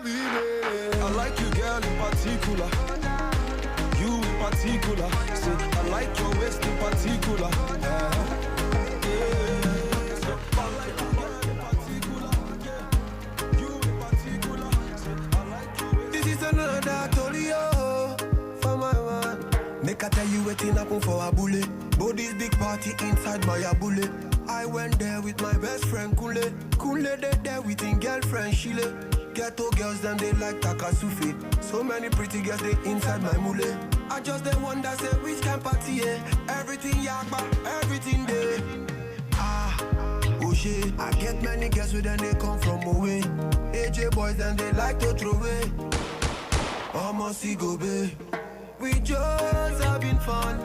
baby, baby. I like you, girl, in particular. You in particular. Say, I like your waist in particular. Yeah. I like you, girl, in particular. Yeah. You in particular. Say, I like your waist. This is another Tolio for my man. Make I tell you waiting happen for a bullet. Body's big party inside my bullet. I went there with my best friend Kule. Kule they there with his girlfriend Shile. Ghetto girls then they like Takasufi. So many pretty girls they inside my mule. I just the one that say which can party, yeah. Everything yakba, everything there. Oh shit, I get many girls with then they come from away. AJ boys then they like to throw away. Almost go babe. We just having fun.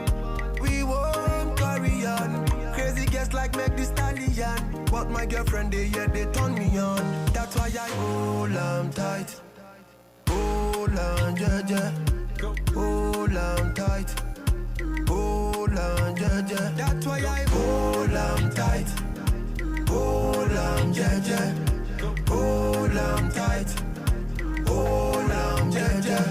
We won't carry on. Crazy girls like make the stallion. But my girlfriend they turn me on. That's why I hold on tight. Hold on, Jaja. Hold on tight. Hold on, Jaja. That's why I hold on tight. Hold on, Jaja. Hold on tight. Hold on, Jaja.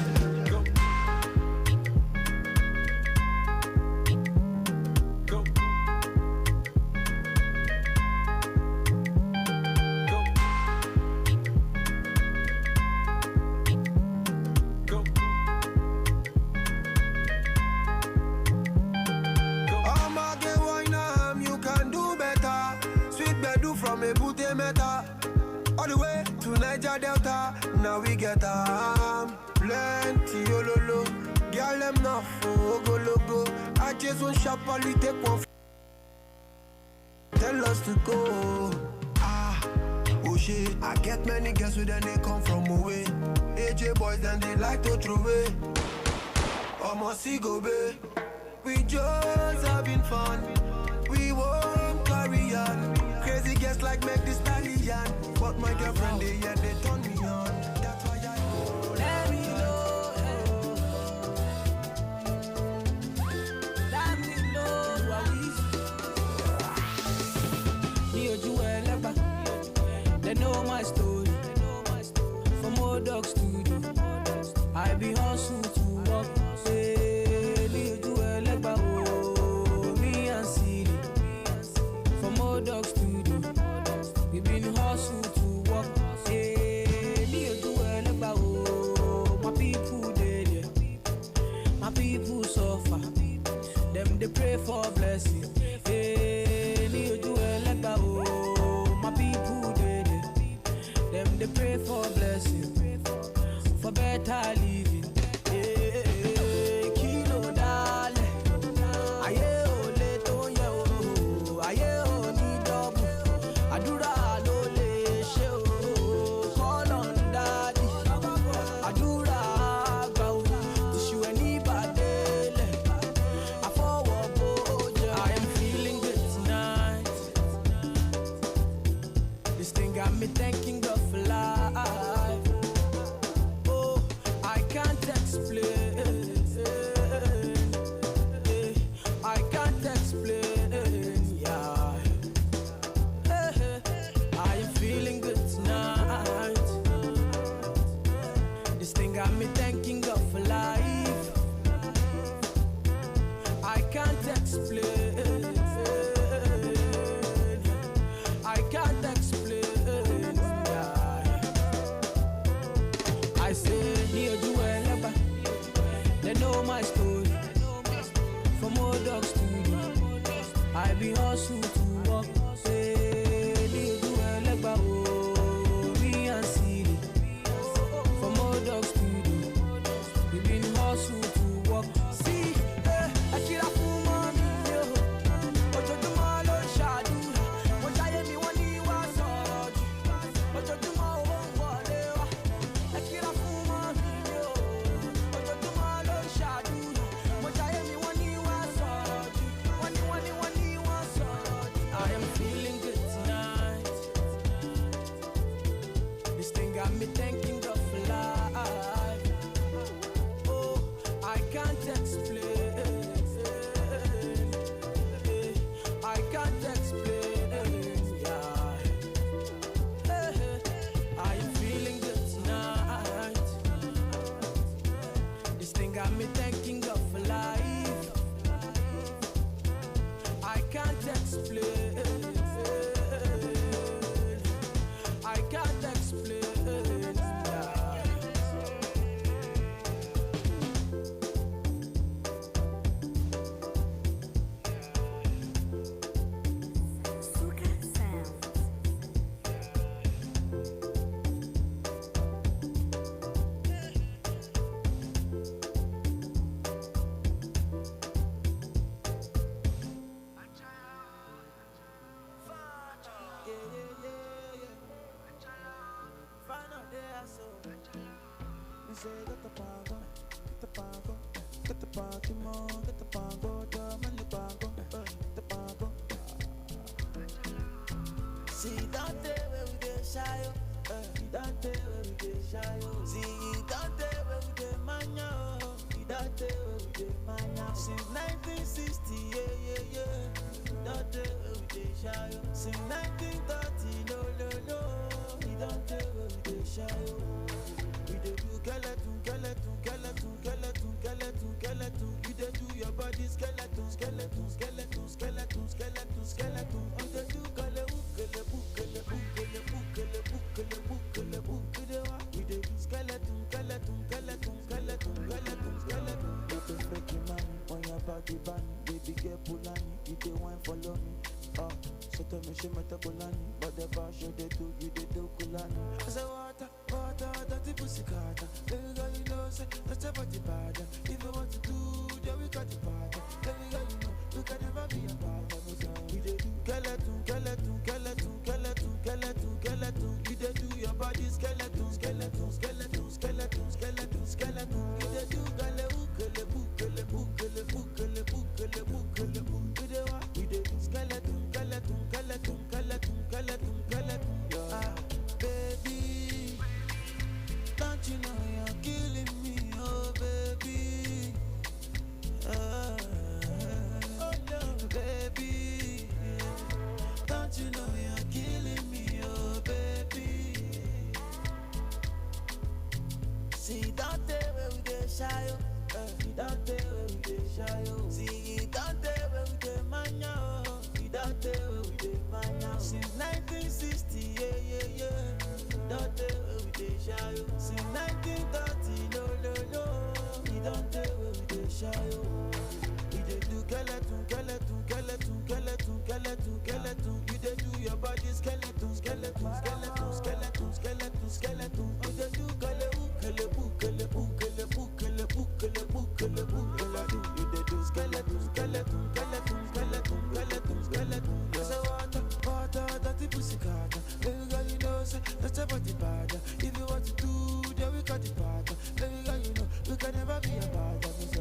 All the way to Niger Delta, now we get plenty ololo. Girl them not for go logo. I just want sharply take one. Tell us to go. Oh shit, I get many girls with then they come from away. AJ boys then they like to throw away. Almost go babe. We just having fun. We won't carry on. Crazy girls like make the stallion. But my girlfriend they turn me on. That's why I let me know. Let me know. They know my story. From old dog studio, I be hustle to walk. Me and City. From old dog studio, we been hustle to walk. My people dead, my people suffer. Them they pray for blessing. My people dead, them they pray for blessing, for better living. Kilo dale, aye ole to ye o, aye oni double. Adura lo le she o, call on daddy. Adura gba o, tishu eni badele. I forward boja. I am feeling good tonight. This thing got me thanking God for life. Oh, I can't explain. I can't explain. Yeah. I am feeling good tonight. This thing got me thanking God for life. I can't explain. I can't explain. Yeah. I say, near you ever. They know my story. From old dog studio, I be hustle to walk. Me and City. From old dog studio, we been hustle to walk. See, I kill a fool mommy, yo. But you do my Lord shadow. What I am, me one you was all. But you do my own whatever. I kill a fool mommy, yo. But you do my Lord shadow. What I am, me one you was all. One you was all. I am feeling good tonight. This thing got me thanking God for life. Oh, I can't explain. I can't explain. Yeah. I am feeling good tonight. got me thanking God for life. I can't explain. I can't explain. Since 1960, since 1930, no. We don't tell where we dey shy. We dey do skeleton. You dey do your body skeleton. You dey do We dey do skeleton. Don't fake man when your body ban, baby girl Pulani, you dey wine follow me. So tell me she metabolani, but the bar show they do, you they do kulani. I say water, dirty pussy carter. Baby girl you know say that's your body bad. If you want to do, then we got the party. Baby girl you know you can never be a bad. We dey do skeleton. You dey do your body skeleton. You dey do baby, don't you know you're killing me, oh baby. Oh no, baby, don't you know you're killing me, oh baby. See, don't tell where we dey shy, don't tell where we dey shy, see, don't tell where we dey mania, don't tell where we dey mania. Since 1960, don't tell where we dey shy, since 1930, no. We don't tell where we dey shy, we dey do skeleton. You dey do your body skeleton. You dey do You dey do skeleton. I say water, dirty pussy carter. Baby girl you know say that's your body bad. If you want to do, then we got the party. Baby girl you know we can never be a bad. I say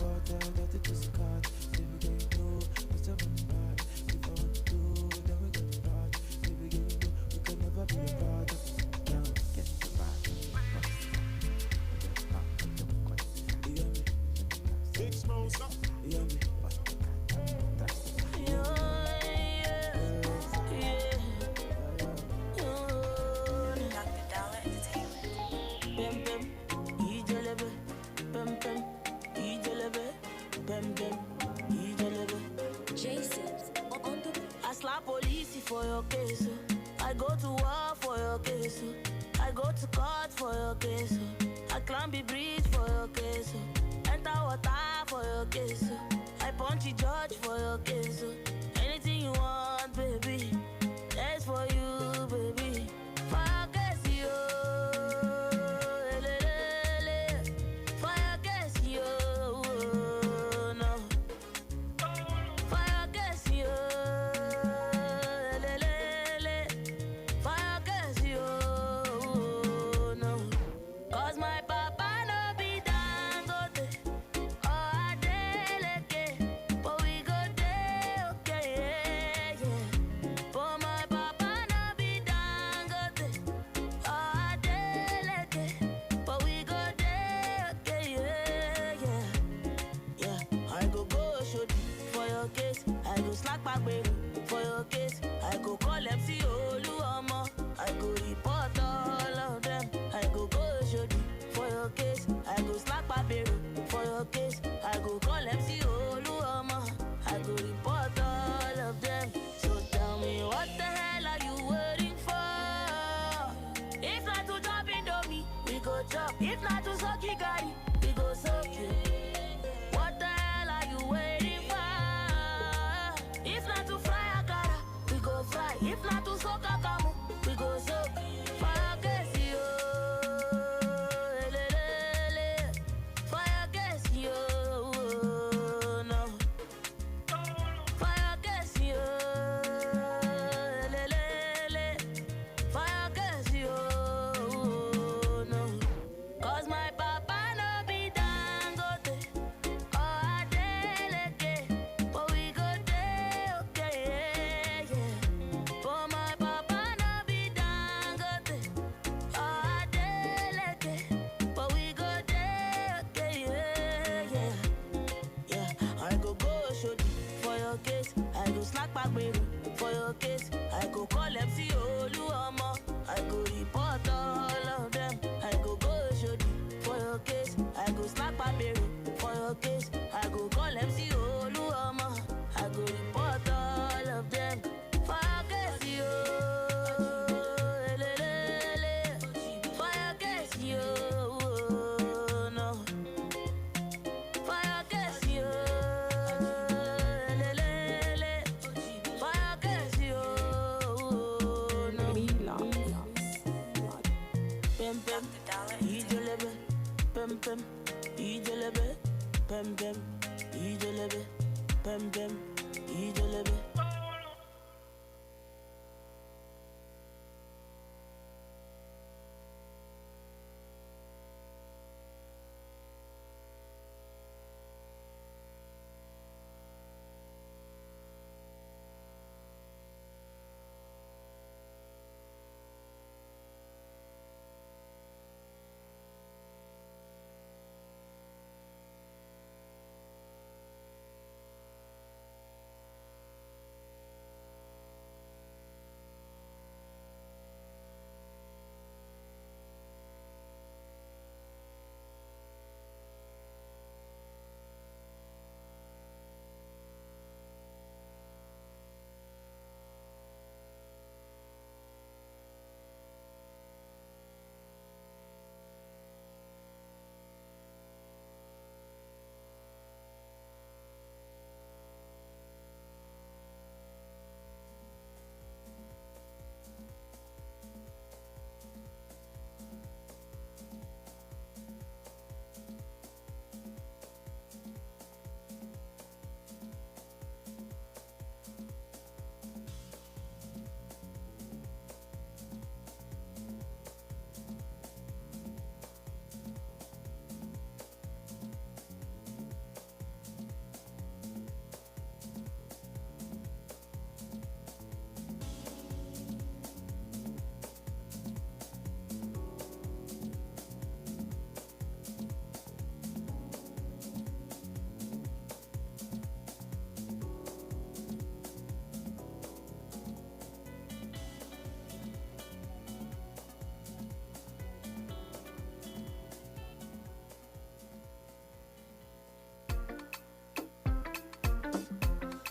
water, dirty pussy carter. Baby girl you know that's your body bad. If I want to do, then we got the party. Baby girl you know we can never be a bad. Now get the bad. You hear me? Big smoke up. You hear me? I slap police for your case. I go to war for your case. I go to court for your case. I climb the bridge for your case. Enter water for your case. I punch the judge for your case. Anything you want, baby, that's for you, baby. For your case, yo. For your case, yo. No. For your case, yo. For your case, yo. No. Cause my papa no be Dangote. Oh, Adeleke. But we go there, okay, yeah. For my papa no be Dangote. go chop. If not to suck you, guy, we go suck you. What the hell are you waiting for? If not to fry a cara, we go fry. If not to soak a camo, we go soak. Fire gas, yo. Fire gas, yo. No. Fire gas, yo. Fire gas, yo. No. Cause my papa no be Dangote. Oh, I delegate. But we go there, okay, yeah. For my papa no be Dangote. Oh, I delegate. But we go there, okay, yeah, yeah. I go shorty for your case. I go slack back baby for your case. I go call MC Oluomo. I go report all of them. I go shorty for your case. I go slack back baby for your case. I go call MC Oluomo. I go report all of them. For your case, yo. For your case, yo. No. For your case, yo. For your case, yo. No. Pem pem, ijelebe. Pem pem, ijelebe. Pem pem, ijelebe. Pem pem, ijelebe.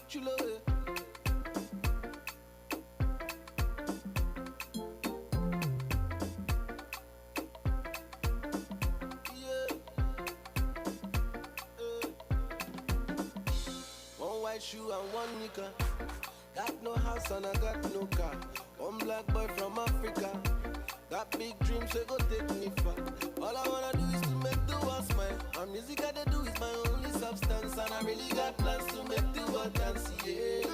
Chulo, one white shoe and one nika. Got no house and I got no car. One black boy from Africa. Got big dreams, so go take me far. All I wanna do is to make the world smile. And music I do is my only substance. And I really got plans to make the world dance, yeah.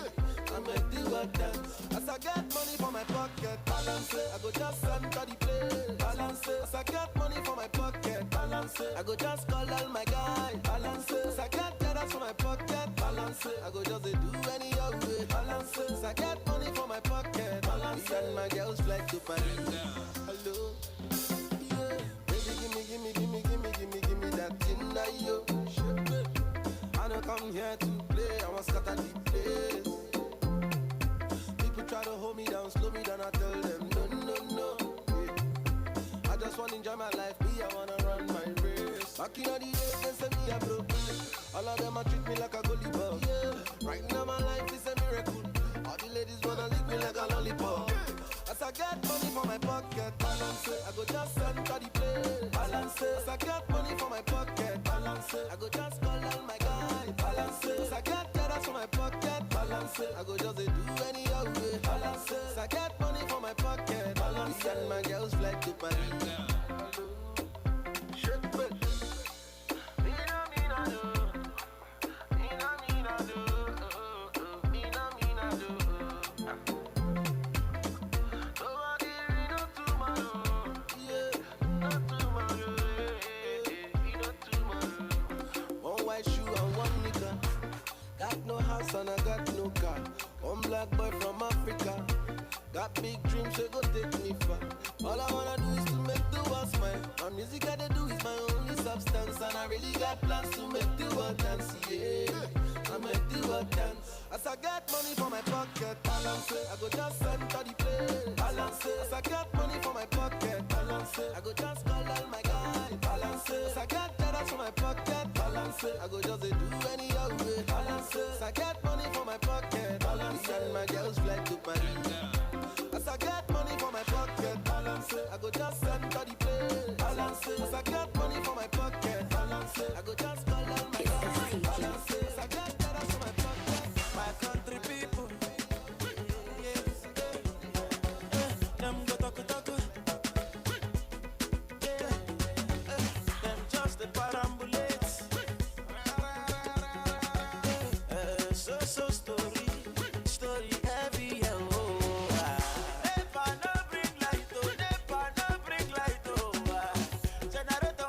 I make the world dance. As I get money for my pocket, balance it. I go just enter the place, balance it. As I get money for my pocket, balance it. I go just call all my guys, balance it. As I get dollars for my pocket, balance it. I go just do any other way, balance it. As I get money for my pocket, balance it. And my girls fly to Paris. Hello, yeah. Baby, give me that thing that you. I don't come here to play, I want to scatter the place. People try to hold me down, slow me down, I tell them no, yeah. I just want to enjoy my life, I wanna run my race. Back in the days, they say me a broke. All of them a treat me like a goalie ball, yeah. Right now my life is a miracle. All the ladies wanna lick me like a lollipop. As I get money for my pocket, balance it. I go just enter the place, balance balance it. As I get money for my pocket, balance it. I go just call all my guys, balance it. As I get dollars for my pocket, balance it. I go just do any other way, balance it. As I get money for my pocket, balance it. And my girls fly to Paris. And I got no car. One black boy from Africa. Got big dreams, so go take me far. All I wanna do is to make the world smile. My music I do is my only substance. And I really got plans to make the world dance. Yeah, I make the world dance. As I get money for my pocket, balance it. I go just enter the place, balance it. As I get money for my pocket, balance it. I go just call all my guys, balance it. As I get dollars for my pocket, balance it. I go just do any other way, balance it. As I get money for my pocket, balance it. And my girls fly to Paris. As I get money for my pocket, balance it. I go just enter the place, balance it. As I get money for my pocket, balance it. I go just call all my guys, balance it. As I get dollars for my pocket, my country people, yes, them go talk, them just the parambulates, so story heavy, oh. Never no bring light, oh. Generator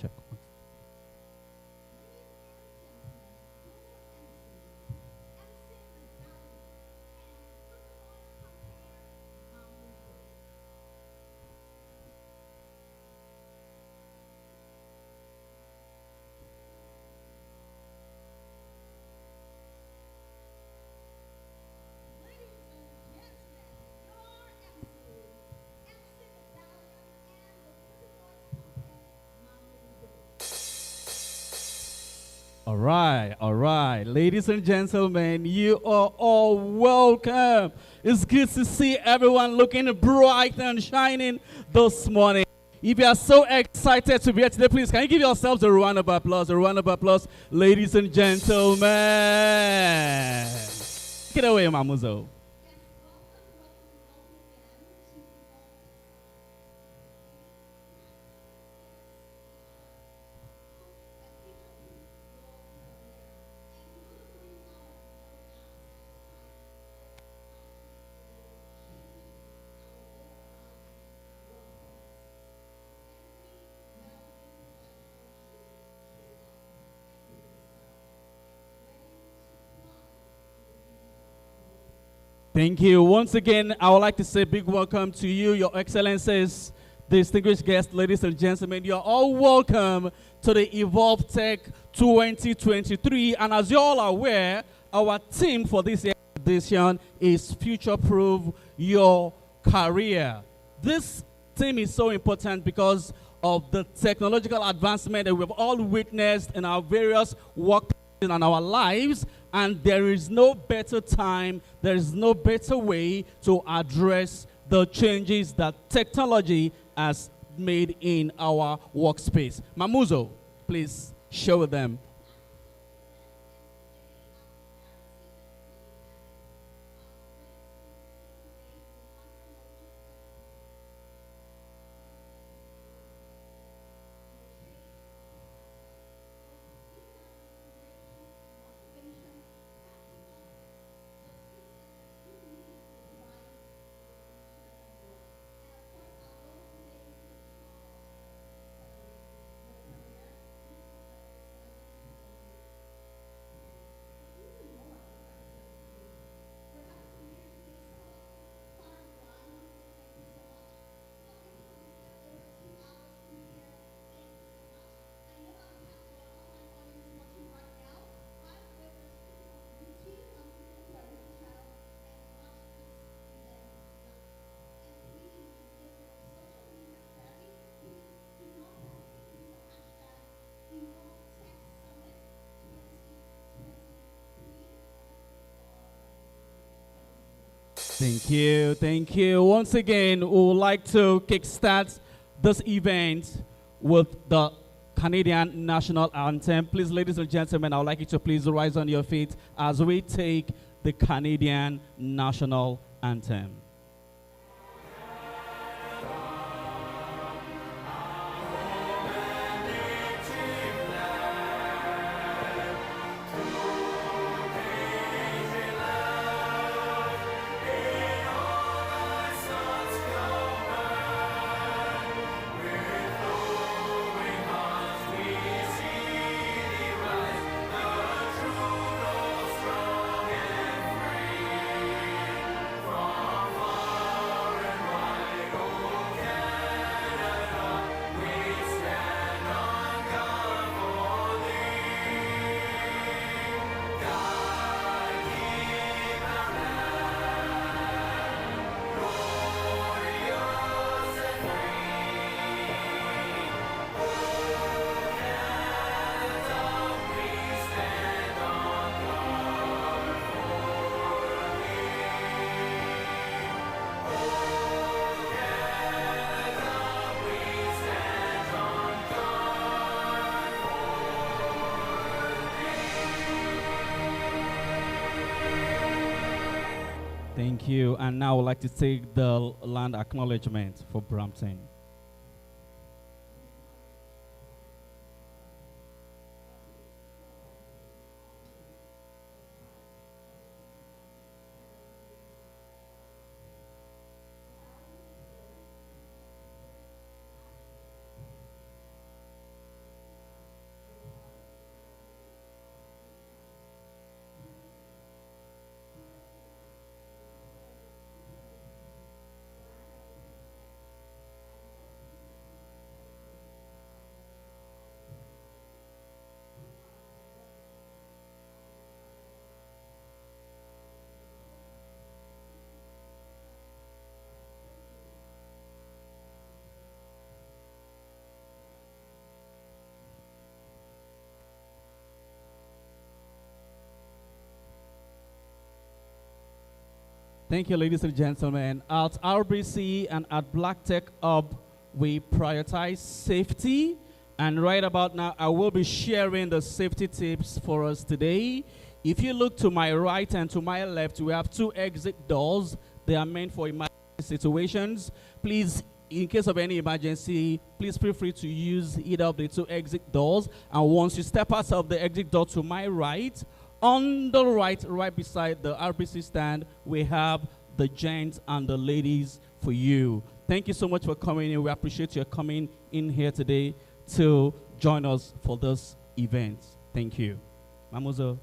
Check. All right. Ladies and gentlemen, you are all welcome. It's good to see everyone looking bright and shining this morning. If you are so excited to be here today, please, can you give yourselves a round of applause? A round of applause, ladies and gentlemen. Take it away, Mamuzo. Thank you. Once again, I would like to say a big welcome to you, Your Excellencies, distinguished guests, ladies and gentlemen. You're all welcome to the Evolve Tech 2023. And as you're all aware, our theme for this edition is Future-Proof Your Career. This theme is so important because of the technological advancement that we've all witnessed in our various work and our lives, and there is no better time, there is no better way to address the changes that technology has made in our workspace. Mamuzo, please show them. Thank you, thank you. Once again, we would like to kickstart this event with the Canadian National Anthem. Please, ladies and gentlemen, I would like you to please rise on your feet as we take the Canadian National Anthem. Thank you. And now I would like to take the land acknowledgement for Brampton. Thank you, ladies and gentlemen. At RBC and at Black Tech Hub, we prioritize safety. And right about now, I will be sharing the safety tips for us today. If you look to my right and to my left, we have two exit doors. They are meant for emergency situations. Please, in case of any emergency, please feel free to use either of the two exit doors. And once you step out of the exit door to my right, on the right beside the RBC stand, we have the gents and the ladies for you. Thank you so much for coming in. We appreciate you coming in here today to join us for this event. Thank you. Mamuzo.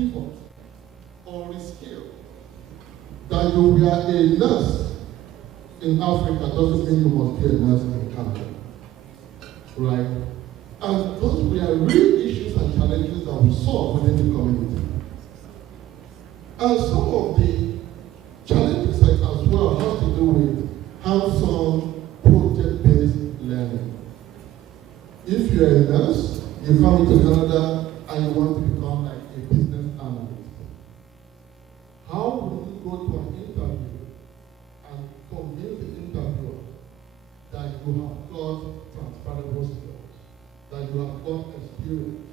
pivot or reskill. That you were a nurse in Africa doesn't mean you must be a nurse in Canada. Right? And those were real issues and challenges that we saw within the community. And some of the challenges as well have to do with hands-on project-based learning. If you're a nurse, you come to Canada and you want to become like a business analyst. How will you go to an interview and convince the interviewer that you have got transferable skills, that you have got experience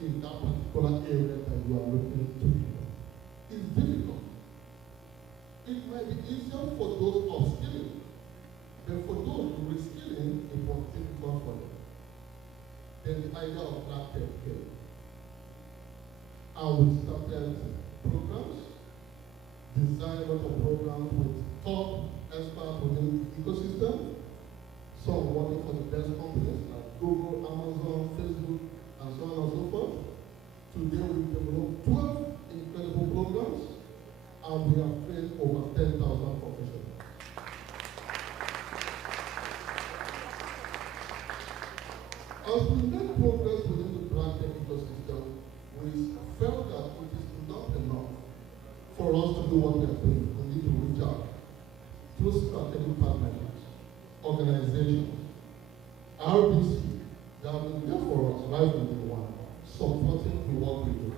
in that particular area that you are looking to do? It's difficult. It might be easier for those upskilling, but for those reskilling, it was difficult for them. Then the idea of black tech came. And we started programs, designed a lot of programs with top experts within the ecosystem, some working for the best companies like Google, Amazon, Facebook, and so on and so forth. Today we developed 12 incredible programs, and we have trained over 10,000 professionals. As we made progress within the black tech ecosystem, we felt that it is not enough for us to do what we are doing. We need to reach out through strategic partnerships, organizations, RBC, that have been there for us right from day one, supporting the work we do.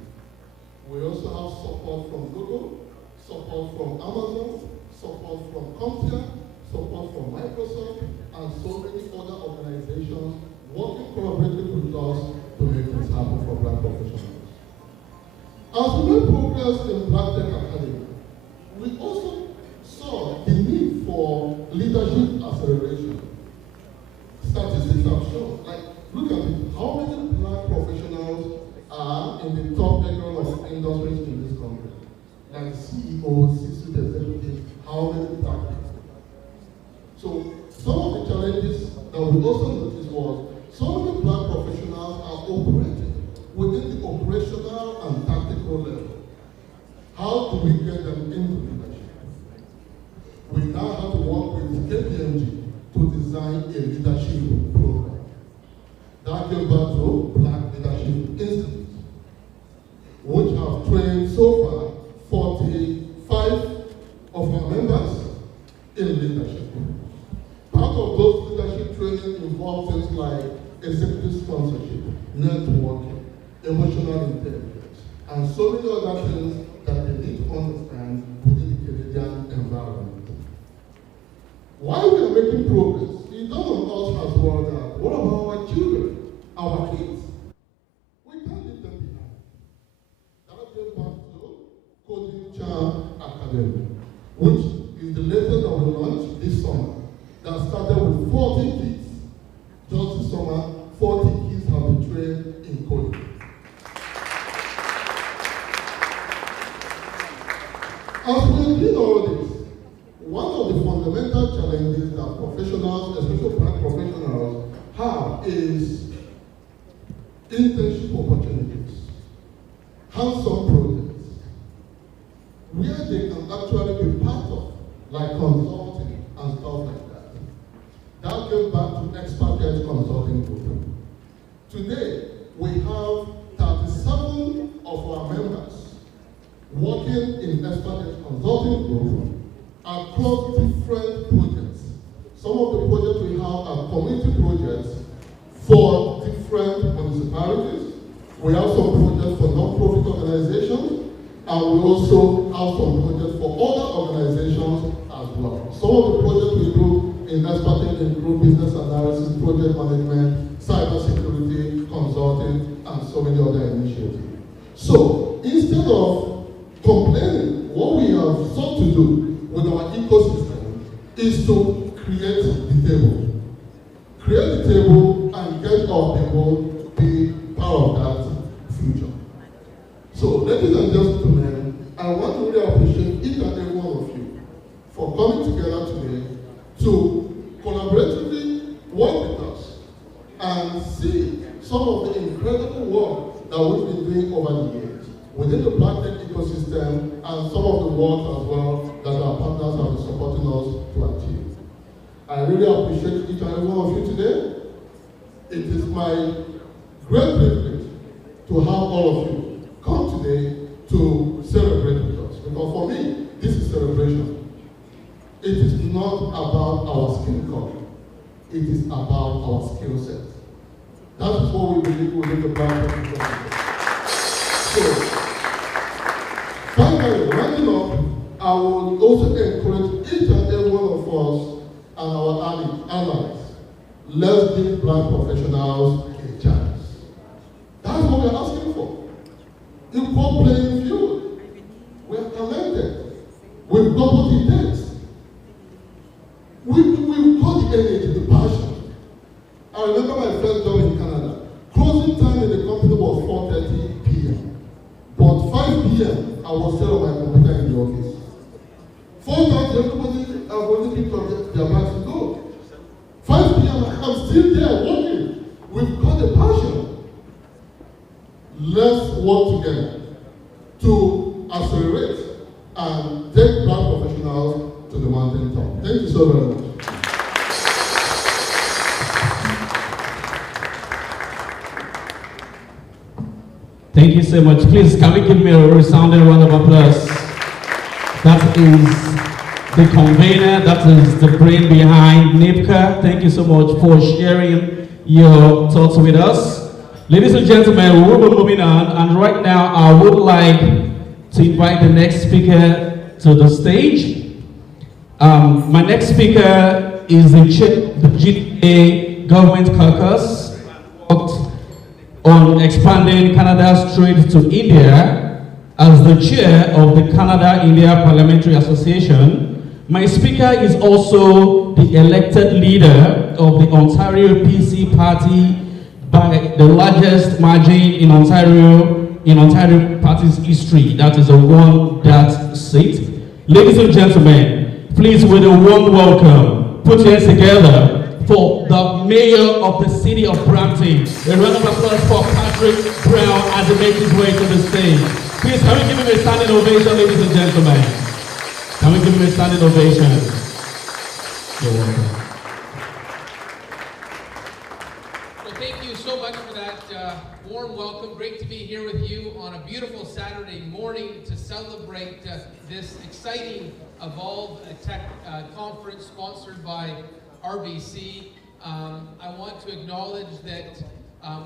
We also have support from Google, support from Amazon, support from CompTIA, support from Microsoft, and so many other organizations working collaboratively with us to make this happen for black professionals. As we made progress in Black Tech Academy, we also saw the need for leadership acceleration. Statistics have shown, like, look at it, how many black professionals are in the top echelon of industries in this country? Like CEOs, C-suite executives, how many black people? So some of the challenges that we also noticed was some of the black professionals are operating within the operational and tactical level. How do we get them into leadership? We now have to work with KPMG to design a leadership program. That gave birth to Black Leadership Institute, which have trained so far 45 of our members in leadership. Part of those leadership training involves things like executive sponsorship, networking, emotional intelligence, and so many other things that they need to understand within the Canadian environment. While we are making progress, it dawned on us as well that what about our children, our kids? We can't leave them behind. That gave back to Coding Charm Academy, which is the latest that we launched this summer, that started with 40 kids. Just this summer, 40 kids have been trained in coding. As we did all this, one of the fundamental challenges that professionals, especially black professionals, have is internship opportunities, hands-on projects, where they can actually be part of, like consulting and stuff like that. That goes back to expert-led consulting group. Today, we have 37 of our members working in expert-led consulting group across different projects. Some of the projects we have are community projects for different municipalities. We have some projects for non-profit organizations, and we also have some projects for other organizations as well. Some of the projects we do in expert include business analysis, project management, cybersecurity, consulting, and so many other initiatives. So instead of complaining, what we have sought to do with our ecosystem is to create the table. Create the table and get our people to be part of that future. So, ladies and gentlemen, I want to really appreciate each and every one of you for coming together today to collaboratively work with us and see some of the incredible work that we've been doing over the years. within the Black Tech ecosystem and some of the work as well that our partners have been supporting us to achieve. I really appreciate each and every one of you today. It is my great privilege to have all of you come today to celebrate with us. Because for me, this is celebration. It is not about our skin color. It is about our skill set. That is what we believe within the Black Tech ecosystem. So, finally, rounding up, I will also encourage each and every one of us and our allies. Let's give Black professionals a chance. That's what we're asking for. Equal playing field. We're talented. We've got what it takes. We've got the energy, the passion. I remember my first job in Canada. Closing time in the company was 4:30 p.m. But 5 p.m. I was still on my computer in the office. 4:30, everybody have already picked up their bags to go. 5 p.m. I'm still there working. We've got the passion. Let's work together to accelerate and take Black professionals to the mountain top. Thank you so very much. Thank you so much. Please, can we give me a resounding round of applause? That is the convener, that is the brain behind NIPCA. Thank you so much for sharing your thoughts with us. Ladies and gentlemen, we will be moving on, and right now I would like to invite the next speaker to the stage. My next speaker is the chair of the GDA Government Caucus, worked on expanding Canada's trade to India as the chair of the Canada-India Parliamentary Association. My speaker is also the elected leader of the Ontario PC Party by the largest margin in Ontario Party's history. That is a one-that seat. Ladies and gentlemen, please with a warm welcome, put your hands together for the mayor of the city of Brampton. A round of applause for Patrick Brown as he makes his way to the stage. Please, can we give him a standing ovation, ladies and gentlemen? Can we give him a standing ovation? You're welcome. Well, thank you so much for that warm welcome. Great to be here with you on a beautiful Saturday morning to celebrate this exciting Evolve Tech conference sponsored by RBC. I want to acknowledge that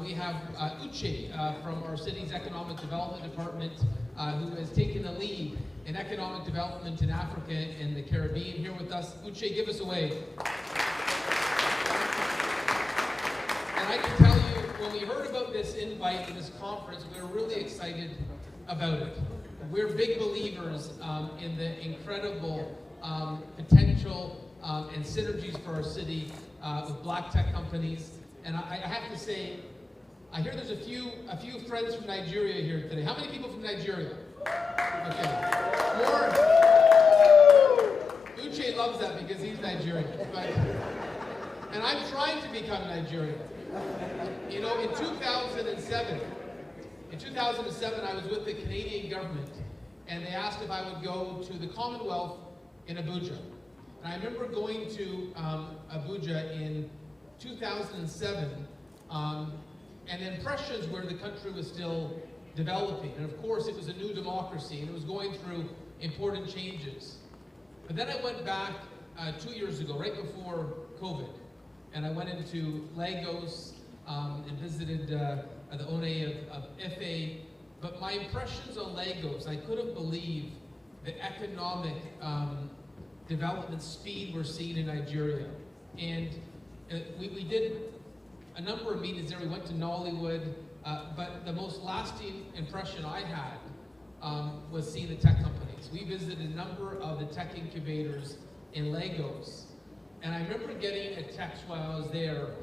we have Uche from our city's Economic Development Department who has taken the lead in economic development in Africa and the Caribbean here with us. Uche, give us a wave. And I can tell you, when we heard about this invite to this conference, we were really excited about it. We're big believers in the incredible potential and synergies for our city with Black tech companies. And I have to say, I hear there's a few friends from Nigeria here today. How many people from Nigeria? Okay. More. Uche loves that because he's Nigerian. But, and I'm trying to become Nigerian. You know, in 2007, I was with the Canadian government, and they asked if I would go to the Commonwealth in Abuja. And I remember going to Abuja in 2007, and the impressions were the country was still developing. And of course, it was a new democracy, and it was going through important changes. But then I went back 2 years ago, right before COVID, and I went into Lagos and visited the One of FA. But my impressions on Lagos, I couldn't believe the economic development speed we're seeing in Nigeria. And we did a number of meetings there. We went to Nollywood, but the most lasting impression I had was seeing the tech companies. We visited a number of the tech incubators in Lagos, and I remember getting a text while I was there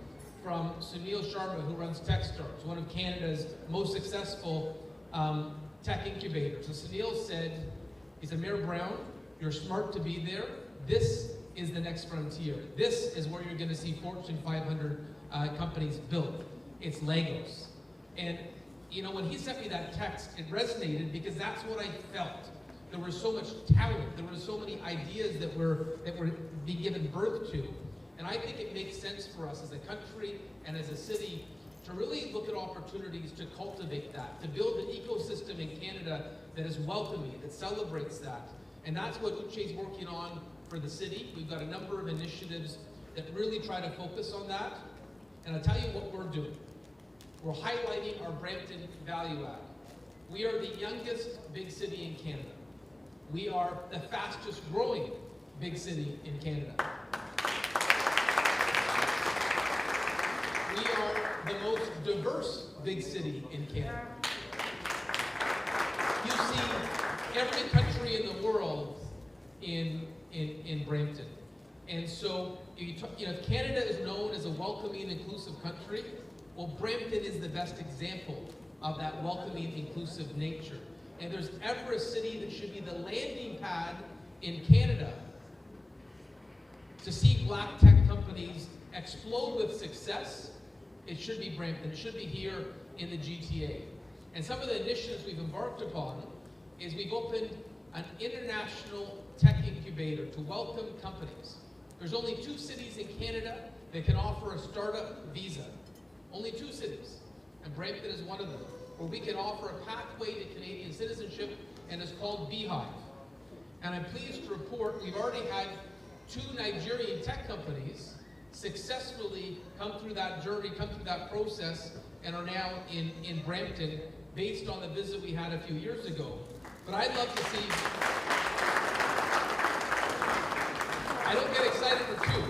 from Sunil Sharma, who runs Techstars, one of Canada's most successful tech incubators. And Sunil said, he said, Mayor Brown, you're smart to be there. This is the next frontier. This is where you're going to see Fortune 500 companies built. It's Lagos. And you know, when he sent me that text, it resonated because that's what I felt. There was so much talent. There were so many ideas that were being given birth to. And I think it makes sense for us as a country and as a city to really look at opportunities to cultivate that, to build an ecosystem in Canada that is welcoming, that celebrates that. And that's what Uche's working on for the city. We've got a number of initiatives that really try to focus on that. And I'll tell you what we're doing. We're highlighting our Brampton value add. We are the youngest big city in Canada. We are the fastest growing big city in Canada. We are the most diverse big city in Canada. You see every country in the world in Brampton. And so, if Canada is known as a welcoming, inclusive country, well, Brampton is the best example of that welcoming, inclusive nature. And there's ever a city that should be the landing pad in Canada to see black tech companies explode with success, it should be Brampton. It should be here in the GTA. And some of the initiatives we've embarked upon is we've opened an international tech incubator to welcome companies. There's only 2 cities in Canada that can offer a startup visa. Only 2 cities. And Brampton is one of them, where we can offer a pathway to Canadian citizenship, and it's called Beehive. And I'm pleased to report we've already had 2 Nigerian tech companies successfully come through that journey, come through that process, and are now in Brampton based on the visit we had a few years ago. But I'd love to see, I don't get excited for 2.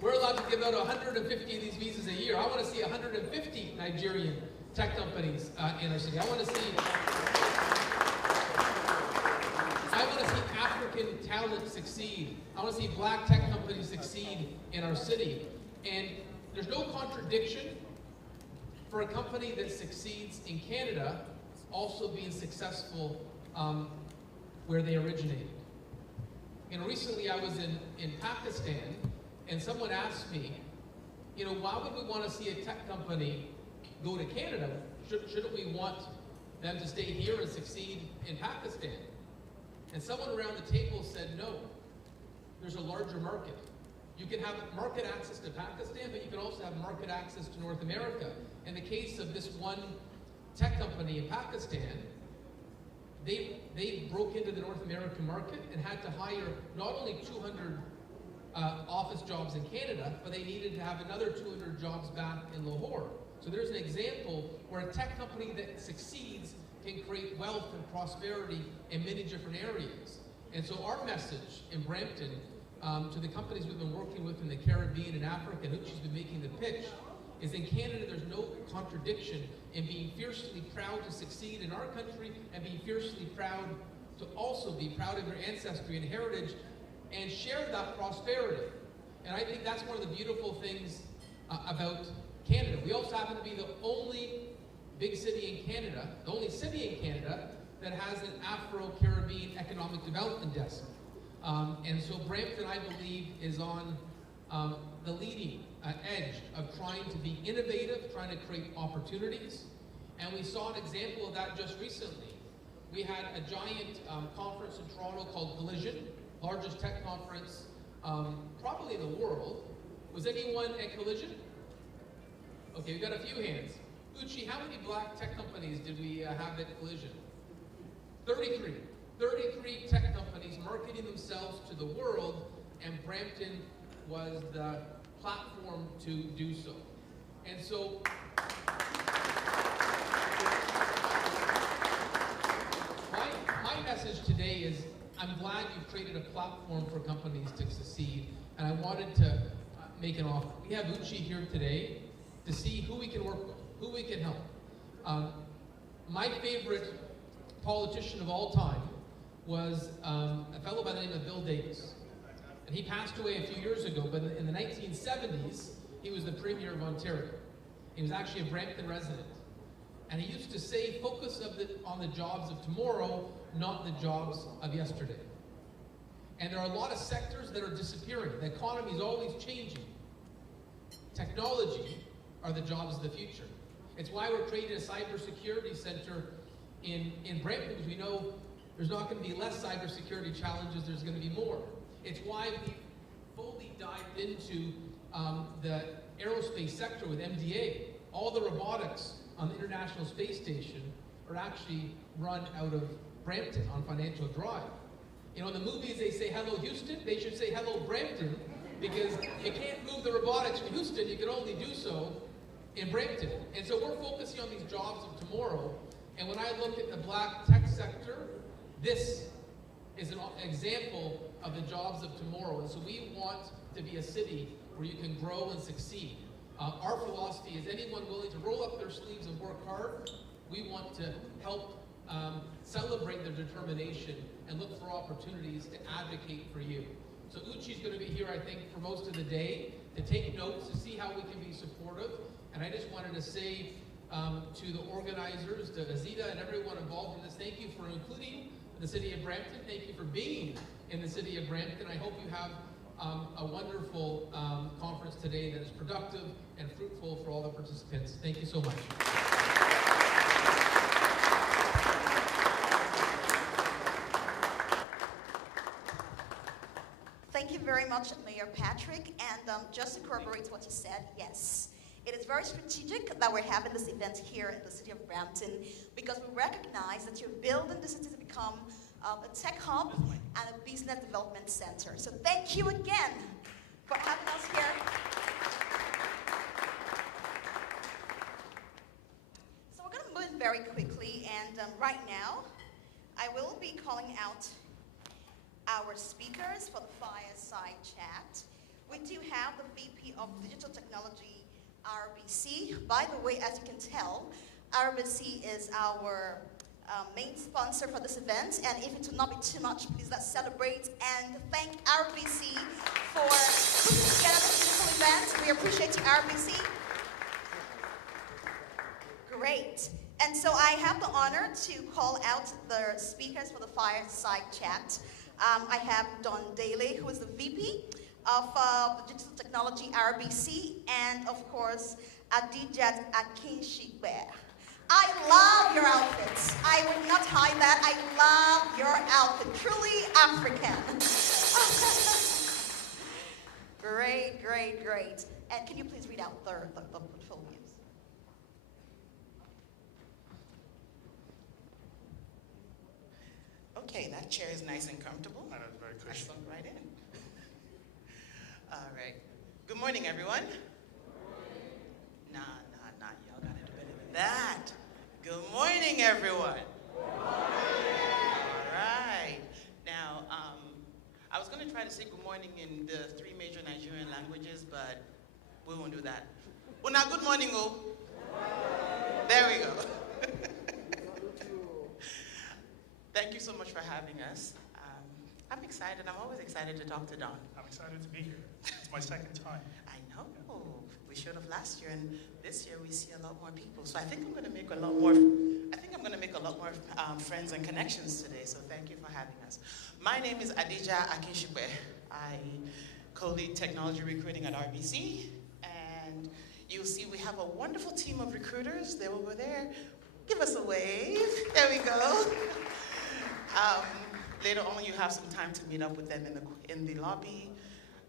We're allowed to give out 150 of these visas a year. I want to see 150 Nigerian tech companies in our city. I want to see African talent succeed. I want to see black tech companies succeed in our city. And there's no contradiction for a company that succeeds in Canada also being successful where they originated. Recently I was in Pakistan, and someone asked me, why would we want to see a tech company go to Canada? Shouldn't we want them to stay here and succeed in Pakistan? And someone around the table said, no, there's a larger market. You can have market access to Pakistan, but you can also have market access to North America. In the case of this one tech company in Pakistan, they broke into the North American market and had to hire not only 200 office jobs in Canada, but they needed to have another 200 jobs back in Lahore. So there's an example where a tech company that succeeds can create wealth and prosperity in many different areas. And so our message in Brampton to the companies we've been working with in the Caribbean and Africa, and Uchi's been making the pitch, is in Canada there's no contradiction in being fiercely proud to succeed in our country and being fiercely proud to also be proud of your ancestry and heritage and share that prosperity. And I think that's one of the beautiful things about Canada. We also happen to be the only big city in Canada, the only city in Canada that has an Afro-Caribbean economic development desk. And so Brampton, I believe, is on the leading edge of trying to be innovative, trying to create opportunities. And we saw an example of that just recently. We had a giant conference in Toronto called Collision, largest tech conference probably in the world. Was anyone at Collision? Okay, we've got a few hands. Uchi, how many black tech companies did we have at Collision? 33. 33 tech companies marketing themselves to the world, and Brampton was the platform to do so. And so, my message today is, I'm glad you've created a platform for companies to succeed, and I wanted to make an offer. We have Uchi here today to see who we can work with, who we can help. My favorite politician of all time was a fellow by the name of Bill Davis. And he passed away a few years ago, but in the 1970s, he was the Premier of Ontario. He was actually a Brampton resident. And he used to say, focus on the jobs of tomorrow, not the jobs of yesterday. And there are a lot of sectors that are disappearing. The economy is always changing. Technology are the jobs of the future. It's why we're creating a cybersecurity center in Brampton, because we know there's not going to be less cybersecurity challenges, there's going to be more. It's why we fully dived into the aerospace sector with MDA. All the robotics on the International Space Station are actually run out of Brampton on Financial Drive. You know, in the movies they say hello Houston, they should say hello Brampton, because you can't move the robotics from Houston, you can only do so in Brampton. And so we're focusing on these jobs of tomorrow. And when I look at the black tech sector, this is an example of the jobs of tomorrow. And so we want to be a city where you can grow and succeed. Our philosophy is anyone willing to roll up their sleeves and work hard, we want to help celebrate their determination and look for opportunities to advocate for you. So Uchi's going to be here, I think, for most of the day to take notes, to see how we can be supportive. And I just wanted to say to the organizers, to Azita and everyone involved in this, thank you for including the City of Brampton. Thank you for being in the City of Brampton. I hope you have a wonderful conference today that is productive and fruitful for all the participants. Thank you so much. Thank you very much, Mayor Patrick. And just to corroborate what you said, yes, it is very strategic that we're having this event here in the City of Brampton, because we recognize that you're building the city to become a tech hub and a business development center. So thank you again for having us here. So we're going to move very quickly, and right now, I will be calling out our speakers for the Fireside Chat. We do have the VP of Digital Technology, RBC. By the way, as you can tell, RBC is our main sponsor for this event, and if it will not be too much, please let's celebrate and thank RBC for putting together this beautiful event. We appreciate you, RBC. Great. And so I have the honor to call out the speakers for the Fireside Chat. I have Don Daly, who is the VP of the Digital Technology RBC, and of course, Adijat Akinshikbe. I love your outfits. I would not hide that. I love your outfit. Truly African. Great, great, great. And can you please read out the portfolios? Okay, that chair is nice and comfortable. I know, it's very I cushy. sunk right in. All right. Good morning, everyone. Nah, y'all gotta do better than that. Good morning, everyone. All right. Now, I was gonna try to say good morning in the 3 major Nigerian languages, but we won't do that. Well, now, good morning, oh. There we go. Thank you so much for having us. I'm excited. I'm always excited to talk to Don. I'm excited to be here. It's my second time. I know. We showed up last year, and this year we see a lot more people. So I think I'm going to make a lot more. Friends and connections today. So thank you for having us. My name is Adija Akinshikbe. I co-lead technology recruiting at RBC, and you'll see we have a wonderful team of recruiters. They're over there. Give us a wave. There we go. Later on, you have some time to meet up with them in the lobby.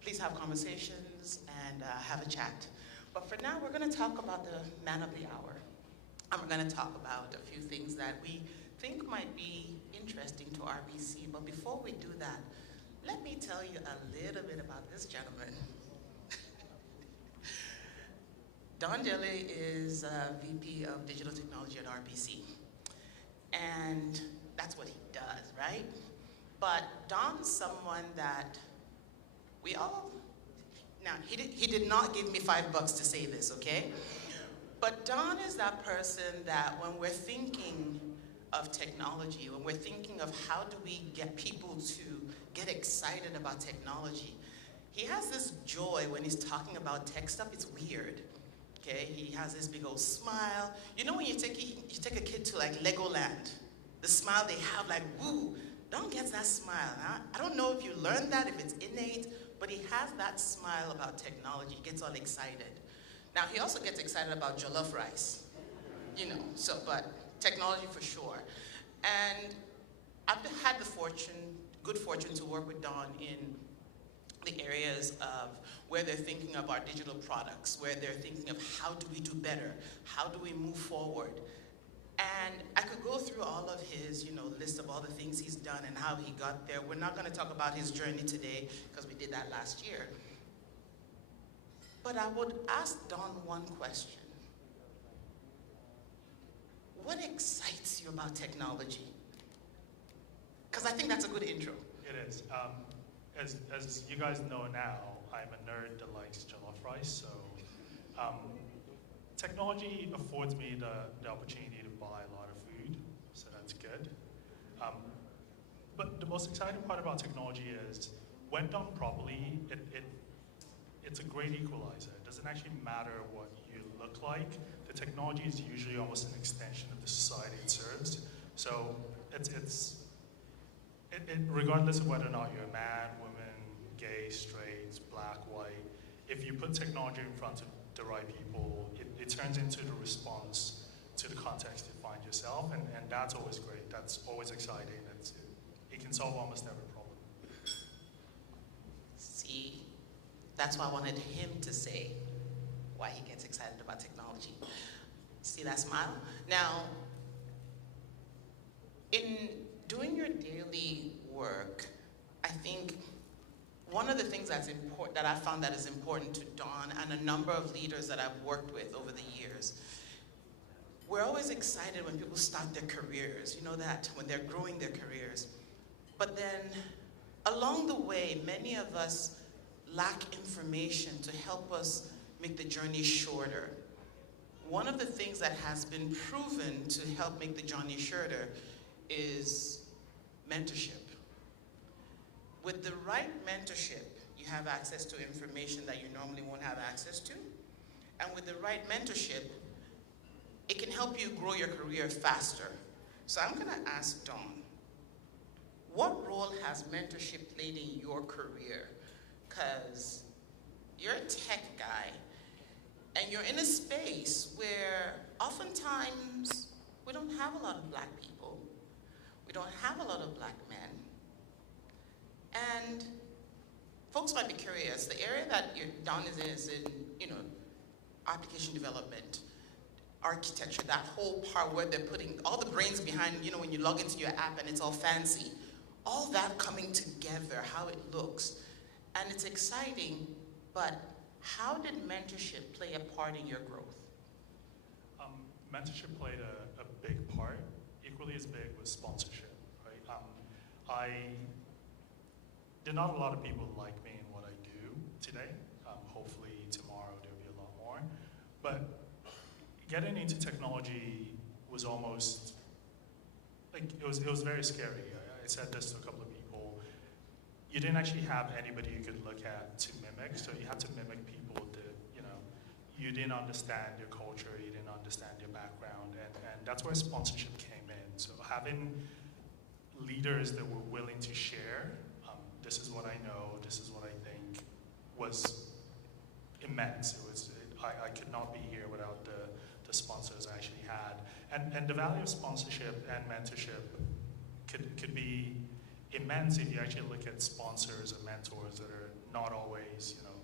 Please have conversations and have a chat. But for now, we're going to talk about the man of the hour. And we're going to talk about a few things that we think might be interesting to RBC. But before we do that, let me tell you a little bit about this gentleman. Don Dele is VP of Digital Technology at RBC. And that's what he does, right? But Don's someone that we all, now he did not give me $5 to say this, okay? But Don is that person that when we're thinking of technology, when we're thinking of how do we get people to get excited about technology, he has this joy when he's talking about tech stuff. It's weird, okay? He has this big old smile. You know when you take a kid to like Legoland, the smile they have, like, woo, Don gets that smile. Huh? I don't know if you learned that, if it's innate, but he has that smile about technology. He gets all excited. Now, he also gets excited about jollof rice. you know, so, but technology for sure. And I've had the good fortune to work with Dawn in the areas of where they're thinking of our digital products, where they're thinking of how do we do better, how do we move forward. And I could go through all of his, you know, list of all the things he's done and how he got there. We're not going to talk about his journey today because we did that last year. But I would ask Dawn one question. What excites you about technology? Because I think that's a good intro. It is. As you guys know now, I'm a nerd that likes jollof rice, so technology affords me the opportunity to buy a lot of food, so that's good. But the most exciting part about technology is, when done properly, it's a great equalizer. It doesn't actually matter what you look like. The technology is usually almost an extension of the society it serves. So regardless of whether or not you're a man, woman, gay, straight, black, white, if you put technology in front of the right people, it turns into the response to the context you find yourself, and that's always great. That's always exciting. It can solve almost every problem. See, that's why I wanted him to say why he gets excited about technology. See that smile? Now, in doing your daily work, I think one of the things that's important, that I found that is important to Dawn and a number of leaders that I've worked with over the years, we're always excited when people start their careers, you know that, when they're growing their careers. But then, along the way, many of us lack information to help us make the journey shorter. One of the things that has been proven to help make the journey shorter is mentorship. With the right mentorship, you have access to information that you normally won't have access to. And with the right mentorship, it can help you grow your career faster. So I'm gonna ask Dawn, what role has mentorship played in your career? Because you're a tech guy, and you're in a space where oftentimes we don't have a lot of black people. We don't have a lot of black men. And folks might be curious, the area that Dawn is in, you know, application development, architecture, that whole part where they're putting all the brains behind, you know, when you log into your app and it's all fancy. All that coming together, how it looks. And it's exciting, but how did mentorship play a part in your growth? Mentorship played a big part, equally as big was sponsorship, right? There are not a lot of people like me in what I do today. Hopefully tomorrow there'll be a lot more. But getting into technology was almost, like, it was very scary. I said this to a couple of people. You didn't actually have anybody you could look at to mimic, so you had to mimic people that, you know, you didn't understand your culture, you didn't understand your background, and that's where sponsorship came in. So having leaders that were willing to share, this is what I know, this is what I think, was immense. I could not be here without the sponsors I actually had. And the value of sponsorship and mentorship could be immense if you actually look at sponsors and mentors that are not always, you know,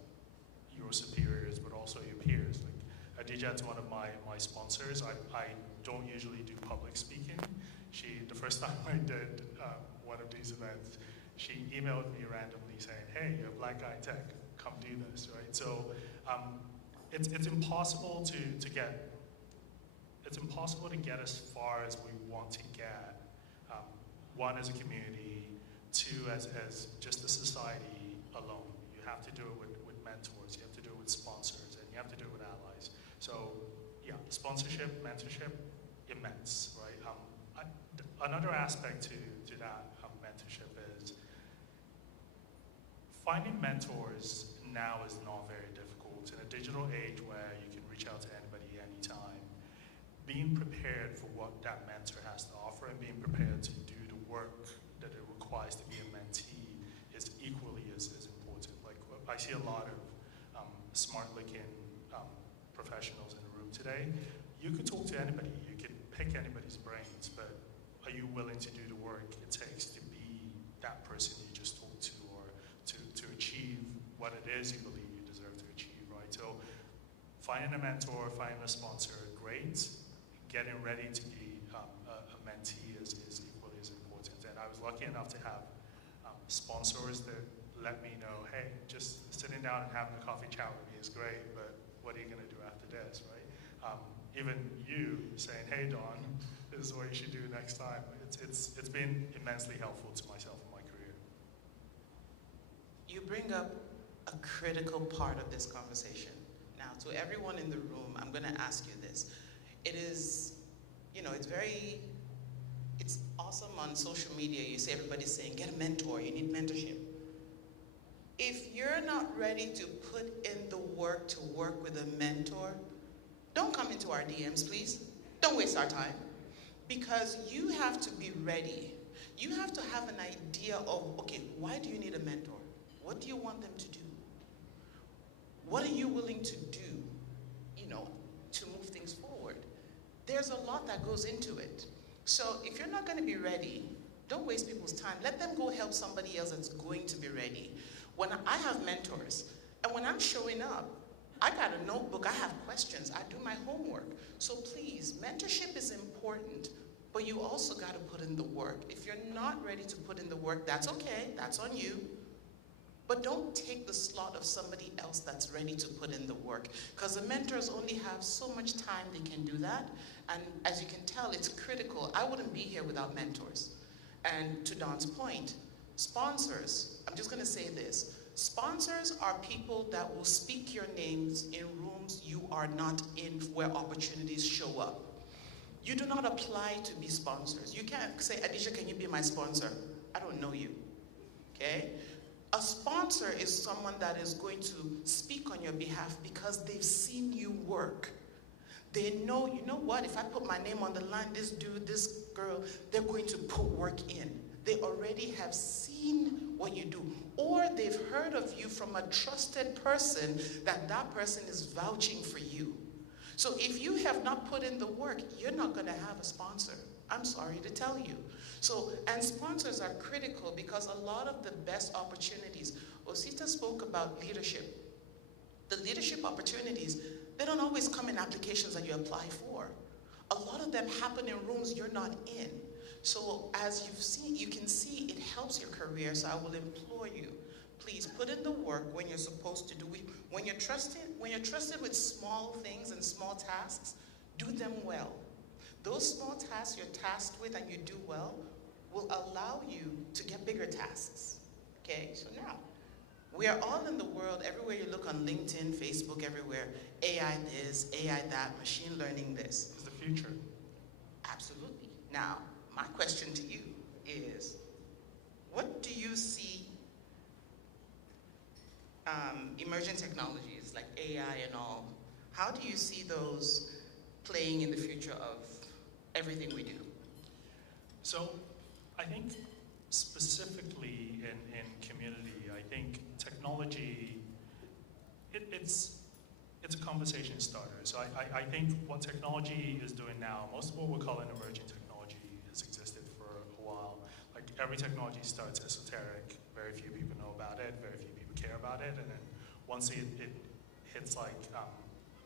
your superiors, but also your peers. Like Adijat's one of my sponsors. I don't usually do public speaking. The first time I did one of these events, she emailed me randomly saying, "Hey, you're a black guy in tech, come do this," right? So it's impossible to get. It's impossible to get as far as we want to get. One, as a community, two, as just a society alone. You have to do it with mentors, you have to do it with sponsors, and you have to do it with allies. So yeah, sponsorship, mentorship, immense, right? Another aspect to that mentorship is finding mentors now is not very difficult. In a digital age where you can reach out to anybody anytime, being prepared for what that mentor has to offer and being prepared to do the work that it requires to be a mentee is equally as important. Like, I see a lot of smart-looking professionals in the room today. you could talk to anybody, you could pick anybody's brains, but are you willing to do the work it takes to be that person you just talked to, or to achieve what it is you believe you deserve to achieve, right? So finding a mentor, finding a sponsor, great. Getting ready to be a mentee is equally as important. And I was lucky enough to have sponsors that let me know, hey, just sitting down and having a coffee chat with me is great, but what are you going to do after this, right? Even you saying, hey, Don, this is what you should do next time. It's been immensely helpful to myself in my career. You bring up a critical part of this conversation. Now, to everyone in the room, I'm going to ask you this. It is, it's awesome on social media. You see everybody saying, get a mentor, you need mentorship. If you're not ready to put in the work to work with a mentor, don't come into our DMs, please. Don't waste our time. Because you have to be ready. You have to have an idea of, okay, why do you need a mentor? What do you want them to do? What are you willing to do, to move things forward? There's a lot that goes into it. So if you're not going to be ready, don't waste people's time. Let them go help somebody else that's going to be ready. When I have mentors, and when I'm showing up, I got a notebook, I have questions, I do my homework. So please, mentorship is important, but you also got to put in the work. If you're not ready to put in the work, that's okay, that's on you. But don't take the slot of somebody else that's ready to put in the work. Because the mentors only have so much time they can do that. And as you can tell, it's critical. I wouldn't be here without mentors. And to Don's point, sponsors, I'm just going to say this. Sponsors are people that will speak your names in rooms you are not in, where opportunities show up. You do not apply to be sponsors. You can't say, Adisha, can you be my sponsor? I don't know you, okay? A sponsor is someone that is going to speak on your behalf because they've seen you work. They know, you know what, if I put my name on the line, this dude, this girl, they're going to put work in. They already have seen what you do. Or they've heard of you from a trusted person that person is vouching for you. So if you have not put in the work, you're not going to have a sponsor. I'm sorry to tell you. So, and sponsors are critical because a lot of the best opportunities, Osita spoke about leadership. The leadership opportunities, they don't always come in applications that you apply for. A lot of them happen in rooms you're not in. So as you've seen, you can see it helps your career. So I will implore you, please put in the work when you're supposed to do it. When you're trusted with small things and small tasks, do them well. Those small tasks you're tasked with and you do well will allow you to get bigger tasks. Okay, so now, we are all in the world, everywhere you look on LinkedIn, Facebook, everywhere, AI this, AI that, machine learning this. It's the future. Absolutely. Now, my question to you is, what do you see emerging technologies like AI and all, how do you see those playing in the future of everything we do? So I think specifically in community, I think technology, it's a conversation starter. So I think what technology is doing now, most of what we're calling emerging technology has existed for a while. Like every technology starts esoteric, very few people know about it, very few people care about it, and then once it hits like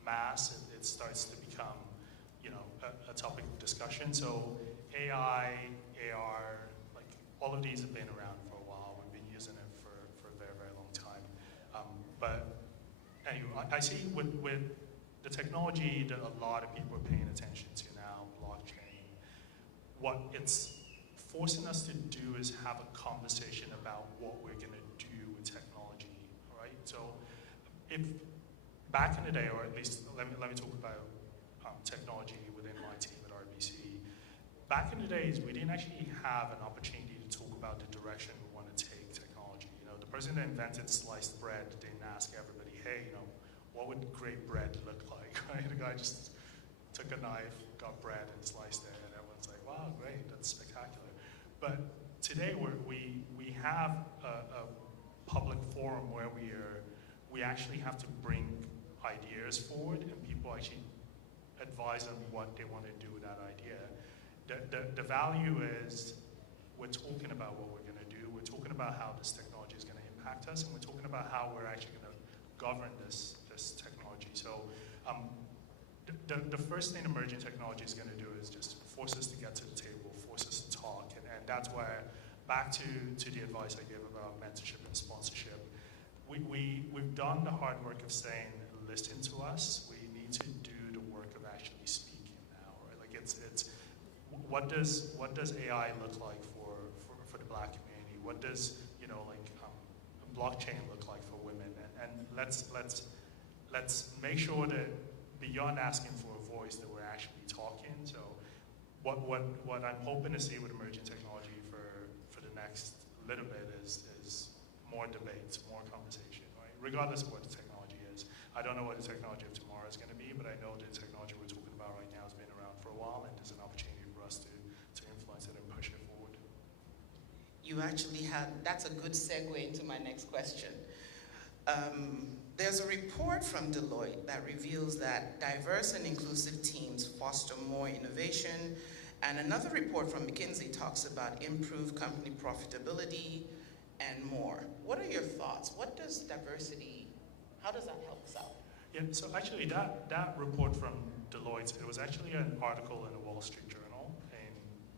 mass, it starts to become, a topic of discussion. So AI, AR, like all of these have been around for a while. We've been using it for a very, very long time. But anyway, I see with the technology that a lot of people are paying attention to now, blockchain, what it's forcing us to do is have a conversation about what we're going to do with technology, right? So if back in the day, or at least let me talk about technology within my team at RBC. Back in the days, we didn't actually have an opportunity to talk about the direction we want to take technology. The person that invented sliced bread didn't ask everybody, hey, what would great bread look like, right? The guy just took a knife, got bread, and sliced it, and everyone's like, wow, great, that's spectacular. But today, we have a public forum where we actually have to bring ideas forward, and people actually advise them what they want to do with that idea. The value is we're talking about what we're going to do, we're talking about how this technology is going to impact us, and we're talking about how we're actually going to govern this technology. So the first thing emerging technology is going to do is just force us to get to the table, force us to talk, and that's where, back to the advice I gave about mentorship and sponsorship, we've done the hard work of saying, listen to us, we need to do the work of actually speaking now, right? Like it's what does AI look like for the Black community? What does blockchain look like for women? And let's make sure that beyond asking for a voice, that we're actually talking. So what I'm hoping to see with emerging technology for the next little bit is more debates, more conversation, right? Regardless of what the technology is. I don't know what the technology of tomorrow is going to be, but I know the technology we're talking about right now has been around for a while, and there's an opportunity for us to influence it and push it forward. You actually that's a good segue into my next question. There's a report from Deloitte that reveals that diverse and inclusive teams foster more innovation, and another report from McKinsey talks about improved company profitability and more. What are your thoughts? What does diversity, how does that help us out? Yeah, so actually that report from Deloitte, it was actually an article in the Wall Street Journal in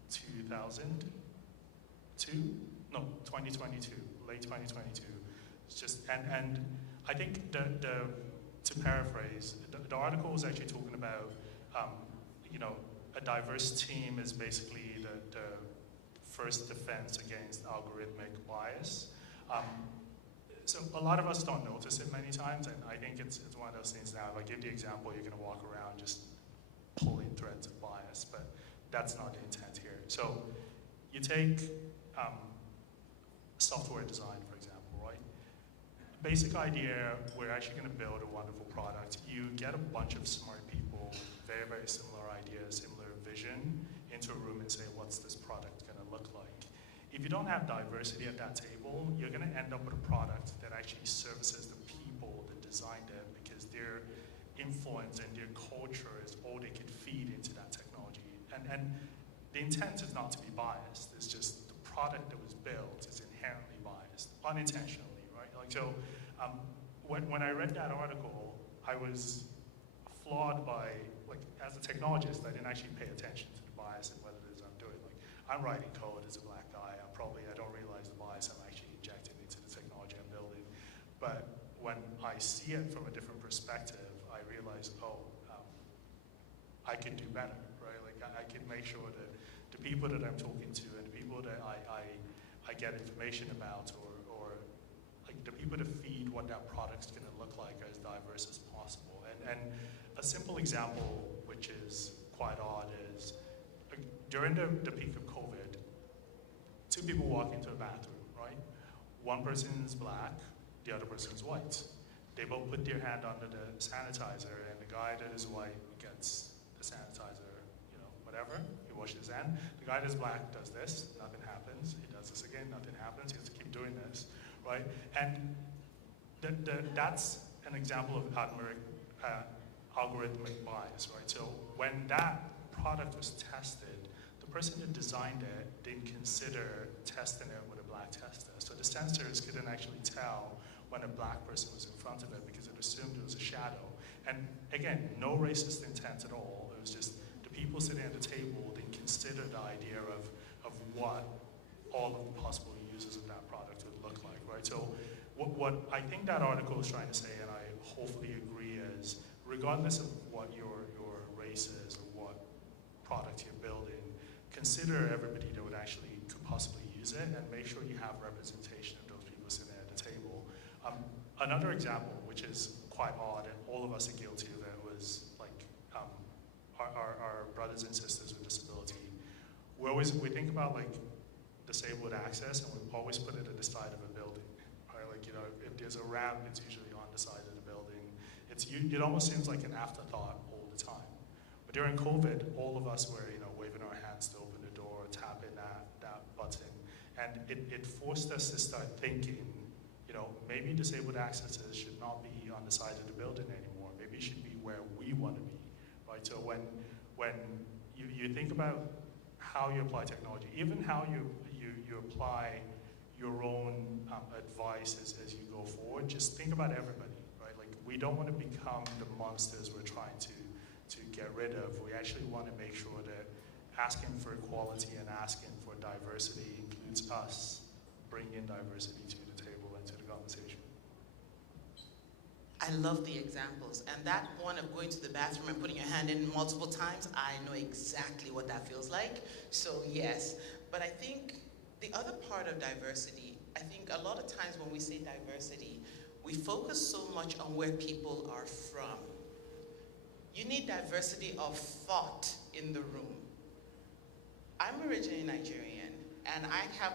2022, late 2022. It's just, and I think to paraphrase, the article was actually talking about, a diverse team is basically the first defense against algorithmic bias. So a lot of us don't notice it many times, and I think it's one of those things now. If I give the example, you're going to walk around just pulling threads of bias, but that's not the intent here. So you take software design, for example, right? Basic idea, we're actually going to build a wonderful product. You get a bunch of smart people, very, very similar ideas, similar vision, into a room and say, what's this product going to look like? If you don't have diversity at that table, you're going to end up with a product that actually services the people that designed it, because their influence and their culture is all they can feed into that technology. And the intent is not to be biased. It's just the product that was built is inherently biased, unintentionally, right? Like, so when I read that article, I was flawed by, like, as a technologist, I didn't actually pay attention to the bias and what it is I'm doing. Like, I'm writing code as a Black guy. I don't realize the bias I'm actually injecting into the technology I'm building. But when I see it from a different perspective, I realize, I can do better, right? Like, I can make sure that the people that I'm talking to and the people that I get information about, or like the people that feed what that product's going to look like, are as diverse as possible. And a simple example, which is quite odd, is during the peak of COVID, two people walk into a bathroom, right? One person's Black, the other person's white. They both put their hand under the sanitizer, and the guy that is white gets the sanitizer, whatever, he washes his hand. The guy that's Black does this, nothing happens. He does this again, nothing happens. He has to keep doing this, right? And that's an example of algorithmic bias, right? So when that product was tested, the person that designed it didn't consider testing it with a Black tester. So the sensors couldn't actually tell when a Black person was in front of it, because it assumed it was a shadow. And again, no racist intent at all. It was just the people sitting at the table didn't consider the idea of what all of the possible uses of that product would look like, right? So what I think that article is trying to say, and I hopefully agree, is regardless of what your race is or what product you're building, consider everybody that would actually could possibly use it, and make sure you have representation of those people sitting at the table. Another example, which is quite odd, and all of us are guilty of it, was like our brothers and sisters with disability. We think about like disabled access, and we always put it at the side of a building, right? Like, if there's a ramp, it's usually on the side of the building. It almost seems like an afterthought all the time. But during COVID, all of us were, waving our hands to open the door, tapping that button, and it forced us to start thinking, maybe disabled accesses should not be on the side of the building anymore. Maybe it should be where we want to be, right? right? So when you think about how you apply technology, even how you apply your own advice as you go forward, just think about everybody, right? Like, we don't want to become the monsters we're trying to get rid of. We actually want to make sure that asking for equality and asking for diversity includes us bringing diversity to the table and to the conversation. I love the examples, and that one of going to the bathroom and putting your hand in multiple times, I know exactly what that feels like, so yes. But I think the other part of diversity, I think a lot of times when we say diversity, we focus so much on where people are from. You need diversity of thought in the room. I'm originally Nigerian, and I have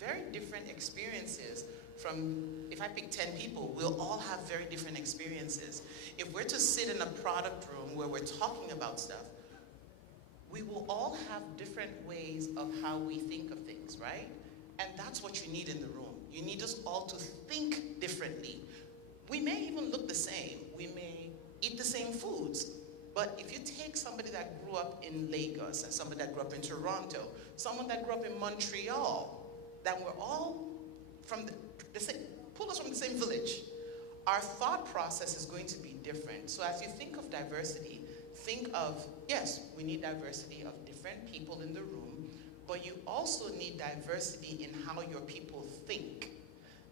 very different experiences from, if I pick 10 people, we'll all have very different experiences. If we're to sit in a product room where we're talking about stuff, we will all have different ways of how we think of things, right? And that's what you need in the room. You need us all to think differently. We may even look the same. We may eat the same foods. But if you take somebody that grew up in Lagos and somebody that grew up in Toronto, someone that grew up in Montreal, that we're all from the same, pull us from the same village, our thought process is going to be different. So as you think of diversity, think of, yes, we need diversity of different people in the room, but you also need diversity in how your people think.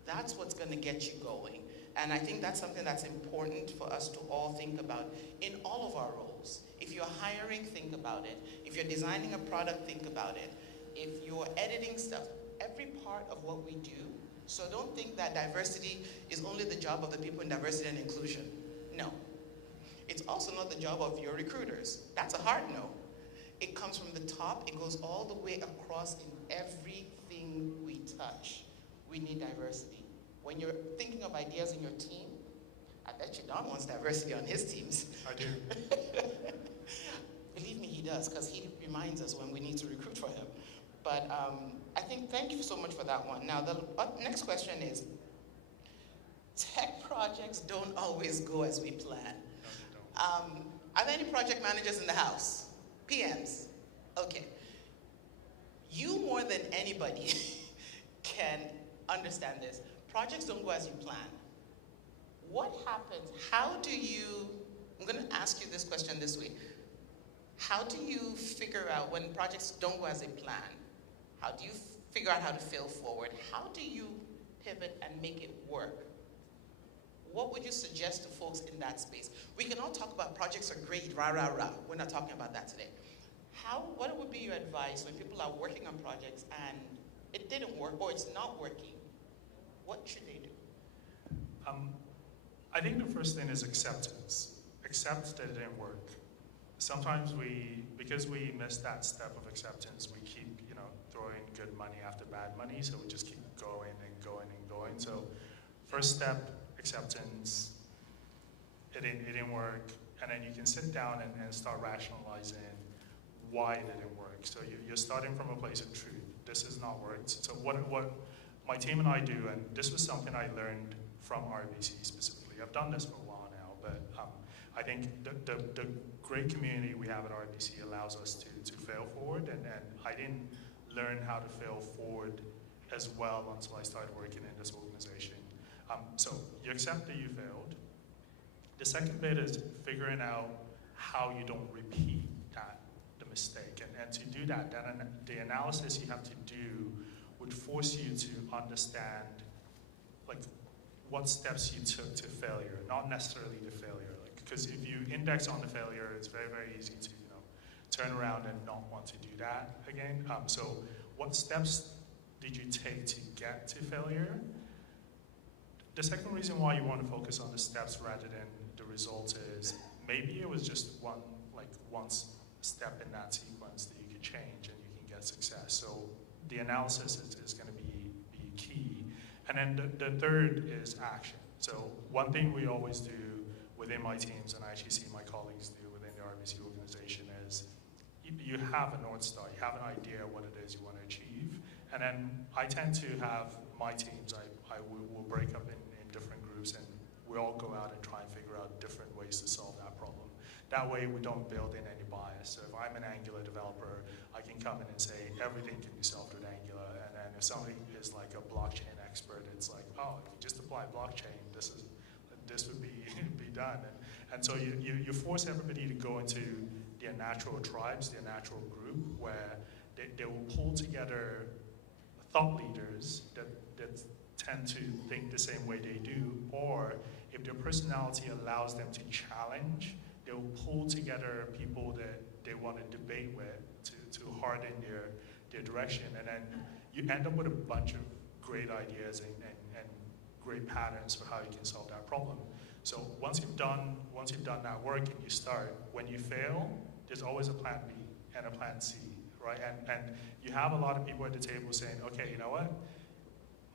That's what's going to get you going. And I think that's something that's important for us to all think about in all of our roles. If you're hiring, think about it. If you're designing a product, think about it. If you're editing stuff, every part of what we do. So don't think that diversity is only the job of the people in diversity and inclusion. No. It's also not the job of your recruiters. That's a hard no. It comes from the top. It goes all the way across in everything we touch. We need diversity. When you're thinking of ideas in your team, I bet you Don wants diversity on his teams. I do. Believe me, he does, because he reminds us when we need to recruit for him. But I think, thank you so much for that one. Now, the next question is, tech projects don't always go as we plan. No, they don't. Are there any project managers in the house? PMs? Okay. You more than anybody can understand this. Projects don't go as you plan. What happens? How do you, I'm going to ask you this question this way. How do you figure out when projects don't go as they plan? How do you figure out how to fail forward? How do you pivot and make it work? What would you suggest to folks in that space? We can all talk about projects are great, rah, rah, rah. We're not talking about that today. What would be your advice when people are working on projects and it didn't work or it's not working? What should they do? I think the first thing is acceptance. Accept that it didn't work. Sometimes because we miss that step of acceptance, we keep, throwing good money after bad money, so we just keep going and going and going. So first step, acceptance, it didn't work, and then you can sit down and start rationalizing why it didn't work. So you're starting from a place of truth. This has not worked. So what my team and I do, and this was something I learned from RBC specifically. I've done this for a while now, but I think the great community we have at RBC allows us to fail forward, and I didn't learn how to fail forward as well until I started working in this organization. So you accept that you failed. The second bit is figuring out how you don't repeat the mistake, and to do that, then the analysis you have to do would force you to understand what steps you took to failure, not necessarily the failure. Because if you index on the failure, it's very, very easy to turn around and not want to do that again. So what steps did you take to get to failure? The second reason why you want to focus on the steps rather than the results is maybe it was just one step in that sequence that you could change and you can get success. So the analysis is going to be key. And then the third is action. So one thing we always do within my teams, and I actually see my colleagues do within the RBC organization, is you have a North Star, you have an idea what it is you want to achieve, and then I tend to have my teams, I will break up in different groups, and we all go out and try and figure out different ways to solve that problem. That way we don't build in any bias. So if I'm an Angular developer, I can come in and say everything can be solved with Angular. And then if somebody is like a blockchain expert, it's like, oh, if you just apply blockchain, this would be be done. And so you force everybody to go into their natural tribes, their natural group, where they will pull together thought leaders that tend to think the same way they do, or if their personality allows them to challenge, they'll pull together people that they want to debate with to harden their direction, and then you end up with a bunch of great ideas and great patterns for how you can solve that problem. So once you've done that work and you start, when you fail, there's always a plan B and a plan C, right? And you have a lot of people at the table saying, okay, you know what?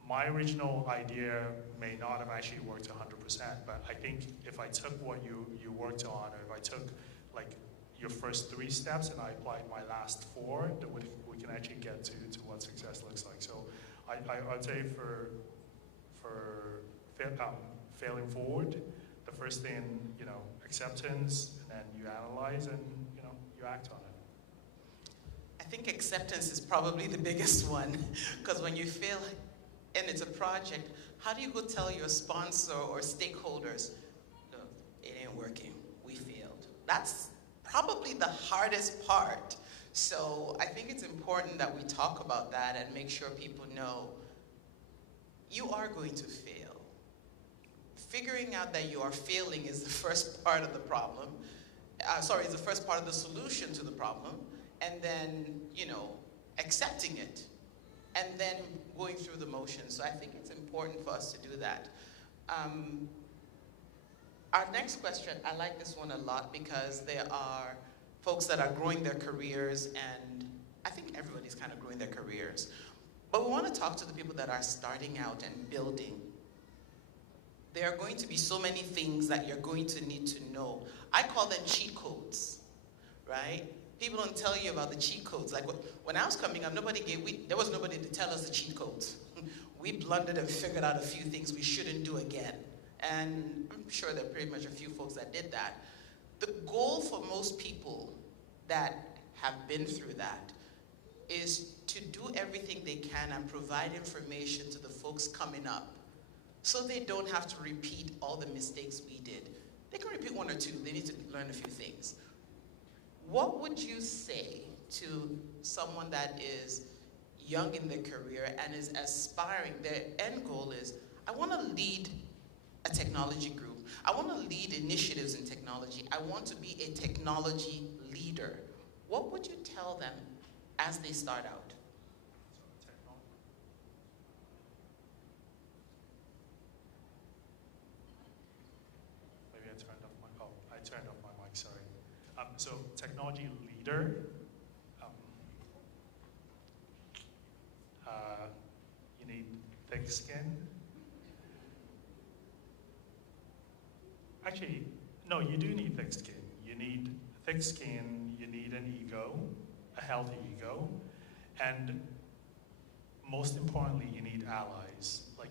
My original idea may not have actually worked 100%, but I think if I took what you worked on, or if I took like your first 3 steps and I applied my last 4, that we can actually get to what success looks like. So I'd say for failing forward, the first thing, acceptance, and then you analyze and you act on it. I think acceptance is probably the biggest one, because when you fail and it's a project, how do you go tell your sponsor or stakeholders, look, it ain't working, we failed? That's probably the hardest part. So I think it's important that we talk about that and make sure people know you are going to fail. Figuring out that you are failing is the first part of the problem. Is the first part of the solution to the problem. And then, accepting it. And then going through the motions. So I think it's important for us to do that. Our next question, I like this one a lot because there are folks that are growing their careers, and I think everybody's kind of growing their careers. But we want to talk to the people that are starting out and building. There are going to be so many things that you're going to need to know. I call them cheat codes, right? People don't tell you about the cheat codes. Like when I was coming up, there was nobody to tell us the cheat codes. We blundered and figured out a few things we shouldn't do again. And I'm sure there are pretty much a few folks that did that. The goal for most people that have been through that is to do everything they can and provide information to the folks coming up so they don't have to repeat all the mistakes we did. They can repeat 1 or 2. They need to learn a few things. What would you say to someone that is young in their career and is aspiring? Their end goal is, I want to lead a technology group. I want to lead initiatives in technology. I want to be a technology leader. What would you tell them as they start out? Maybe I turned off my mic, sorry. So technology leader, you need thick skin. Actually, no, you do need thick skin. You need thick skin, you need an ego, a healthy ego, and most importantly, you need allies. For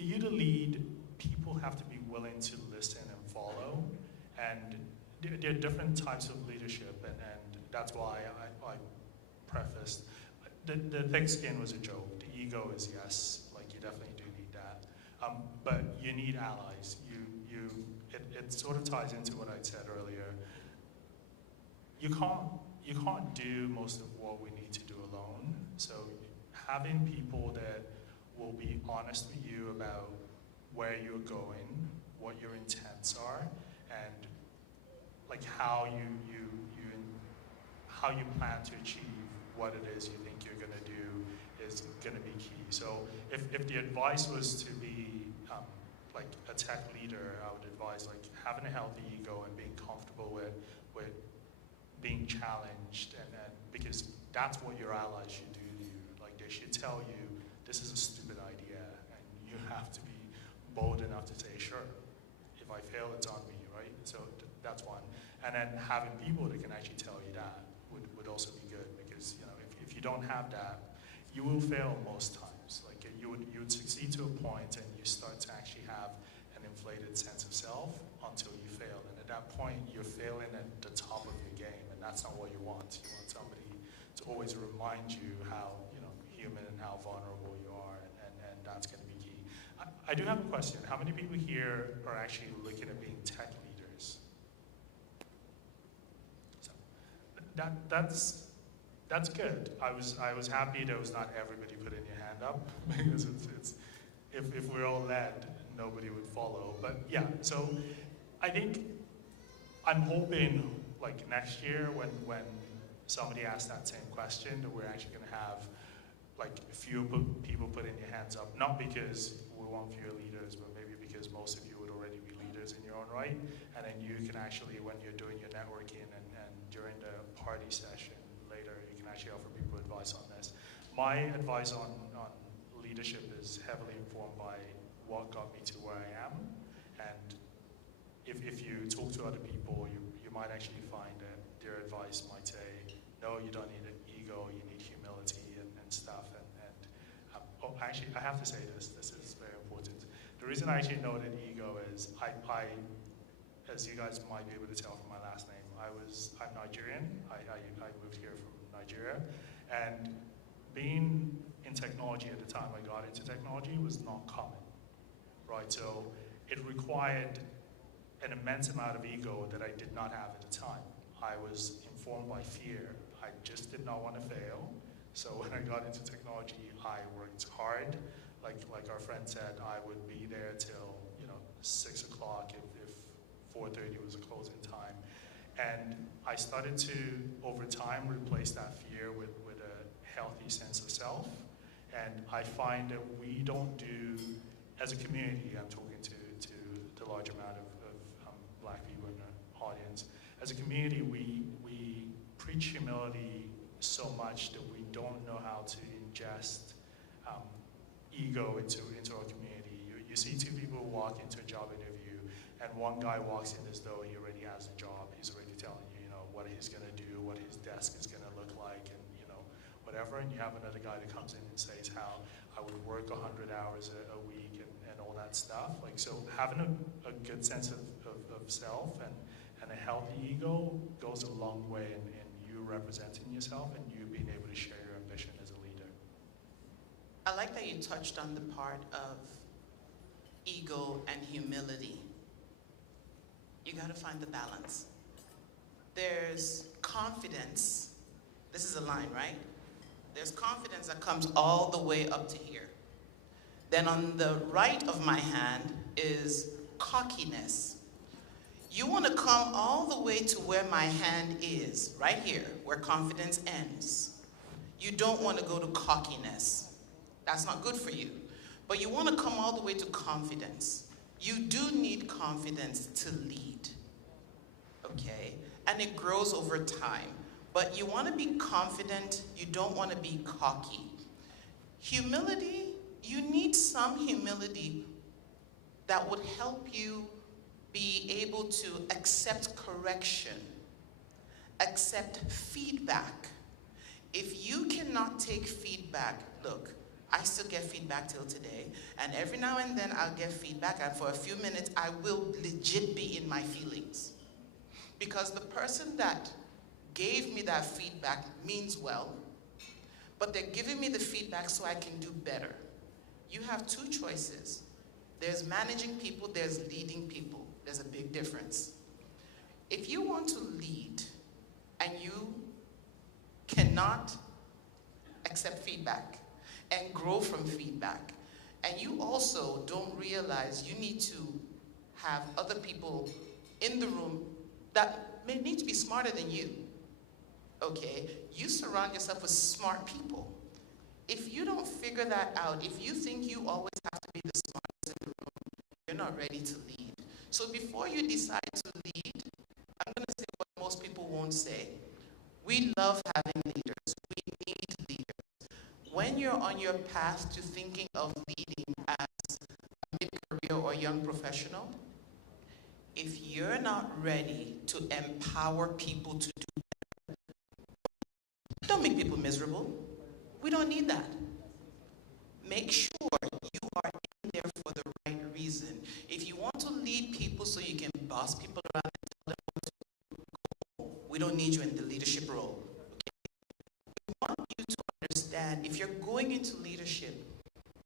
you to lead, people have to be willing to listen and follow, and there are different types of leadership, and that's why I prefaced, the thick skin was a joke, the ego is yes, you definitely do need that. But you need allies. It sort of ties into what I said earlier. You can't do most of what we need to do alone. So having people that will be honest with you about where you're going, what your intents are, and how you plan to achieve what it is you think you're going to do is going to be key. So if the advice was to be a tech leader, I would advise having a healthy ego and being comfortable with being challenged, and because that's what your allies should do to you. They should tell you this is a stupid idea, and you have to be bold enough to say, sure, if I fail, it's on me, right? So that's one. And then having people that can actually tell you that would also be good, because if you don't have that, you will fail most times. You would succeed to a point, and you start to actually have an inflated sense of self until you fail, and that point, you're failing at the top of your game, and that's not what you want. You want somebody to always remind you how, you know, human and how vulnerable you are, and that's going to be key. I do have a question. How many people here are actually looking at being tech leaders? So that's good. I was happy that was not everybody putting your hand up, because it's if we're all led, nobody would follow. But yeah, so I think I'm hoping like next year when somebody asks that same question, that we're actually going to have like fewer people putting their hands up, not because we want fewer leaders, but maybe because most of you would already be leaders in your own right, and then you can actually, when you're doing your networking and during the party session later, you can actually offer people advice on this. My advice on leadership is heavily informed by what got me to where I am, and if you talk to other people, you might actually find that their advice might say, no, you don't need an ego, you need humility and stuff. Actually, I have to say this is very important. The reason I actually know that ego is, I as you guys might be able to tell from my last name, I'm Nigerian. I moved here from Nigeria, and being in technology at the time I got into technology was not common, right? So it required an immense amount of ego that I did not have at the time. I was informed by fear. I just did not want to fail. So when I got into technology, I worked hard. Like our friend said, I would be there till 6 o'clock if 4:30 was a closing time. And I started to, over time, replace that fear with a healthy sense of self. And I find that we don't do, as a community, I'm talking to the large amount of black people in the audience, as a community, we preach humility so much that we don't know how to ingest ego into our community. You see two people walk into a job interview, and one guy walks in as though he already has a job. He's already telling you, what he's going to do, what his desk is going to look like, and whatever. And you have another guy that comes in and says how I would work 100 hours a week and all that stuff. Like, so having a good sense of self and a healthy ego goes a long way in you representing yourself and you being able to share your ambition as a leader. I like that you touched on the part of ego and humility. You got to find the balance. There's confidence. This is a line, right? There's confidence that comes all the way up to here. Then on the right of my hand is cockiness. You want to come all the way to where my hand is, right here, where confidence ends. You don't want to go to cockiness. That's not good for you. But you want to come all the way to confidence. You do need confidence to lead, okay? And it grows over time. But you want to be confident, you don't want to be cocky. Humility, you need some humility that would help you be able to accept correction, accept feedback. If you cannot take feedback, look, I still get feedback till today, and every now and then I'll get feedback, and for a few minutes I will legit be in my feelings. Because the person that gave me that feedback means well, but they're giving me the feedback so I can do better. You have two choices. There's managing people, there's leading people. There's a big difference. If you want to lead and you cannot accept feedback and grow from feedback, and you also don't realize you need to have other people in the room that may need to be smarter than you, okay? You surround yourself with smart people. If you don't figure that out, if you think you always have to be the smartest in the room, you're not ready to lead. So before you decide to lead, I'm going to say what most people won't say. We love having leaders. We need leaders. When you're on your path to thinking of leading as a mid-career or young professional, if you're not ready to empower people to do better, don't make people miserable. We don't need that. Make sure you are in there for the right reason. If you want to lead people so you can boss people around and tell We don't need you in the leadership role. We want you to understand if you're going into leadership,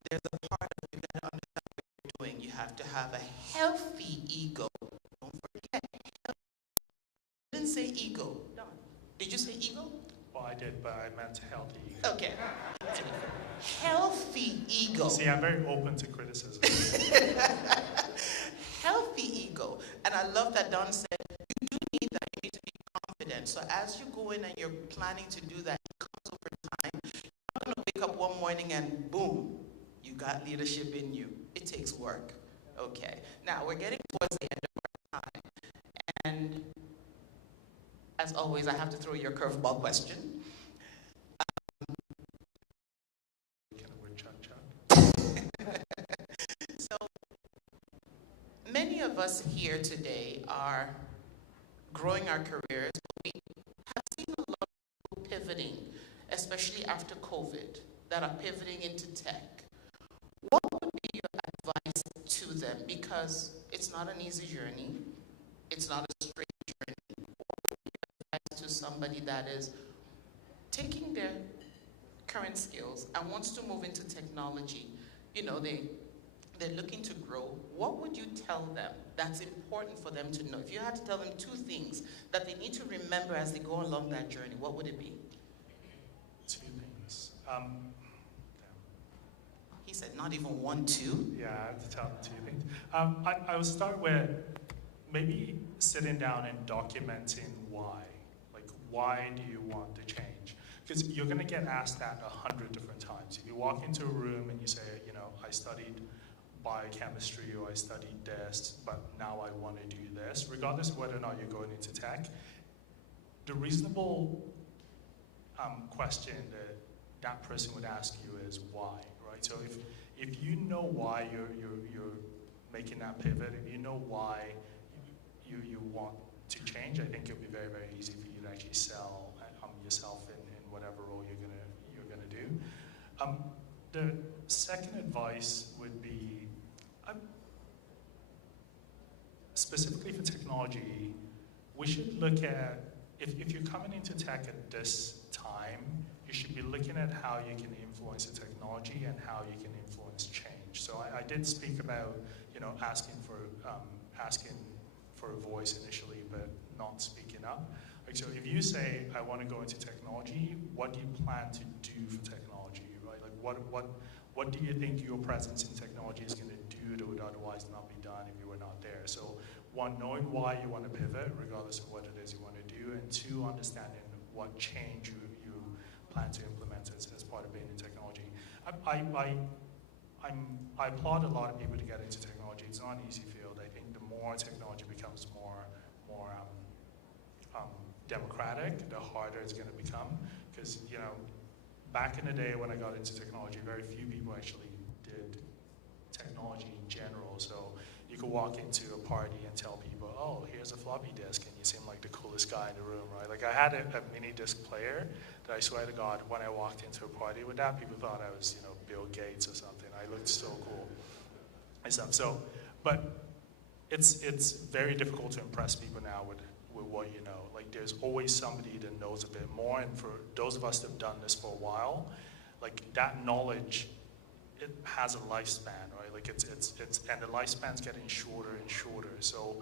there's a part of you that understand what you're doing. You have to have a healthy ego. Don't forget. I didn't say ego. Did you say ego? Well, I did, but I meant healthy. Okay. Healthy ego. See, I'm very open to criticism. Healthy ego. And I love that Don said, you do need that. You need to be confident. So as you go in and you're planning to do that, it comes over time. You're not going to wake up one morning and boom, you got leadership in you. It takes work. Okay. Now, we're getting towards the end of our time. And as always, I have to throw you a curveball question. So, many of us here today are growing our careers. We have seen a lot of people pivoting, especially after COVID, that are pivoting into tech. What would be your advice to them? Because it's not an easy journey. It's not a straight journey. What would be your advice to somebody that is taking their current skills and wants to move into technology? You know, they're looking to grow. What would you tell them that's important for them to know? If you had to tell them two things that they need to remember as they go along that journey, what would it be? Two things. He said not even one, two. Yeah, I have to tell them two things. I would start with maybe sitting down and documenting why. Like, why do you want to change? Because you're going to get asked that 100 different times. If you walk into a room and you say, you know, I studied biochemistry or I studied this, but now I want to do this, regardless of whether or not you're going into tech, the reasonable question that that person would ask you is why, right? So if you know why you're making that pivot, if you know why you want to change, I think it'll be very, very easy for you to actually sell yourself in whatever role you're gonna do. The second advice would be, specifically for technology, we should look at, if you're coming into tech at this time, you should be looking at how you can influence the technology and how you can influence change. So I did speak about, you know, asking for a voice initially, but not speaking up. Like, so if you say, I want to go into technology, what do you plan to do for technology, right? Like, what do you think your presence in technology is going to do that would otherwise not be done if you were not there? So, one, knowing why you want to pivot, regardless of what it is you want to do, and two, understanding what change you plan to implement as part of being in technology. I applaud a lot of people to get into technology. It's not an easy field. I think the more technology becomes more democratic, the harder it's going to become. Because, you know, back in the day when I got into technology, very few people actually did technology in general. So you could walk into a party and tell people, oh, here's a floppy disk, and you seem like the coolest guy in the room, right? Like, I had a mini disc player that I swear to God, when I walked into a party with that, people thought I was, you know, Bill Gates or something. I looked so cool and stuff. So, but it's very difficult to impress people now with what you know. Like, there's always somebody that knows a bit more, and for those of us that have done this for a while, like, that knowledge, it has a lifespan, right? Like, it's and the lifespan's getting shorter and shorter. So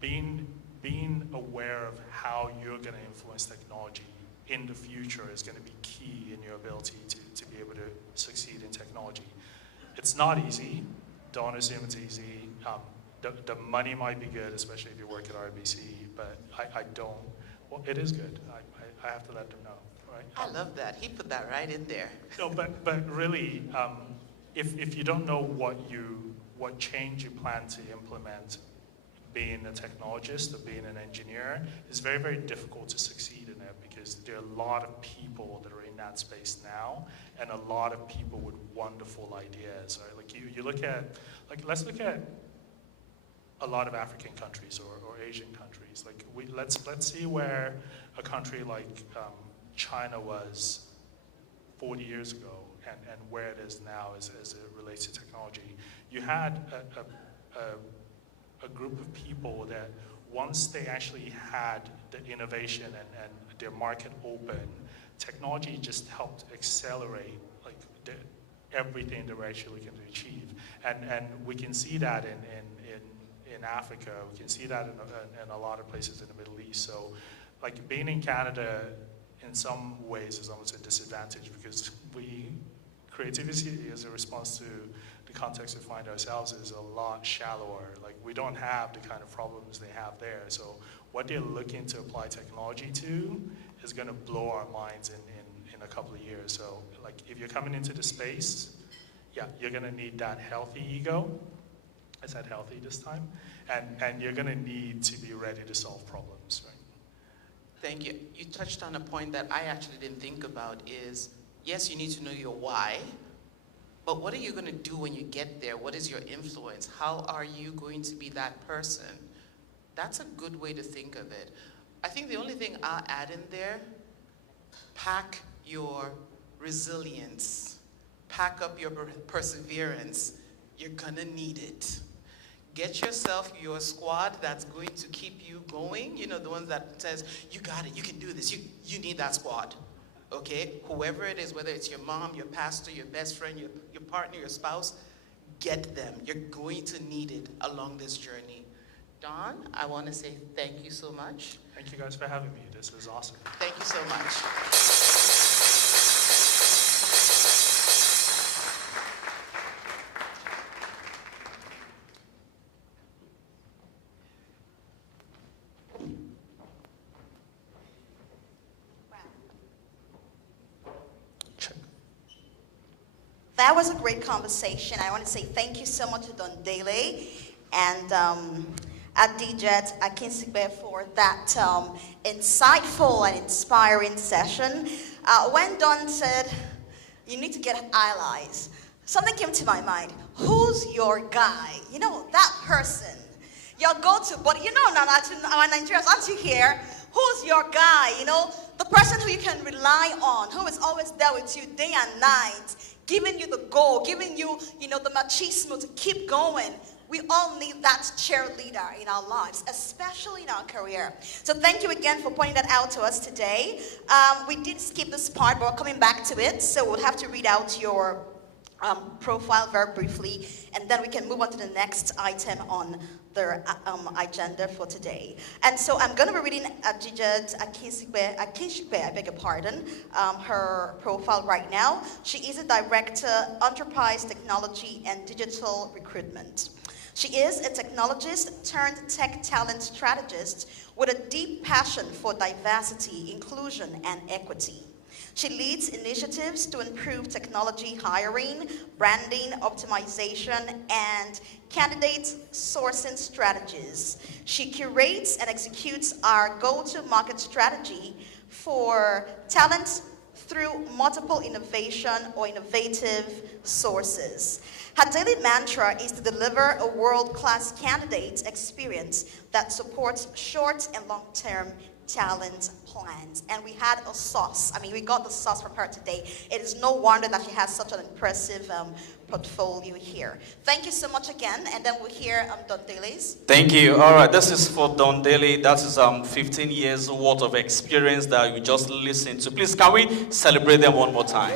being aware of how you're going to influence technology in the future is going to be key in your ability to be able to succeed in technology. It's not easy. Don't assume it's easy. The money might be good, especially if you work at RBC, but I don't. Well, it is good. I have to let them know, right? I love that. He put that right in there. No, but really, if you don't know what change you plan to implement, being a technologist or being an engineer, it's very, very difficult to succeed in it, because there are a lot of people that are in that space now, and a lot of people with wonderful ideas, right? Like, you look at, like, let's look at a lot of African countries or Asian countries. Like, let's see where a country like China was 40 years ago and where it is now as it relates to technology. You had a group of people that once they actually had the innovation and their market open, technology just helped accelerate like everything that we're actually looking to achieve. And we can see that in Africa, we can see that in a lot of places in the Middle East. So like being in Canada in some ways is almost a disadvantage because creativity as a response to the context we find ourselves is a lot shallower. Like we don't have the kind of problems they have there. So what they're looking to apply technology to is going to blow our minds in a couple of years. So like if you're coming into the space, yeah, you're going to need that healthy ego. I said healthy this time. And you're going to need to be ready to solve problems, right? Thank you. You touched on a point that I actually didn't think about is, yes, you need to know your why, but what are you going to do when you get there? What is your influence? How are you going to be that person? That's a good way to think of it. I think the only thing I'll add in there, pack your resilience, pack up your perseverance. You're gonna need it. Get yourself your squad that's going to keep you going. You know, the ones that says, you got it, you can do this. You need that squad, okay? Whoever it is, whether it's your mom, your pastor, your best friend, your partner, your spouse, get them. You're going to need it along this journey. Don, I want to say thank you so much. Thank you guys for having me. This was awesome. Thank you so much. That was a great conversation. I want to say thank you so much to Don Dele and Adijat Akinsigbe for that insightful and inspiring session. When Don said, you need to get allies, something came to my mind. Who's your guy? You know, that person, your go-to, but you know, our Nigerians, aren't you here? Who's your guy? You know, the person who you can rely on, who is always there with you day and night, giving you the goal, giving you, the machismo to keep going. We all need that cheerleader in our lives, especially in our career. So thank you again for pointing that out to us today. We did skip this part, but we're coming back to it. So we'll have to read out your profile very briefly, and then we can move on to the next item on the agenda for today. And so I'm going to be reading Adijat Akinsigbe, I beg your pardon, her profile right now. She is a Director, Enterprise Technology and Digital Recruitment. She is a technologist turned tech talent strategist with a deep passion for diversity, inclusion, and equity. She leads initiatives to improve technology hiring, branding, optimization, and candidate sourcing strategies. She curates and executes our go-to-market strategy for talent through multiple innovation or innovative sources. Her daily mantra is to deliver a world-class candidate experience that supports short and long-term talent plans. And we had a sauce. We got the sauce from her today. It is no wonder that she has such an impressive portfolio here. Thank you so much again. And then we'll hear Don Dele's. Thank you. All right, this is for Don Dele. That is 15 years worth of experience that you just listened to. Please, can we celebrate them one more time?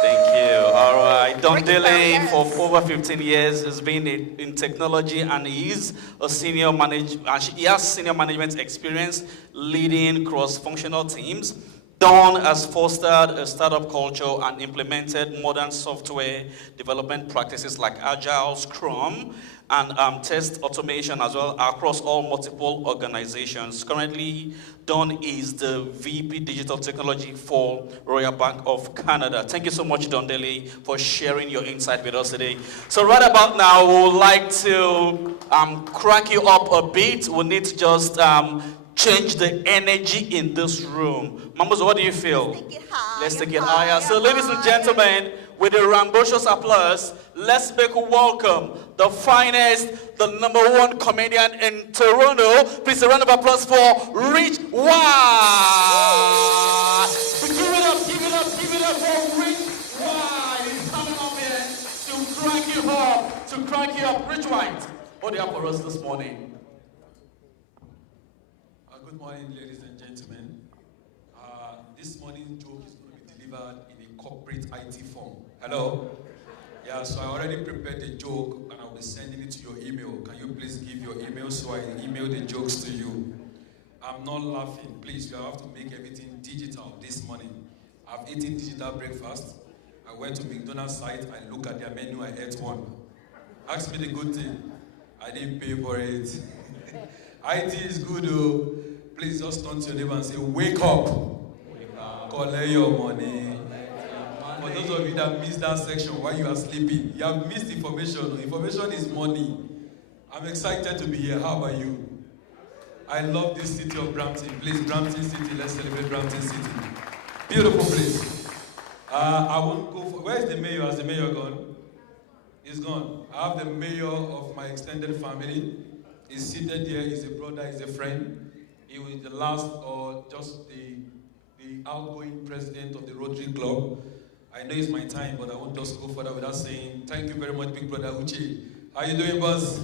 Thank you. All right. Don Dele, for over 15 years, has been in technology, and he is a senior manager. He has senior management experience leading cross-functional teams. Don has fostered a startup culture and implemented modern software development practices like Agile, Scrum, and test automation as well across all multiple organizations. Currently, Don is the VP Digital Technology for Royal Bank of Canada. Thank you so much, Don Dele, for sharing your insight with us today. So right about now, we would like to crack you up a bit. We need to just change the energy in this room. Mambos, what do you feel? Let's take it higher. So ladies and gentlemen, with a rambunctious applause, let's make a welcome the finest, the #1 comedian in Toronto. Please a round of applause for Rich Wise. Give it up for Rich Wise. He's coming up here to crank you up, Rich Wise, what do you have for us this morning? Good morning, ladies and gentlemen. This morning's joke is going to be delivered in a corporate IT form. Hello? Yeah, so I already prepared the joke and I'll be sending it to your email. Can you please give your email so I email the jokes to you? I'm not laughing. Please, you have to make everything digital this morning. I've eaten digital breakfast. I went to McDonald's site, I looked at their menu, I ate one. Ask me the good thing. I didn't pay for it. IT is good though. Please just turn to your neighbor and say, wake up. Collect your money. For those of you that missed that section while you are sleeping, you have missed information. Information is money. I'm excited to be here. How about you? I love this city of Brampton. Please, Brampton City, let's celebrate Brampton City. Beautiful place. I won't go for, where is the mayor? Has the mayor gone? He's gone. I have the mayor of my extended family. He's seated there. He's a brother, he's a friend. He was the last or just the outgoing president of the Rotary Club. I know it's my time, but I won't just go further without saying thank you very much, big brother Uche. How you doing, boss?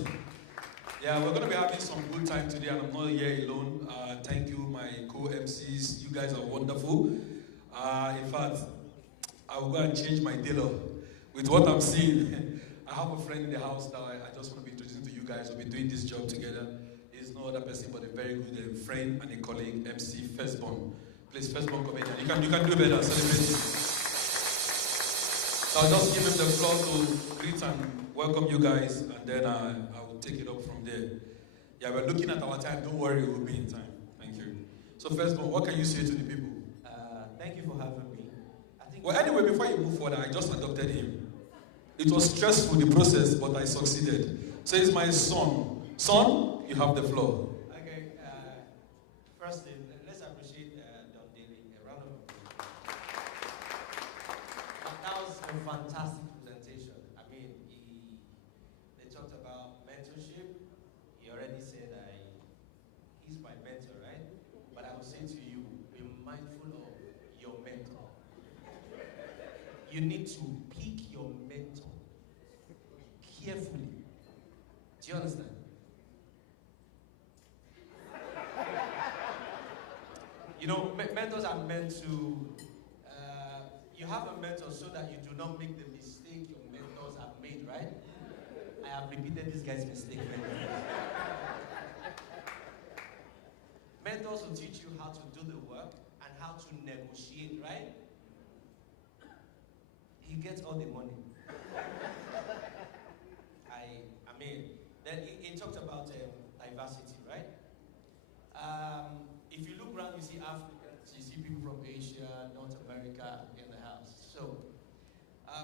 Yeah, we're going to be having some good time today, and I'm not here alone. Thank you, my co-MCs. You guys are wonderful. In fact, I will go and change my dealer with what I'm seeing. I have a friend in the house that I just want to be introducing to you guys. We'll be doing this job together. He's no other person but a very good friend and a colleague, MC Firstborn. Please, Firstborn comedian. You can do better. Celebrate him. So I'll just give him the floor to greet and welcome you guys, and then I will take it up from there. Yeah, we're looking at our time. Don't worry, we'll be in time. Thank you. So Firstborn, what can you say to the people? Thank you for having me. Well, anyway, before you move forward, I just adopted him. It was stressful, the process, but I succeeded. So he's my son. Son, you have the floor. Okay, firstly, let's appreciate Don Daly. A round of applause. That was a fantastic presentation. I mean, they talked about mentorship. He already said he's my mentor, right? But I will say to you, be mindful of your mentor. You need to pick your mentor carefully. Do you understand? You know, mentors are meant to, you have a mentor so that you do not make the mistake your mentors have made, right? I have repeated this guy's mistake many times. Mentors will teach you how to do the work and how to negotiate, right? He gets all the money. I mean, then he talked about diversity, right? If you look around, you see Africans, you see people from Asia, North America in the house. So,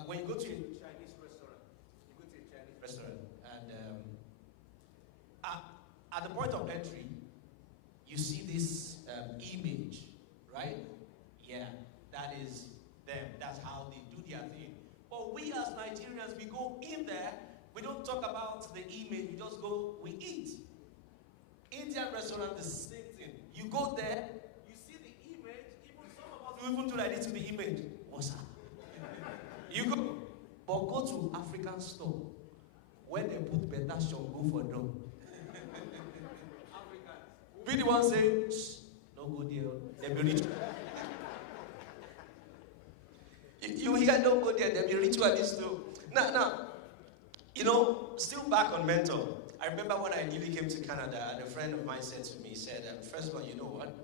when you go to a Chinese restaurant, and at the point of entry, you see this image, right? Yeah, that is them. That's how they do their thing. But we as Nigerians, we go in there, we don't talk about the image, we just go, we eat. Indian restaurant, the same thing. You go there, you see the image, even some of us will even do like this to the image. What's up? You go, but go to African store, where they put better shongo for them. Africans. Be the one say, no go there, they be rich. You hear no go there, they be ritualists too. Now, you know, still back on mentor. I remember when I newly came to Canada, and a friend of mine said to me, first of all, you know what?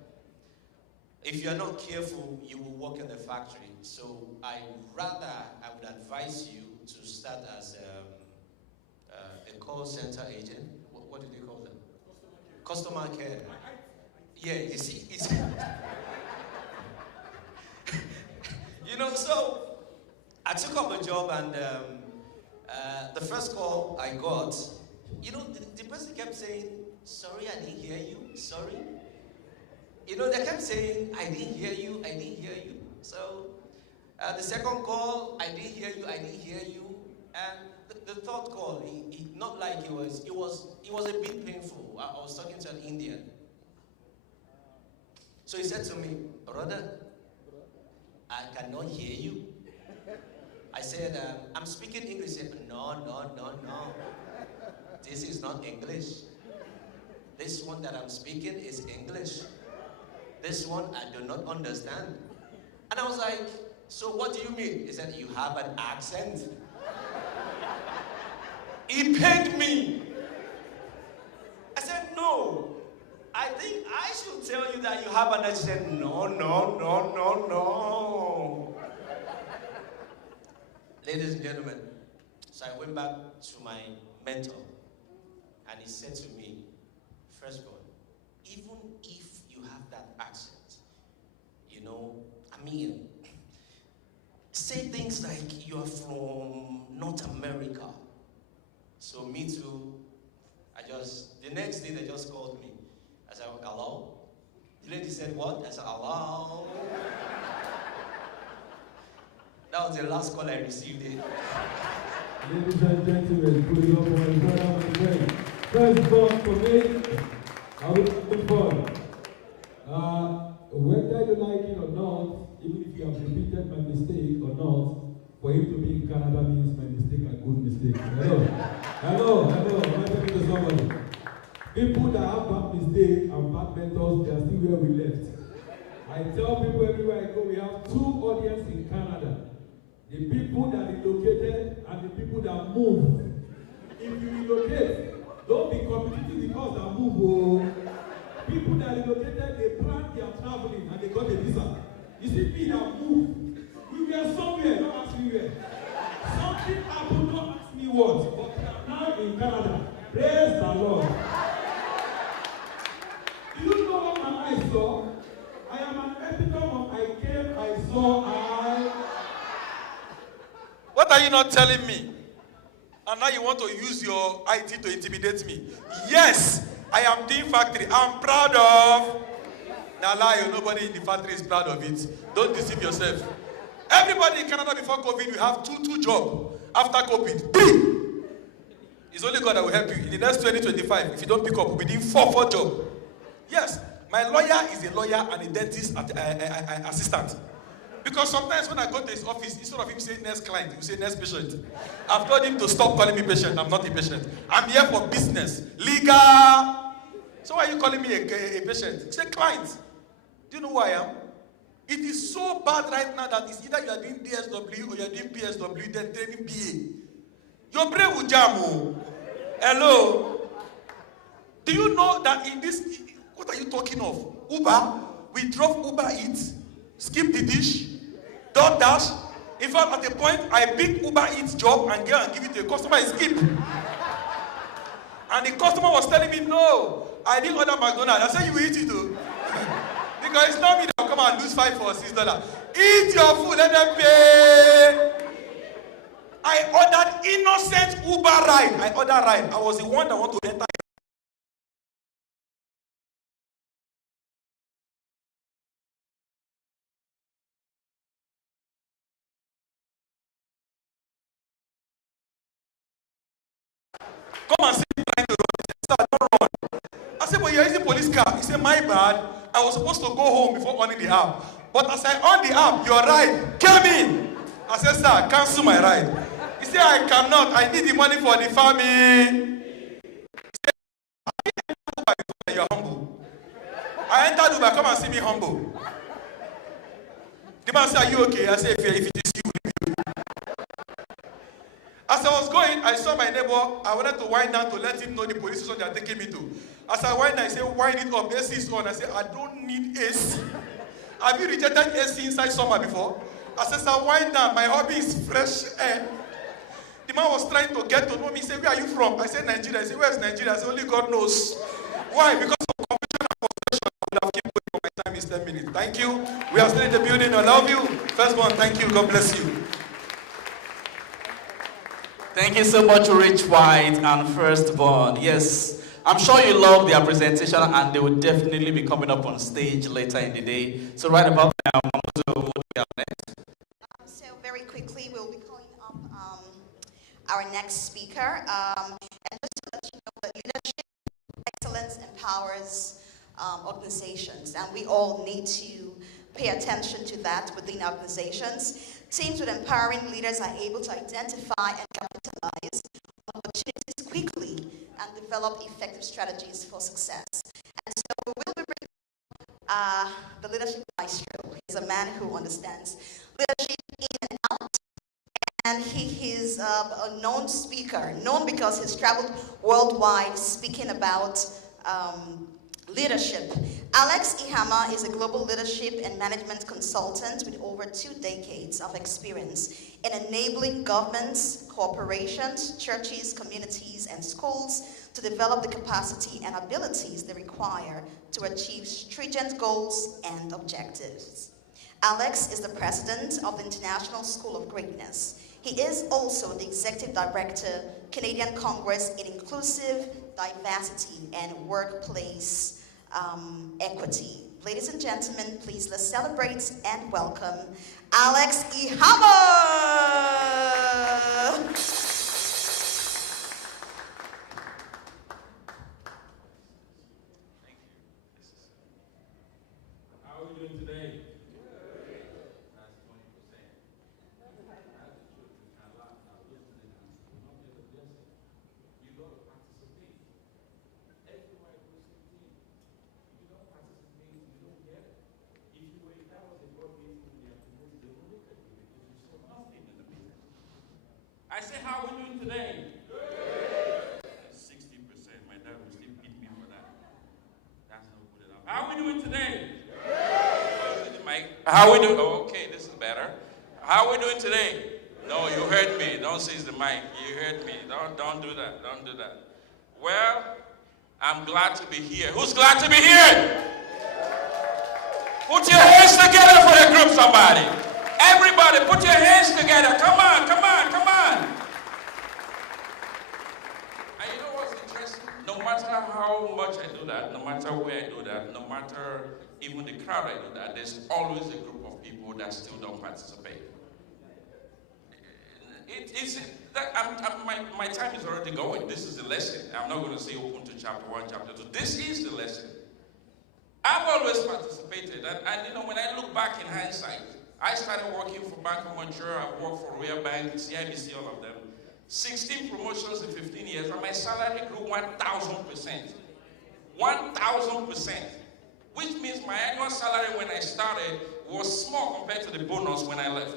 If you're not careful, you will work in the factory. So I would advise you to start as a call center agent. What do they call them? Customer care. Yeah, you see, you know, so I took up a job, and the first call I got, you know, the person kept saying, sorry, I didn't hear you, sorry. You know, they kept saying, I didn't hear you, I didn't hear you. So, the second call, I didn't hear you, I didn't hear you. And the third call, not like it was a bit painful. I was talking to an Indian. So he said to me, brother, I cannot hear you. I said, I'm speaking English. He said, no. This is not English. This one that I'm speaking is English. This one I do not understand. And I was like, so what do you mean? He said, you have an accent. He paid me. I said, no. I think I should tell you that you have an accent. No, no, no, no, no. Ladies and gentlemen, so I went back to my mentor, and he said to me, firstborn, even if you have that accent, you know, I mean, say things like you are from North America. So me too, the next day they just called me. I said, hello? The lady said, what? I said, hello? That was the last call I received. Ladies and gentlemen, put it up for my brother, my friend. First born for me, I will have fun. Whether you like it or not, even if you have repeated my mistake or not, for him to be in Canada means my mistake a good mistake. Hello? Hello? Am I talking to somebody? People that have bad mistakes and bad mentors, they are still where we left. I tell people everywhere I go, we have two audiences in Canada. The people that relocated and the people that move. If you relocate, don't be competitive because that move. Oh. People that relocated, they plan their traveling and they got a visa. You see me that move. We were somewhere, don't ask me where. Something happened, don't ask me what. But we are now in Canada. Praise the Lord. Do you know what my eyes saw? I am an epitome of I came, I saw, I. What are you not telling me? And now you want to use your IT to intimidate me. Yes, I am doing factory. I'm proud of. Now lie, nobody in the factory is proud of it. Don't deceive yourself. Everybody in Canada before COVID, we have two jobs. After COVID, 3. It's only God that will help you. In the next 2025, if you don't pick up, we'll be doing 4 jobs. Yes, my lawyer is a lawyer and a dentist assistant. Because sometimes when I go to his office, instead of him saying next client, he say next patient. I've told him to stop calling me patient. I'm not a patient. I'm here for business, legal. So why are you calling me a patient? He said client. Do you know who I am? It is so bad right now that it's either you are doing DSW or you are doing PSW, then training BA. Your brain will jam. Oh. Hello? Do you know that in this, what are you talking of? Uber? We drove Uber Eats, skip the dish, DoorDash. In fact, at a point, I pick Uber Eats job and go and give it to a customer and skip. And the customer was telling me, no, I didn't order McDonald's. I said, you will eat it too. Because it's not me that will come and lose $5 or $6. Eat your food, let them pay. I ordered innocent Uber ride. I ordered ride. I was the one that want to enter. Come and see me trying to run. He said, don't run. I said, but you're using police car. He said, my bad. I was supposed to go home before owning the app. But as I on the app, your ride came in. I said, sir, cancel my ride. He said, I cannot. I need the money for the family. He said, you're humble. I entered Dubai. Come and see me humble. The man said, are you okay? I said, if it is you, as I was going, I saw my neighbor. I wanted to wind down to let him know the police station they are taking me to. As I wind down, I said, wind it up. AC is on. I said, I don't need AC. Have you rejected AC inside summer before? I said, sir, wind down. My hobby is fresh air. The man was trying to get to know me. He said, where are you from? I said, Nigeria. I said, where is Nigeria? I said, only God knows. Why? Because of confusion and frustration. I would have kept going for my time is 10 minutes. Thank you. We are still in the building. I love you. Firstborn, thank you. God bless you. Thank you so much, Rich White and Firstborn. Yes, I'm sure you love their presentation and they will definitely be coming up on stage later in the day. So right about now, what do we have next? So very quickly, we'll be calling up our next speaker. And just to let you know that leadership excellence empowers organizations, and we all need to pay attention to that within organizations. Teams with empowering leaders are able to identify and capitalize on opportunities quickly and develop effective strategies for success. And so we will be bringing the leadership maestro. He's a man who understands leadership in and out, and he is a known speaker, known because he's traveled worldwide speaking about leadership. Alex Ihama is a global leadership and management consultant with over 2 decades of experience in enabling governments, corporations, churches, communities, and schools to develop the capacity and abilities they require to achieve stringent goals and objectives. Alex is the president of the International School of Greatness. He is also the executive director, Canadian Congress in Inclusive Diversity and Workplace Equity. Ladies and gentlemen, please let's celebrate and welcome Alex Ihama. How are we doing today? I say, how are we doing today? 60%. My dad will still beat me for that. That's not good enough. How are we doing today? Mike, how are we doing? Oh, okay, this is better. How are we doing today? No, you heard me. Don't say it's the mic. You heard me. Don't do that. Don't do that. Well, I'm glad to be here. Who's glad to be here? Put your hands together for the group, somebody. Everybody, put your hands together. Come on, come on, come on. And you know what's interesting? No matter how much I do that, no matter where I do that, no matter even the crowd I do that, there's always a group of people that still don't participate. My time is already going. This is the lesson. I'm not going to say open to chapter 1, chapter 2. This is the lesson. I've always participated. And you know, when I look back in hindsight, I started working for Bank of Montreal. I've worked for Royal Bank, CIBC, all of them. 16 promotions in 15 years, and my salary grew 1,000%. 1,000%. Which means my annual salary when I started was small compared to the bonus when I left.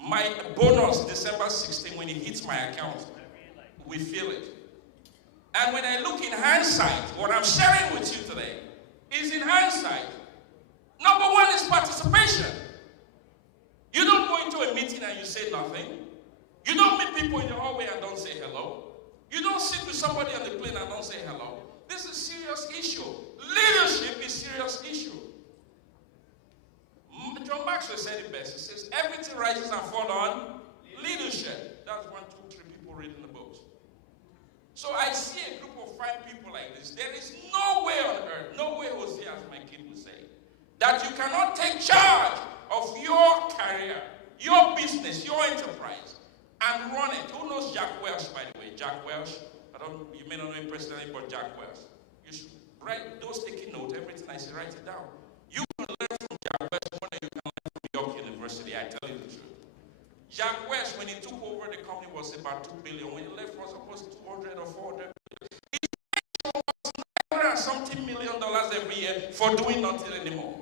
My bonus, December 16, when it hits my account, we feel it. And when I look in hindsight, what I'm sharing with you today is in hindsight. Number one is participation. You don't go into a meeting and you say nothing. You don't meet people in the hallway and don't say hello. You don't sit with somebody on the plane and don't say hello. This is a serious issue. Leadership is a serious issue. John Maxwell said it best. He says, everything rises and falls on leadership. That's 1, 2, 3 people reading the books. So I see a group of 5 people like this. There is no way on earth, no way, Jose, as my kid would say, that you cannot take charge of your career, your business, your enterprise, and run it. Who knows Jack Welch, by the way? Jack Welch. You may not know him personally, but Jack Welch. You should write, those taking note, everything I say, write it down. You can learn from Jack Welch more than you can learn from York University, I tell you the truth. Jack Welch, when he took over the company, was about $2 billion. When he left, was almost 200 or 400 billion. He made almost $900 million every year for doing nothing anymore.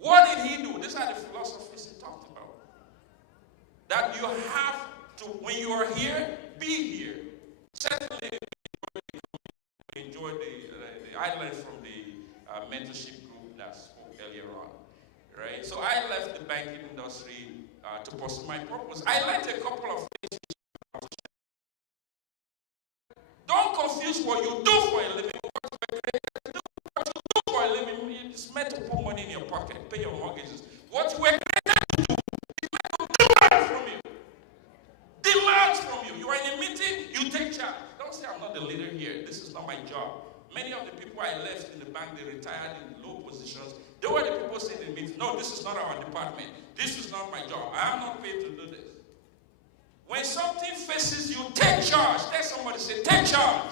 What did he do? These are the philosophies he talked about. That you have to, when you are here, be here. Certainly, we enjoyed I learned from the mentorship group that spoke earlier on. Right? So I left the banking industry to pursue my purpose. I learned a couple of things. Don't confuse what you do for a living with what you were created to do. What you do for a living is meant to put money in your pocket, pay your mortgages. What you were created to do is meant to demand from you. Demands from you. You are in a meeting, you take charge. Don't say I'm not the leader here. This is not my job. Many of the people I left in the bank, they retired in low positions. They were the people saying in the meeting, no, this is not our department. This is not my job. I am not paid to do this. When something faces you, take charge. Tell somebody, say, take charge.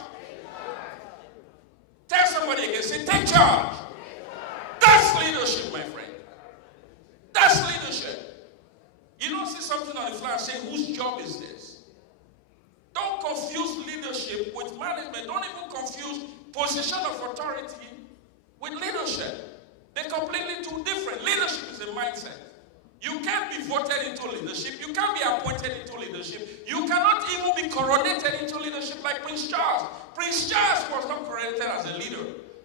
Tell somebody again, say, take charge. That's leadership, my friend. That's leadership. You don't see something on the floor and say, whose job is this? Don't confuse leadership with management. position of authority with leadership. They're completely two different. Leadership is a mindset. You can't be voted into leadership. You can't be appointed into leadership. You cannot even be coronated into leadership like Prince Charles. Prince Charles was not coronated as a leader.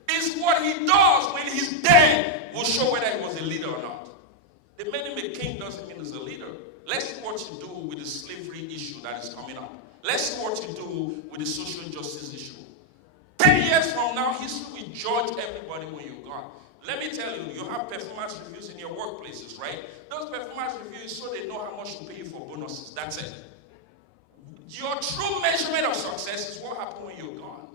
It's what he does when he's dead will show whether he was a leader or not. The man him a king doesn't mean he's a leader. Let's see what you do with the slavery issue that is coming up. Let's see what you do with the social justice issue. 10 years from now, history will judge everybody when you're gone. Let me tell you, you have performance reviews in your workplaces, right? Those performance reviews so they know how much to pay you for bonuses. That's it. Your true measurement of success is what happened when you're gone.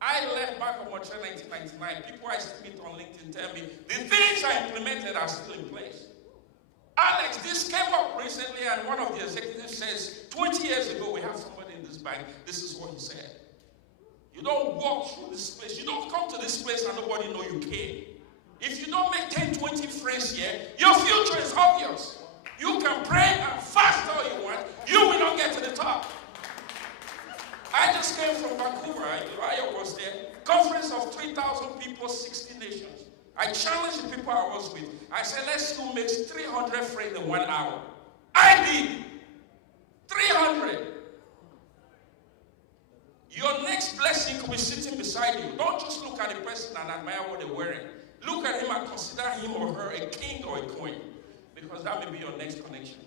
I left back on Montreal 1999. People I meet on LinkedIn tell me the things I implemented are still in place. Alex, this came up recently, and one of the executives says, 20 years ago, we have somebody in this bank. This is what he said. You don't walk through this place. You don't come to this place and nobody know you came. If you don't make 10, 20 friends here, your future is obvious. You can pray and fast all you want. You will not get to the top. I just came from Vancouver. I was there. Conference of 3,000 people, 60 nations. I challenged the people I was with. I said, let's see who makes 300 friends in 1 hour. I did. 300. Your next blessing could be sitting beside you. Don't just look at the person and admire what they're wearing. Look at him and consider him or her a king or a queen. Because that may be your next connection.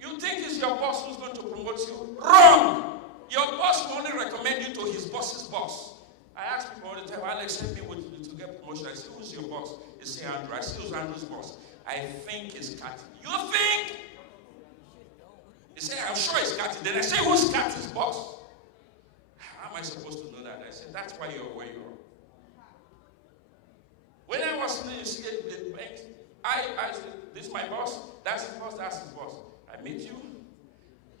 You think it's your boss who's going to promote you? Wrong! Your boss will only recommend you to his boss's boss. I ask people all the time, Alex, help me to get promotion. I say, who's your boss? They say, Andrew. I say, who's Andrew's boss? I think it's Cathy. You think? They say, I'm sure it's Cathy. Then I say, who's Cathy's boss? How am I supposed to know that? I said, that's why you're where you are. When I was in the bank, I said, this is my boss, that's his boss, that's his boss. I meet you.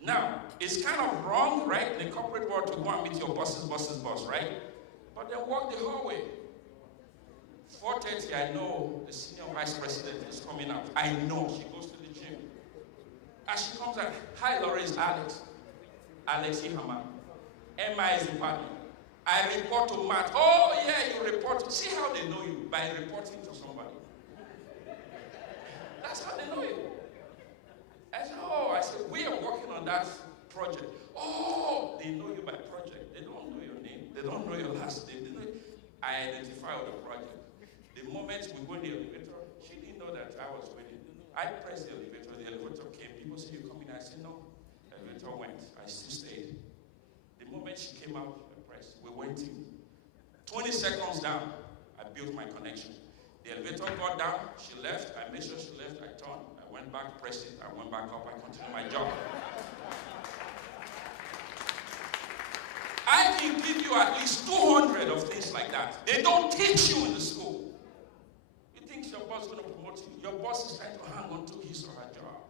Now, it's kind of wrong, right, in the corporate world to go and meet your boss's boss's boss, right? But then walk the hallway. 4:30, I know the senior vice president is coming out. I know she goes to the gym. As she comes out, hi, Laura, it's Alex. Alex Ihama. Emma is the partner. I report to Matt. Oh, yeah, you report. See how they know you? By reporting to somebody. That's how they know you. I said, oh, we are working on that project. Oh, they know you by project. They don't know your name. They don't know your last name. They know you. I identify with the project. The moment we go in the elevator, she didn't know that I was waiting. I pressed the elevator came. People say, you coming? I said, no. The elevator went. I still stayed. The moment she came out, we went in. 20 seconds down, I built my connection. The elevator got down, she left, I made sure she left, I turned, I went back, pressed it, I went back up, I continued my job. I can give you at least 200 of things like that. They don't teach you in the school. You think your boss is going to promote you? Your boss is trying to hang on to his or her job.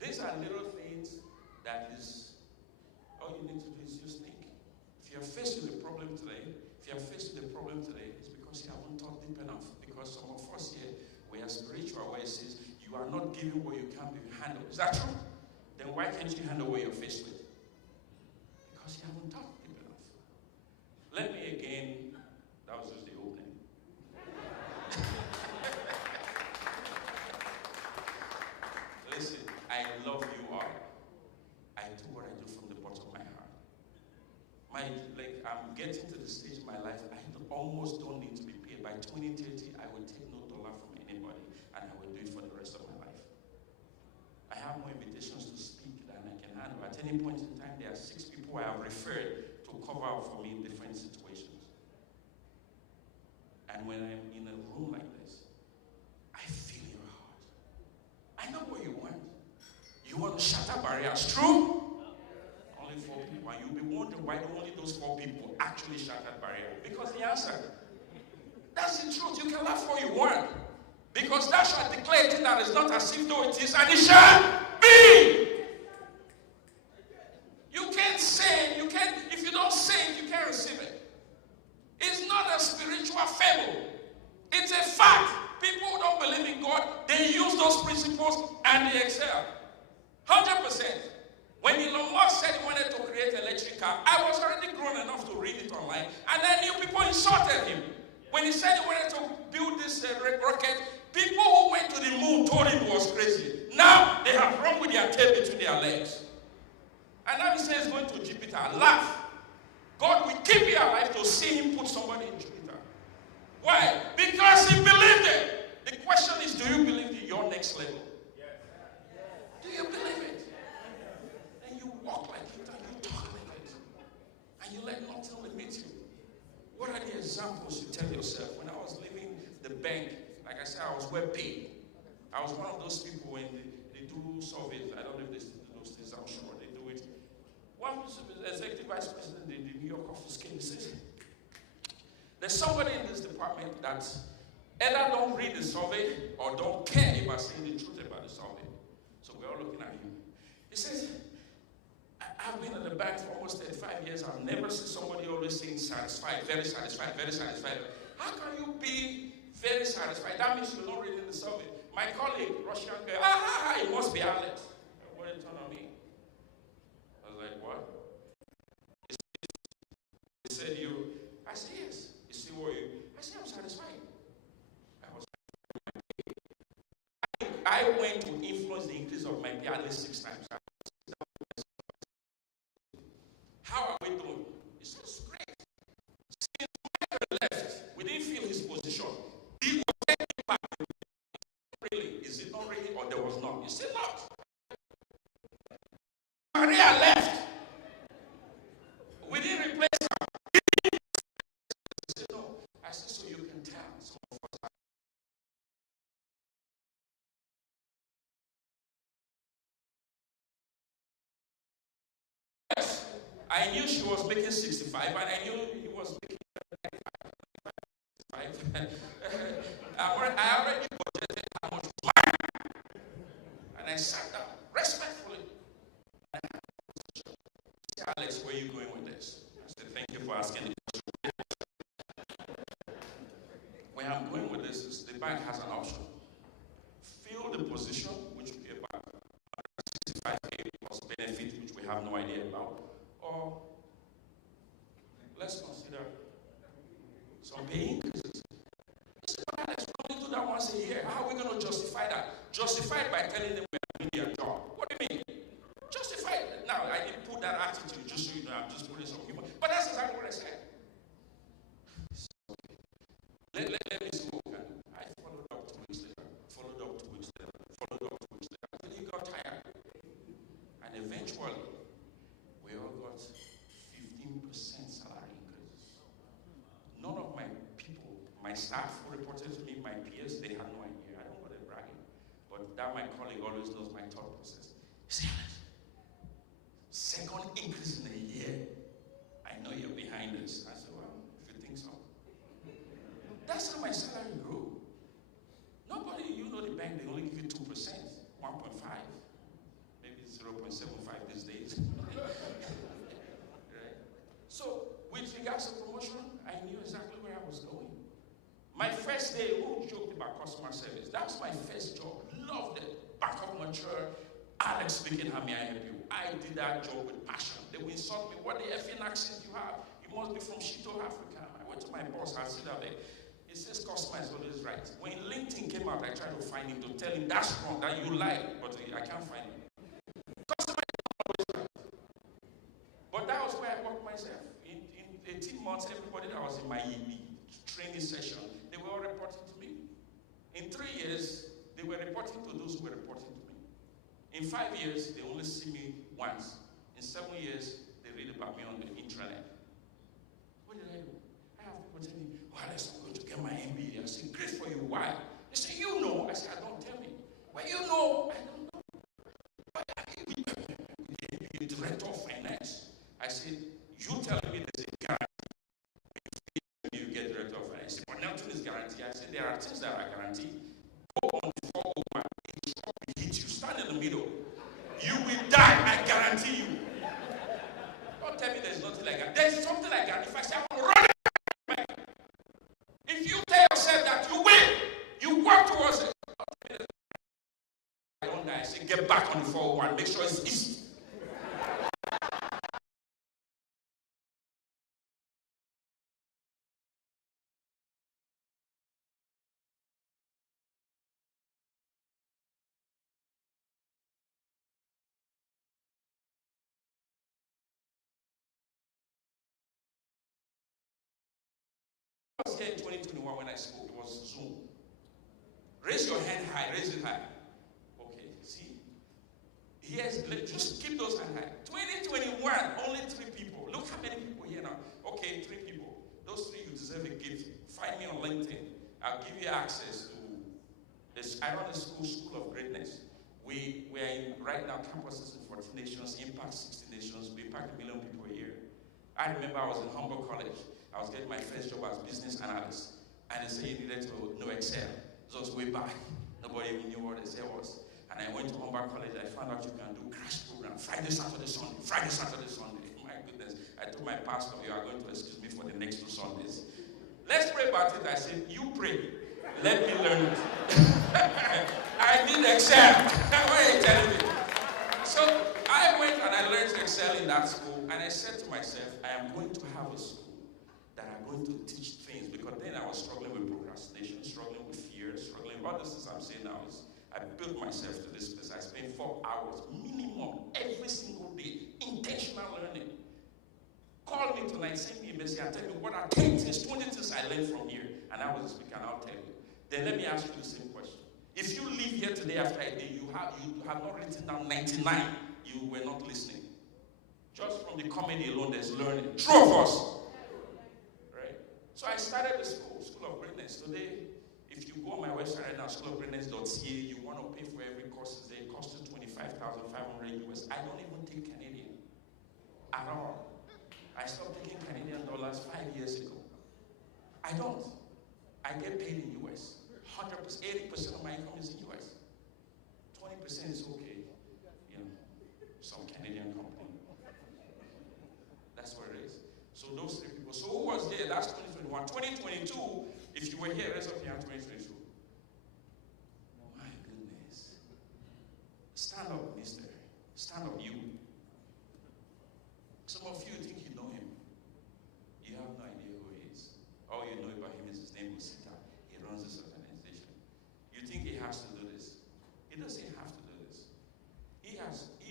These are little things that is, all you need to do is just think. If you're faced with a problem today, it's because you haven't thought deep enough. Because some of us here, we are spiritual, where it says, you are not giving what you can't handle. Is that true? Then why can't you handle what you're faced with? Because you haven't thought deep enough. Let me again, that was just the opening. Listen, I love you all. I do what I do from the bottom of my heart. I'm getting to the stage in my life, almost don't need to be paid. By 2030, I will take no dollar from anybody, and I will do it for the rest of my life. I have more invitations to speak than I can handle. At any point in time, there are 6 people I have referred to cover up for me in different situations. And when I'm in a room like this, I feel your heart. I know what you want. You want to shatter barriers. True? Only 4 people. And you'll be wondering why only those 4 people actually shattered barriers. Because the answer, that's the truth. You can laugh all you want. Because that shall declare it that is not as if though it is, and it shall be. You can't say, if you don't say it, you can't receive it. It's not a spiritual fable. It's a fact. People who don't believe in God, they use those principles and they excel. 100%. When When Elon Musk said he wanted to create an electric car, I was already grown enough to read it online, and I knew people insulted him. When he said he wanted to build this rocket, people who went to the moon told him he was crazy. Now they have run with their tail between their legs. And now he says he's going to Jupiter. Laugh. God will keep you alive to see him put somebody in Jupiter. Why? Because he believed it. The question is, do you believe in your next level? Do you believe it? And you walk like it, and you talk like it, and you let nothing limit you. What are the examples you tell yourself? When I was leaving the bank, like I said, I was well paid. I was one of those people when they do surveys. I don't know if they still do those things, I'm sure they do it. One executive vice president in the New York office came and said, there's somebody in this department that either don't read the survey or don't care about saying the truth about the survey. So we're all looking at him. He says, I've been in the bank for almost 35 years. I've never seen somebody always saying satisfied, very satisfied, very satisfied. How can you be very satisfied? That means you're not reading the survey. My colleague, Russian guy, it must be Alex. What did it turn on me? I was like, what? He said, you? I said, yes. He said, were you? I said, I'm satisfied. I went to influence the increase of my pay at least 6 times. How are we doing? He said, it's great. Since Michael left, we didn't feel his position. He was taking back. Really? Is it not really or there was none? He said, not. Maria left. We didn't replace her. He said, no. I said, so you can tell. Some of us are. I knew she was making 65, and I knew he was making 95. I already budgeted how much money. And I sat down respectfully. And I said, Alex, where are you going with this? I said, thank you for asking the question. Where I'm going with this is the bank has an option. Fill the position, which will be about 65K plus benefit, which we have no idea about. Or let's consider some pay increases. Let's run into that once a year. How are we going to justify that? Justify it by telling them we're doing their job. What do you mean? Justify it. Now, I didn't put that attitude just so you know, I'm just putting some humor. But that's exactly what I said. Let me see what can. I followed up 2 weeks later, followed up 2 weeks later, followed up 2 weeks later, until he got tired. And eventually, we all got 15% salary increases. None of my people, my staff who reported to me, my peers, they had no idea. I don't know what they're bragging. But that my colleague always knows my thought process. He said, second increase in a year. I know you're behind us. I said, well, if you think so. That's how my salary grew. Nobody, you know the bank, they only give you 2%, 1.5. Maybe 0.75 these days. Right? So, with regards to promotion, I knew exactly where I was going. My first day, who joked about customer service? That was my first job. Loved it. Back of mature. Alex speaking, how may I help you? I did that job with passion. They will insult me. What the effing accent you have? You must be from Shito, Africa. I went to my boss. I said that he says customer is always right. When LinkedIn came out, I tried to find him to tell him that's wrong, that you lied, but I can't find him. Customer is always right. But that was where I worked myself. In 18 months, everybody that was in my training session, they were all reporting to me. In 3 years, they were reporting to those who were reporting to me. In 5 years, they only see me once. In 7 years, they read about me on the intranet. What did I do? I have people telling me, oh, Alex, I'm going to get my MBA. I said, great for you. Why? They say, you know. I said, I don't tell me. Well, you know. I don't know. But the director of finance. I said, you tell me there's a guarantee. You get director of finance. I said, but nothing is guaranteed. I said, there are things that are guaranteed. Go on 401. It will hit you. Stand in the middle. You will die. I guarantee you. Don't tell me there's nothing like that. There's something like that. If I say, I'm running. If you tell yourself that you will, you work towards it. I don't die. I say, get back on the 401. Make sure it's easy. remember when I spoke, it was Zoom. Raise your hand high, raise it high. Okay, see? Yes, just keep those hands high. 2021, only 3 people. Look how many people here now. Okay, 3 people. Those 3, you deserve a gift. Find me on LinkedIn. I'll give you access to this. I run a school of greatness. We are in, right now, campuses in 14 nations, impact 60 nations. We impact 1 million people a year. I remember I was in Humboldt College. I was getting my first job as business analyst. And they said you needed to know Excel. It was way back. Nobody even knew what Excel was. And I went to Humboldt College. I found out you can do crash program. Friday, Saturday, Sunday. Friday, Saturday, Sunday. My goodness. I told my pastor, you are going to excuse me for the next 2 Sundays. Let's pray about it. I said, you pray. Let me learn it. I did Excel. What are you telling me? So I went and I learned Excel in that school. And I said to myself, I am going to have a school that I'm going to teach things. Because then I was struggling with procrastination, struggling with fear, struggling with all this things I'm saying now. I built myself to this place. I spent 4 hours minimum every single day, intentional learning. Call me tonight, send me a message, and tell me what are 10 things, 20 things I learned from here. And I was a speaker, and I'll tell you. Then let me ask you the same question. If you leave here today after a day, you have not written down 99, you were not listening. Just from the comedy alone, there's learning. True of us. Right? So I started the school of greatness. Today, if you go on my website right now, schoolofgreatness.ca, you want to pay for every course today. It costs you $25,500 US. I don't even take Canadian at all. I stopped taking Canadian dollars 5 years ago. I don't. I get paid in US. 100%, 80% of my income is in US. 20% is okay. You know, some Canadian company. That's what it is. So those 3 people. So who was there? That's 2021. 2022, if you were here, raise up your hand 2022. My goodness. Stand up, mister. Stand up, you. Some of you think you know him. You have no idea who he is. All you know about him is his name is Sita. He runs this organization. You think he has to do this. He doesn't have to do this. He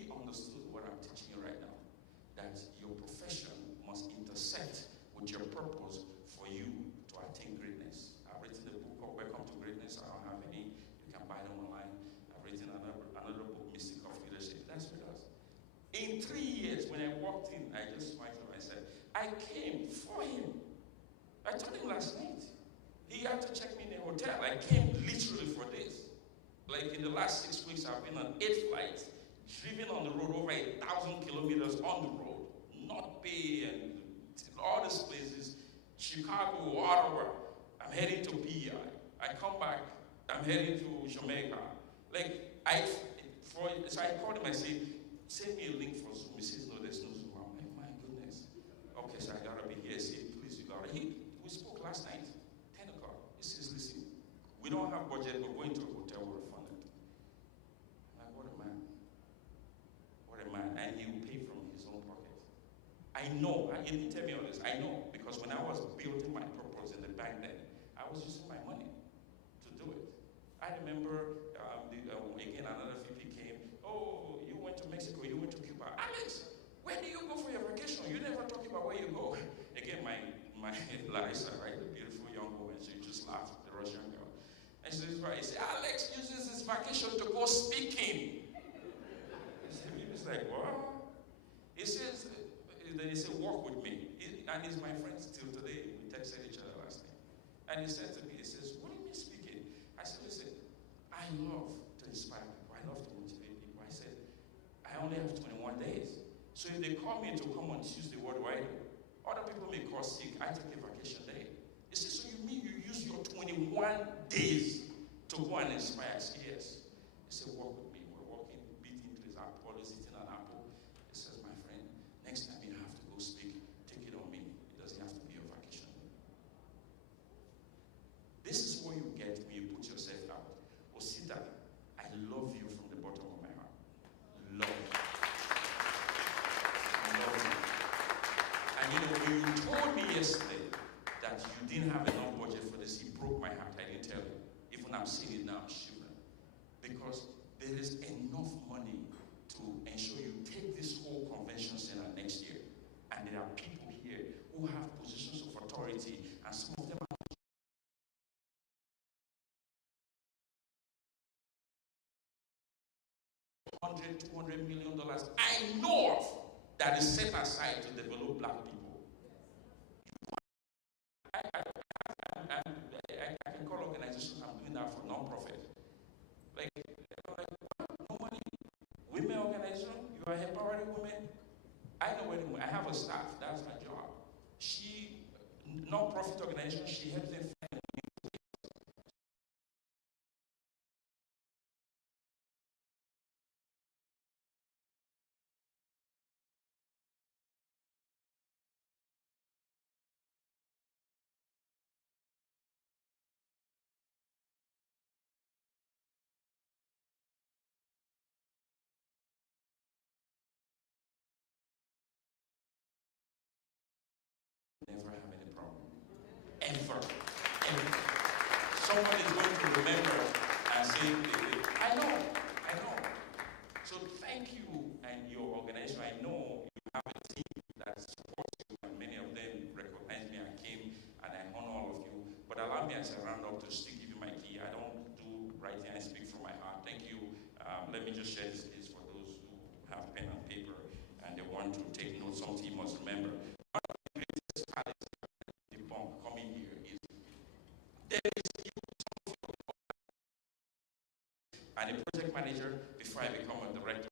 understood what I'm teaching you right now. That your profession must intersect with your purpose for you to attain greatness. I've written a book called Welcome to Greatness. I don't have any. You can buy them online. I've written another book, Mystic of Leadership. That's what it does. In 3 years, when I walked in, I just smiled to myself. I came for him. I told him last night. He had to check me in a hotel. I came literally for this. Like in the last 6 weeks, I've been on 8 flights, driven on the road over 1,000 kilometers on the road, North Bay and all these places, Chicago, Ottawa. I'm heading to PEI. I come back, I'm heading to Jamaica. So I called him, I said, send me a link for Zoom. He says, no, there's no Zoom. I'm like, my goodness. Okay, so I gotta be here. He said, please, you gotta. We spoke last night, 10 o'clock. He says, listen, we don't have budget, but going to a hotel will fund it. I'm like, what a man. What a man. And he will pay from his own pocket. I know, he didn't tell me all this. I know, because when I was building my purpose in the bank then, I was using my money to do it. I remember, again, another VP came, oh, you went to Mexico, you went to Cuba. Alex, where do you go for your vacation? You never talk about where you go. Again, my Larissa, right, the beautiful young woman, she just laughed, the Russian girl. And she says, right, he said, Alex uses his vacation to go speaking. He was like, what? He says, then he said, walk with me. And he's my friend still today. We texted each other last night. And he said to me, he says, what do you mean speaking? I said, listen, I love to inspire people. I love to motivate people. I said, I only have 21 days. So if they call me to come on Tuesday, what do I do? Other people may call sick. I take a vacation day. He said, so you mean you use your 21 days to go and inspire? I said, yes. He said, walk with me. We're walking, beating into his apple, he's eating an apple. He says, my friend, next time you have to go speak, take it on me. It doesn't have to be your vacation. This is what you get when you put yourself out. Osita, I love you from the bottom of my heart. Love you. Love you. And you know, when you told me yesterday that you didn't have enough budget for this, it broke my heart. I didn't tell you. Even I'm saying it now, I'm shivering. Because there is enough money to ensure you take this whole convention center next year. And there are people here who have positions of authority, and some of them $100, $200 million I know of that is set aside to develop black people. I can call organizations, I'm doing that for non-profit. Like, no money. Women organization, you are empowering women. I know when I have a staff, that's my job. She, non-profit organization, she helps them find never have any problem. Ever. Someone is going to remember and say, I know. So thank you and your organization. I know you have a team that supports you, and many of them recognize me. I came and I honor all of you. But allow me as a roundup to still give you my key. I don't do writing, I speak from my heart. Thank you. Let me just share this list for those who have pen and paper and they want to take notes. Something you must remember. One of the greatest talents coming here is there is and a project manager before I become a director,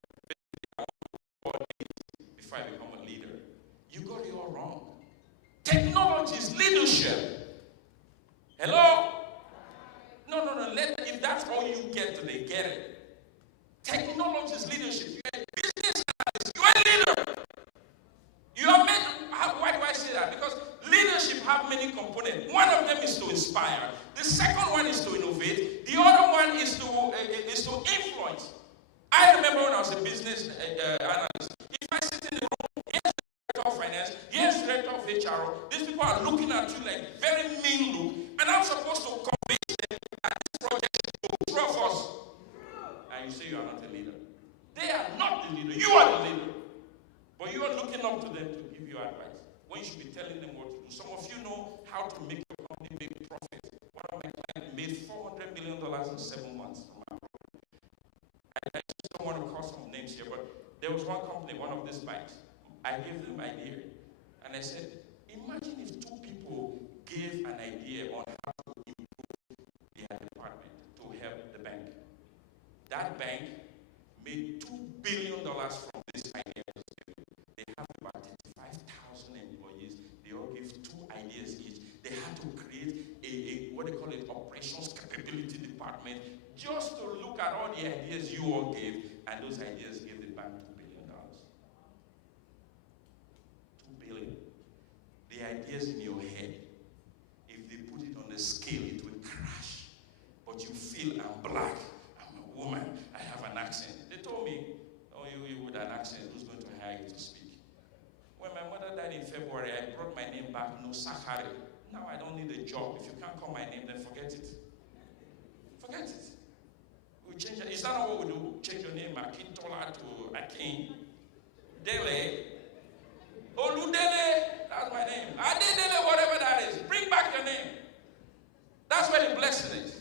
before I become a leader. You got it all wrong. Technology is leadership. Hello? No. If that's all you get today, get it. Technology is leadership. You're a business analyst. You're a leader. You are meant. Why do I say that? Because leadership have many components. One of them is to inspire. The second one is to innovate. The other one is to influence. I remember when I was a business analyst. If I sit in the room, here's the director of finance, here's the director of HR. These people are looking at you like very mean look, and I'm supposed to convince them that this project should go through of us. And you say you are not a leader. They are not the leader. You are the leader. But you are looking up to them to give you advice when you should be telling them what to do. Some of you know how to make your company make profit. One of my clients made $400 million in 7 months from our program. I just don't want to call some names here, but there was one company, one of these banks. I gave them an idea. And I said, imagine if 2 people gave an idea on how to improve their department to help the bank. That bank made $2 billion from this idea. They have about 35,000 employees. They all give 2 ideas each. They had to create a what they call it, operations capability department, just to look at all the ideas you all gave, and those ideas gave the bank $2 billion. $2 billion. The ideas in your head, if they put it on the scale, it will crash. But you feel, I'm black, I'm a woman, I have an accent. They told me, oh, you with an accent, who's going to hire you to speak? When my mother died in February, I brought my name back, no Sahari. Now I don't need a job. If you can't call my name, then forget it. Forget it. We change it. Is that not what we do? Change your name, Akintola to Akin. Dele. Oludele, that's my name. Adedele, whatever that is. Bring back your name. That's where the blessing is.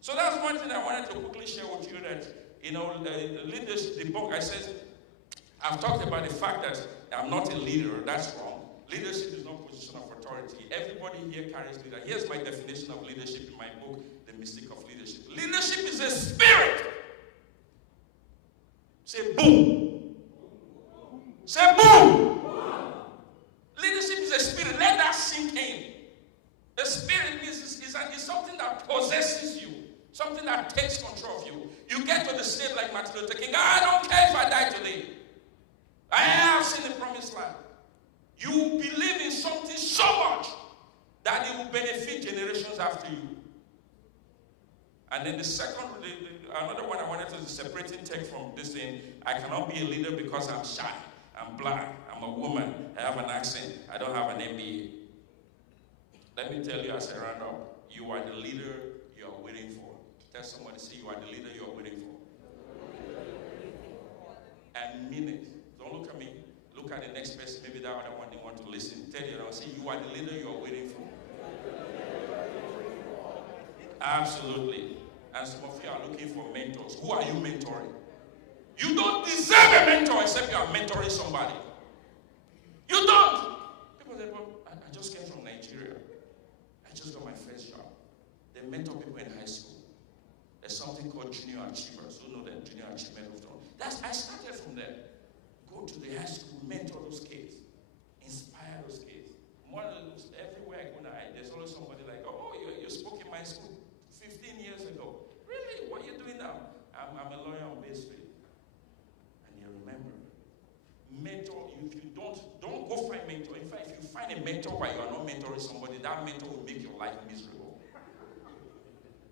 So that's one thing I wanted to quickly share with you that, the leaders, the book, I said, I've talked about the fact that I'm not a leader. That's wrong. Leadership is not position of authority. Everybody here carries leader. Here's my definition of leadership in my book, The Mystic of Leadership. Leadership is a spirit. Say boom. Say boom. Leadership is a spirit. Let that sink in. The spirit is something that possesses you. Something that takes control of you. You get to the state like Martin Luther King. I don't care if I die today. I have seen the promised land. You believe in something so much that it will benefit generations after you. And then the second, another one I wanted to separating tech from this thing, I cannot be a leader because I'm shy, I'm black, I'm a woman, I have an accent, I don't have an MBA. Let me tell you as a roundup, you are the leader you are waiting for. Tell somebody, say you are the leader you are waiting for. And mean it. Don't look at me. Look at the next person. Maybe that other one they want to listen. Tell you, I'll say you are the leader you are waiting for. Absolutely. And some of you are looking for mentors. Who are you mentoring? You don't deserve a mentor except you are mentoring somebody. You don't. People say, well, I just came from Nigeria. I just got my first job. They mentor people in high school. There's something called junior achievers. Who know that junior achievement of them? I started from there. Go to the high school, mentor those kids, inspire those kids. More than those, everywhere I go now, there's always somebody like, oh, you spoke in my school 15 years ago. Really? What are you doing now? I'm a lawyer on Bay Street. And you remember, mentor, if you don't go find mentor. In fact, if you find a mentor while you are not mentoring somebody, that mentor will make your life miserable.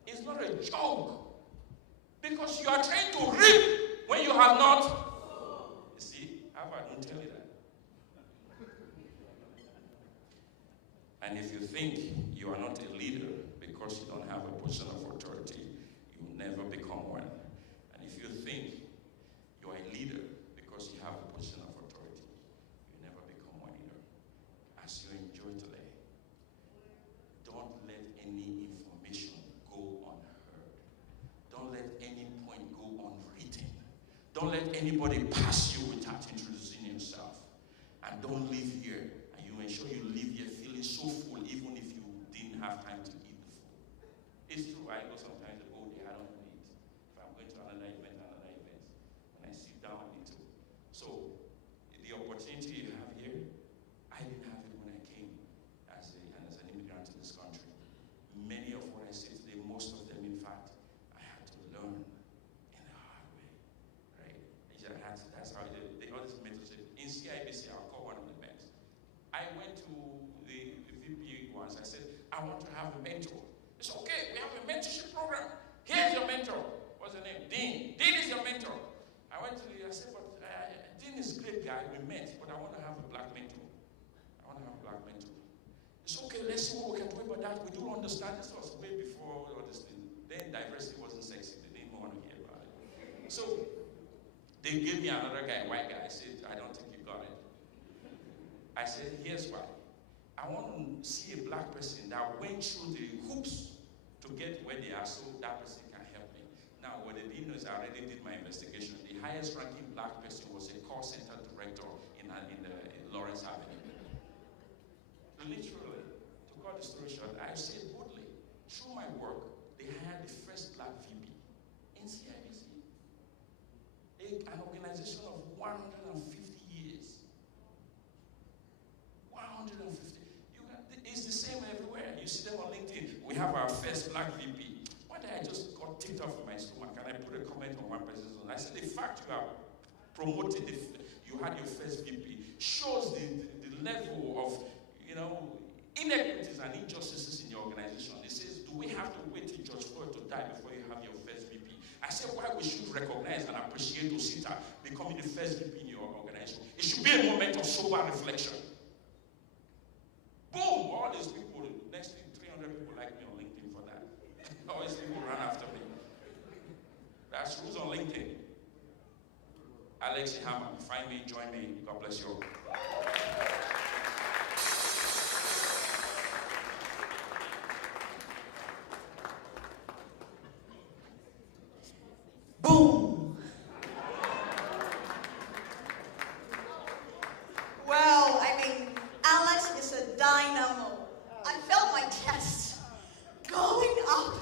It's not a joke. Because you are trying to reap when you have not. You see, Harvard don't tell you that. And if you think you are not a leader because you don't have a position of authority, you will never become one. And if you think you are a leader because you have a position of authority, you never become one either. As you enjoy today, don't let any information go unheard. Don't let any point go unwritten. Don't let anybody pass you without introducing yourself. And don't leave here. And you ensure you leave here feeling so full even if you didn't have time to eat the food. It's true, I go sometimes, oh, I don't want to eat. If I'm going to another event, when I sit down, I need to. So, the opportunity you have here, I didn't have it when I came as an immigrant to this country. Many of what I say today, most of them, in fact, I had to learn in a hard way, right? That's how they all this mentorship. In CIBC, I'll call one of the banks. I went to the VP once. I said, I want to have a mentor. It's okay, we have a mentorship program. Here's your mentor. What's your name? Dean. Dean is your mentor. I went to I said, but Dean is a great guy, we met, but I want to have a black mentor. It's okay, let's see what we can do about that. We do understand this was way before all this thing. Then diversity wasn't sexy. They didn't want to hear about it. So they gave me another guy, white guy. I said, I don't think you got it. I said, here's why. I want to see a black person that went through the hoops to get where they are so that person can help me. Now, what they didn't know is I already did my investigation. The highest ranking black person was a call center director in Lawrence Avenue. Literally, to cut the story short, I say boldly, through my work, they hired the first black VP in CIBC. An organization of 150 years. 150. It's the same everywhere. You see them on LinkedIn. We have our first black VP. One day I just got ticked off in my stomach and I put a comment on one person's own. I said, the fact you are promoting, you had your first VP, shows the level of, inequities and injustices in your organization. It says, do we have to wait till George Floyd to die before you have your first VP? I said, why we should recognize and appreciate Osita becoming the first VP in your organization. It should be a moment of sober reflection. Boom! All these people, next thing, 300 people like me on LinkedIn for that. All these people run after me. That's who's on LinkedIn. Alex Hammer, find me, join me. God bless you all. Boom! Well, Alex is a dynamo. I felt my chest going up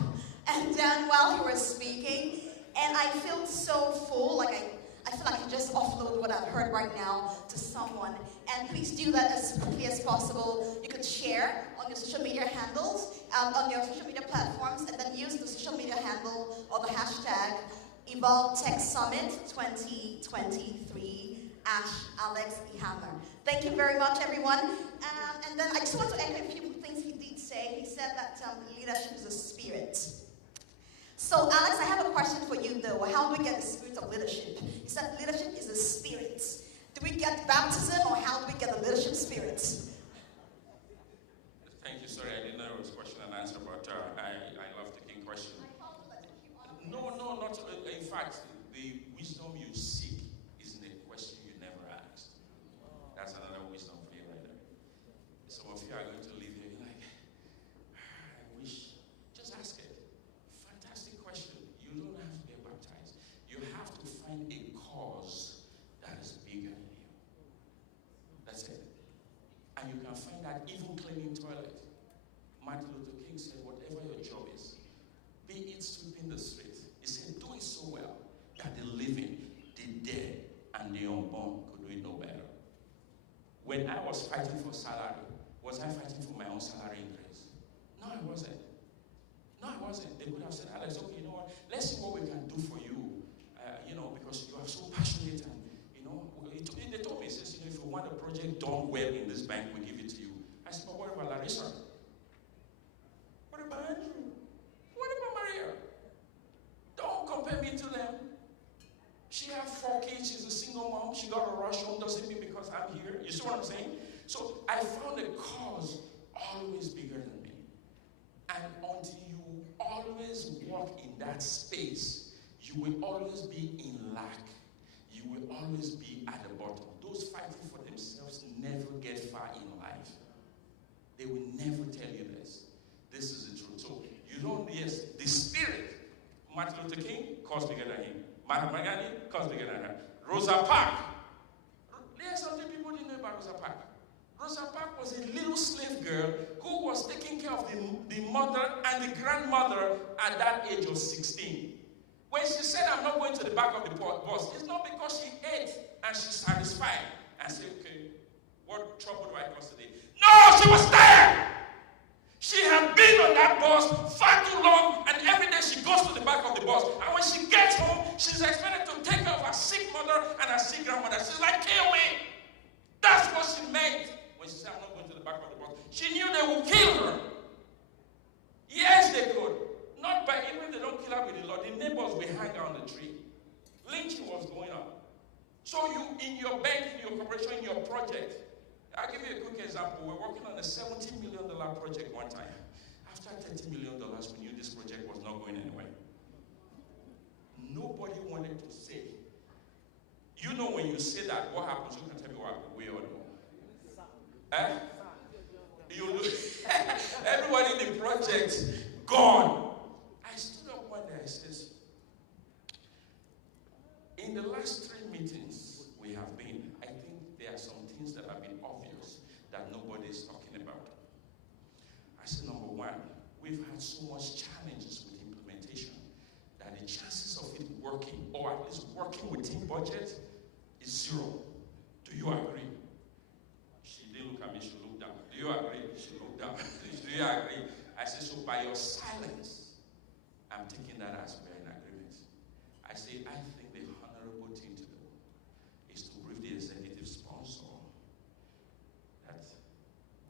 and down while he was speaking, and I feel so full, I feel like I can just offload what I've heard right now to someone. And please do that as quickly as possible. You could share on your social media handles, on your social media platforms, and then use the social media handle or the hashtag Evolve Tech Summit 2023 #Alex E. Hammer. Thank you very much, everyone. And then I just want to echo a few things he did say. He said that leadership is a spirit. So, Alex, I have a question for you, though. How do we get the spirit of leadership? He said leadership is a spirit. Do we get baptism, or how do we get the leadership spirit? Thank you. Sorry, I didn't know it was question and answer, but I love taking questions. No, not. In fact, the wisdom you seek is in a question you never asked. That's another wisdom for you right there. Some of you are going to leave here like, I wish. Just ask it. Fantastic question. You don't have to get baptized. You have to find a call When I was fighting for salary, was I fighting for my own salary increase? No, I wasn't. No, I wasn't. They could have said, Alex, okay, you know what? Let's see what we can do for you. Because you are so passionate and, they told me, it says, if you want a project done well in this bank, we give it to you. I said, but what about Larissa? What about Andrew? What about Maria? Don't compare me to them. She has 4 kids. She's a single mom. She got a rush home. Doesn't mean because I'm here. You see what I'm saying? So I found a cause always bigger than me. And until you always walk in that space, you will always be in lack. You will always be at the bottom. Those fighting for themselves never get far in life. They will never tell you this. This is the truth. So you don't, yes, the spirit. Martin Luther King, cause bigger than him. Mahatma Gandhi, cause bigger than her. Rosa Parks. There's something people didn't know about Rosa Parks. Rosa Parks was a little slave girl who was taking care of the mother and the grandmother at that age of 16. When she said, I'm not going to the back of the bus, it's not because she ate and she's satisfied and said, okay, what trouble do I cause today? No, she was tired. She had been on that bus far too long, and every day she goes to the back of the bus. And when she gets home, she's expected to take care of her sick mother and her sick grandmother. She's like, kill me. That's what she meant when she said, I'm not going to the back of the bus. She knew they would kill her. Yes, they could. Not by, even if they don't kill her with the law, the neighbors will hang her on the tree. Lynching was going on. So you, in your bank, in your corporation, in your project, I'll give you a quick example. We're working on a $70 million project one time. After $30 million, we knew this project was not going anywhere. Nobody wanted to say. You know when you say that, what happens? You can tell me what happened. We all know. You look, everybody in the project, gone. I stood up one day, I says, in the last 3 meetings we have been, I think there are some things that have been obvious that nobody is talking about. I said, number one, we've had so much challenges with implementation that the chances of it working, or at least working within budget, is 0. Do you agree? She didn't look at me, she looked down. Do you agree? She looked down. Do you agree? I said, so by your silence, I'm taking that as we're in agreement. I say, I think the honorable thing to do is to brief the executive sponsor that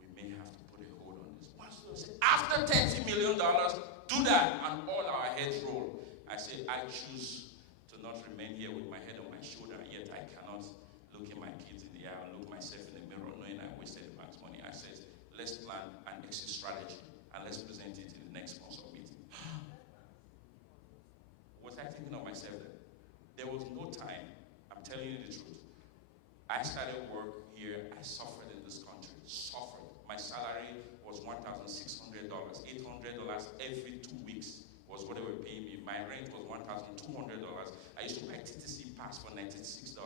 we may have to put a hold on this. Say, after $30 million, do that, and all our heads roll. I say, I choose to not remain here with my head on my shoulder, yet I cannot look at my kids in the eye and look myself in the mirror knowing I wasted the bank's money. I said, let's plan an exit strategy and let's present it in the next sponsor meeting. Was I thinking of myself then? There was no time. I'm telling you the truth. I started work here. I suffered in this country. Suffered. My salary was $1,600. $800 every 2 weeks was what they were paying me. My rent was $1,200. I used to buy TTC pass for $96.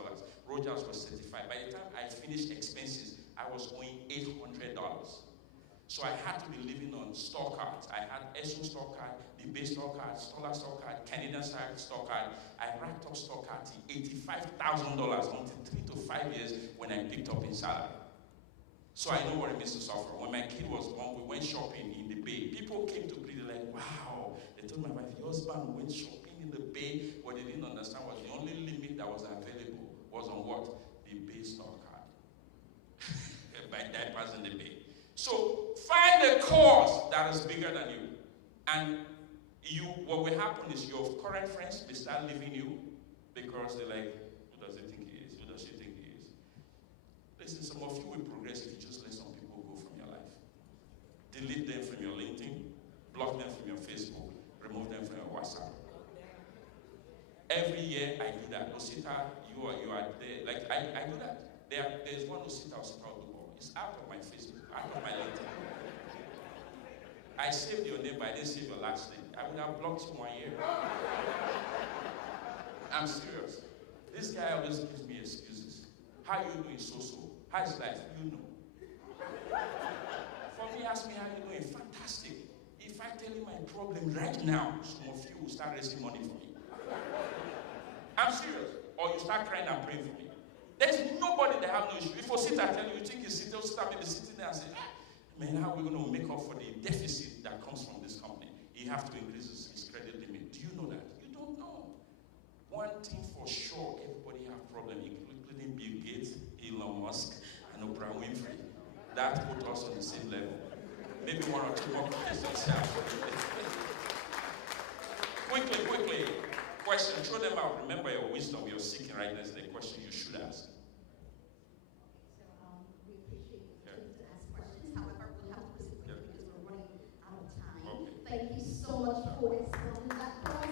Rogers was $35. By the time I finished expenses, I was owing $800. So I had to be living on store cards. I had ESO store card, the base store card, Stoller store card, Canadian store card. I racked up store card to $85,000 until 3 to 5 years when I picked up in salary. So I know what it means to suffer. When my kid was born, we went shopping in the Bay. People came to greet like, wow. They told my wife, your husband went shopping in the Bay. What they didn't understand was the only limit that was available was on what? The Bay store card. Buy diapers in the Bay. So find a cause that is bigger than you. And what will happen is your current friends will start leaving you because they're like, who does he think he is? Who does she think he is? Listen, some of you will progress if you just let some people go from your life. Delete them from your LinkedIn, block them from your Facebook, remove them from your WhatsApp. Every year I do that. Osita, you are there. Like I do that. There's one Osita Odubo. It's out of my Facebook, out of my LinkedIn. I saved your name, but I didn't save your last name. I would have blocked you 1 year. I'm serious. This guy always gives me excuses. How you doing so-so? How's life? You know. For me, ask me how you doing. Fantastic. If I tell you my problem right now, some of you will start raising money for me. I'm serious. Or you start crying and praying for me. There's nobody that have no issue. If you sit and tell you, you think you sit, start maybe sitting there and say, man, how are we going to make up for the deficit that comes from this company? You have to increase his credit limit. Do you know that? You don't know. One thing for sure, everybody have problem, including Bill Gates, Elon Musk, and Oprah Winfrey. That put us on the same level. Maybe one or two more questions. Quickly. Question, throw them out. Remember your wisdom, you're seeking right now is the question you should ask. We appreciate the chance to ask questions. However, we'll have to proceed quickly because we're running out of time. Okay. Thank you so much for explaining that for us.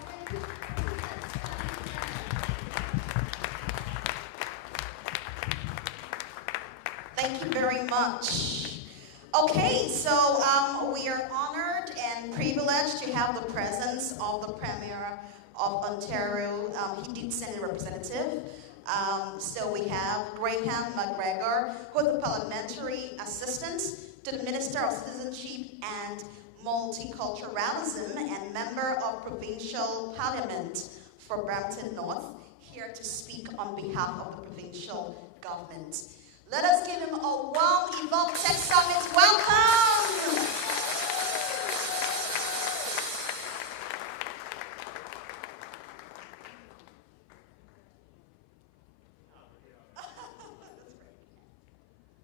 Thank you very much. Okay, so we are honored and privileged to have the presence of the Premier of Ontario. He did send a representative. So we have Graham McGregor, who is the parliamentary assistant to the Minister of Citizenship and Multiculturalism and member of Provincial Parliament for Brampton North, here to speak on behalf of the provincial government. Let us give him a warm Evolve Tech Summit welcome!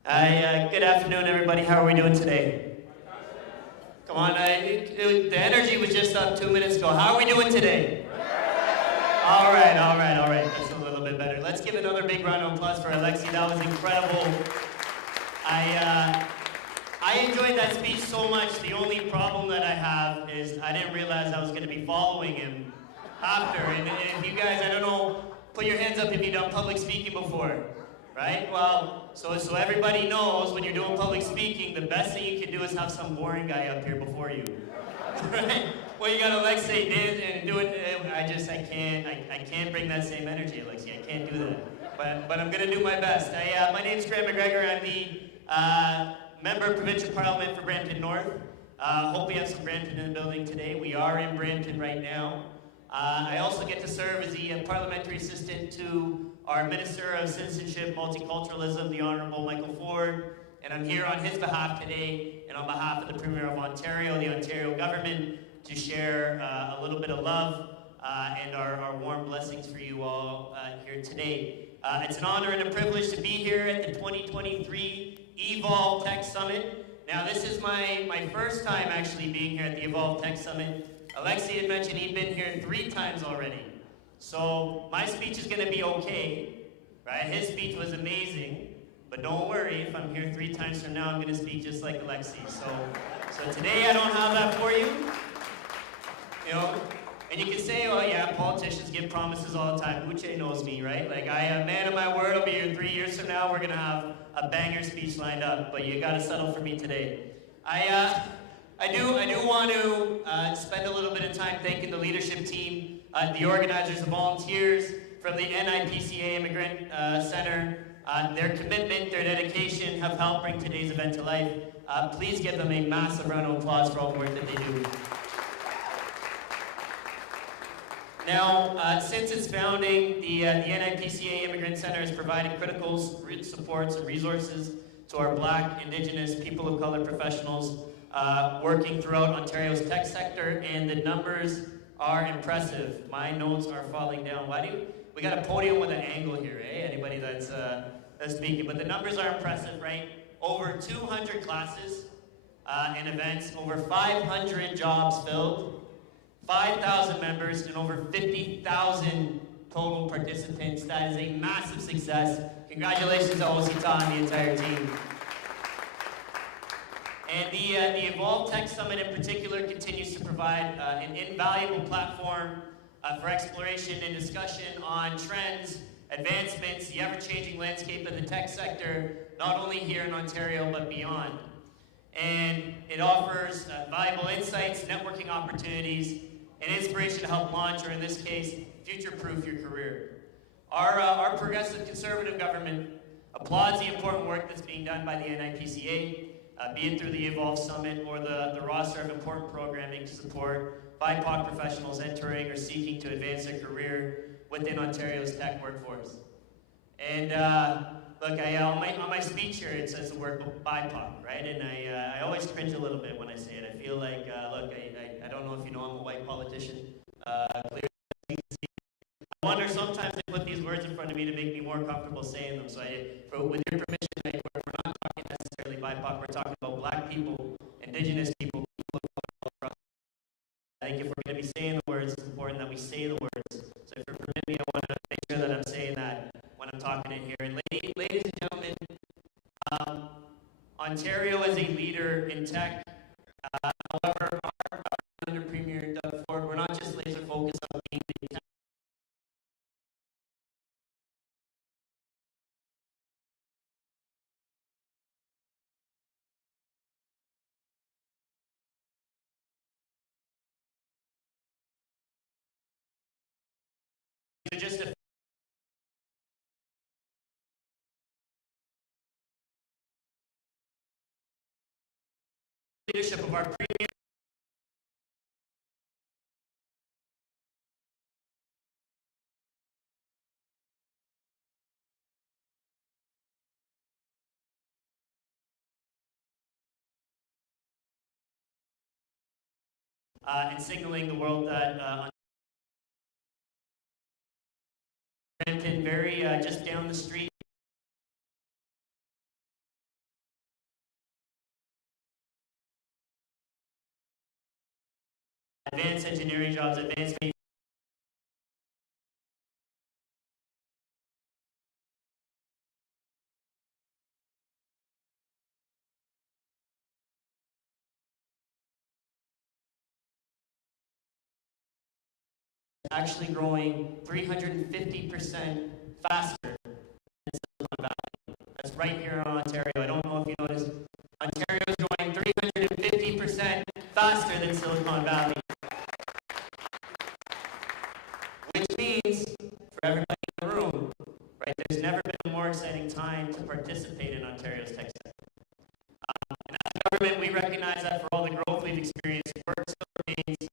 Hi, good afternoon, everybody. How are we doing today? Come on, the energy was just up 2 minutes ago. How are we doing today? All right. That's a little bit better. Let's give another big round of applause for Alexi. That was incredible. I enjoyed that speech so much. The only problem that I have is I didn't realize I was going to be following him after. And if you guys, I don't know, put your hands up if you've done public speaking before. Right? Well, so everybody knows when you're doing public speaking, the best thing you can do is have some boring guy up here before you. Right? Well, you got Alexi did and do it. I can't bring that same energy, Alexi. I can't do that. But I'm gonna do my best. My name's Graham McGregor. I'm the member of Provincial Parliament for Brampton North. Hope we have some Brampton in the building today. We are in Brampton right now. I also get to serve as the parliamentary assistant to our Minister of Citizenship, Multiculturalism, the Honourable Michael Ford, and I'm here on his behalf today and on behalf of the Premier of Ontario, the Ontario government, to share a little bit of love and our warm blessings for you all here today. It's an honor and a privilege to be here at the 2023 Evolve Tech Summit. Now, this is my first time actually being here at the Evolve Tech Summit. Alexi had mentioned he'd been here 3 times already. So my speech is going to be okay, right? His speech was amazing, but don't worry, if I'm here 3 times from now, I'm going to speak just like Alexi. So today I don't have that for you, you know. And you can say, oh yeah, politicians give promises all the time. Uche knows me, right? Like I am man of my word. I'll be here 3 years from now. We're going to have a banger speech lined up, but you got to settle for me today. I do want to spend a little bit of time thanking the leadership team, the organizers, the volunteers from the NIPCA Immigrant Center. Their commitment, their dedication have helped bring today's event to life. Please give them a massive round of applause for all the work that they do. Now, since its founding, the NIPCA Immigrant Center has provided critical supports and resources to our Black, Indigenous, people of color professionals working throughout Ontario's tech sector, and the numbers are impressive. My notes are falling down. We got a podium with an angle here, eh? Anybody that's speaking, but the numbers are impressive, right? Over 200 classes and events, over 500 jobs filled, 5,000 members, and over 50,000 total participants. That is a massive success. Congratulations to Osita and the entire team. And the Evolve Tech Summit in particular continues to provide an invaluable platform for exploration and discussion on trends, advancements, the ever-changing landscape of the tech sector, not only here in Ontario, but beyond. And it offers valuable insights, networking opportunities, and inspiration to help launch, or in this case, future-proof your career. Our progressive conservative government applauds the important work that's being done by the NIPCA, be it through the Evolve Summit or the roster of important programming to support BIPOC professionals entering or seeking to advance their career within Ontario's tech workforce. And look, on my speech here, it says the word BIPOC, right? And I always cringe a little bit when I say it. I feel like, look, I don't know if you know I'm a white politician. Clearly, I wonder sometimes they put these words in front of me to make me more comfortable saying them. So with your permission, we're not talking necessarily BIPOC. We're talking about Black people, Indigenous people, people of color. I think if we're going to be saying the words, it's important that we say the words. So if you permit me, I want to make sure that I'm saying that when I'm talking in here. And ladies and gentlemen, Ontario is a leader in tech. However, our under Premier Doug Ford, we're not just laser focused on being the tech. Just a leadership of our Premier. And signaling the world that Brampton, very just down the street. Advanced engineering jobs, advanced actually growing 350% faster than Silicon Valley. That's right here in Ontario. I don't know if you noticed. Ontario is growing 350% faster than Silicon Valley. Which means, for everybody in the room, right, there's never been a more exciting time to participate in Ontario's tech sector. And as a government, we recognize that for all the growth we've experienced, work still remains.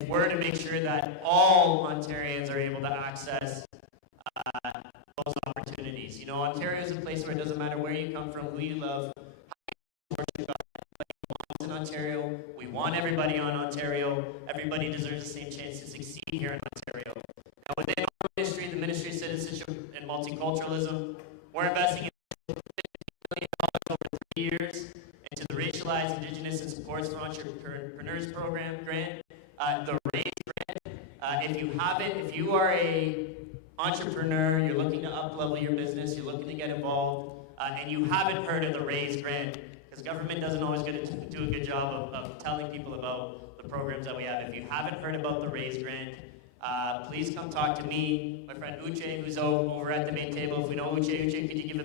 If we're to make sure that all Ontarians are able to access those opportunities. You know, Ontario is a place where it doesn't matter where you come from, who you love, how you worship God. Everybody belongs in Ontario. We want everybody on Ontario. Everybody deserves the same chance to succeed here in Ontario. And within our ministry, the Ministry of Citizenship and Multiculturalism, we're investing in $50 million over 3 years into the Racialized, Indigenous, and Supports for Entrepreneurs Program grant. The RAISE grant. If you haven't, if you are a entrepreneur, you're looking to up-level your business, you're looking to get involved, and you haven't heard of the RAISE grant, because government doesn't always get to do a good job of telling people about the programs that we have. If you haven't heard about the RAISE grant, please come talk to me, my friend Uche, who's over at the main table. If we know Uche, could you give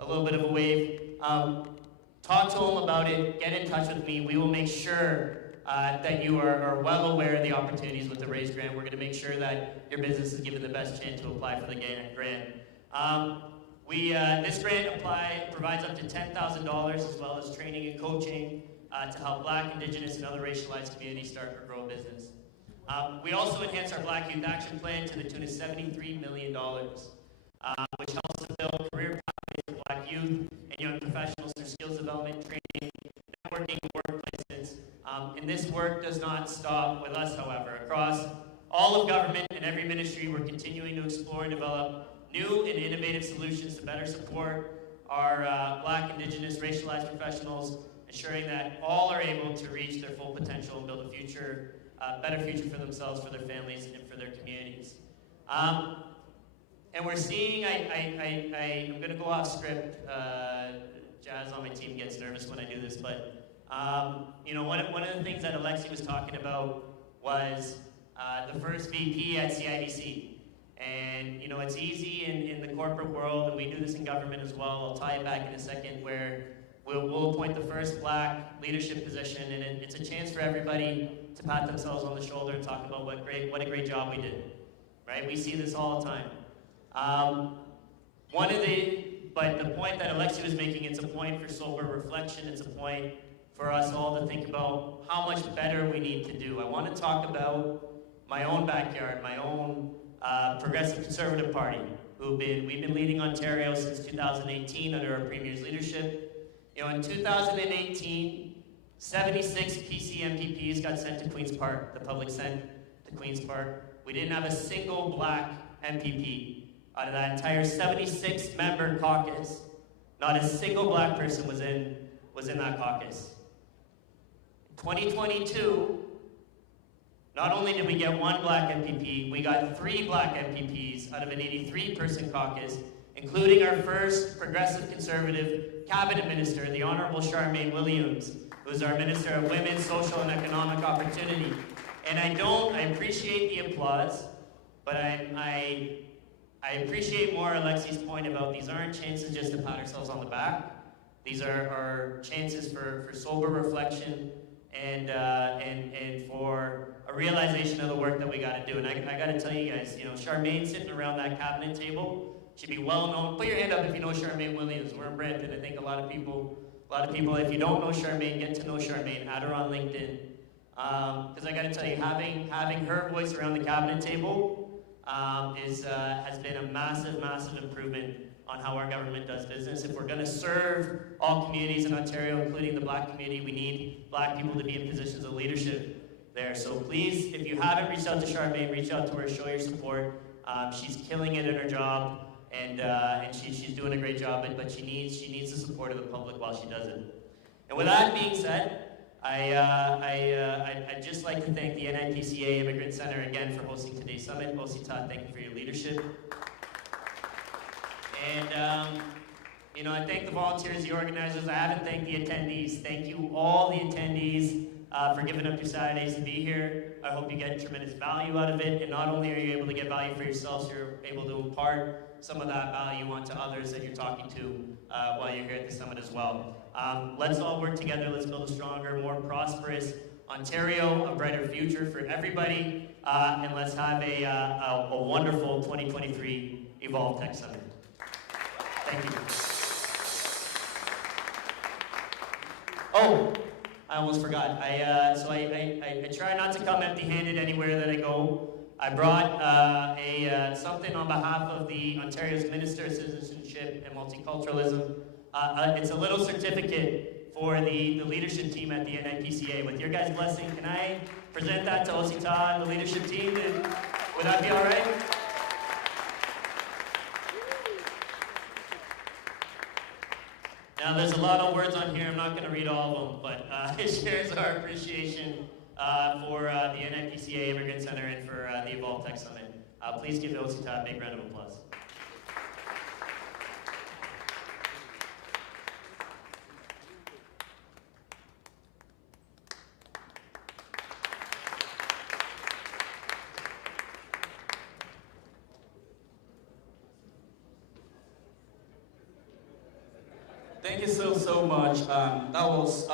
a little bit of a wave? Talk to him about it, get in touch with me. We will make sure that you are well aware of the opportunities with the RAISE grant. We're going to make sure that your business is given the best chance to apply for the grant. This grant provides up to $10,000 as well as training and coaching to help Black, Indigenous, and other racialized communities start or grow a business. We also enhance our Black Youth Action Plan to the tune of $73 million, which helps to build career pathways for Black youth and young professionals through skills development, training, networking, and workplaces. And this work does not stop with us, however. Across all of government and every ministry, we're continuing to explore and develop new and innovative solutions to better support our Black, Indigenous, racialized professionals, ensuring that all are able to reach their full potential and build a future, better future for themselves, for their families, and for their communities. And we're seeing, I'm going to go off script. Jazz on my team gets nervous when I do this, but you know, one of the things that Alexi was talking about was the first VP at CIBC. And you know, it's easy in the corporate world, and we do this in government as well. I'll tie it back in a second, where we'll appoint the first Black leadership position, and it's a chance for everybody to pat themselves on the shoulder and talk about what a great job we did. Right? We see this all the time. But the point that Alexi was making, it's a point for sober reflection. It's a point for us all to think about how much better we need to do. I want to talk about my own backyard, my own Progressive Conservative Party, we've been leading Ontario since 2018 under our Premier's leadership. You know, in 2018, 76 PC MPPs got sent to Queen's Park. The public sent to Queen's Park. We didn't have a single black MPP. Out of that entire 76-member caucus, not a single black person was in that caucus. 2022, not only did we get one black MPP, we got 3 black MPPs out of an 83-person caucus, including our first progressive conservative cabinet minister, the Honorable Charmaine Williams, who's our Minister of Women's Social and Economic Opportunity. And I appreciate the applause, but I appreciate more Alexi's point about these aren't chances just to pat ourselves on the back. These are chances for sober reflection and for a realization of the work that we got to do. And I got to tell you guys, you know, Charmaine sitting around that cabinet table should be well known. Put your hand up if you know Charmaine Williams. We're in Brampton. I think a lot of people, if you don't know Charmaine, get to know Charmaine. Add her on LinkedIn. Because I got to tell you, having her voice around the cabinet table has been a massive, massive improvement on how our government does business. If we're going to serve all communities in Ontario, including the black community, we need black people to be in positions of leadership there. So please, if you haven't reached out to Charmaine, reach out to her, show your support. She's killing it in her job, and she's doing a great job, but she needs the support of the public while she does it. And with that being said, I'd just like to thank the NIPCA Immigrant Center again for hosting today's summit. Osita, thank you for your leadership. And, you know, I thank the volunteers, the organizers. I haven't thanked the attendees. Thank you, all the attendees, for giving up your Saturdays to be here. I hope you get tremendous value out of it. And not only are you able to get value for yourselves, you're able to impart some of that value onto others that you're talking to while you're here at the summit as well. Let's all work together. Let's build a stronger, more prosperous Ontario, a brighter future for everybody, and let's have a wonderful 2023 Evolve Tech Summit. Thank you. Oh, I almost forgot. I try not to come empty-handed anywhere that I go. I brought something on behalf of the Ontario's Minister of Citizenship and Multiculturalism. It's a little certificate for the leadership team at the NIPCA. With your guys' blessing, can I present that to Osita and the leadership team? Would that be all right? Now, there's a lot of words on here. I'm not going to read all of them, but it shares our appreciation for the NIPCA Immigrant Center and for the Evolve Tech Summit. Please give Osita a big round of applause. Thank you so much. That was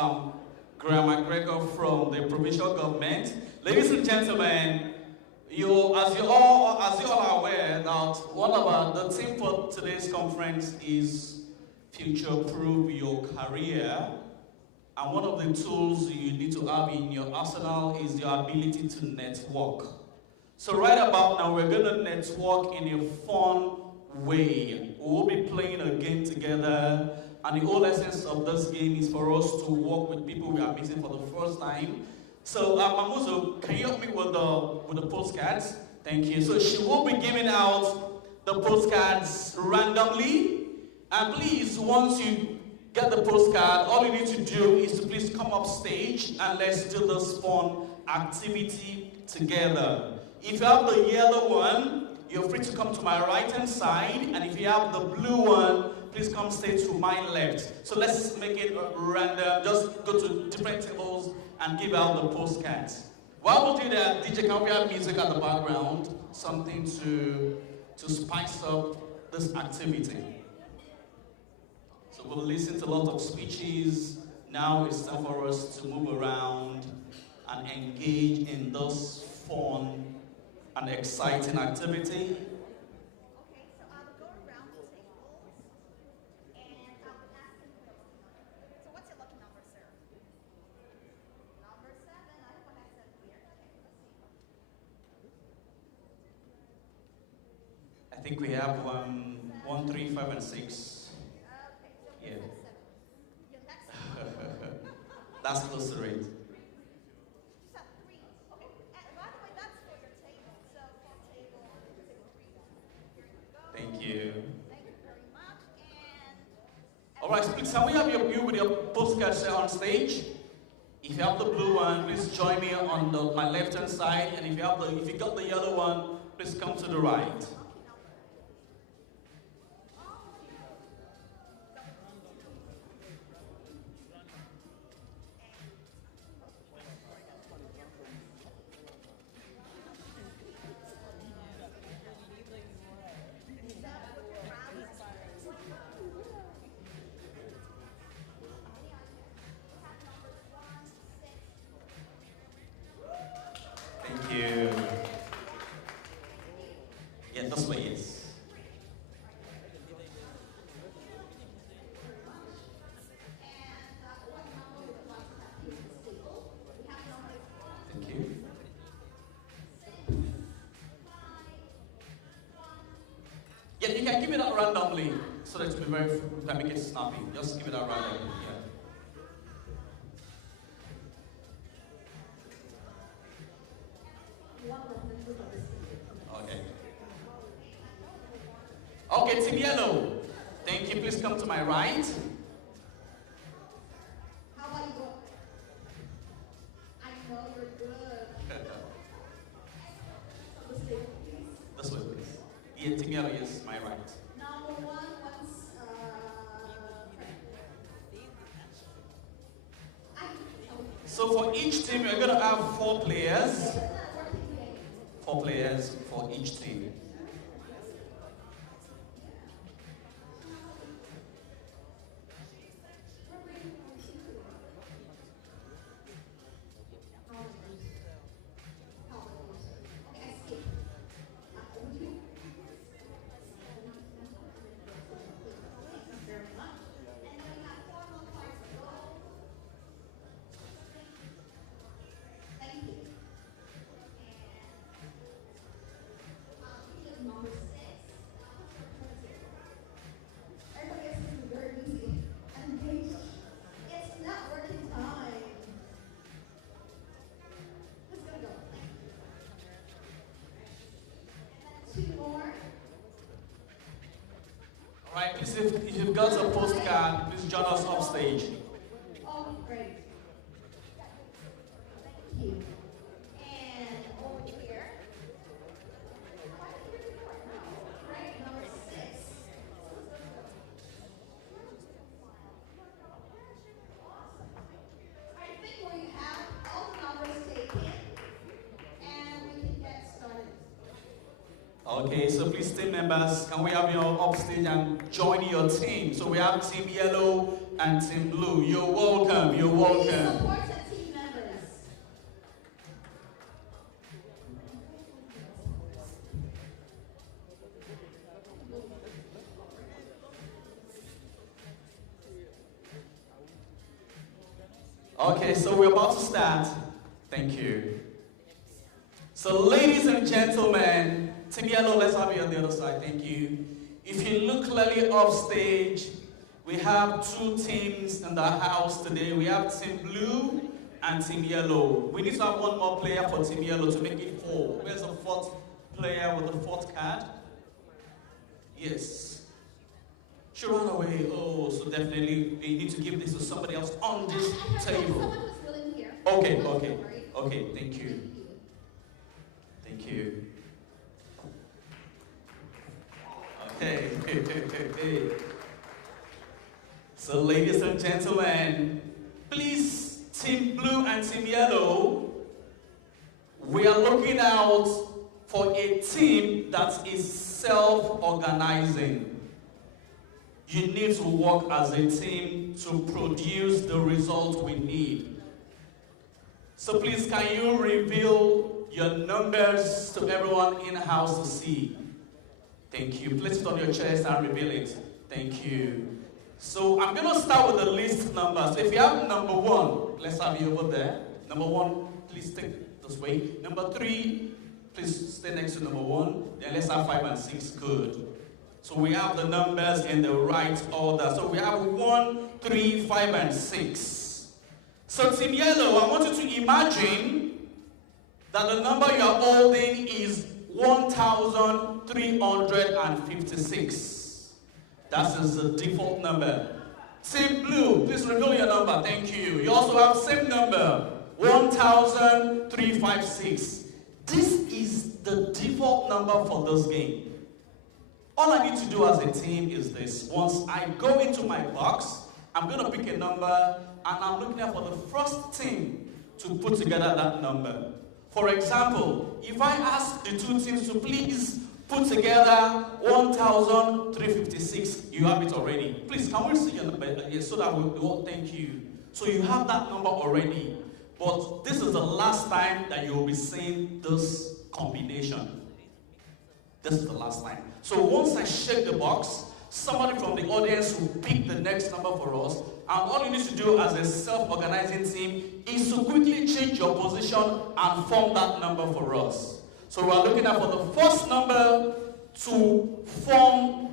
Graham McGregor from the provincial government. Ladies and gentlemen, as you all are aware that the theme for today's conference is future-proof your career, and one of the tools you need to have in your arsenal is your ability to network. So right about now, we're going to network in a fun way. We'll be playing a game together. And the whole essence of this game is for us to work with people we are meeting for the first time. So, Mamuzo, can you help me with the postcards? Thank you. So she will be giving out the postcards randomly. And please, once you get the postcard, all you need to do is to please come up stage and let's do this fun activity together. If you have the yellow one, you're free to come to my right-hand side. And if you have the blue one, please come stay to my left. So let's make it random. Just go to different tables and give out the postcards. While we do that, DJ, can we have music at the background? Something to spice up this activity. So we'll listen to a lot of speeches. Now it's time for us to move around and engage in this fun and exciting activity. think we have 1, 3, 5, and 6. Yeah. That's close to it. Thank you. All right, so please, can we have you with your postcard set on stage? If you have the blue one, please join me on my left-hand side, and if you got the yellow one, please come to the right. Thank you. Yeah, this way, yes. Thank you. Yeah, you can give it out randomly so that we can make it snappy. Just give it out randomly. Yeah. Okay. Okay, Team Yellow. Thank you. Please come to my right. How about you? I know you're good. This way, please. Yeah, Team Yellow, yes, my right. Number one, So for each team, you're going to have 4 players. 4 players for each team. Alright, please, if you've got a postcard, please join us off stage. Oh, great. Thank you. And over here. Right, number 6. I think we have all the numbers taken, and we can get started. Okay, so please, team members, can we have you up stage and join your team? So we have Team Yellow and Team Blue. You're welcome. You're welcome. Please support the team members. Okay, so we're about to start. Thank you. So ladies and gentlemen, Team Yellow, let's have you on the other side. Thank you. If you look clearly off stage, we have 2 teams in the house today. We have Team Blue and Team Yellow. We need to have 1 more player for Team Yellow to make it 4. Where's the 4th player with the 4th card? Yes. She ran away. Oh, so definitely we need to give this to somebody else on this table. Okay, okay, okay, thank you. Thank you. Okay, So ladies and gentlemen, please, Team Blue and Team Yellow, we are looking out for a team that is self-organizing. You need to work as a team to produce the result we need. So please, can you reveal your numbers to everyone in-house to see? Thank you. Place it on your chest and reveal it. Thank you. So I'm going to start with the list numbers. So if you have number 1, let's have you over there. Number 1, please take this way. Number 3, Please stay next to number 1. Then let's have 5 and 6. Good. So we have the numbers in the right order. So we have 1, 3, 5, and 6. So Team Yellow, I want you to imagine that the number you are holding is 1,356. That is the default number. Team Blue, please reveal your number. Thank you. You also have same number, 1,356. This is the default number for this game. All I need to do as a team is this. Once I go into my box, I'm going to pick a number, and I'm looking out for the first team to put together that number. For example, if I ask the 2 teams to please put together 1,356, you have it already. Please, can we see your number? Yes, so that we all thank you. So you have that number already. But this is the last time that you will be seeing this combination. This is the last time. So once I shake the box, somebody from the audience will pick the next number for us. And all you need to do as a self-organizing team is to quickly change your position and form that number for us. So we are looking at for the first number to form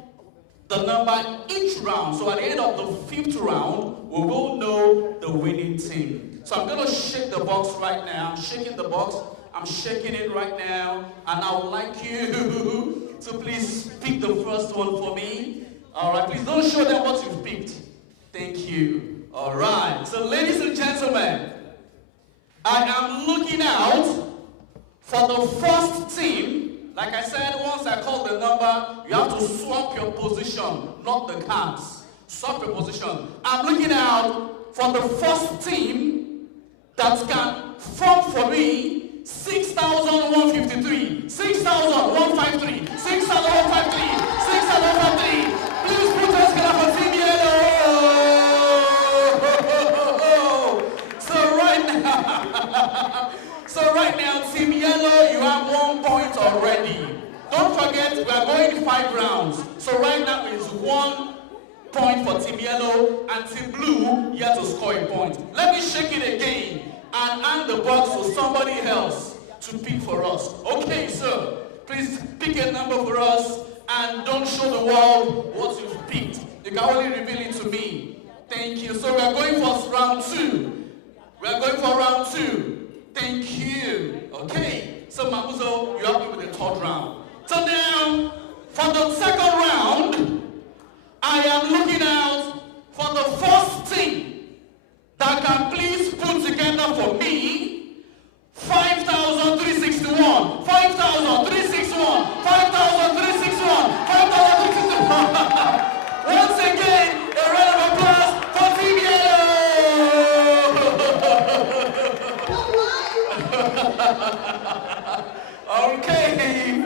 the number each round. So at the end of the 5th round, we will know the winning team. So I'm going to shake the box right now. I'm shaking the box. I'm shaking it right now. And I would like you to please pick the first one for me. All right, please don't show them what you've picked. Thank you. All right. So ladies and gentlemen, I am looking out for the first team. Like I said, once I call the number, you have to swap your position, not the cards. Swap your position. I'm looking out for the first team that can form for me 6,153, 6,153, 6,153, 6,153. Please put us together for Team Yellow. So right now, Team Yellow, you have 1 point already. Don't forget, we are going 5 rounds. So right now it's 1 point for Team Yellow, and Team Blue, you have to score a point. Let me shake it again and hand the box to somebody else to pick for us. Okay, sir, please pick a number for us and don't show the world what you've picked. You can only reveal it to me. Thank you. So we are going for round 2. We are going for round 2. Thank you. Okay, so Mamuzo, you help me with the 3rd round. So now, for the 2nd round, I am looking out for the first team that can please put together for me 5,361, 5,361, 5,361, 5,361. Once again, a round of applause for Team Yellow. Okay,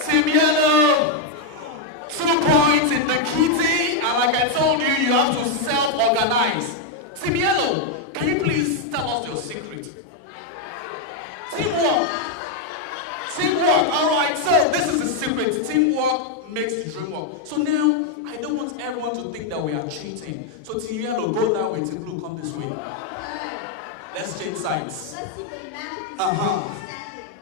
Team Yellow, 2 points in the kitty, and like I told you, you have to self-organize. Team Yellow, can you please tell us your secret? Teamwork. Teamwork. All right, so this is the secret. Teamwork makes the dream work. So now, I don't want everyone to think that we are cheating. So Team Yellow, go that way. Team Blue, come this way. Let's change sides.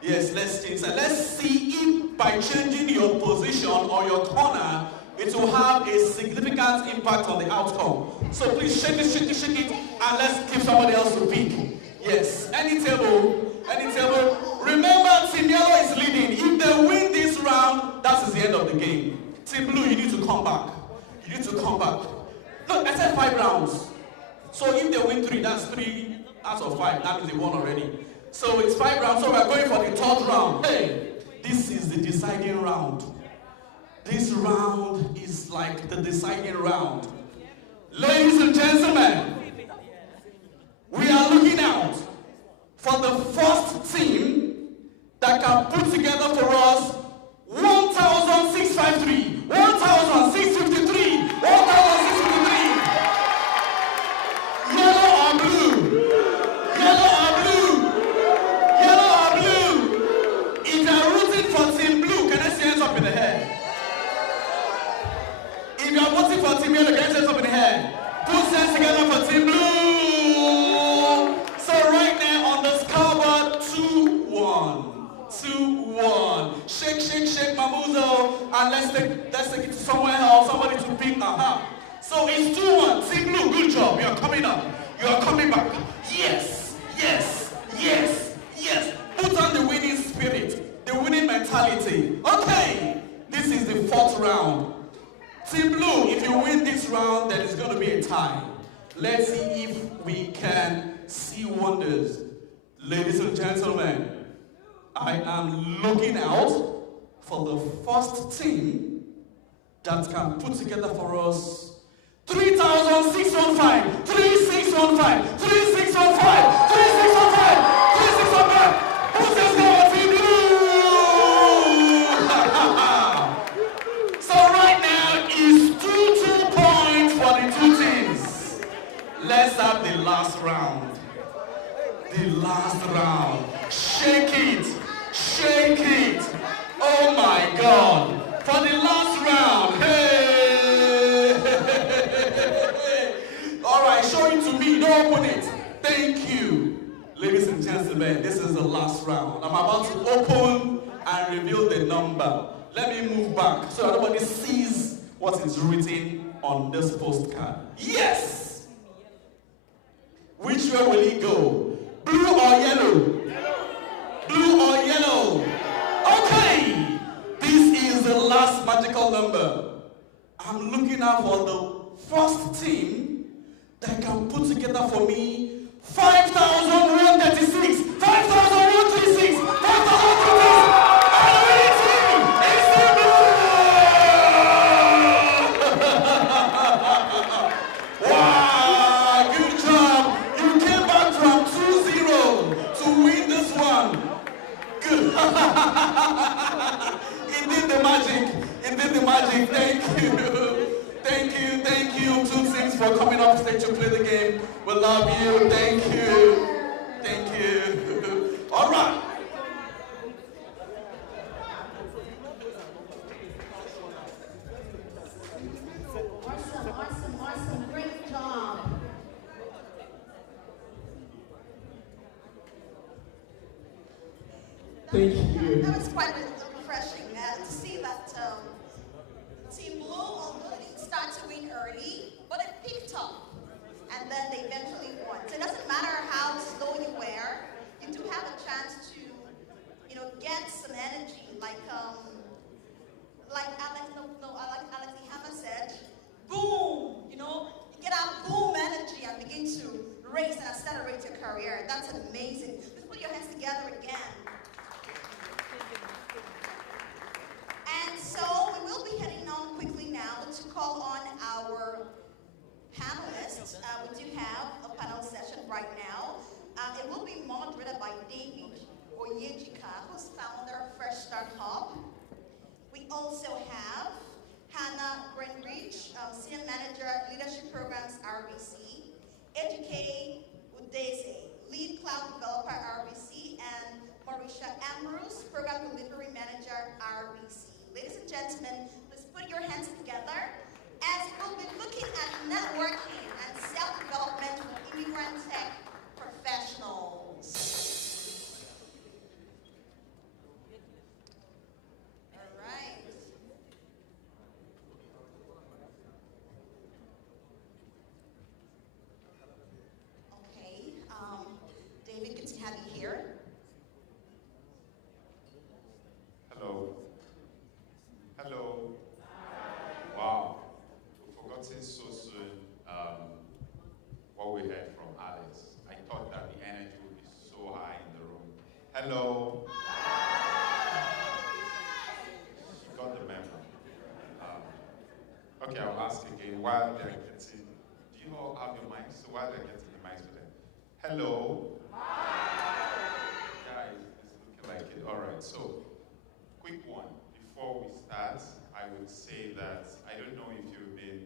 Yes, let's change sides. Let's see if by changing your position or your corner, it will have a significant impact on the outcome. So please shake it, shake it, shake it, and let's give somebody else to pick. Yes, any table, any table. Remember, Team Yellow is leading. If they win this round, that is the end of the game. Team Blue, you need to come back. You need to come back. Look, I said 5 rounds. So if they win 3, that's 3 out of 5. That means they won already. So it's 5 rounds, so we're going for the 3rd round. Hey, this is the deciding round. This round is like the deciding round. Ladies and gentlemen, we are looking out for the first team that can put together for us 1,653, 1,653, 1,653. Yellow or blue? Yellow or blue? Yellow or blue? If you are rooting for Team Blue, can I see hands up in the air? If you are voting for Team Yellow, can I see hands up in the air? Put hands together for Team Blue. So right now on the scoreboard, 2-1. 2-1. Uzo, and let's take it to somewhere else, somebody to pick, So it's 2-1, Team Blue, good job, you are coming up, you are coming back. Yes, yes, yes, yes. Put on the winning spirit, the winning mentality. Okay, this is the 4th round. Team Blue, if you win this round, then it's going to be a tie. Let's see if we can see wonders. Ladies and gentlemen, I am looking out for the first team that can put together for us 3,615, 3,615, 3,615, 3,615, 3,615. Who says no, Team Blue? So right now is 2 points for the two teams. Let's have the last round. The last round. Shake it. Shake it. Oh my God. For the last round. Hey. All right, show it to me. Don't open it. Thank you. Ladies and gentlemen, this is the last round. I'm about to open and reveal the number. Let me move back so everybody sees what is written on this postcard. Yes! Which way will it go? Blue or yellow? Blue or yellow? Okay! This is the last magical number. I'm looking out for the first team that can put together for me 5,136, 5,136, 5,136. And the winning team is the Blue! Wow, good job. You came back from 2-0 to win this one. Good. Indeed the magic. Indeed the magic. Thank you. Thank you. Thank you. Two teams for coming up stage to play the game. We love you. Thank you. Thank you. All right. Awesome. Great job. Thank you. That was quite refreshing to see that Team Blue, although they didn't start to win early, but it picked up, and then they eventually won. So it doesn't matter how slow you were, you do have a chance to, get some energy, like Alex Ihama said, boom, you get out boom energy and begin to race and accelerate your career. That's amazing. Let's put your hands together again. And so we will be heading on quickly now to call on our panelists. We do have a panel session right now. It will be moderated by David Oyejika, who's founder of Fresh Start Hub. We also have Hannah Greenridge, Senior Manager, Leadership Programs, RBC. Ejike Udeze, Lead Cloud Developer, RBC. And Marisha Ambrose, Program Delivery Manager, RBC. Ladies and gentlemen, let's put your hands together as we'll be looking at networking and self-development for immigrant tech professionals. All right. Okay, David, good to have you here. Hello. Wow. We've forgotten so soon what we heard from Alex. I thought that the energy would be so high in the room. Hello. She got the memo. Okay, I'll ask again while they're getting. Do you all have your mics? So while they're getting the mics for them. Hello. Guys, it's looking like it. All right. So, quick one. Before we start, I would say that I don't know if you've been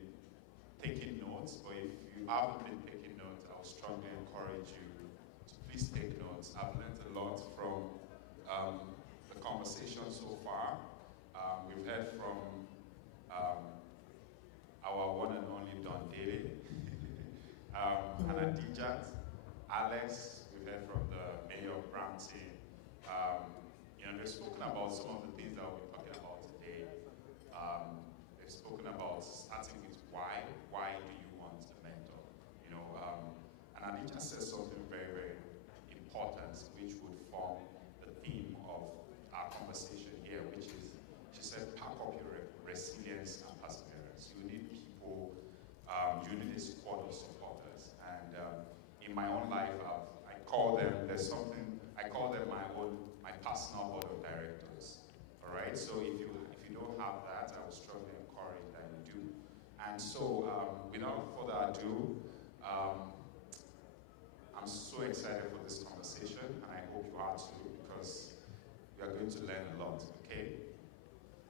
taking notes, but if you haven't been taking notes, I would strongly encourage you to please take notes. I've learned a lot from the conversation so far. We've heard from our one and only Don Daly, Hannah Dijat, Alex. We've heard from the Mayor of Brampton. They've spoken about some of the things that we're talking about today. right? So if you don't have that, I would strongly encourage that you do. And so, without further ado, I'm so excited for this conversation, and I hope you are too, because we are going to learn a lot, okay?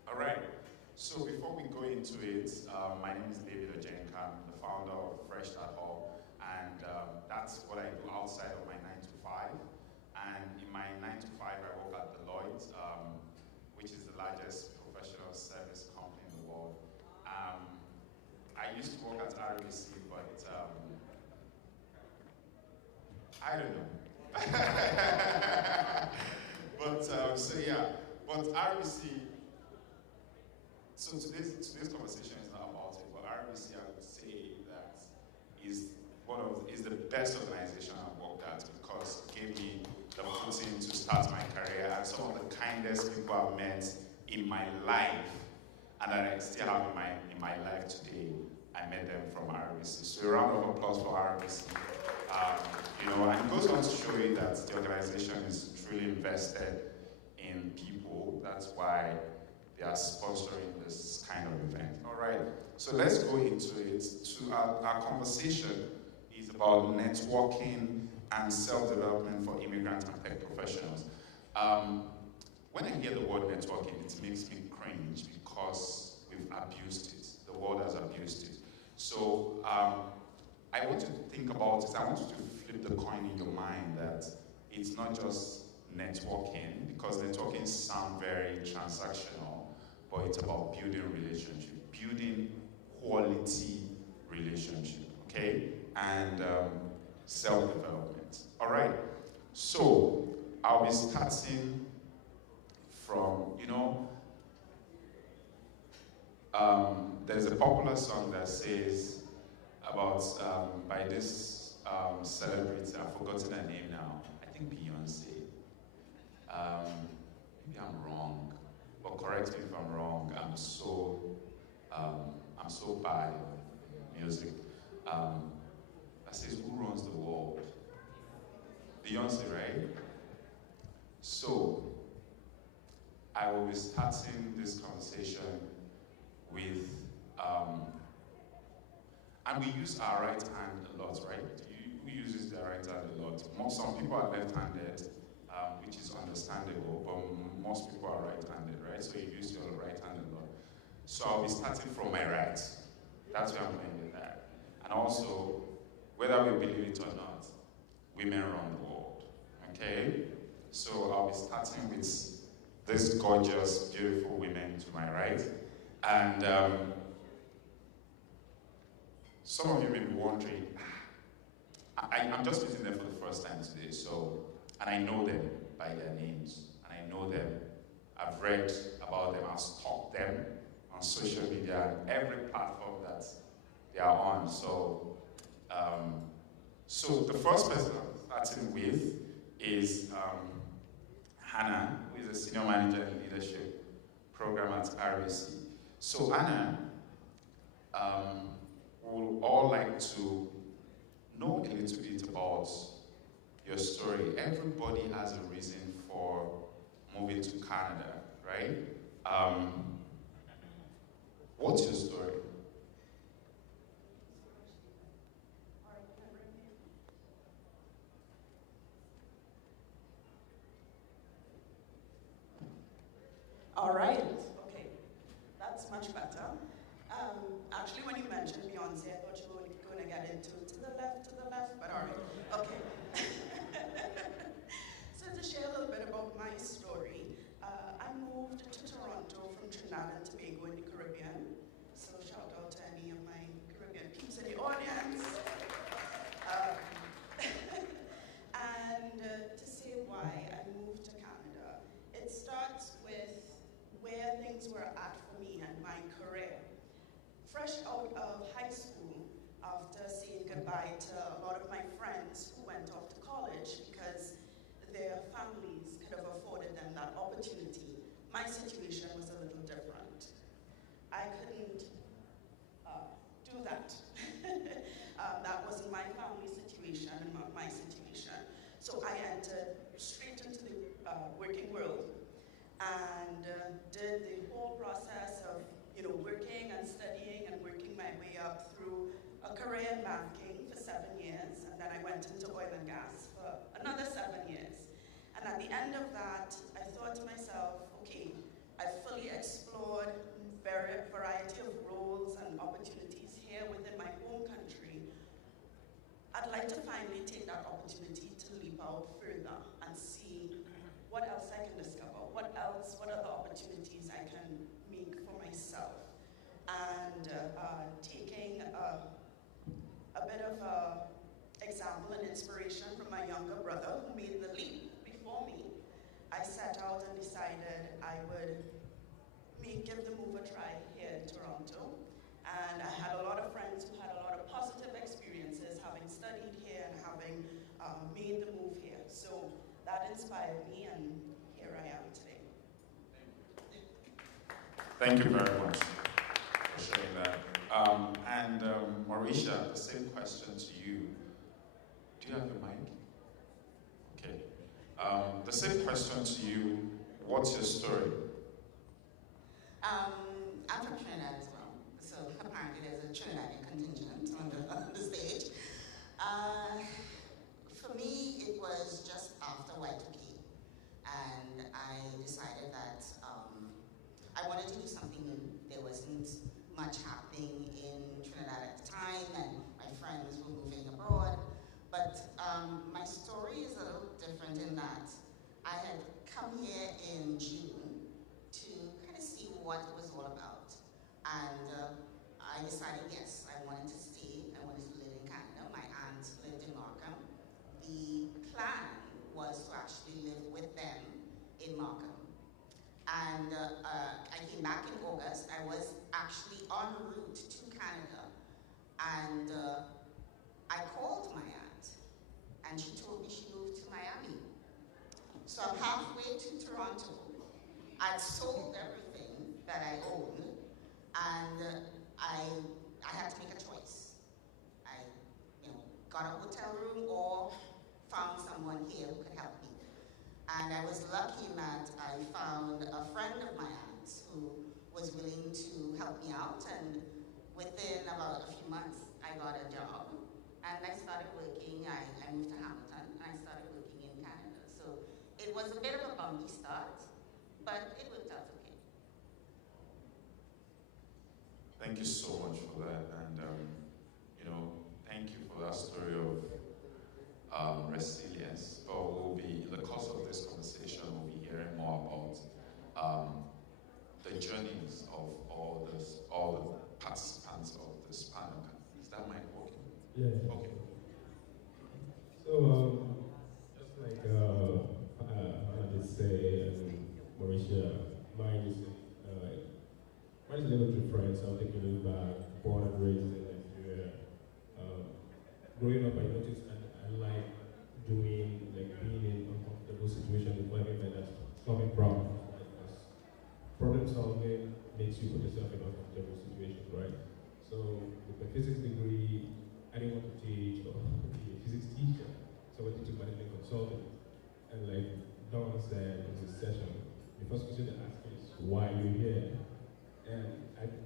All right, so before we go into it, my name is David Ojenka. I'm the founder of Fresh.org, and that's what I do outside of my 9 to 5. And in my 9 to 5, I work at Deloitte, which is the largest professional service company in the world. I used to work at RBC, but I don't know. But RBC, so today's conversation is not about it, but RBC, I would say that is the best organization I've worked at, because it gave me the footing to start my career, and some of the kindest people I've met in my life, and that I still have in my life today, I met them from RBC. So a round of applause for RBC. And it goes on to show you that the organization is truly invested in people. That's why they are sponsoring this kind of event. All right, so let's go into it. Our conversation is about networking and self-development for immigrant and tech professionals. When I hear the word networking, it makes me cringe because we've abused it. The world has abused it. So I want you to think about it. I want you to flip the coin in your mind that it's not just networking, because networking sounds very transactional, but it's about building relationship, building quality relationship, okay? And self-development. All right, so I'll be starting from, there's a popular song that says about, by this celebrity, I've forgotten her name now, I think Beyonce. Maybe I'm wrong, but correct me if I'm wrong. I'm so bad at music. That says, who runs the world? Beyonce, right? So, I will be starting this conversation with, and we use our right hand a lot, right? Who uses their right hand a lot? Some people are left-handed, which is understandable, but most people are right-handed, right? So you use your right hand a lot. So I'll be starting from my right. That's where I'm going with that. And also, whether we believe it or not, women run the world, okay? So I'll be starting with this gorgeous, beautiful women to my right. And some of you may be wondering, I'm just meeting them for the first time today, and I know them by their names, and I know them. I've read about them, I've stalked them on social media, and every platform that they are on. So the first person I'm starting with is Hannah, who is a senior manager in leadership program at RBC. So Anna, we would all like to know a little bit about your story. Everybody has a reason for moving to Canada, right? What's your story? All right. Okay. That's much better. Actually, when you mentioned Beyonce, I thought you were going to get into to the left, but all right. Okay. So to share a little bit about my story, I moved to Toronto from Trinidad and Tobago in the Caribbean. So shout out to any of my Caribbean peeps in the audience. And to say why I moved to Canada, it starts with where things were at for me and my career. Fresh out of high school, after saying goodbye to a lot of my friends and did the whole process of, working and studying and working my way up through a career in banking for 7 years, and then I went into oil and gas for another 7 years. And at the end of that, I thought to myself, okay, I've fully explored a variety of roles and opportunities here within my home country. I'd like to finally take that opportunity to leap out further and see what else I can discover, what other opportunities I can make for myself. And taking a bit of example and inspiration from my younger brother who made the leap before me, I set out and decided I would give the move a try here in Toronto. And I had a lot of friends who had a lot of positive experiences having studied here and having made the move here. So that inspired me, and here I am today. Thank you very much for sharing that. And Mauricia, the same question to you. Do you have a mic? Okay. The same question to you. What's your story? I'm from Trinidad as well, so apparently there's a Trinidadian contingent on the stage. For me, it was just after Y2K, and I decided that I wanted to do something new. There wasn't much happening in Trinidad at the time, and my friends were moving abroad. But my story is a little different in that I had come here in June to kind of see what it was all about. And I decided, yes, I wanted to stay. I wanted to live in Canada. My aunt lived in Markham. The plan was to actually live with them in Markham. And I came back in August. I was actually en route to Canada. And I called my aunt, and she told me she moved to Miami. So I'm halfway to Toronto. I'd sold everything that I owned, and I had to make a choice. I, got a hotel room or found someone here who could help me. And I was lucky in that I found a friend of my aunt's who was willing to help me out, and within about a few months, I got a job, and I started working. I moved to Hamilton, and I started working in Canada. So it was a bit of a bumpy start, but it worked out okay. Thank you so much for that, and thank you for that story of resilience. But we'll be, in the course of this conversation, we'll be hearing more about the journeys of all the participants of this panel. Is that mic working? Yeah. Okay. So, just like I did say, Mauricia, mine is a little different. So I'm thinking about born and raised in Nigeria. Growing up, I noticed I like being in uncomfortable situations with women that's solving problems. Problem solving makes you put yourself in uncomfortable situations, right? So with my physics degree, I didn't want to teach or be a physics teacher, so I went into management consulting. And like Don said in this session, the first question they asked me is, why are you here? And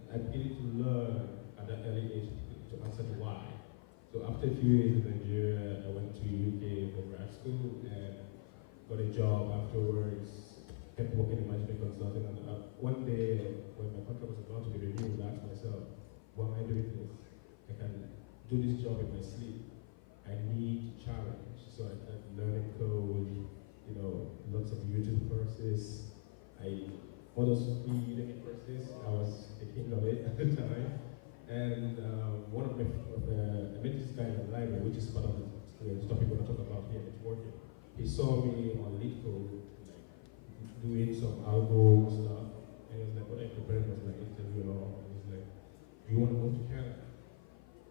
I began to learn at that early age to answer the why. So after a few years in Nigeria, I went to UK for grad school and got a job afterwards, kept working in management consulting. And one day, when my contract was about to be renewed, I asked myself, why am I doing this? I can do this job in my sleep. I need challenge. So I started learning code, lots of YouTube courses. All those e-learning courses, I was the king of it at the time. And one of my, I met this guy in the library, which is part of the topic we're going to talk about here, networking. He saw me on LeetCode, doing some algo stuff, and he was like, what are you preparing for my interview and all? And he's like, do you want to move to Canada?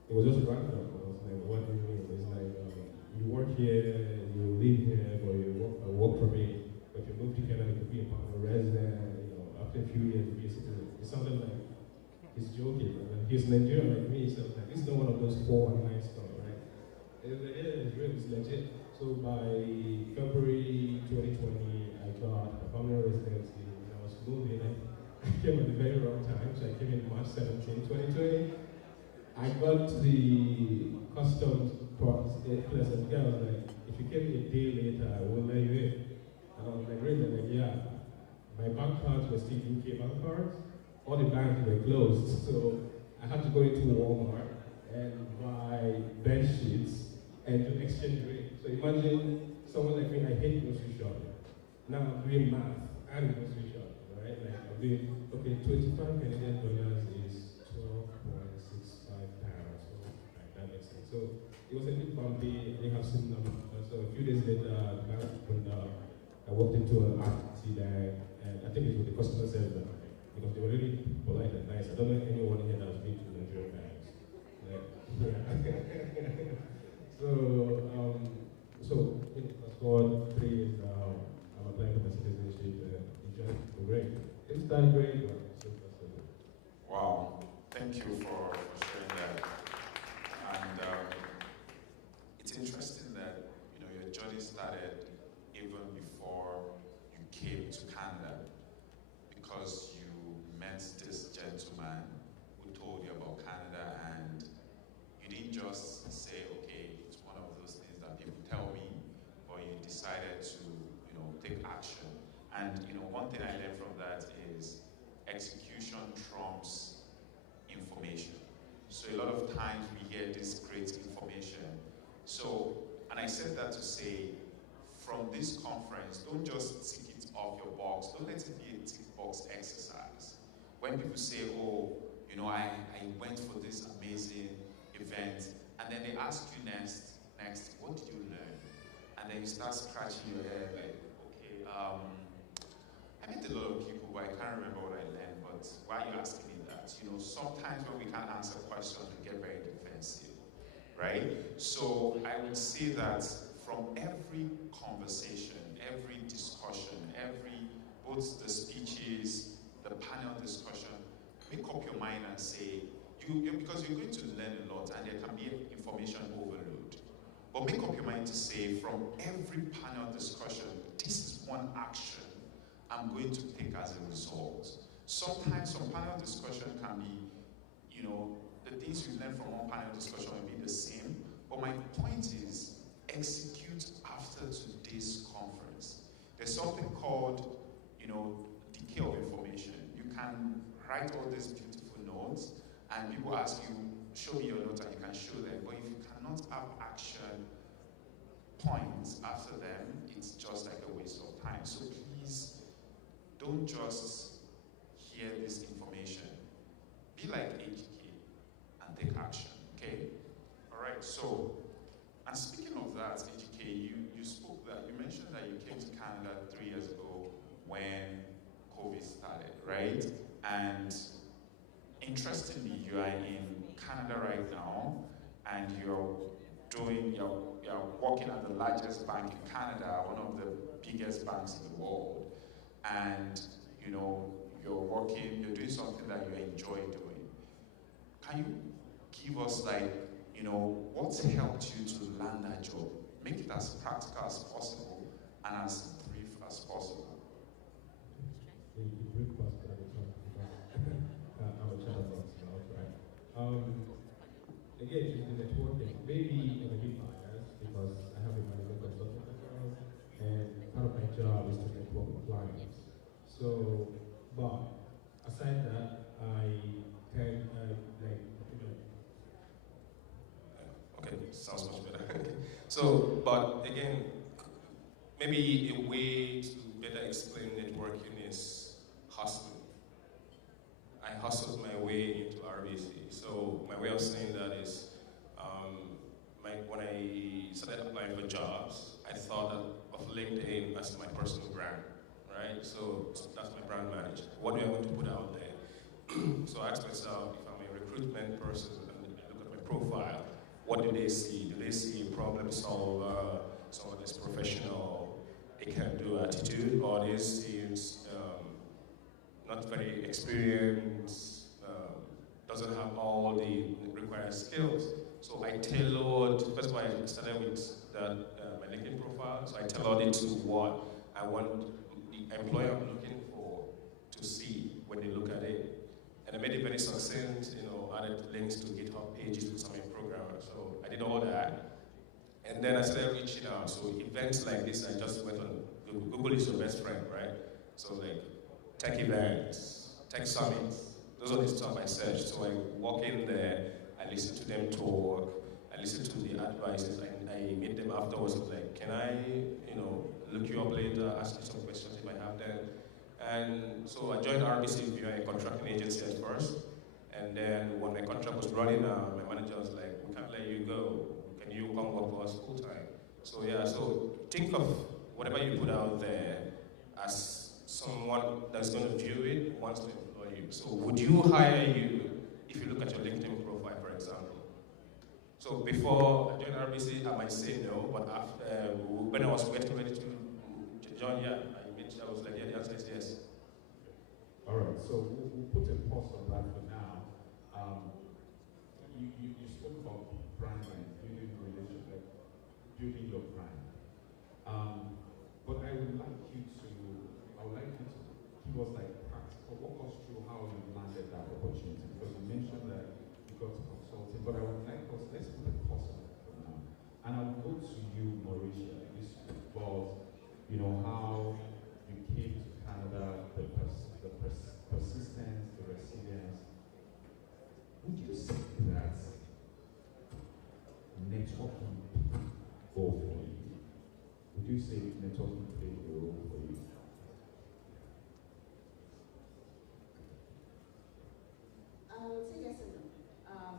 It was just random. I was like, what do you mean? It's like, you work here, you live here, but you work for me. But if you move to Canada, you could be a permanent resident, after a few years, be a citizen. It sounded like he's joking. He's Nigerian like me, so like, this is not one of those 419 stuff, right? It's like, yeah, it's real, it's legit. So by February 2020, I got a permanent residency in March 17, 2020. I got to the customs place and the guy was like, if you came a day later, I will let you in. And I was like, really? Like, yeah. My bank cards were still UK bank cards. All the banks were closed. So I had to go into Walmart and buy bed sheets and do exchange rate. So imagine someone like me, I hate grocery shopping. Now I'm doing math and grocery shopping, right? Like I'm doing, okay, 25 Canadian dollars is 12.65 pounds. So like, that makes sense. So it was a bit bumpy. I didn't have SIM number. So a few days later, the bank opened up. I walked into an RT bank, and I think it was the customer service bank, because they were really polite and nice. I don't know anyone here that has been to Nigerian banks. Like, yeah. So fast forward 3 years now, I'm applying for my citizenship, and it's just great. It's done great, but so far so good. Wow, thank you for sharing that. And it's interesting that your journey started even before you came to Canada, because you met this gentleman who told you about Canada, and you didn't just say, okay, it's one of those things that people tell me, but you decided to take action. And one thing I learned from that is execution trumps information. So a lot of times we hear this great information. So, and I said that to say, from this conference, don't just tick it off your box. Don't let it be a tick box exercise. When people say, oh, I went for this amazing event, and then they ask you next, what did you learn? And then you start scratching your head like, okay, I met a lot of people, but I can't remember what I learned, but why are you asking me that? Sometimes when we can't answer questions, we get very defensive, right? So I would say that from every conversation, every discussion, both the speeches, the panel discussion, make up your mind and say, because you're going to learn a lot and there can be information overload. But make up your mind to say, from every panel discussion, this is one action I'm going to take as a result. Sometimes some panel discussion can be, the things you learn from one panel discussion will be the same, but my point is, execute after today's conference. There's something called, decay of information. You can write all these beautiful notes, and people ask you, show me your notes, and you can show them. But if you cannot have action points after them, it's just like a waste of time. So please, don't just hear this information. Be like HK and take action, okay? All right, so, and speaking of that, HK, you spoke that, you mentioned that you came to Canada 3 years ago when COVID started, right? And interestingly, you are in Canada right now, and you're working at the largest bank in Canada, one of the biggest banks in the world, and you're doing something that you enjoy doing. Can you give us what's helped you to land that job? Make it as practical as possible and as brief as possible. Again, it's the networking. Maybe I'm a bit biased because I have a management consultant background, and part of my job is to network with clients. So, but aside that, I can Okay, sounds much better. So, but again, maybe a way to better explain networking is hustling. I hustled my way into RBC. So my way of saying that is, when I started applying for jobs, I thought of LinkedIn as my personal brand, right? So that's my brand manager. What do I want to put out there? So I asked myself, if I'm a recruitment person and I look at my profile, what do they see? Do they see a problem solver, someone that's professional, a can-do attitude, or they see not very experienced, doesn't have all the required skills? So I tailored, that's why I started with that, my LinkedIn profile, so I tailored it to what I want the employer I'm looking for to see when they look at it. And I made it very succinct, added links to GitHub pages to some programmers. So I did all that. And then I started reaching out. So events like this, I just went on Google. Google is your best friend, right? So like tech events, tech summits, those are the stuff I searched. So I walk in there, I listen to them talk, I listen to the advices, I meet them afterwards. Like, can I, look you up later, ask you some questions if I have them. And so I joined RBC via a contracting agency at first. And then when my contract was running out, my manager was like, we can't let you go. Can you come work for us full time? So yeah, so think of whatever you put out there as someone that's going to view it, wants to employ you. So would you hire you if you look at your LinkedIn profile, for example? So before I joined RBC, I might say no, but after, when I was getting ready to join, I was like, yeah, the answer is yes. All right, so we'll put a pause on that for now. You spoke about branding, building relationship, building your brand. But I would like you to give us like practical, walk us through how you landed that opportunity, because you mentioned that you got to consulting, but I would like us, let's put a pause on that for now. And I will go to you, Mauricia. This is about, how you came to Canada, the persistence, the resilience. Would you say that networking played a role for you? Would you say networking played a role for you? I would say yes and no.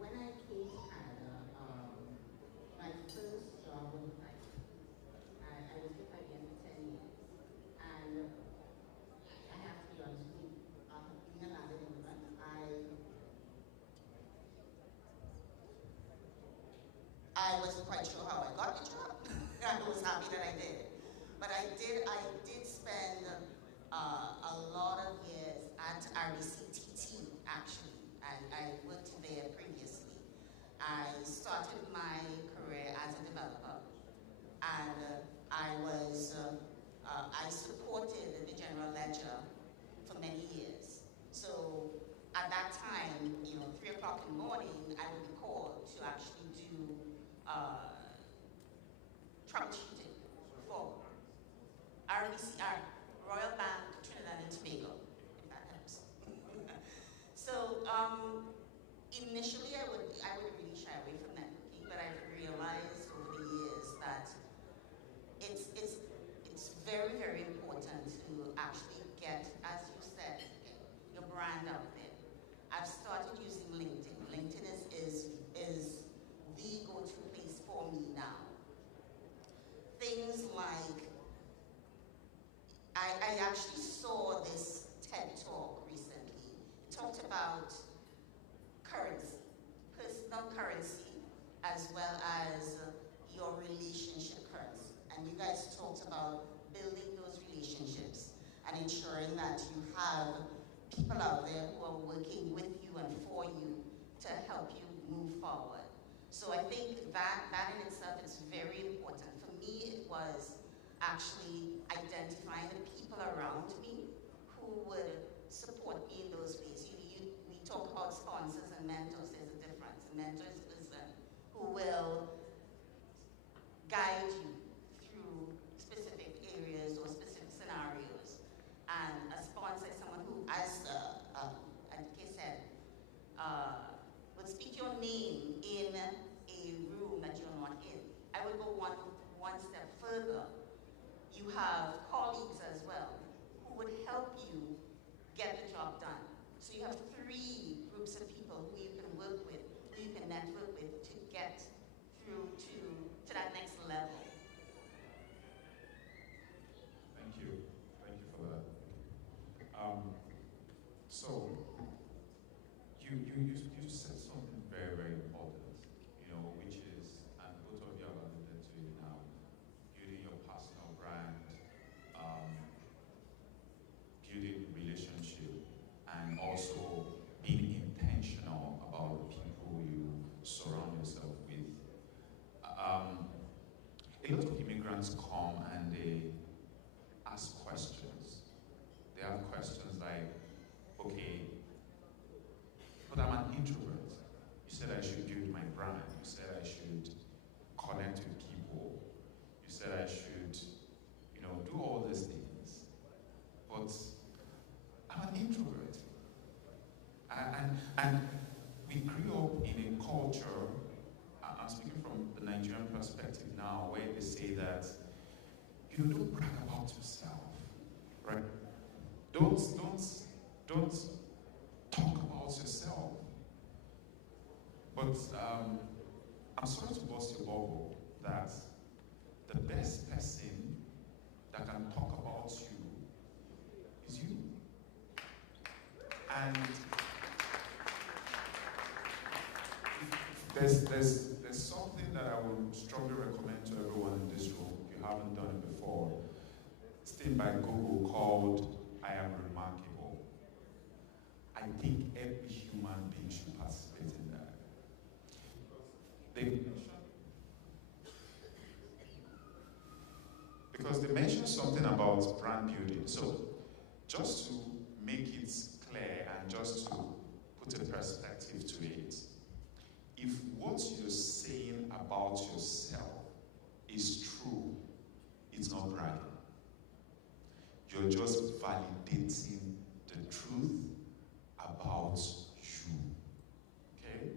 When I came to Canada, my first job was I was with IBM for 10 years. And I have to be honest with you, being a landed immigrant, I wasn't quite sure how I got the job. I was happy that I did. But I did spend a lot of years at RBCTT, actually. I worked there previously. I started my career as a developer, and I supported the general ledger for many years. So at that time, 3 o'clock in the morning, I would be called to actually do troubleshooting for RBCR, Royal Bank, Trinidad and Tobago, if that helps. So initially, I would really shy away from networking, but I realized over the years that it's very, very important to actually get, as you said, your brand out there. I've started using LinkedIn. LinkedIn is the go-to place for me now. Things like, I actually saw this TED talk recently. It talked about currency, personal currency, as well as your relationship currency. And you guys talked about building those relationships and ensuring that you have people out there who are working with you and for you to help you move forward. So I think that in itself is very important. For me, it was actually identifying the people around me who would support me in those ways. We talk about sponsors and mentors. There's a difference. A mentor is a person who will guide you through specific areas or specific scenarios. And a sponsor is someone who, as Adike said, would speak your name in a room that you're not in. I would go one step further. You have colleagues as well who would help you get the job done. So you have 3 groups of people who you can work with, who you can network with to get through to that next level. Thank you for that. So you said something very, very important, which is, and both of you have alluded to it now, building your personal brand, building relationship, and also being intentional about the people you surround yourself with. A lot of immigrants come and they ask questions. They have questions like, okay, And we grew up in a culture, I'm speaking from the Nigerian perspective now, where they say that, don't brag about yourself, right? Don't talk about yourself. But I'm sorry to burst your bubble that the best person that can talk about you is you. And there's something that I would strongly recommend to everyone in this room, if you haven't done it before. It's a thing by Google called I Am Remarkable. I think every human being should participate in that. Because they mentioned something about brand building. So just to make it clear and just to put a perspective to it, if what you're saying about yourself is true, it's not bragging. You're just validating the truth about you. Okay?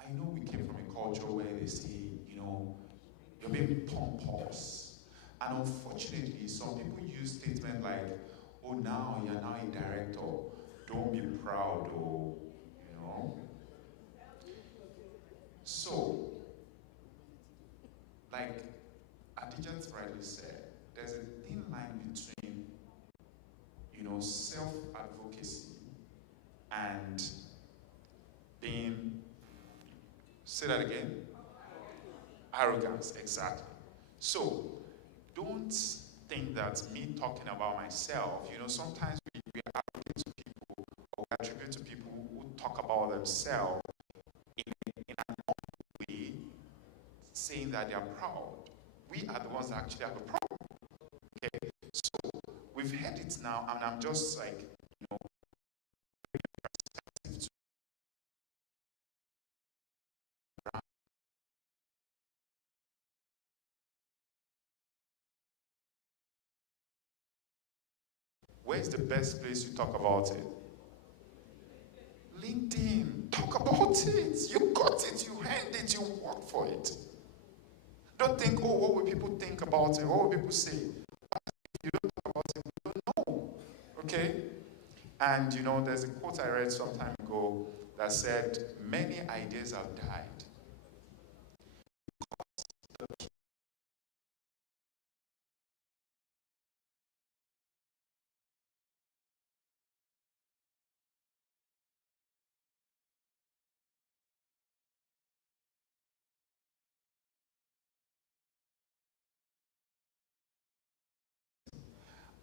I know we came from a culture where they say, you're being pompous. And unfortunately, some people use statements like, oh, now you're now a director. Don't be proud, or, So, like Adijat rightly said, there's a thin line between, self-advocacy and being, say that again? Arrogance, exactly. So, don't think that me talking about myself, sometimes we arrogant to people, or we attribute to people who talk about themselves in an way, saying that they are proud. We are the ones that actually have a problem. Okay? So we've heard it now, and I'm just like, where's the best place to talk about it? LinkedIn. Talk about it. You got it, you earned it, you worked for it. Don't think, oh, what will people think about it? What will people say? If you don't talk about it, you don't know. Okay? And there's a quote I read some time ago that said, many ideas have died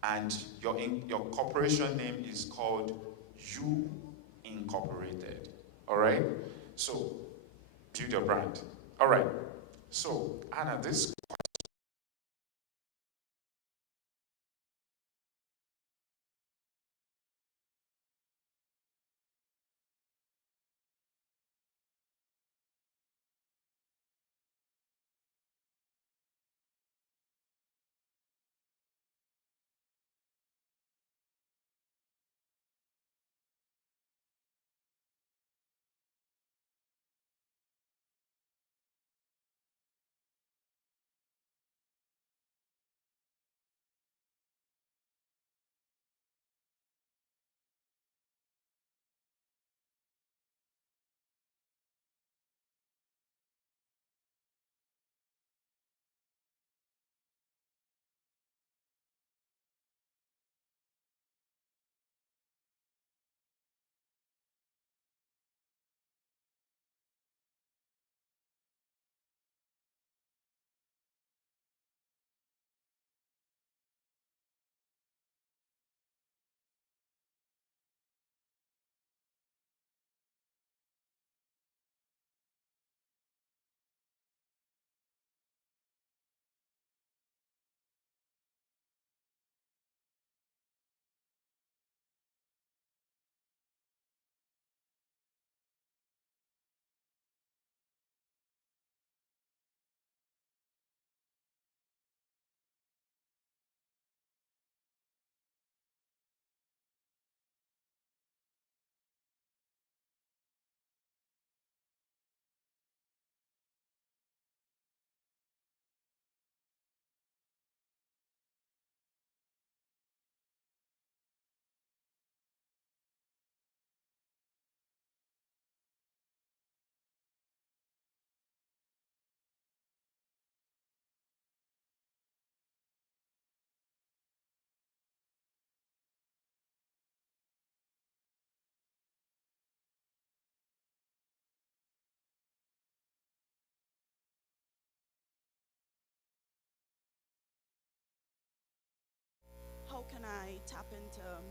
and your corporation name is called You Incorporated. All right? So, build your brand. All right. So, Anna, this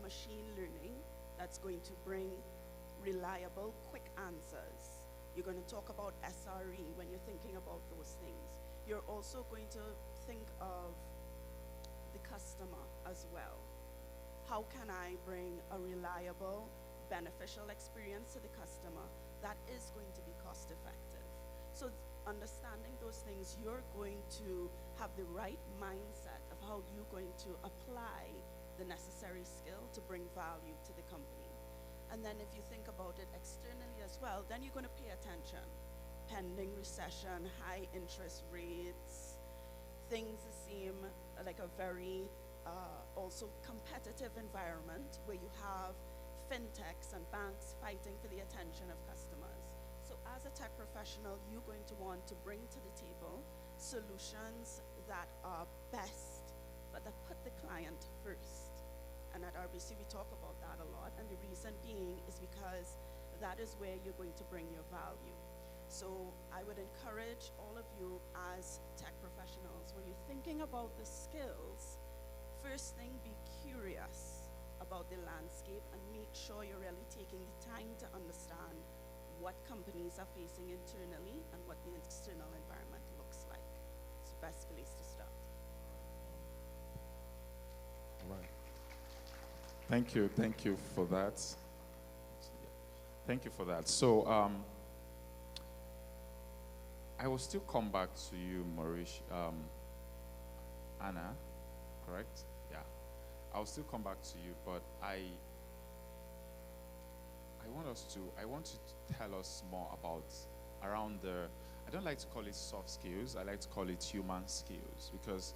machine learning that's going to bring reliable, quick answers. You're going to talk about SRE when you're thinking about those things. You're also going to think of the customer as well. How can I bring a reliable, beneficial experience to the customer that is going to be cost effective? So understanding those things, you're going to have the right mindset of how you're going to apply the necessary skill to bring value to the company. And then if you think about it externally as well, then you're going to pay attention. Pending recession, high interest rates, things seem like a very also competitive environment where you have fintechs and banks fighting for the attention of customers. So as a tech professional, you're going to want to bring to the table solutions that are best, but that put the client first. And at RBC, we talk about that a lot, and the reason being is because that is where you're going to bring your value. So I would encourage all of you as tech professionals, when you're thinking about the skills, first thing, be curious about the landscape and make sure you're really taking the time to understand what companies are facing internally and what the external environment looks like. It's the best place to start. All right. Thank you for that. Thank you for that. So I will still come back to you, Maurice, Anna, correct? Yeah. I'll still come back to you, but I want you to tell us more about around I don't like to call it soft skills, I like to call it human skills, because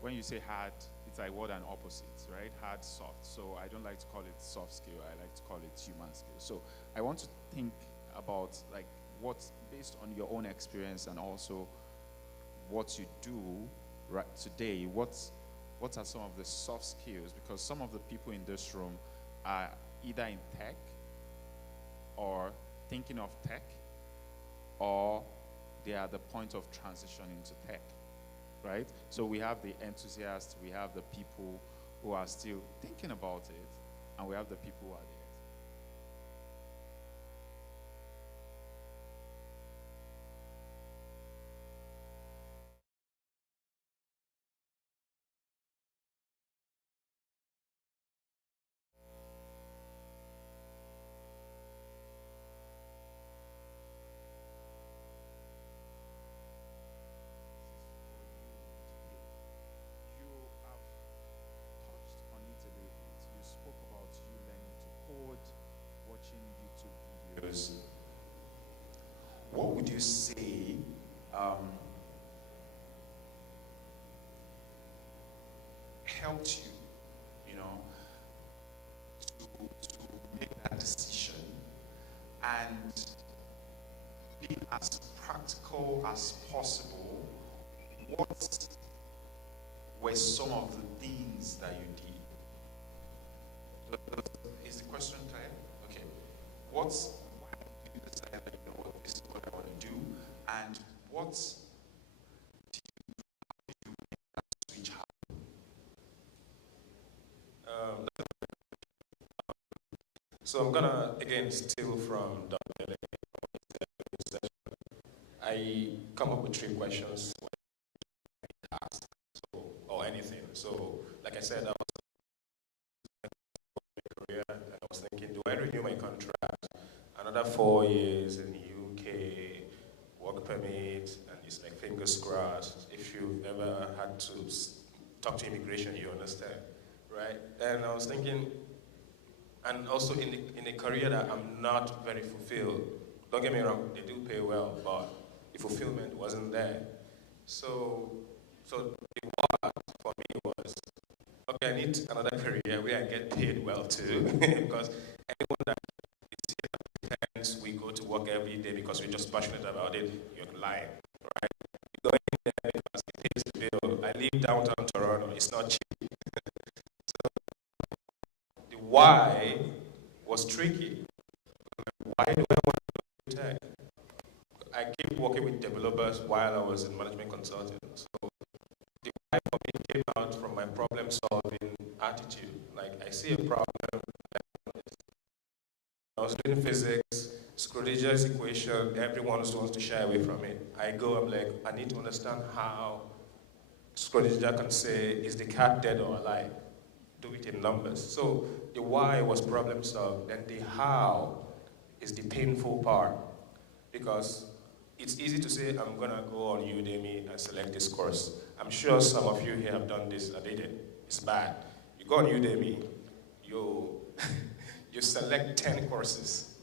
when you say hard, it's like word and opposite, right? Hard, soft. So I don't like to call it soft skill, I like to call it human skill. So I want to think about like what's based on your own experience and also what you do right today, what are some of the soft skills? Because some of the people in this room are either in tech or thinking of tech, or they are at the point of transition into tech, right? So we have the enthusiasts, we have the people who are still thinking about it, and we have the people who are there. What would you say helped you, to make that decision and be as practical as possible? What were some of the things that you did? Is the question clear? Okay. Why did you decide that this is what I want to do, and what did you make that switch happen? So I'm gonna again steal from Dr. I come up with 3 questions when I ask, or anything. So, like I said, I was in my career, and I was thinking, do I renew my contract? Another 4 years in the UK, work permit, and it's like fingers crossed. If you've ever had to talk to immigration, you understand, right? And I was thinking, and also in a career that I'm not very fulfilled. Don't get me wrong, they do pay well, but the fulfillment wasn't there. So the what for me was, okay, I need another career where I get paid well too, because anyone that is here pretends we go to work every day because we're just passionate about it, you're lying, right? You go in there because it pays the bill. I live downtown Toronto, it's not cheap. So the why was tricky. Why do I want to do tech? I keep working with developers while I was in management consulting. So the why for me came out from my problem solving attitude. Like I see a problem, was doing physics, Schrödinger's equation, everyone wants to shy away from it. I'm like, I need to understand how Schrödinger can say, is the cat dead or alive? Do it in numbers. So the why was problem solved, and the how is the painful part. Because it's easy to say, I'm gonna go on Udemy and select this course. I'm sure some of you here have done this, and they did. It's bad. You go on Udemy, you select 10 courses.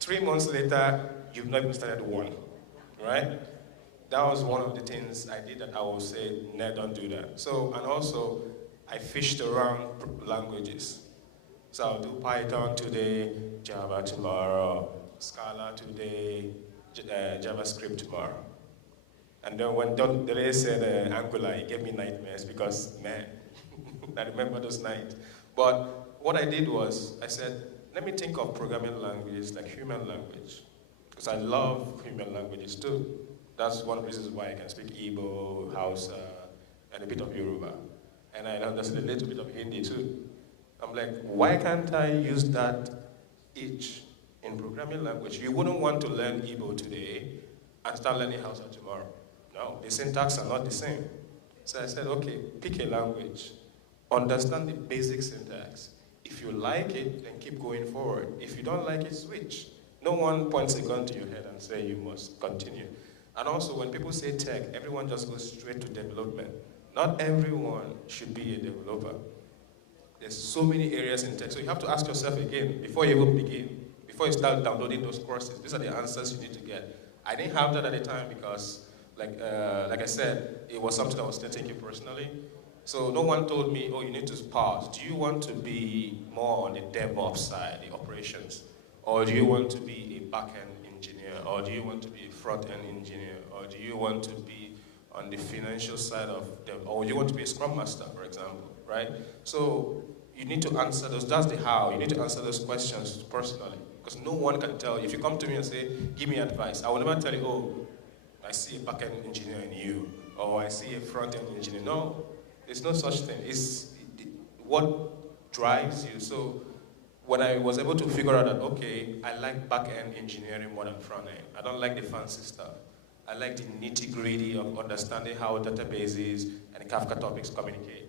3 months later, you've not even started one, right? That was one of the things I did that I will say, no, don't do that. So, and also, I fished around languages. So I'll do Python today, Java tomorrow, Scala today, JavaScript tomorrow. And then when Dele said Angular, it gave me nightmares because, man, I remember those nights. But what I did was, I said, let me think of programming languages like human language. Because I love human languages too. That's one of the reasons why I can speak Igbo, Hausa, and a bit of Yoruba. And I understand a little bit of Hindi too. I'm like, why can't I use that itch in programming language? You wouldn't want to learn Igbo today and start learning Hausa tomorrow. No, the syntax are not the same. So I said, okay, pick a language, understand the basic syntax. If you like it, then keep going forward. If you don't like it, switch. No one points a gun to your head and say you must continue. And also, when people say tech, everyone just goes straight to development. Not everyone should be a developer. There's so many areas in tech. So you have to ask yourself again, before you even begin, before you start downloading those courses, these are the answers you need to get. I didn't have that at the time because, like I said, it was something I was still thinking personally. So no one told me, oh, you need to pause. Do you want to be more on the DevOps side, the operations? Or do you want to be a back-end engineer? Or do you want to be a front-end engineer? Or do you want to be on the financial side of dev? Or do you want to be a Scrum Master, for example, right? So you need to answer those, that's the how. You need to answer those questions personally. Because no one can tell you. If you come to me and say, give me advice, I will never tell you, oh, I see a back-end engineer in you, or I see a front-end engineer. No, there's no such thing. It's what drives you. So when I was able to figure out that, okay, I like back-end engineering more than front-end. I don't like the fancy stuff. I like the nitty-gritty of understanding how databases and Kafka topics communicate.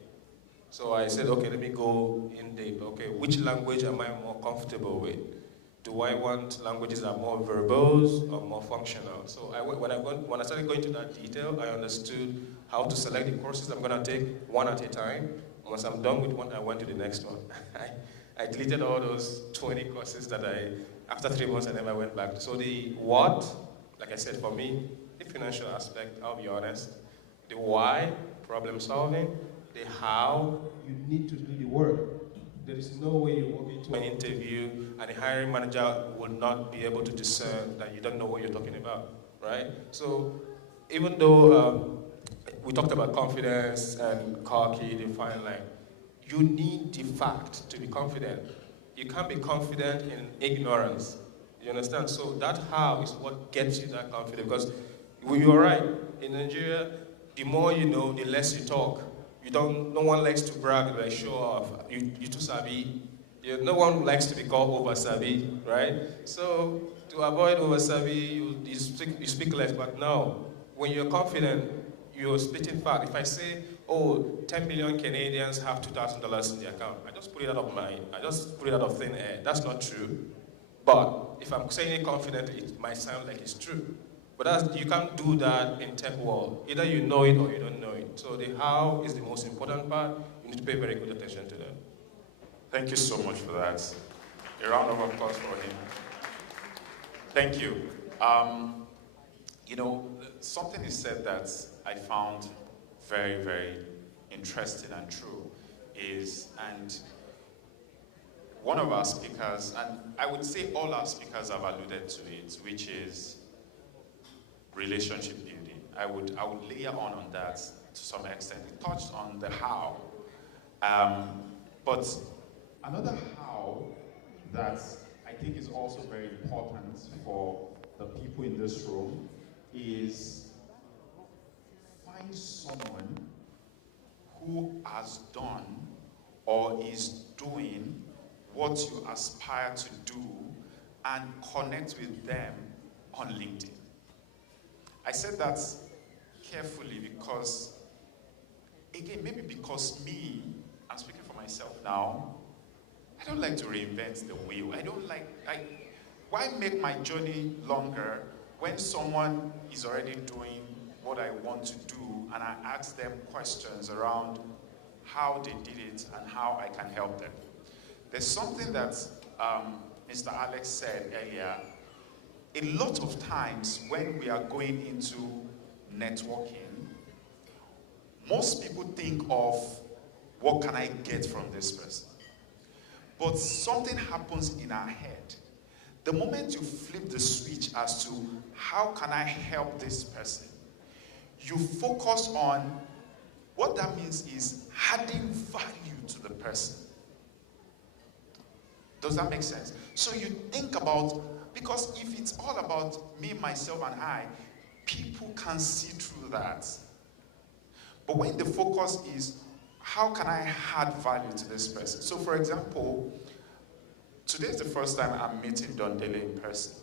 So I said, okay, let me go in deep. Okay, which language am I more comfortable with? Do I want languages that are more verbose or more functional? So when I started going into that detail, I understood how to select the courses I'm going to take one at a time. Once I'm done with one, I went to the next one. I deleted all those 20 courses that after 3 months, I never went back to. So the what, like I said, for me, the financial aspect, I'll be honest. The why, problem solving. The how, you need to do the work. There is no way you walk into an interview and the hiring manager will not be able to discern that you don't know what you're talking about, right? So even though we talked about confidence and cocky, the fine line, you need the fact to be confident. You can't be confident in ignorance. You understand? So that how is what gets you that confidence. Because you're right, in Nigeria, the more you know, the less you talk. No one likes to brag, like show off. You too savvy. No one likes to be called over savvy, right? So to avoid over savvy, you speak less. But no, when you're confident, you're spitting fact. If I say, oh, 10 million Canadians have $2,000 in their account, I just put it out of thin air. That's not true. But if I'm saying it confidently, it might sound like it's true. But you can't do that in tech world. Either you know it or you don't know it. So the how is the most important part. You need to pay very good attention to that. Thank you so much for that. A round of applause for him. Thank you. Something is said that I found very, very interesting and true and one of our speakers, and I would say all our speakers have alluded to it, which is relationship building. I would layer on that to some extent. It touched on the how. But another how that I think is also very important for the people in this room is find someone who has done or is doing what you aspire to do and connect with them on LinkedIn. I said that carefully because, again, maybe because me, I'm speaking for myself now, I don't like to reinvent the wheel. Why make my journey longer when someone is already doing what I want to do and I ask them questions around how they did it and how I can help them? There's something that Mr. Alex said earlier. A lot of times when we are going into networking, most people think of, what can I get from this person? But something happens in our head. The moment you flip the switch as to, how can I help this person? You focus on, what that means is adding value to the person. Does that make sense? So you think about, because if it's all about me, myself, and I, people can see through that. But when the focus is, how can I add value to this person? So for example, today is the first time I'm meeting Dondele in person.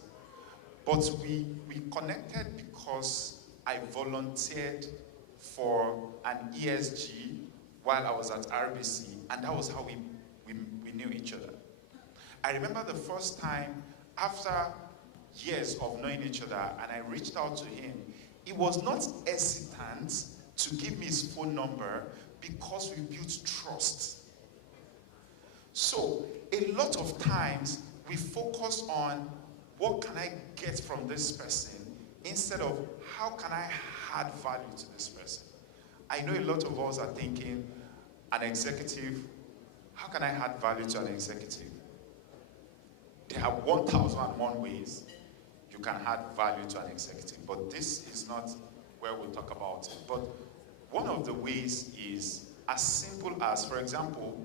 But we connected because I volunteered for an ESG while I was at RBC, and that was how we knew each other. I remember the first time, after years of knowing each other, and I reached out to him, he was not hesitant to give me his phone number because we built trust. So, a lot of times, we focus on, what can I get from this person, instead of, how can I add value to this person? I know a lot of us are thinking, an executive, how can I add value to an executive? There are 1,001 ways you can add value to an executive, but this is not where we'll talk about it. But one of the ways is as simple as, for example,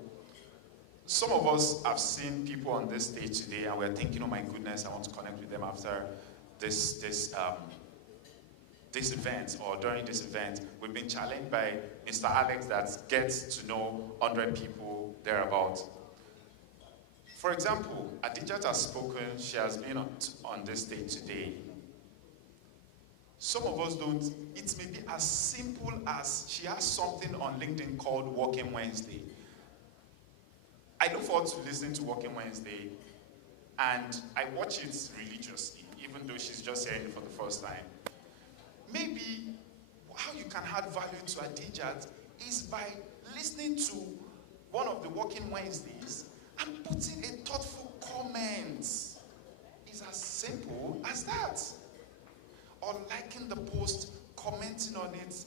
some of us have seen people on this stage today and we're thinking, oh my goodness, I want to connect with them after this event or during this event. We've been challenged by Mr. Alex that gets to know 100 people thereabout. For example, Adijat has spoken, she has been on this stage today. Some of us don't, it may be as simple as she has something on LinkedIn called Working Wednesday. I look forward to listening to Working Wednesday, and I watch it religiously, even though she's just hearing it for the first time. Maybe how you can add value to Adijat is by listening to one of the Working Wednesdays and putting a thoughtful comment. It's as simple as that. Or liking the post, commenting on it,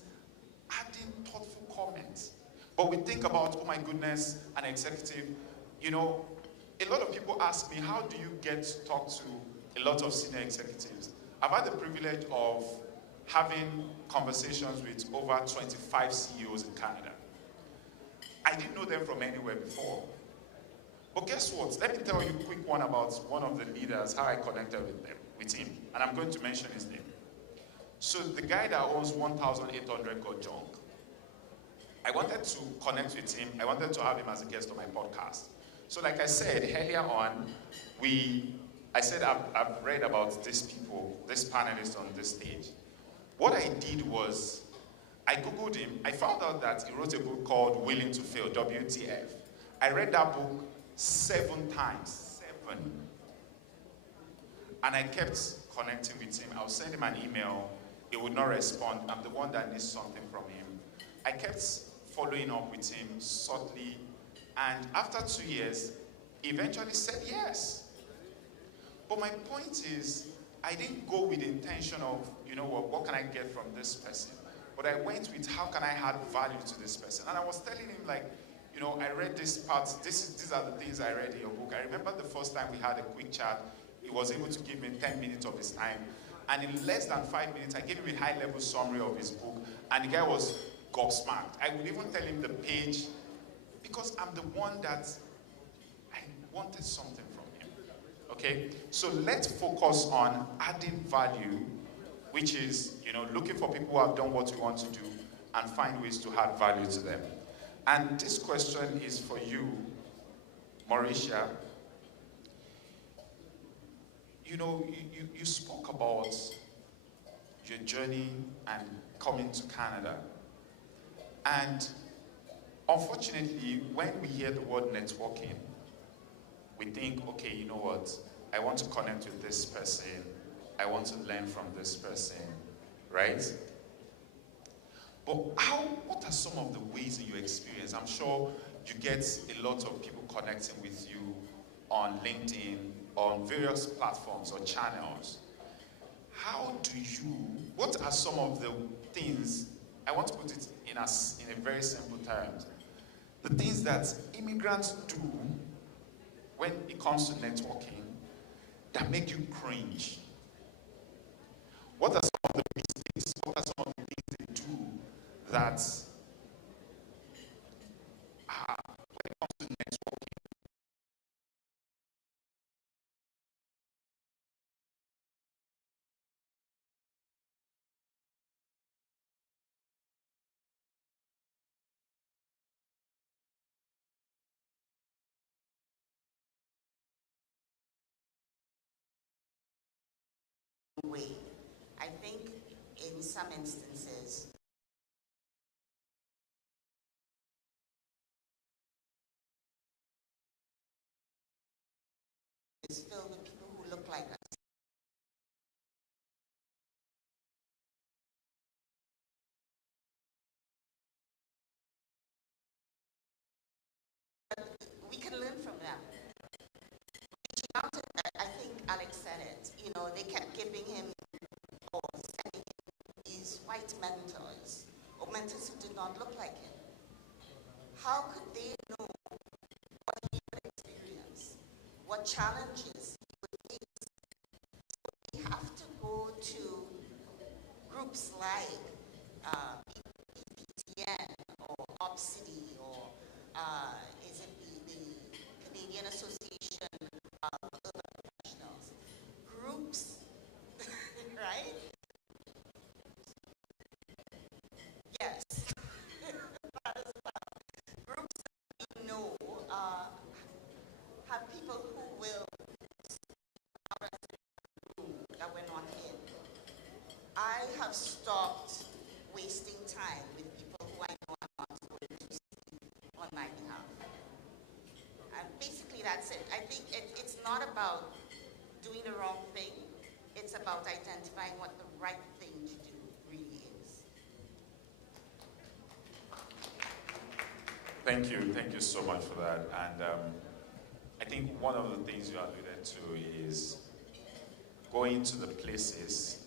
adding thoughtful comments. But we think about, oh my goodness, an executive. You know, a lot of people ask me, how do you get to talk to a lot of senior executives? I've had the privilege of having conversations with over 25 CEOs in Canada. I didn't know them from anywhere before. But guess what? Let me tell you a quick one about one of the leaders, how I connected with him. And I'm going to mention his name. So the guy that owns 1,800 Got Junk, I wanted to connect with him. I wanted to have him as a guest on my podcast. So like I said earlier on, I said I've read about these people, these panelists on this stage. What I did was, I Googled him. I found out that he wrote a book called Willing to Fail, WTF. I read that book 7 times, 7. And I kept connecting with him. I would send him an email. He would not respond. I'm the one that needs something from him. I kept following up with him subtly. And after 2 years, he eventually said yes. But my point is, I didn't go with the intention of, you know what can I get from this person? But I went with, how can I add value to this person? And I was telling him, like, you know, I read this part, these are the things I read in your book. I remember the first time we had a quick chat, he was able to give me 10 minutes of his time. And in less than 5 minutes, I gave him a high-level summary of his book, and the guy was gobsmacked. I would even tell him the page, because I'm the one that I wanted something from him. Okay? So let's focus on adding value, which is, you know, looking for people who have done what we want to do and find ways to add value to them. And this question is for you, Mauricia. you know, you spoke about your journey and coming to Canada. And unfortunately, when we hear the word networking, we think, okay, you know what? I want to connect with this person. I want to learn from this person, right? But what are some of the ways in your experience? I'm sure you get a lot of people connecting with you on LinkedIn, on various platforms or channels. What are some of the things, I want to put it in a very simple terms, the things that immigrants do when it comes to networking that make you cringe? What are some of the mistakes? What are some of the things they do that when it comes to networking? Way. I think in some instances, it's filled with people who look like us. We can learn from them. Reaching out to, I think Alex said it, you know, they kept giving him or sending him these white mentors, or mentors who did not look like him. How could they know what he would experience, what challenges he would face? So we have to go to groups like EPTN or Obsidy or is it the Canadian Association of Urban Professionals? Groups, right? Yes. That as well. Groups that we know have people who will that we're not in. I have stopped wasting time with people who I know I'm not going to see on my behalf. And basically that's it. I think it's not about doing the wrong thing. It's about identifying what the right thing to do really is. Thank you so much for that. And I think one of the things you alluded to is going to the places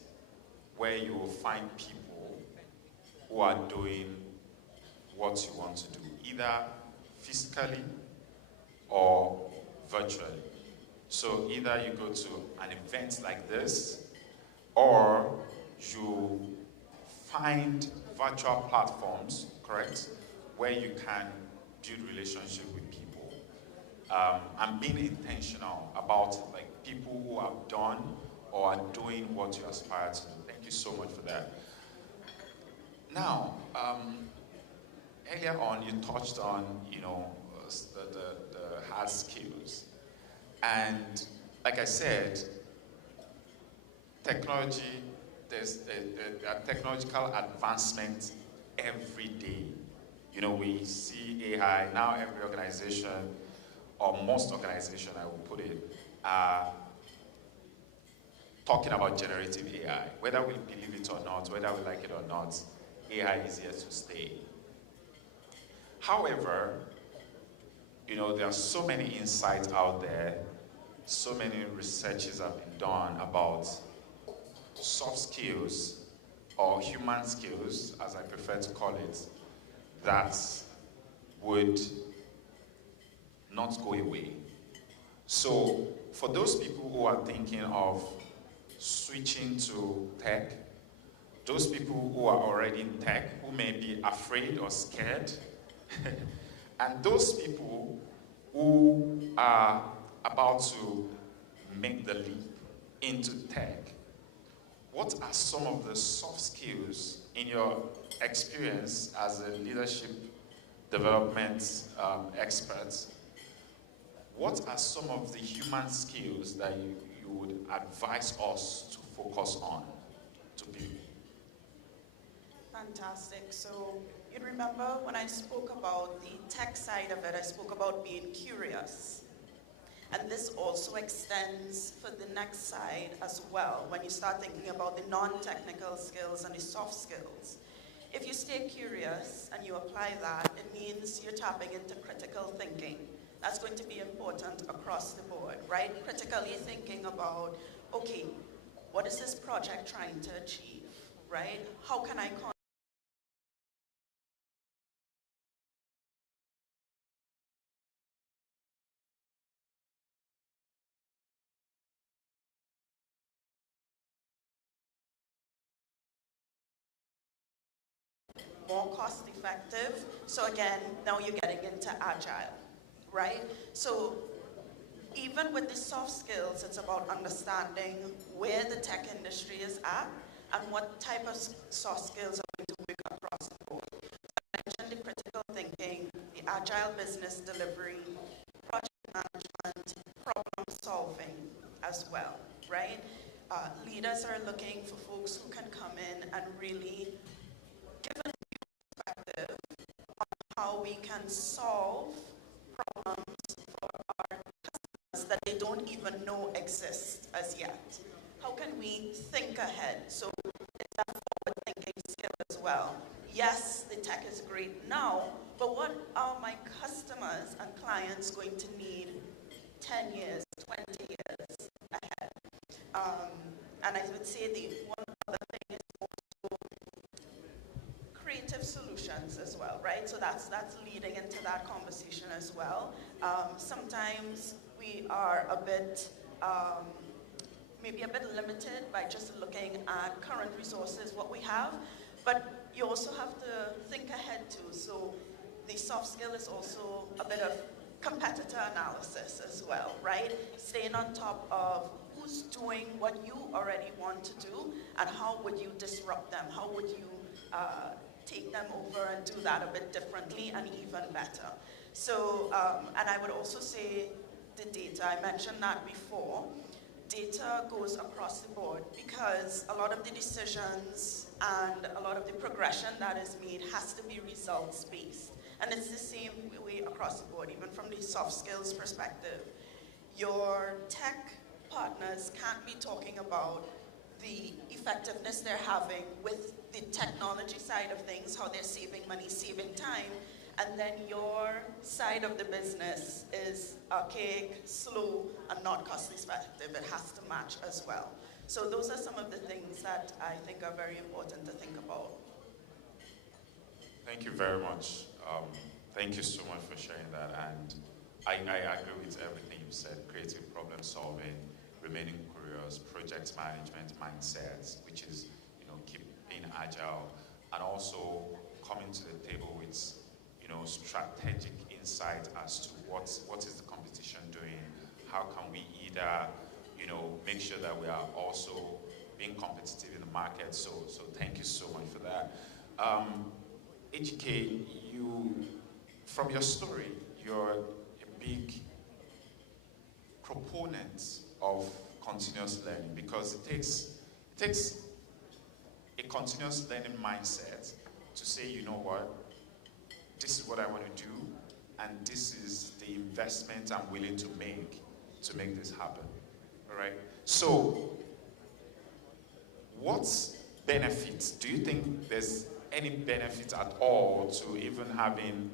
where you will find people who are doing what you want to do, either physically or virtually. So either you go to an event like this, or you find virtual platforms, correct, where you can build relationship with people. And being intentional about it, like people who have done or are doing what you aspire to do. Thank you so much for that. Now, earlier on, you touched on, you know, the hard skills. And like I said, technology, there's a technological advancement every day. You know, we see AI, now every organization, or most organizations, I will put it, are talking about generative AI. Whether we believe it or not, whether we like it or not, AI is here to stay. However, you know, there are so many insights out there, so many researches have been done about soft skills or human skills, as I prefer to call it, that would not go away. So for those people who are thinking of switching to tech, those people who are already in tech, who may be afraid or scared, and those people who are about to make the leap into tech, what are some of the soft skills in your experience as a leadership development expert? What are some of the human skills that you you would advise us to focus on to build? Fantastic. So you remember when I spoke about the tech side of it, I spoke about being curious. And this also extends for the next side as well, when you start thinking about the non-technical skills and the soft skills. If you stay curious and you apply that, it means you're tapping into critical thinking. That's going to be important across the board, right? Critically thinking about, okay, what is this project trying to achieve, right? How can I more cost effective? So again, now you're getting into agile, right? So even with the soft skills, it's about understanding where the tech industry is at and what type of soft skills are going to work across the board. So I mentioned the critical thinking, the agile business delivery, project management, problem solving as well, right? Leaders are looking for folks who can come in and really give a new perspective on how we can solve problems for our customers that they don't even know exist as yet. How can we think ahead? So it's that forward thinking skill as well. Yes, the tech is great now, but what are my customers and clients going to need 10 years, 20 years ahead? And I would say the one other thing is also creative solutions as well, right? So that's leading into that conversation as well. Sometimes we are a bit, maybe a bit limited by just looking at current resources, what we have, but you also have to think ahead too. So the soft skill is also a bit of competitor analysis as well, right? Staying on top of who's doing what you already want to do and how would you disrupt them? How would you take them over and do that a bit differently and even better? So, and I would also say the data, I mentioned that before. Data goes across the board because a lot of the decisions and a lot of the progression that is made has to be results-based. And it's the same way across the board, even from the soft skills perspective. Your tech partners can't be talking about the effectiveness they're having with the technology side of things, how they're saving money, saving time, and then your side of the business is archaic, slow, and not cost effective. It has to match as well. So those are some of the things that I think are very important to think about. Thank you very much. Thank you so much for sharing that. And I agree with everything you said. Creative problem solving, remaining curious, project management mindsets, which is, keep being agile, and also coming to the table with, strategic insight as to what is the competition doing, how can we either, make sure that we are also being competitive in the market. So thank you so much for that. HK, from your story, you're a big proponent of continuous learning because it takes a continuous learning mindset to say, you know what, this is what I want to do, and this is the investment I'm willing to make this happen. All right? So, what's benefits? Do you think there's any benefit at all to even having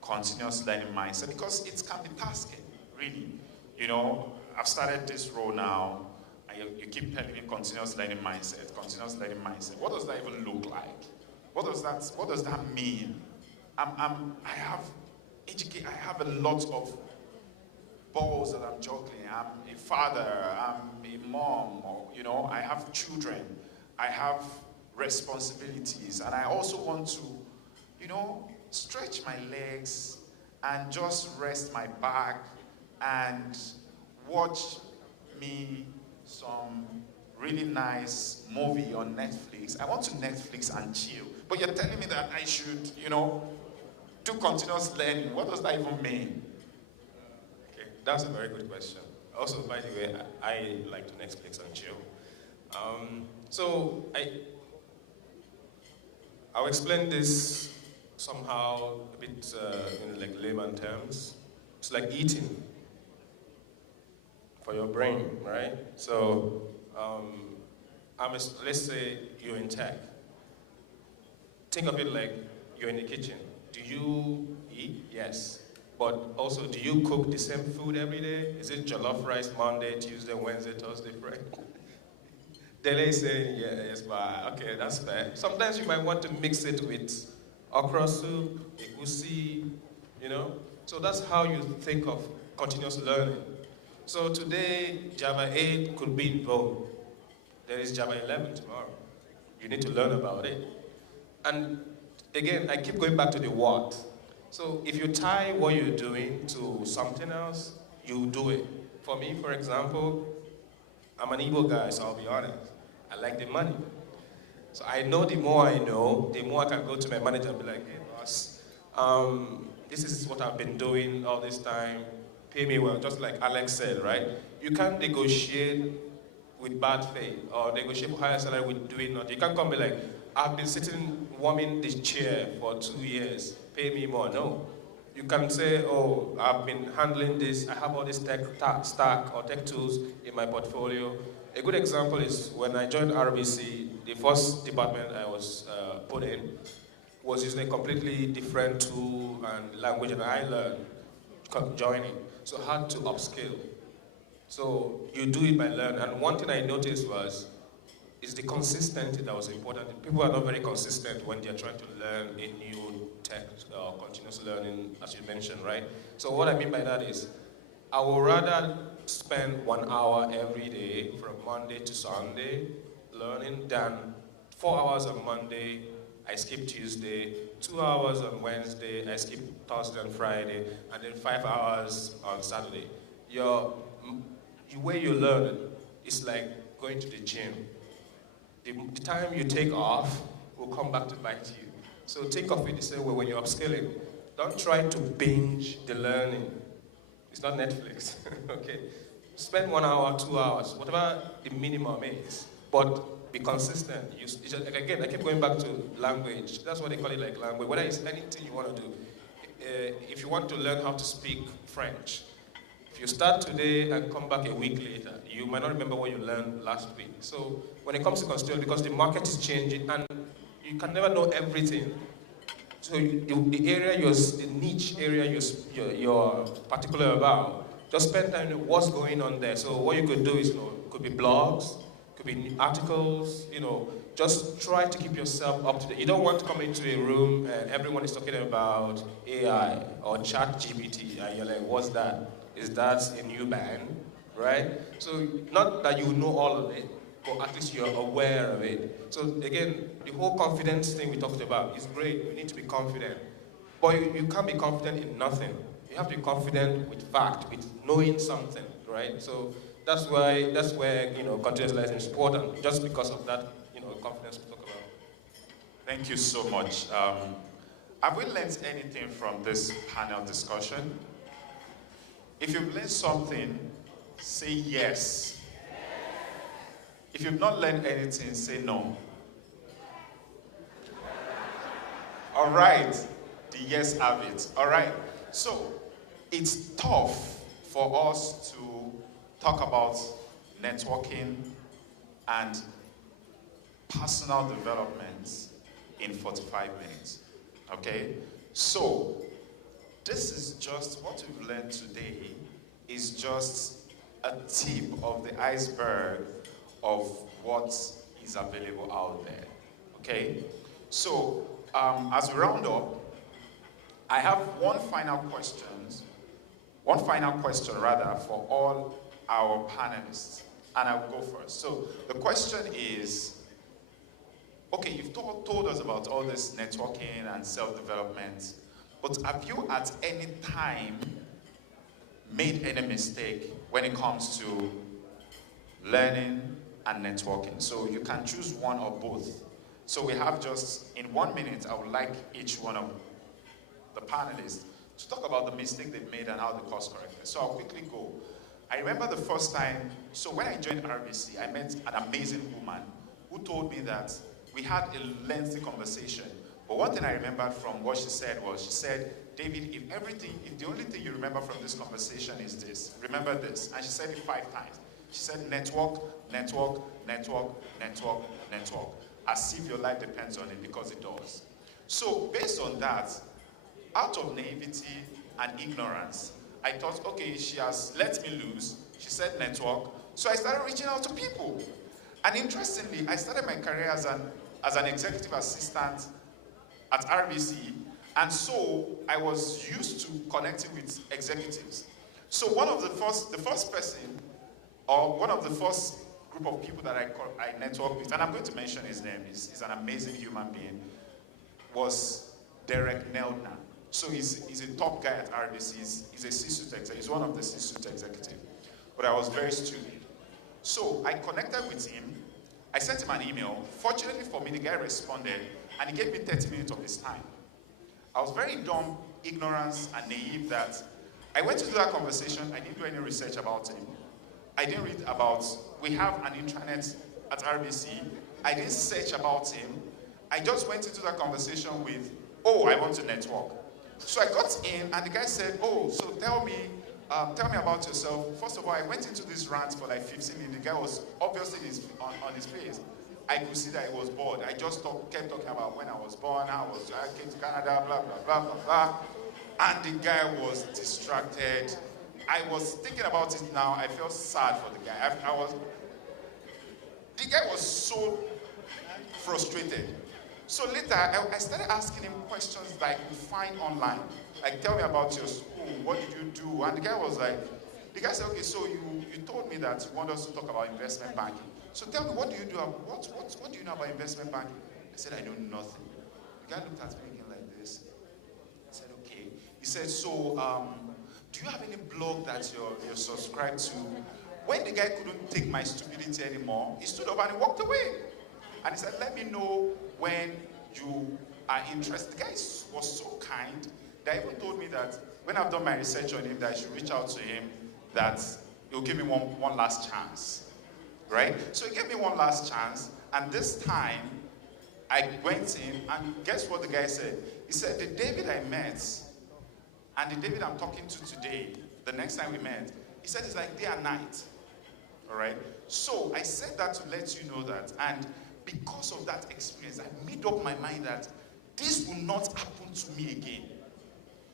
continuous learning mindset? Because it can be tasking, really. I've started this role now, and you keep telling me continuous learning mindset, continuous learning mindset. What does that even look like? What does that mean? I have a lot of balls that I'm juggling. I'm a father, I'm a mom, I have children, I have responsibilities, and I also want to, stretch my legs and just rest my back and watch me some really nice movie on Netflix. I want to Netflix and chill. But you're telling me that I should, do continuous learning. What does that even mean? Okay, that's a very good question. Also, by the way, I like to Netflix and chill. I'll explain this somehow a bit in like layman terms. It's like eating for your brain, right? So, let's say you're in tech. Think of it like you're in the kitchen. Do you eat? Yes. But also, do you cook the same food every day? Is it jollof rice Monday, Tuesday, Wednesday, Thursday, Friday? Dele is saying, yeah, yes, but okay, that's fair. Sometimes you might want to mix it with okra soup, egusi, you know? So that's how you think of continuous learning. So today, Java 8 could be in vogue. There is Java 11 tomorrow. You need to learn about it. And again, I keep going back to the what. So if you tie what you're doing to something else, you do it. For me, for example, I'm an Igbo guy, so I'll be honest. I like the money. So I know the more I know, the more I can go to my manager and be like, hey boss, this is what I've been doing all this time. Pay me well, just like Alex said, right? You can't negotiate with bad faith or negotiate for higher salary with doing nothing. You can't come be like, I've been sitting warming this chair for 2 years, pay me more. No. You can say, oh, I've been handling this, I have all this tech stack or tech tools in my portfolio. A good example is when I joined RBC, the first department I was put in was using a completely different tool and language that I learned joining. So I had to upskill. So you do it by learning. And one thing I noticed is the consistency that was important. People are not very consistent when they're trying to learn a new tech or continuous learning, as you mentioned, right? So what I mean by that is, I would rather spend 1 hour every day from Monday to Sunday learning than 4 hours on Monday, I skip Tuesday, 2 hours on Wednesday, I skip Thursday and Friday, and then 5 hours on Saturday. The way you learn is like going to the gym. The time you take off will come back to bite you. So think of it the same way when you're upskilling. Don't try to binge the learning. It's not Netflix, okay? Spend 1 hour, 2 hours, whatever the minimum is, but be consistent. Again, I keep going back to language. That's what they call it, like language. Whether it's anything you want to do. If you want to learn how to speak French, if you start today and come back a week later, you might not remember what you learned last week. So when it comes to constitution, because the market is changing and you can never know everything. So the area, the niche area you're particular about, just spend time on what's going on there. So what you could do is, could be blogs, could be articles, just try to keep yourself up to date. You don't want to come into a room and everyone is talking about AI or chat GPT and you're like, what's that? Is that a new band, right? So not that you know all of it, but at least you're aware of it. So again, the whole confidence thing we talked about is great. You need to be confident. But you can't be confident in nothing. You have to be confident with fact, with knowing something, right? So that's where continuous learning is important, just because of that, confidence we talk about. Thank you so much. Have we learned anything from this panel discussion? If you've learned something, say yes. If you've not learned anything, say no. All right. The yes have it. All right. So, it's tough for us to talk about networking and personal development in 45 minutes. Okay? So, this is just what we've learned today is just a tip of the iceberg of what is available out there. Okay? So, as we round up, I have one final question for all our panelists, and I will go first. So, the question is, okay, you've told us about all this networking and self-development, but have you at any time made any mistake when it comes to learning and networking? So you can choose one or both. So we have just, in 1 minute, I would like each one of the panelists to talk about the mistake they've made and how they course corrected. So I'll quickly go. I remember the first time, so when I joined RBC, I met an amazing woman who told me that we had a lengthy conversation. But one thing I remembered from what she said was, she said, David, if the only thing you remember from this conversation is this, remember this. And she said it 5 times. She said, network, network, network, network, network. As if your life depends on it, because it does. So based on that, out of naivety and ignorance, I thought, okay, she has let me loose. She said network. So I started reaching out to people. And interestingly, I started my career as an executive assistant at RBC. And so I was used to connecting with executives. So one of the first person, or one of the first group of people that I networked with, and I'm going to mention his name, he's an amazing human being, was Derek Neldner. So he's a top guy at RBC. He's a C-suite executive. He's one of the C-suite executives. But I was very stupid. So I connected with him. I sent him an email. Fortunately for me, the guy responded, and he gave me 30 minutes of his time. I was very dumb, ignorant, and naive that I went to do that conversation. I didn't do any research about him. I didn't read about, we have an intranet at RBC. I didn't search about him. I just went into that conversation with, oh, I want to network. So I got in, and the guy said, oh, so tell me about yourself. First of all, I went into this rant for like 15 minutes. The guy was obviously on his face. I could see that he was bored. I just kept talking about when I was born, I came to Canada, blah, blah, blah, blah, blah. And the guy was distracted. I was thinking about it now. I felt sad for the guy. The guy was so frustrated. So later, I started asking him questions that I could find online. Like, tell me about your school, what did you do? And the guy said, okay, so you told me that you want us to talk about investment banking. So tell me, what do you do? What do you know about investment banking? I said, I know nothing. The guy looked at me again like this. I said, okay. He said, so do you have any blog that you're subscribed to? When the guy couldn't take my stupidity anymore, he stood up and he walked away. And he said, let me know when you are interested. The guy was so kind that he even told me that when I've done my research on him, that I should reach out to him, that he'll give me one last chance. Right? So he gave me one last chance, and this time, I went in, and guess what the guy said? He said, the David I met, and the David I'm talking to today, the next time we met, he said it's like day and night. All right? So I said that to let you know that, and because of that experience, I made up my mind that this will not happen to me again.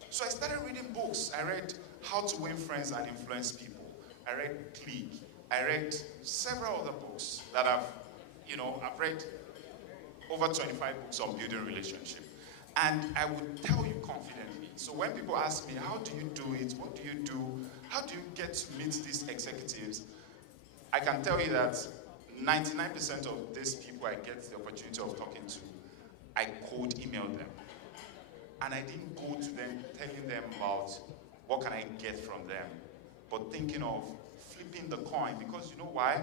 So I started reading books. I read How to Win Friends and Influence People. I read Click. I read several other books that I've read over 25 books on building relationship. And I would tell you confidently. So when people ask me, how do you do it? What do you do? How do you get to meet these executives? I can tell you that 99% of these people I get the opportunity of talking to, I cold email them. And I didn't go to them telling them about what can I get from them, but thinking of flipping the coin, because you know why?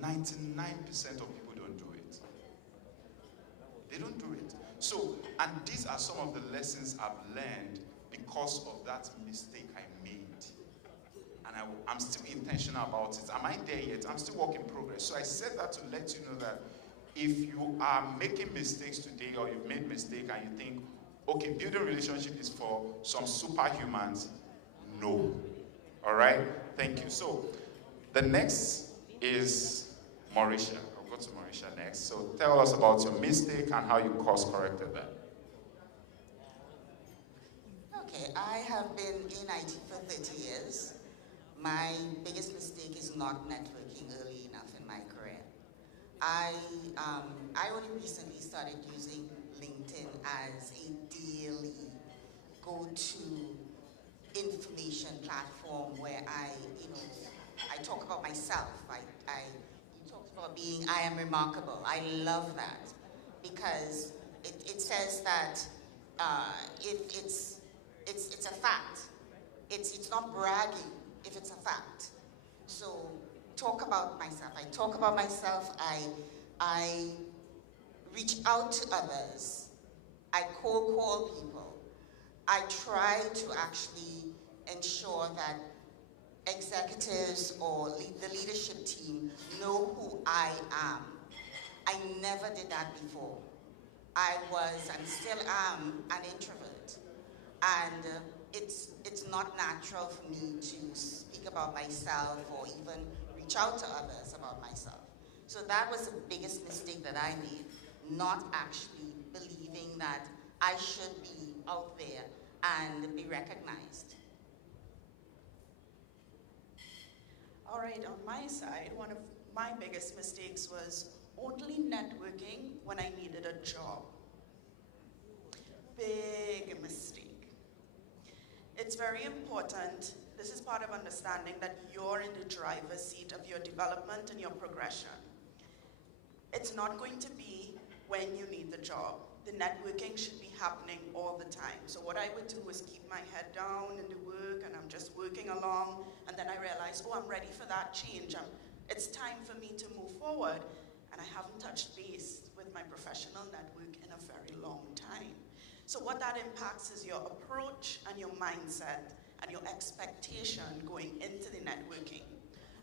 99% of people don't do it. They don't do it. So, and these are some of the lessons I've learned because of that mistake I made. And I'm still intentional about it. Am I there yet? I'm still work in progress. So I said that to let you know that if you are making mistakes today, or you've made mistakes and you think, okay, building relationship is for some superhumans, no. All right? Thank you. So the next is Mauricia. I'll go to Mauricia next. So tell us about your mistake and how you course corrected that. Okay, I have been in IT for 30 years. My biggest mistake is not networking early enough in my career. I only recently started using LinkedIn as a daily go-to information platform where I talk about myself. You talked about being, I am remarkable. I love that because it says that it's a fact. It's not bragging if it's a fact. So talk about myself. I talk about myself. I reach out to others. I cold call people. I try to actually ensure that executives or the leadership team know who I am. I never did that before. I was and still am an introvert. And it's not natural for me to speak about myself or even reach out to others about myself. So that was the biggest mistake that I made, not actually believing that I should be out there and be recognized. All right, on my side, one of my biggest mistakes was only networking when I needed a job. Big mistake. It's very important. This is part of understanding that you're in the driver's seat of your development and your progression. It's not going to be when you need the job. The networking should be happening all the time. So what I would do is keep my head down in the work, and I'm just working along, and then I realize, oh, I'm ready for that change. It's time for me to move forward, and I haven't touched base with my professional network in a very long time. So what that impacts is your approach and your mindset and your expectation going into the networking.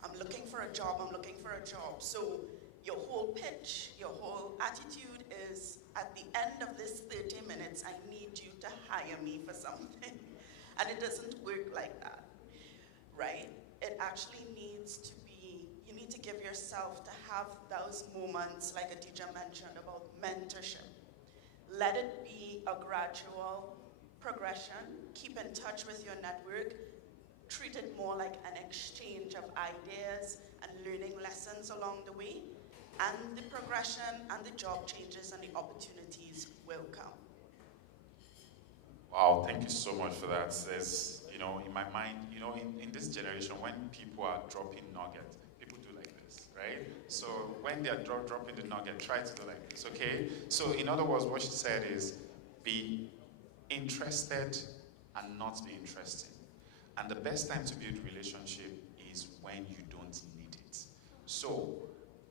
I'm looking for a job, I'm looking for a job. So your whole pitch, your whole attitude is, at the end of this 30 minutes, I need you to hire me for something. And it doesn't work like that, right? It actually needs to be, you need to give yourself to have those moments, like Adija mentioned, about mentorship. Let it be a gradual progression. Keep in touch with your network. Treat it more like an exchange of ideas and learning lessons along the way. And the progression and the job changes and the opportunities will come. Wow, thank you so much for that. There's, in my mind, in this generation, when people are dropping nuggets, people do like this, right? So when they are dropping the nugget, try to do like this, okay? So in other words, what she said is, be interested and not be interesting. And the best time to build relationship is when you don't need it. So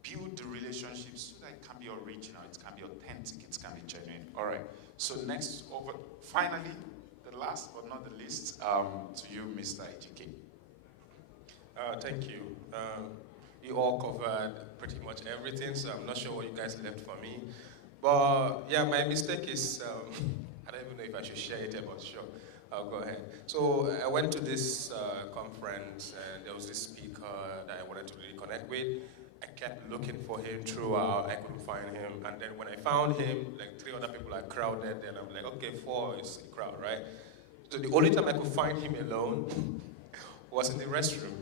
build the relationships so that it can be original, it can be authentic, it can be genuine. All right. So next, finally, the last but not the least, to you, Mr. Ejike. Thank you. You all covered pretty much everything, so I'm not sure what you guys left for me. But yeah, my mistake is, I don't even know if I should share it, but sure, I'll go ahead. So I went to this conference, and there was this speaker that I wanted to really connect with. I kept looking for him throughout, I couldn't find him. And then when I found him, like 3 other people are crowded, then I'm like, okay, 4 is the crowd, right? So the only time I could find him alone was in the restroom.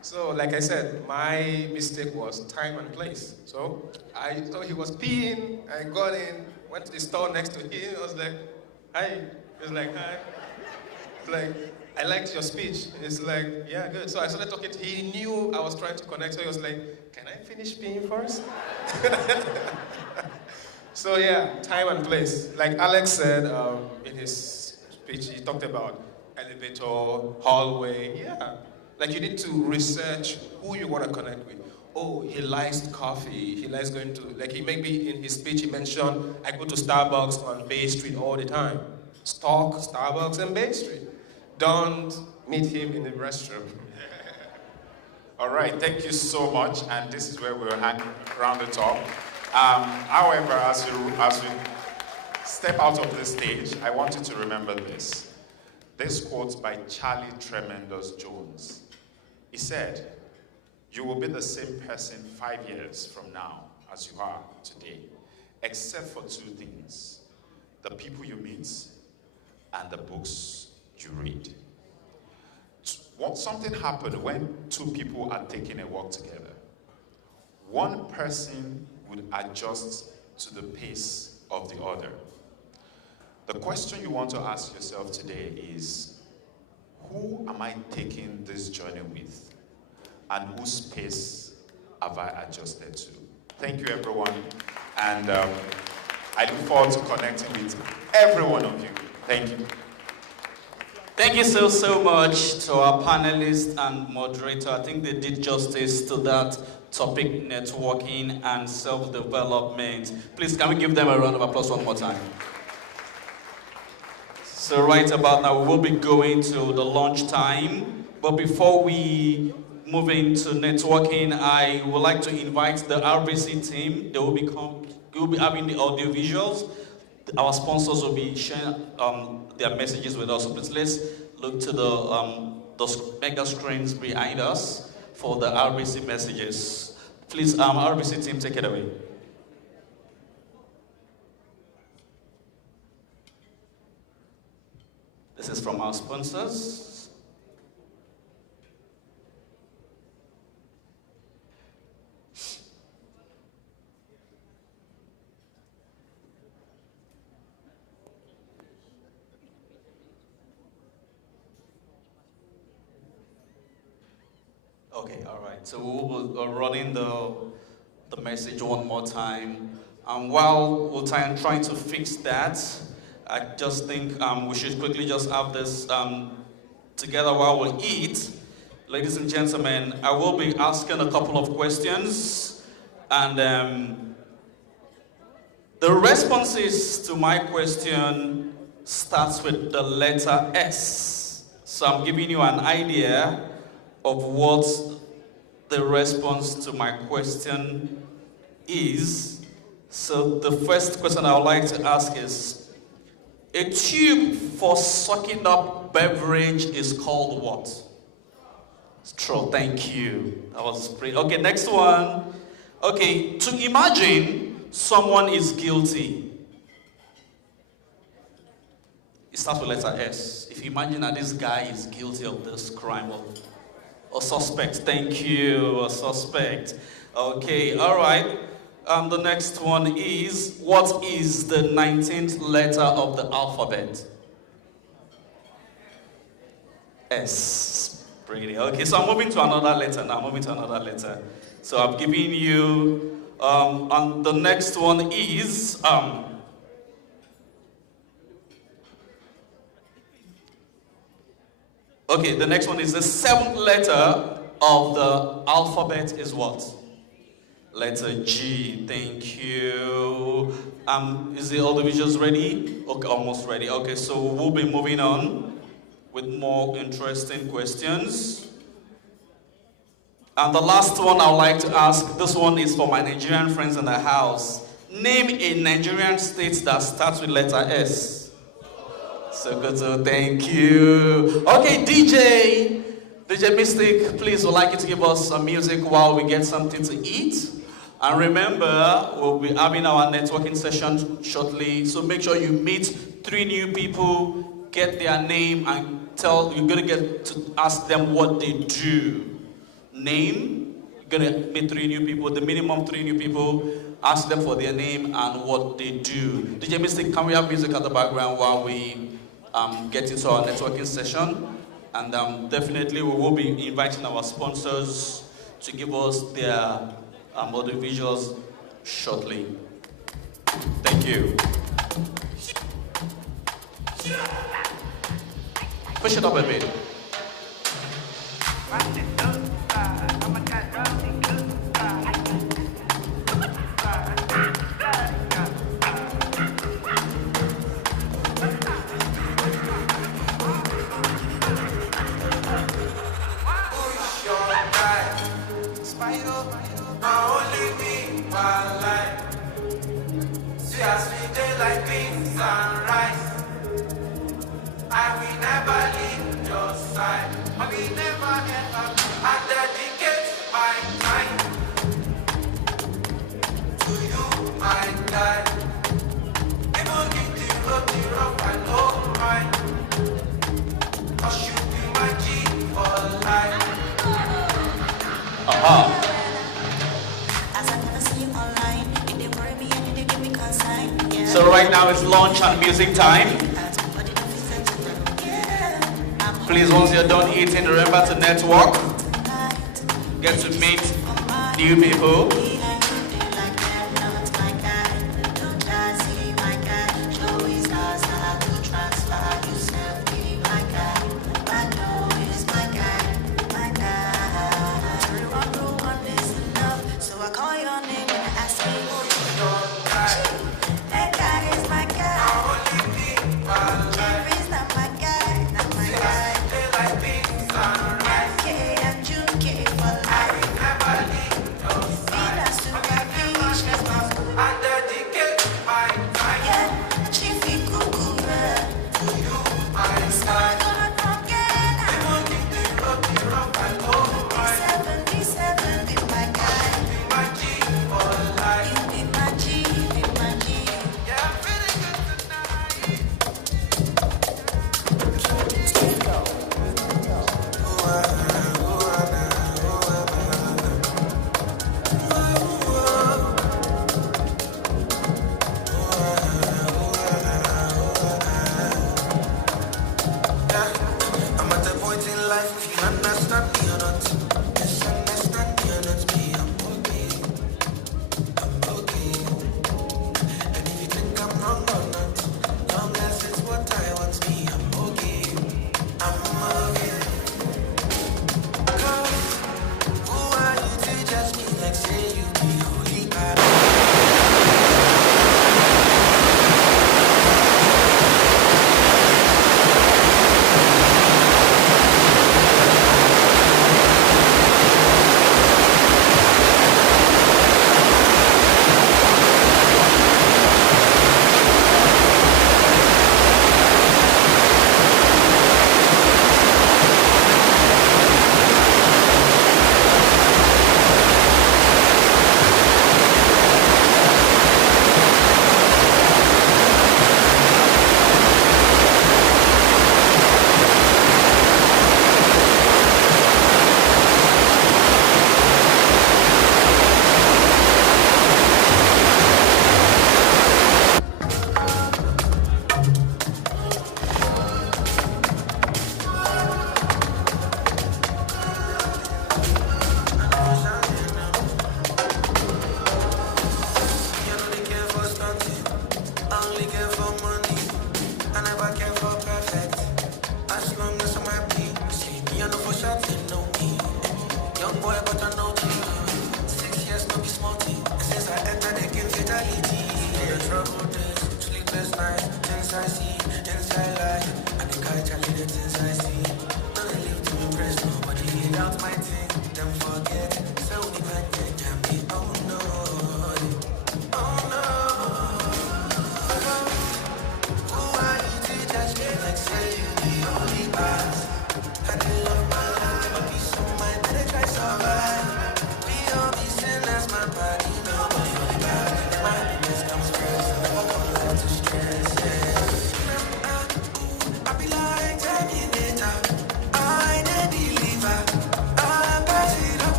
So like I said, my mistake was time and place. So I thought he was peeing, I got in, went to the store next to him, I was like, hi. He was like, hi. Like, I liked your speech. It's like, yeah, good. So I started talking to him. He knew I was trying to connect, so he was like, can I finish peeing first? So yeah, time and place. Like Alex said in his speech, he talked about elevator, hallway, yeah. Like you need to research who you want to connect with. Oh, he likes coffee. He likes going to, like he maybe in his speech he mentioned, I go to Starbucks on Bay Street all the time. Stalk Starbucks and Bay Street. Don't meet him in the restroom. All right, thank you so much. And this is where we'll hang around the top. However, as we step out of this stage, I want you to remember this. This quote by Charlie Tremendous Jones. He said, you will be the same person 5 years from now as you are today, except for 2 things: the people you meet and the books you read. Something happened when 2 people are taking a walk together. One person would adjust to the pace of the other. The question you want to ask yourself today is, who am I taking this journey with? And whose pace have I adjusted to? Thank you, everyone. And I look forward to connecting with every one of you. Thank you. Thank you so much to our panelists and moderator. I think they did justice to that topic, networking and self-development. Please, can we give them a round of applause one more time? So right about now, we will be going to the lunch time. But before we move into networking, I would like to invite the RBC team. They will be having the audio visuals. Our sponsors will be sharing their messages with us. So please let's look to those mega screens behind us for the RBC messages. Please, RBC team, take it away. This is from our sponsors. Okay, all right. So we'll be running the message one more time. While we're trying to fix that, I just think we should quickly just have this together while we eat. Ladies and gentlemen, I will be asking a couple of questions, and the responses to my question starts with the letter S. So I'm giving you an idea of what the response to my question is. So the first question I would like to ask is, a tube for sucking up beverage is called what? Straw, thank you. That was pretty. Okay, next one. Okay, to imagine someone is guilty. It starts with letter S. If you imagine that this guy is guilty of this crime, or suspect, thank you, a suspect. Okay, all right. The next one is, what is the 19th letter of the alphabet? S. Pretty. Okay, so I'm moving to another letter now. So I'm giving you, and the next one is, okay, the next one is the 7th letter of the alphabet is what? Letter G, thank you. Is the all the visuals ready? Okay, almost ready. Okay, so we'll be moving on with more interesting questions. And the last one I would like to ask, this one is for my Nigerian friends in the house. Name a Nigerian state that starts with letter S. Sokoto, thank you. Okay, DJ Mystic, please would like you to give us some music while we get something to eat. And remember, we'll be having our networking session shortly, so make sure you meet 3 new people, get their name, and you're gonna get to ask them what they do. Name, you're gonna meet 3 new people, the minimum 3 new people, ask them for their name and what they do. DJ Mystic, can we have music at the background while we get into our networking session? And definitely we will be inviting our sponsors to give us their audio visuals shortly. Thank you. Push it up a bit. So right now it's lunch and music time. Please, once you're done eating, remember to network. Get to meet new people. Sunrise. 77 be my guy. Be my G for life. You be my G, be my G. Yeah, I'm feeling good I'm at a point in life, if you understand me or not, misunderstand me or not, me, I'm okay. And if you think I'm wrong or not, long as it's what I want, me, I'm okay. I'm okay. Cause who are you to judge me like say you be holy God?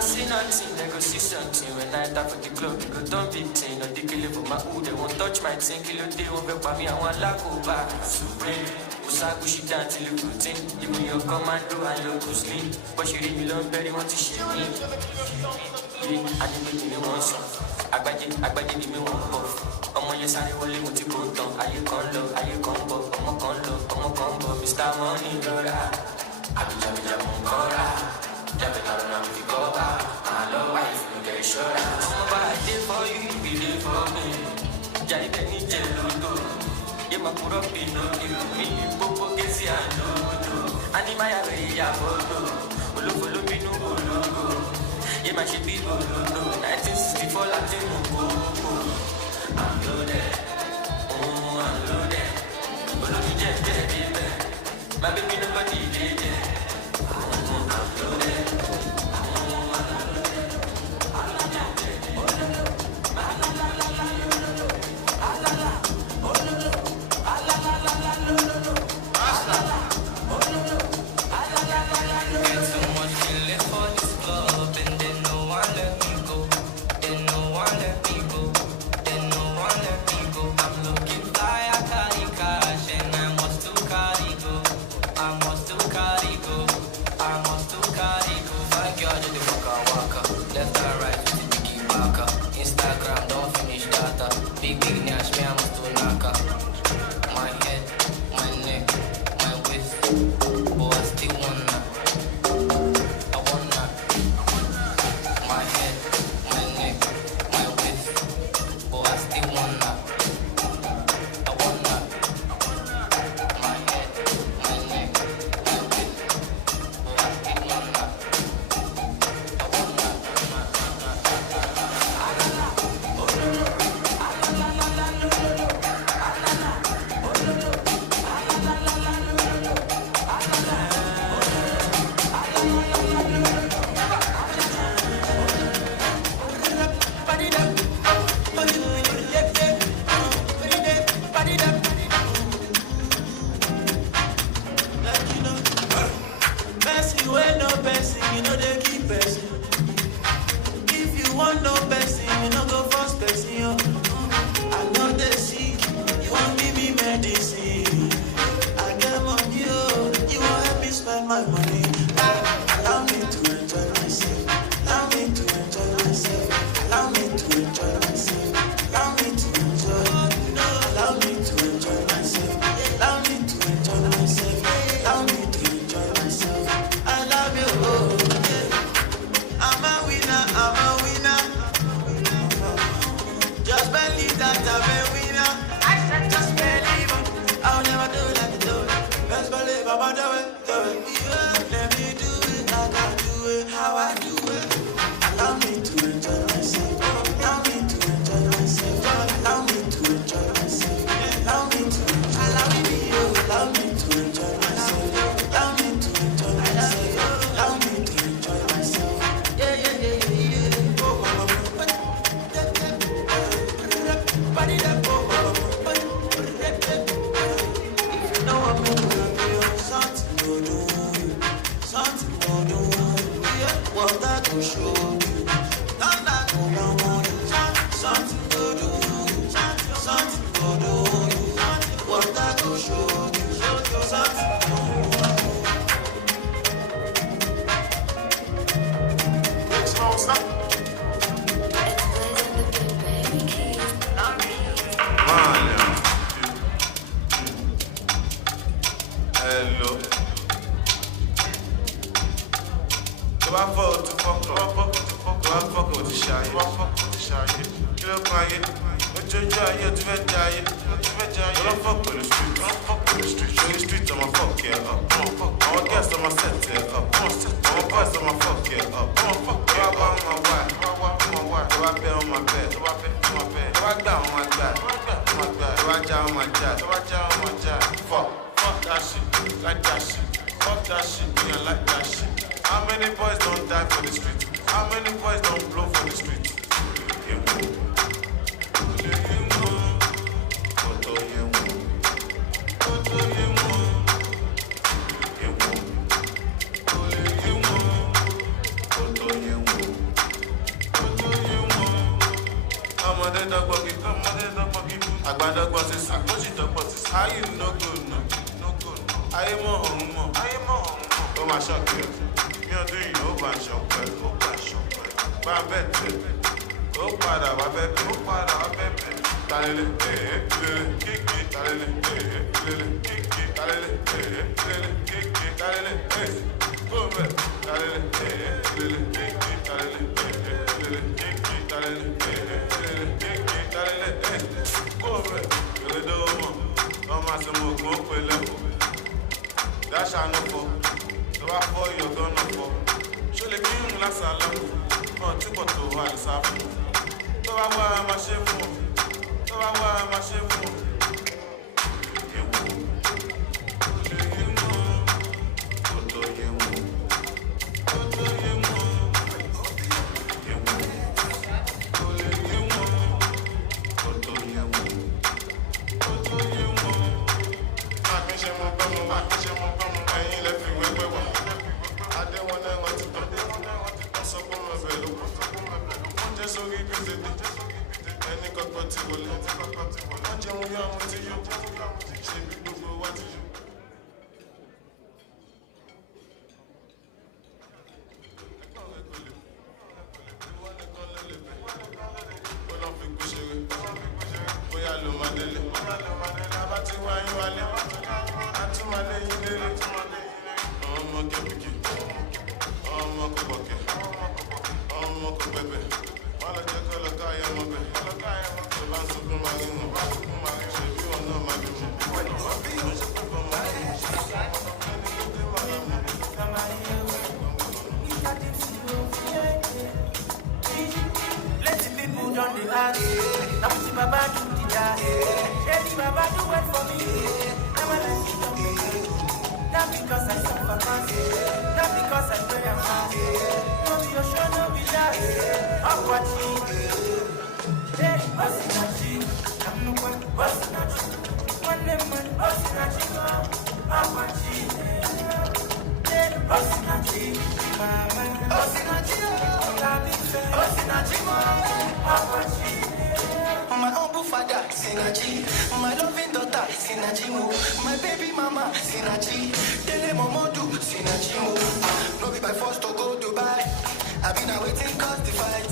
See nothing, they go see something. When I tap for the club, go don't be thing. No dick for my hood, they won't touch my thing. Kill they won't be by me, I want lack over. Supreme, Usaku she dance till you routine. Even your commando and your Gusli. But she really love very want to shit me. I didn't give me one song. I give me one puff. I'm on your side, only with the boat on. Are you condo? I'm a condo. Mr. Money, Dora. I be jamming, Cora. Jumping around with the cover. I love wife, you get sure. I'm about to for you, be there for me. Jai Kenny Jeludo. Yeah, my put up in no me. Popo gets ya no. Anima ya photo. Follow me no logo. Yeah, my shit be no. 1964 Latin Moco. I'm loaded. I'm loaded. Follow me, baby. My baby nobody did it. that shit, me, I like that shit. How many boys don't die for the street? How many boys don't blow for the street? How you no good, no good. I am on. Oh my shock you. You're doing over shock, Babette. Oh, para, baby. Talele, kiki, talele, kiki, talele, go back, talele, kiki, talele, go back, Mama se mo go pele Dash and no for So I for you don't know for Show the king la sala On tu poto wa sa fu So I wa ma chefu So I wa ma chefu My humble father, Sinachi. My loving daughter, Sinachi. My baby mama, Sinachi. Tele Momodu, Sinachi. No be by force to go Dubai. I've been waiting cause the fight.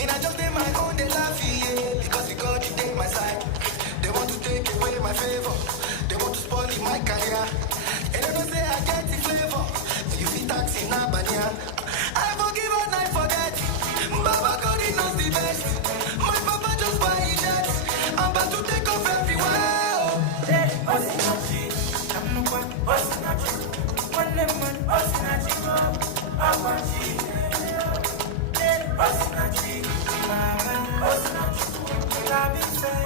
And I just did my own, they laugh, yeah. Because God, you take my side. They want to take away my favor. They want to spoil my career. And they don't say I get the flavor. You feel taxi in Abania. I forgive and I forget. Baba God, he knows the best. My papa just buy a jet. I'm about to take off everywhere. Hey, Osinachi. I'm no one, Osinachi. One lemon, Osinachi. Awachi. Hey, Osinachi. Mama, Osinachi.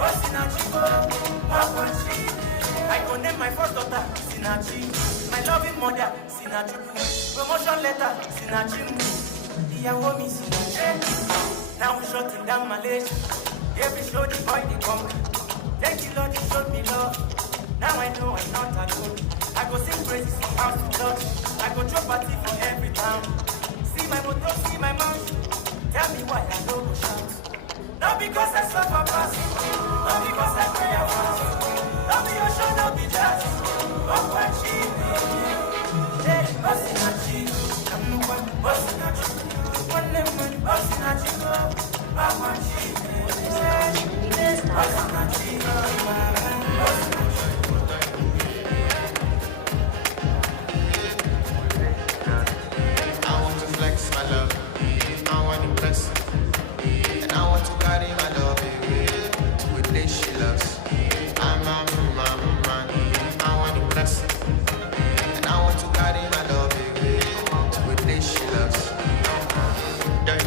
Osinachi. Awachi. I condemn my first daughter, Sinachi. My loving mother, Sinachi. Promotion letter, Sinachi. Ìyàwó mi Sinachi. Now we shutting down Malaysia. Every show the boy they come. Thank you Lord, you showed me love. Now I know I'm not alone. I go sing praises from house to church. I go throw party for every town. See my motor, see my mouth. Tell me why I don't go shout. Not because I suffer past. Not because I pray a fast. Not be ocean, not be jazz. But what she hey, Osinachi. I'm no one, Osinachi. One lemon, Osinachi. Awachi. Osinachi. I want to flex my love. I want to press. And I want to carry my love away to a place she loves. I'm a man. I want to press. And I want to carry my love away to a place she loves. Die,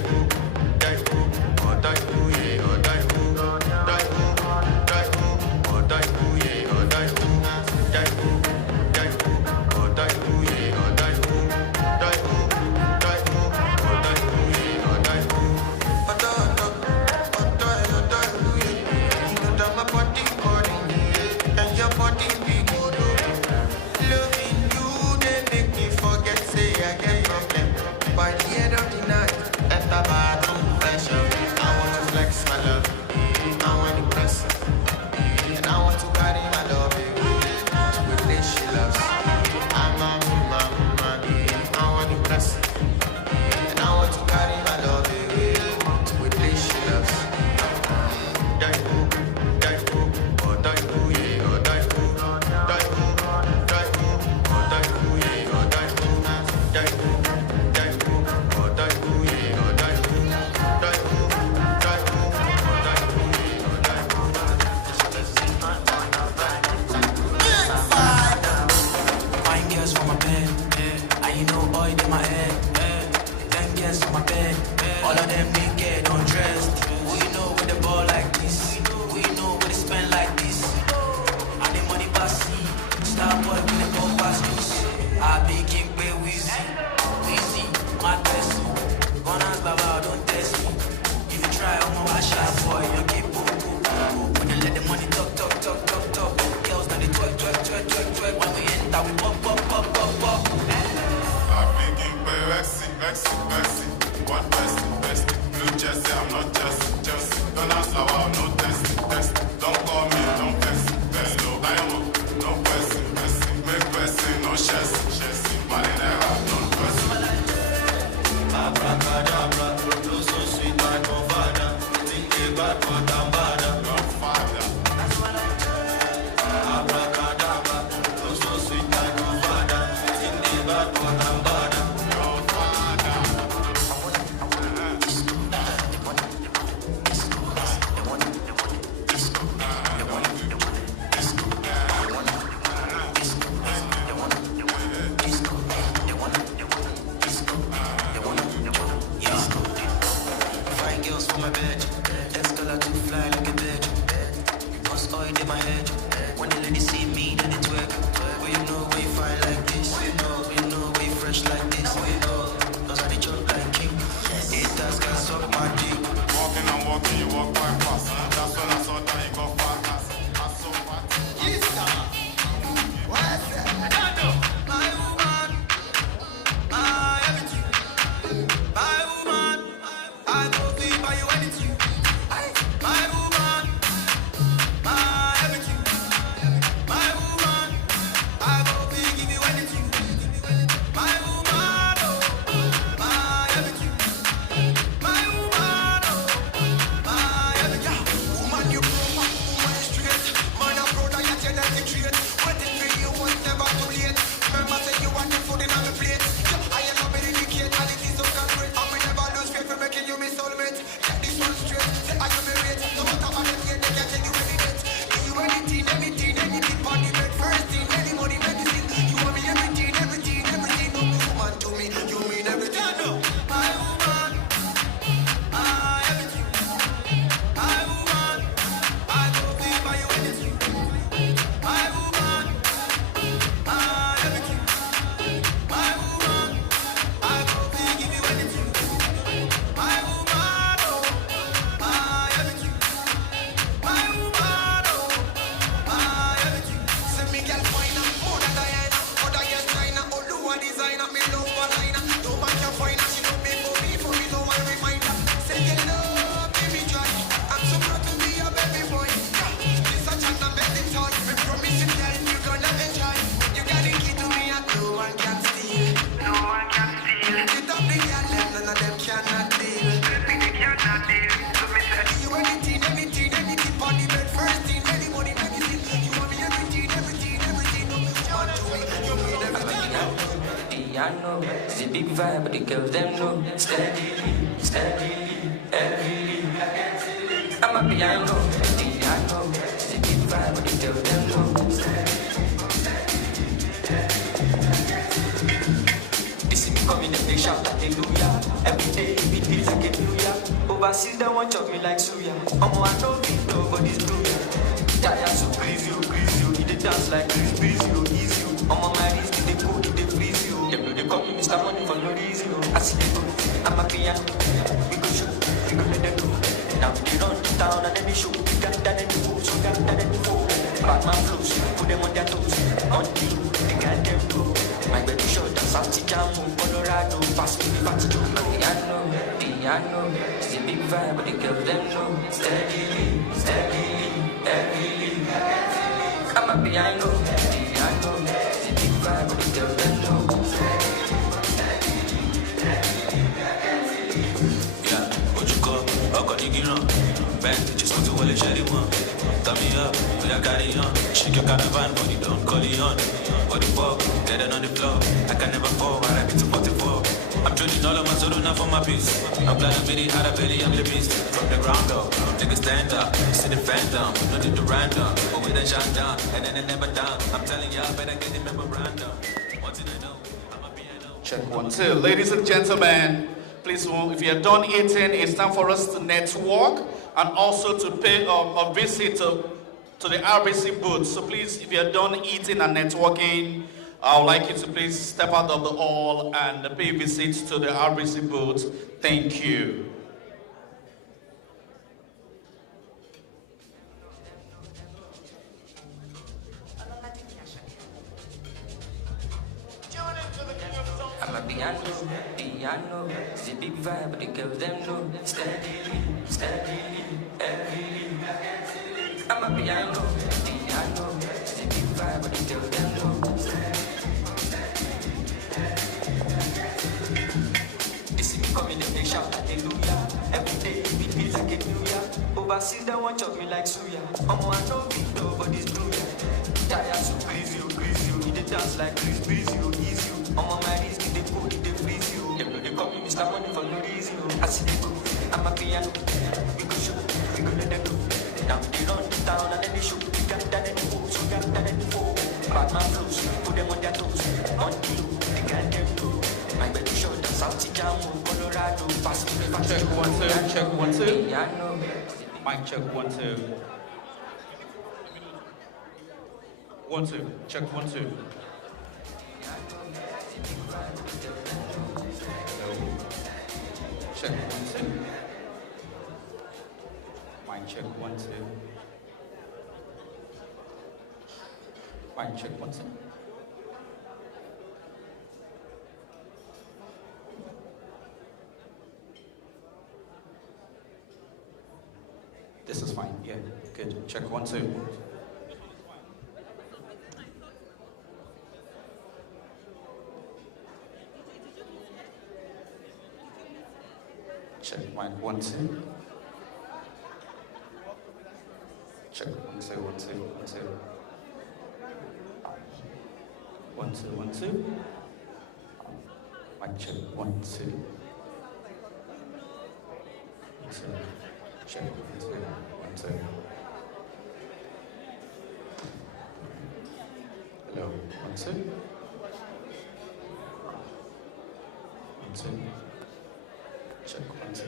Bessie, Bessie, one Bessie, Bestie. Blue Jersey, I'm not Jersey. Don't ask how I'm not Bestie. Don't call me, don't Bessie. No, I am no Bessie. Make Bessie, no Chessy. Marinera, no Bessie. Abracadabra, you're so sweet, my godfather. Think about what I'm bad. Godfather. Abracadabra, you're so sweet, my godfather. Think about what I'm bad. It's a big vibe, but the girls them know. Steadily, heavily. I'm a piano, it's a big vibe, but the girls them know. This is me coming up, they shout hallelujah. Every day, it feels like a new year. Overseas, they want chop me like suya. I know it, nobody's blue. Tired, so crazy, you dance like Chris, easy. I'm on my wrist, they go, they freeze you. They call me Mr. Money for no reason. I see they go, I'm a piano. We go show, we go let them go. Now they run to town and then they show. We got that in the boots, we got that in the phone. Batman flows, put them on their toes. On the road, they got them go. My baby short, Santi Jamu, Colorado, pass me the party to piano. It's a big vibe, but the girls them know. Steadily, heavily. I'm a piano. It's a big vibe, but the girls them know. Yeah, what you call? I got the gear on. Bang, just want to wall a cherry one. Turn me up, we are carry on. Shake your caravan, but you don't call it on. What the fuck? Dead on the floor. I can never fall, but I get to 44. I'm trading all of my soul now for my peace. I'm glad I made it out of belly, I'm the beast. From the ground up, niggas stand up. See the phantom, no need to random. But we then shine down, and then it never down. I'm telling y'all, better get the memorandum. What did I know? I'm a piano. Check 1, 2. Ladies and gentlemen, please, if you're done eating, it's time for us to network and also to pay a visit to the RBC booth. So please, if you're done eating and networking, I would like you to please step out of the hall and pay visits to the RBC booth. Thank you. I'm a piano, piano. It's a big vibe, but the girls them know. Steadily, steadily, heavily. I'm a piano, piano. It's a big vibe, but the girls them know. They see me coming, they shout hallelujah. Every day it feels like a new year. Overseas they want chop me like suya. I know big nobody's blue. Tired so crazy, oh crazy, oh. He dey dance like Chris Breezy, oh easy, oh. On my wrist, he dey cold, he dey freeze, oh. Them know they call me Mr. Money for no reason, oh. I see they go, I'm a piano. We go show, we go let them know. Now they run the town and then they show. We got that in the foes, we got that in the foes. Bad man flows, put them on their toes. On the low, they can't get through. My baby show them South Jamo, Colorado. Pass me the Check 1 2, check 1 2. Mic check 1 2. 1 2, check 1 2. Hello. Check 1 2. Mic check 1 2. Mic check 1 2. This is fine. Yeah, good. Check 1 2. Check mic 1 2. Check 1 2 1 2 1 2. 1 2 1 2. Mic check 1 2. 1 2. Check 1 2 1 2. Hello 1 2. 1 2. Check 1 2.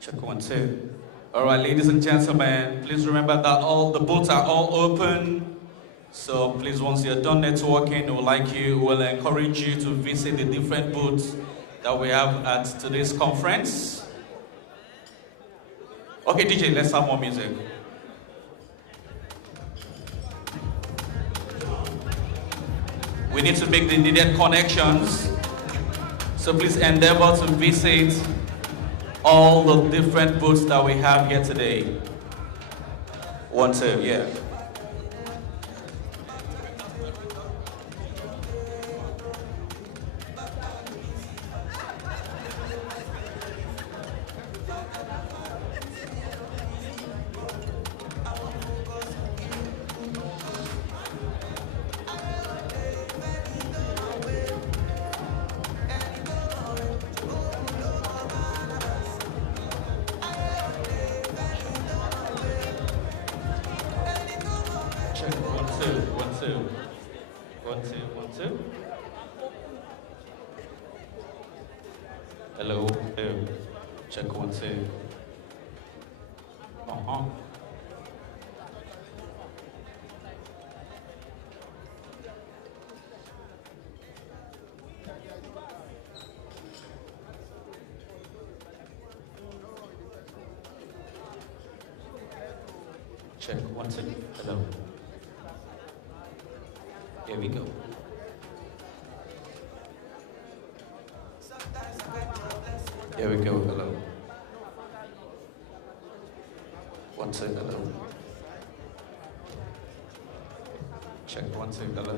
Check 1 2. All right, ladies and gentlemen, please remember that all the booths are all open. So please, once you're done networking, we'll encourage you to visit the different booths that we have at today's conference. Okay, DJ, let's have more music. We need to make the needed connections. So please endeavor to visit all the different booths that we have here today. 1 2, yeah. Check 1 2 1 2 1 2 1 2. Hello. Check 1 2. Check 1 2. Hello. Here we go. Here we go. Hello. 1 2. Hello. Check 1 2. Hello.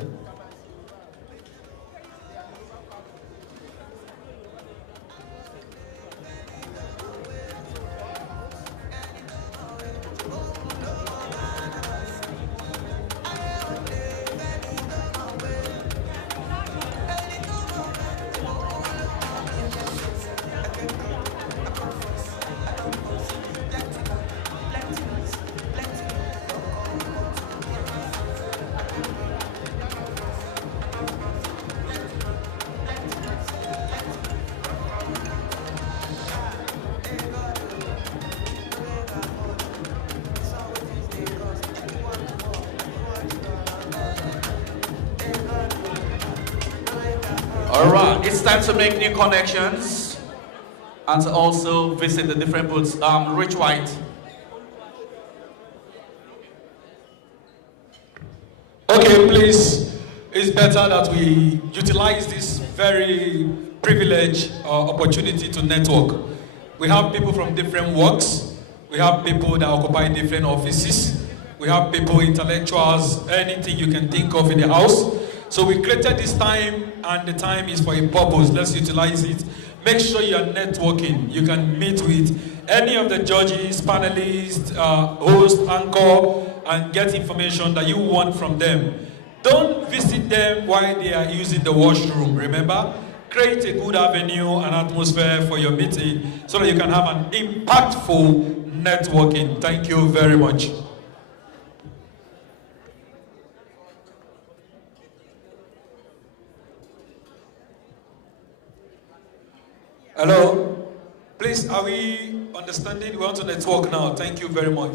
It's time to make new connections and to also visit the different booths. Rich White. Okay, please, it's better that we utilize this very privileged opportunity to network. We have people from different walks. We have people that occupy different offices. We have people, intellectuals, anything you can think of in the house. So we created this time, and the time is for a purpose. Let's utilize it. Make sure you are networking. You can meet with any of the judges, panelists, host, anchor, and get information that you want from them. Don't visit them while they are using the washroom. Remember, create a good avenue and atmosphere for your meeting so that you can have an impactful networking. Thank you very much. Hello? Please, are we understanding? We want to network now. Thank you very much.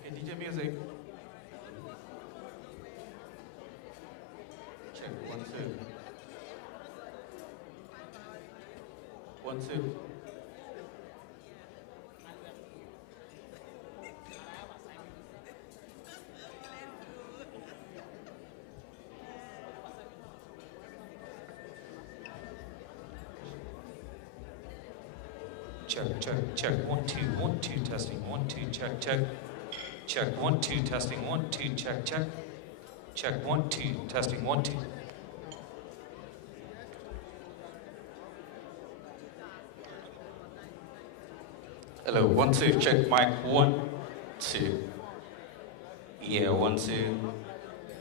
Okay, DJ Music. Check, 1, 2. 1, 2. Check. 1, 2, 1, 2, testing. 1, 2, check. Check. 1, 2, testing. 1, 2, check. Check. 1, 2, testing. 1, 2. Hello, 1, 2, check mic. 1, 2. Yeah, 1, 2.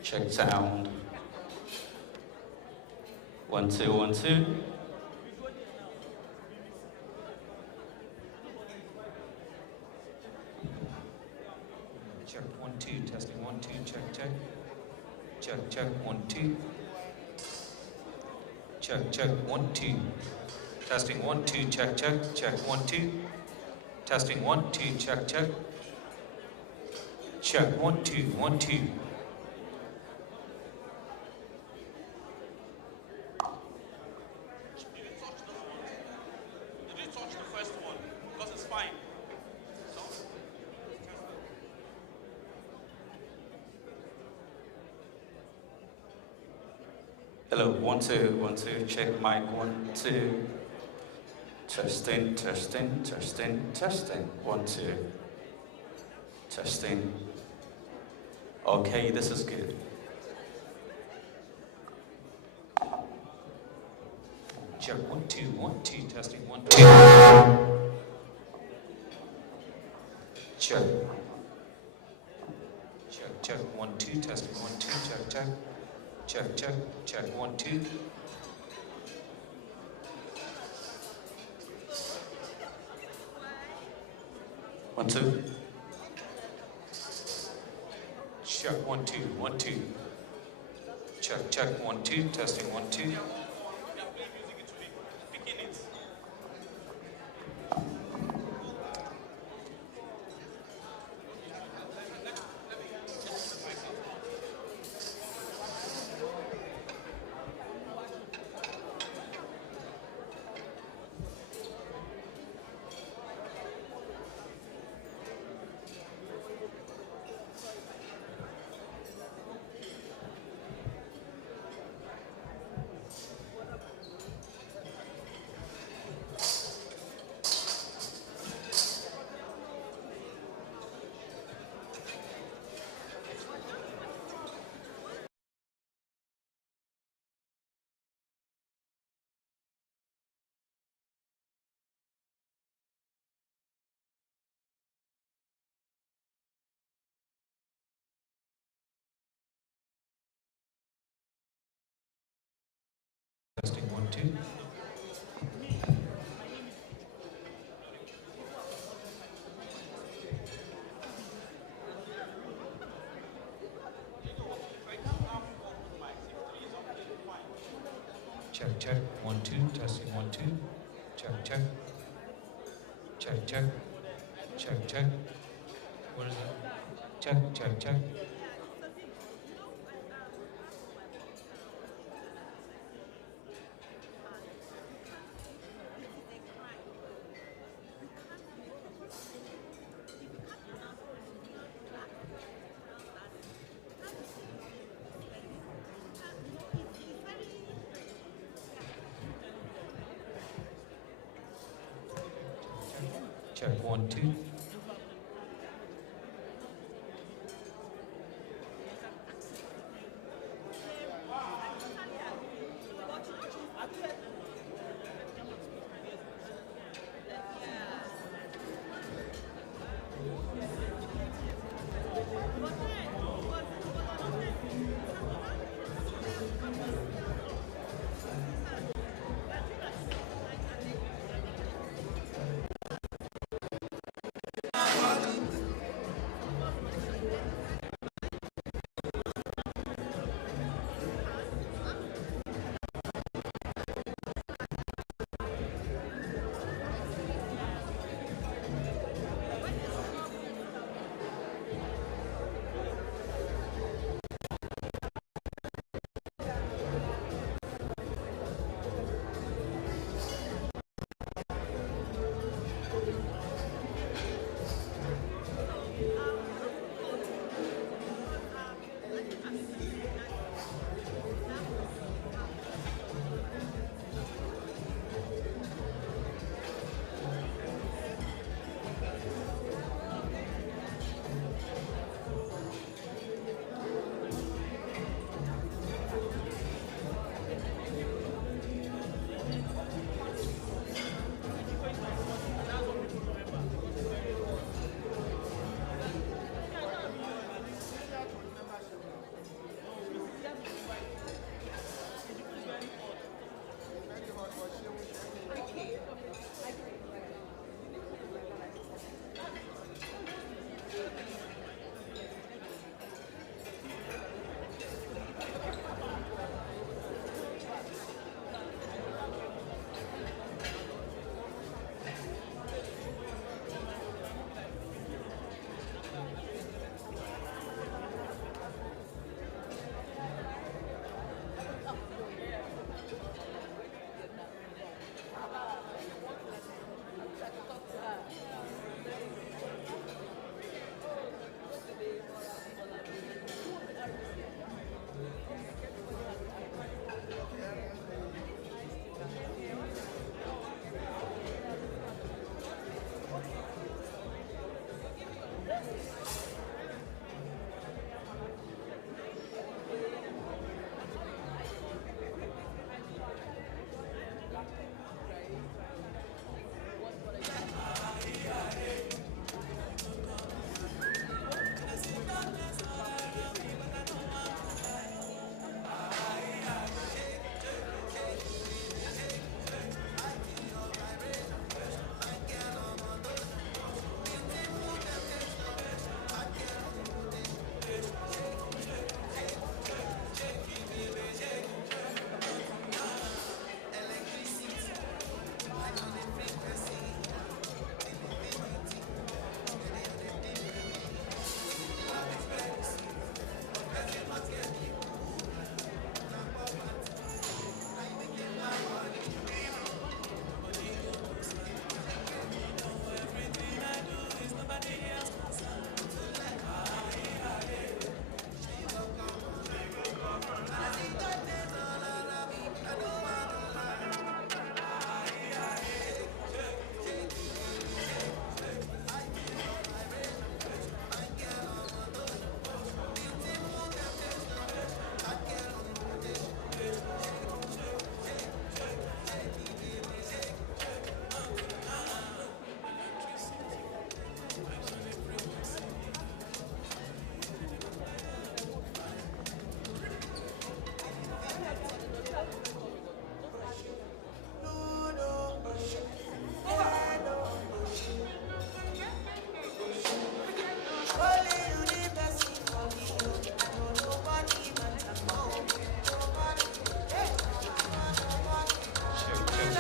Check sound. 1, 2, 1, 2. Check. 1, 2, testing. 1, 2, check. Check. 1, 2. Check. 1, 2. Testing. 1, 2, check. Check. 1, 2. Testing. 1, 2, check. Check. 1, 2, 1, 2. Did you touch the first one? Because it's fine. Hello, 1, 2, 1, 2, check mic. 1, 2. Testing. 1, 2. Testing. Okay, this is good. Check. 1, 2, 1, 2, testing. 1, 2. Check. Check. 1, 2, testing. 1, 2, check. Check. 1, 2. One, 2. Check. 1, 2, 1, 2. Check. 1, 2, testing. 1, 2. Testing. 1, 2. 1, 2, testing 1, 2. Check, check. Check, check. Check, check. What is that? Check, check, check. Check 1, 2.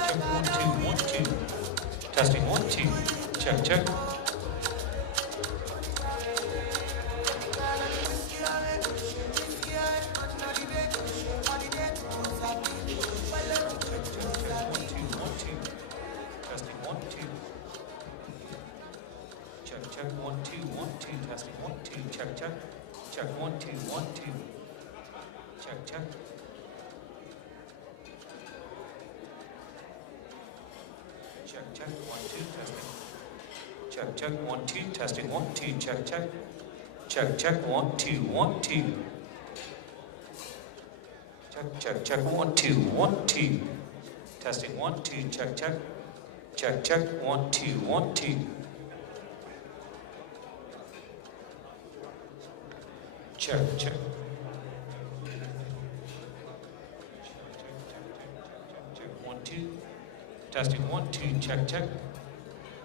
check, 1, 2, 1, 2. Testing, 1, 2. Check, check. Testing, 1, 2. Check, check, 1, 2, 1, 2. Testing, 1, 2. Check, check. Check, 1, 2, 1, 2. Check, check. Check, check, 1, 2, testing. Check, check, 1, 2, testing, 1, 2, check, check. Check, check, 1, 2, 1, 2. Check, check, 1, 2, 1, 2. Testing, 1, 2, check, check. Check, check, 1, 2, 1, 2. Check, check. Check, 1, 2. Testing, 1, 2, check, check.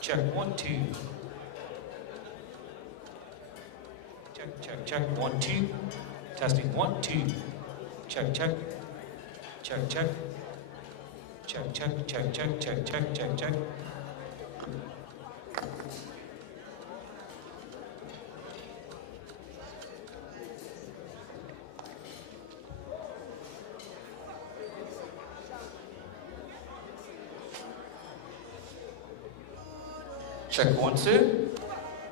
Check, 1, 2. Check, 1, 2. Testing, 1, 2. Check, check. Check, check. Check, check. Check, 1, 2.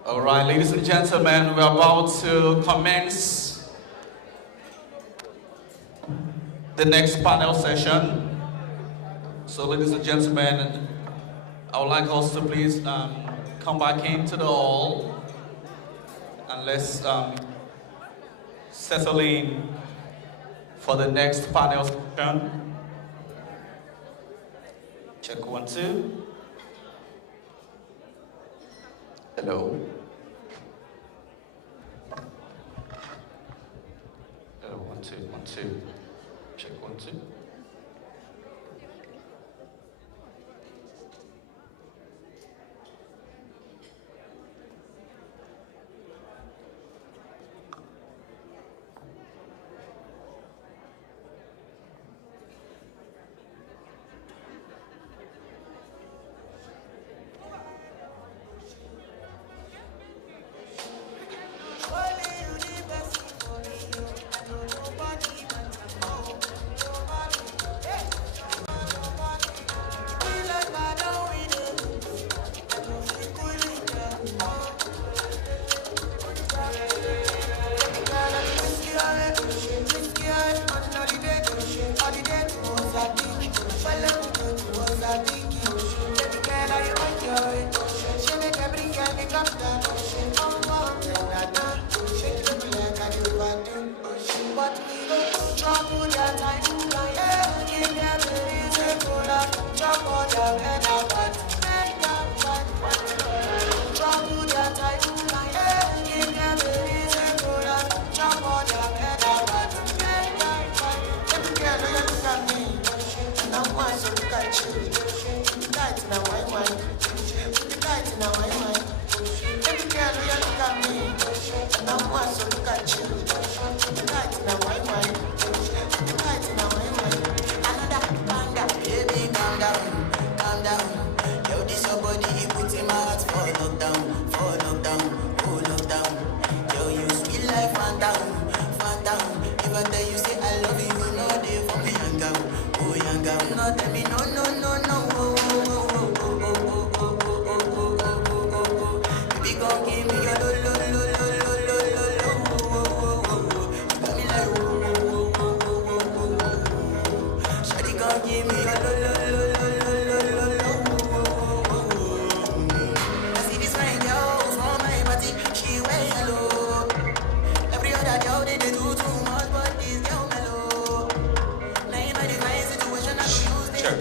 All right, ladies and gentlemen, we're about to commence the next panel session. So, ladies and gentlemen, I would like us to please come back into the hall and let's settle in for the next panel session. Check, 1, 2. Hello. Hello, 1, 2, 1, 2. Check, 1, 2.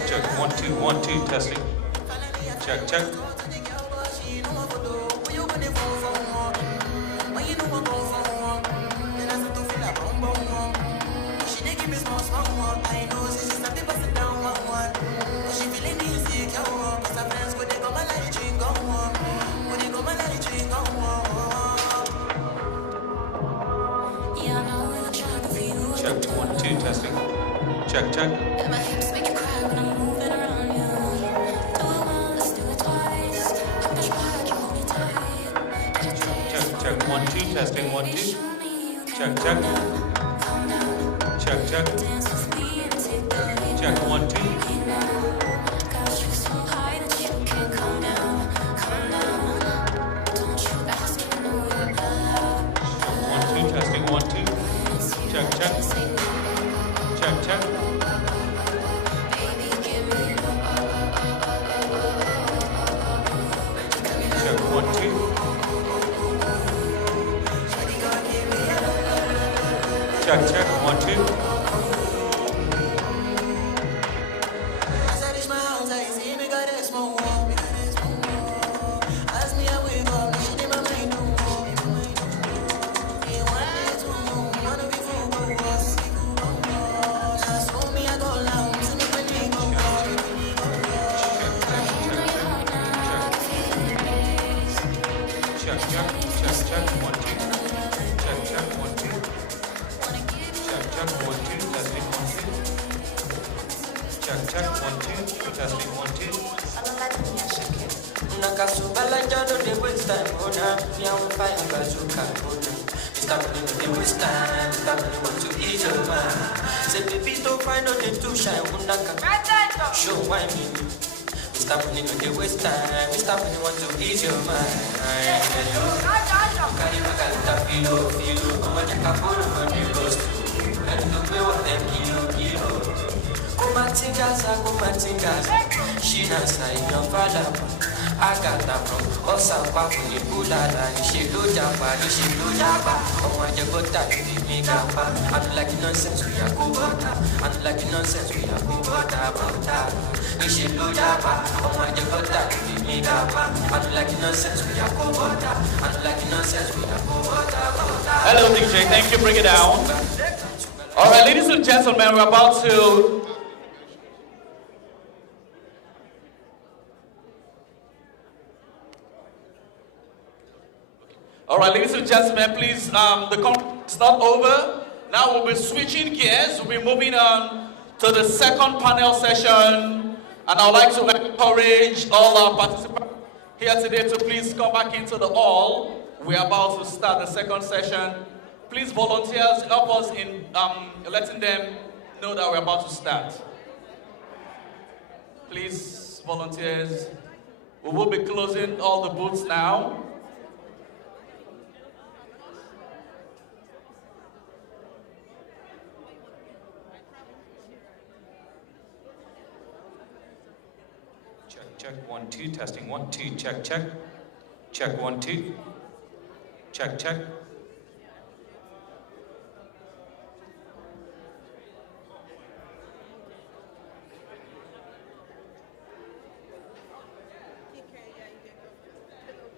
Check, 1, 2, 1, 2, testing. Check, check. Check, 1, 2, testing. Check, check. And my hips make you cry when I'm moving around you. two, testing, 1, 2. Check, check. Check, check. Check, 1, 2. One, two, testing, 1, 2. Check, check. Check, check. Check, 1, 2. Check, check, 1, 2. Check, check, check, check, 1, 2. Check, check, 1, 2. Check, check, 1, 2, testing, 1, 2. Check, check, 1, 2, testing, 1, 2. Nakasubala jado de waste time, ona me on fire bazooka, ona. Mr. Money no dey waste time, Mr. Money want to ease your mind. Say baby don't find out the too shine, unaka. Show why me. Mr. Money no dey waste time, Mr. Money want to ease your mind. Hello, carry my calendar, filo. I'ma check a phone for the ghost. And look me what them kilo. Kumatingaza, she nasa in your father. Agata from Osapa for the Bulala, she do japa. Oh, my jabota, you me gapa. I don't like nonsense, we are go butter. I don't like nonsense, we are go butter. She do japa. Oh, my jabota, you me gapa. I don't like nonsense, we are go butter. I don't like nonsense, we are go butter. Hello, DJ. Thank you. Bring it down. All right, ladies and gentlemen, we're about to. All right, ladies and gentlemen, please, the conference is not over. Now we'll be switching gears. We'll be moving on to the second panel session. And I would like to encourage all our participants here today to please come back into the hall. We're about to start the second session. Please, volunteers, help us in letting them know that we're about to start. Please, volunteers, we will be closing all the booths now. Check, 1, 2, testing, 1, 2, check, check. Check, 1, 2. Check, check.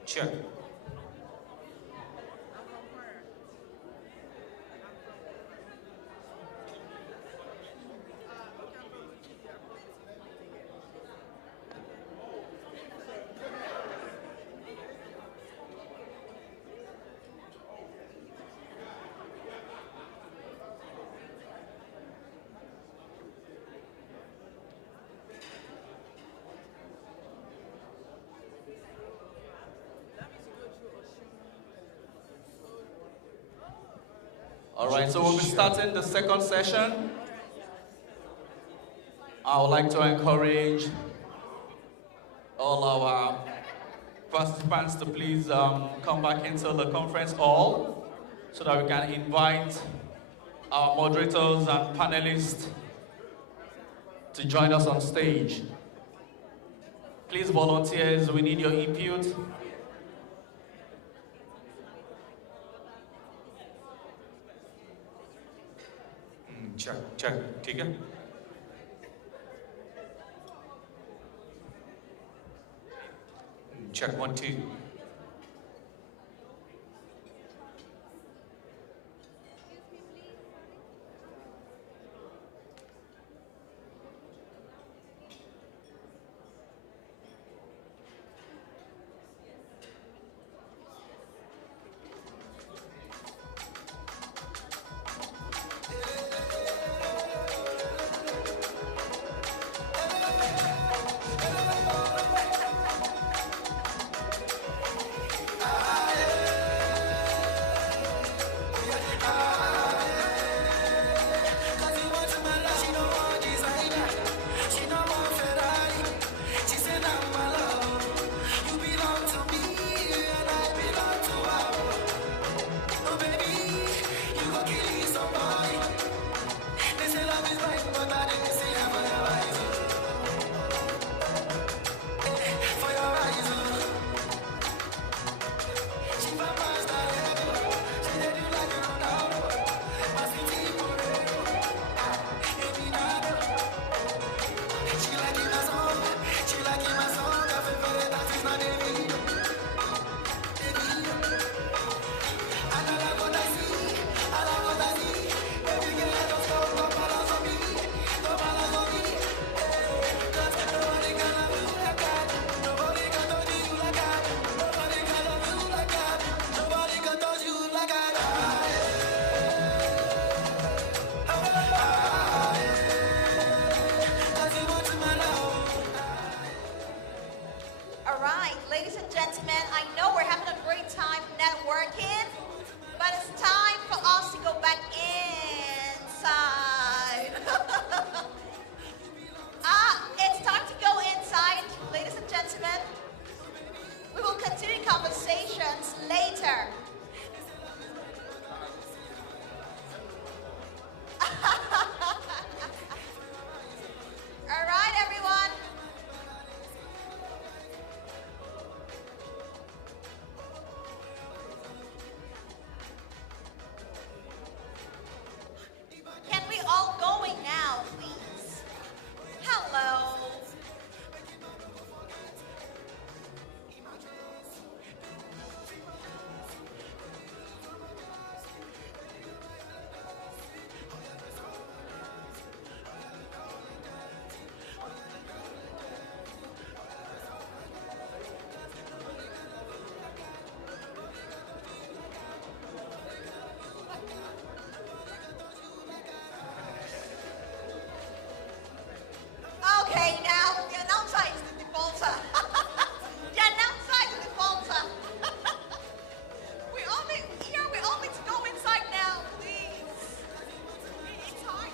Check. All right, so we'll be starting the second session. I would like to encourage all our participants to please come back into the conference hall so that we can invite our moderators and panelists to join us on stage. Please, volunteers, we need your input. Check, check, ठीक है? Check, 1, 2. conversations later. All right, everyone. Can we all going now, please? Hello. Okay, now the announcer is the defaulter. The announcer is the defaulter. We all need to go inside now, please. It's hard.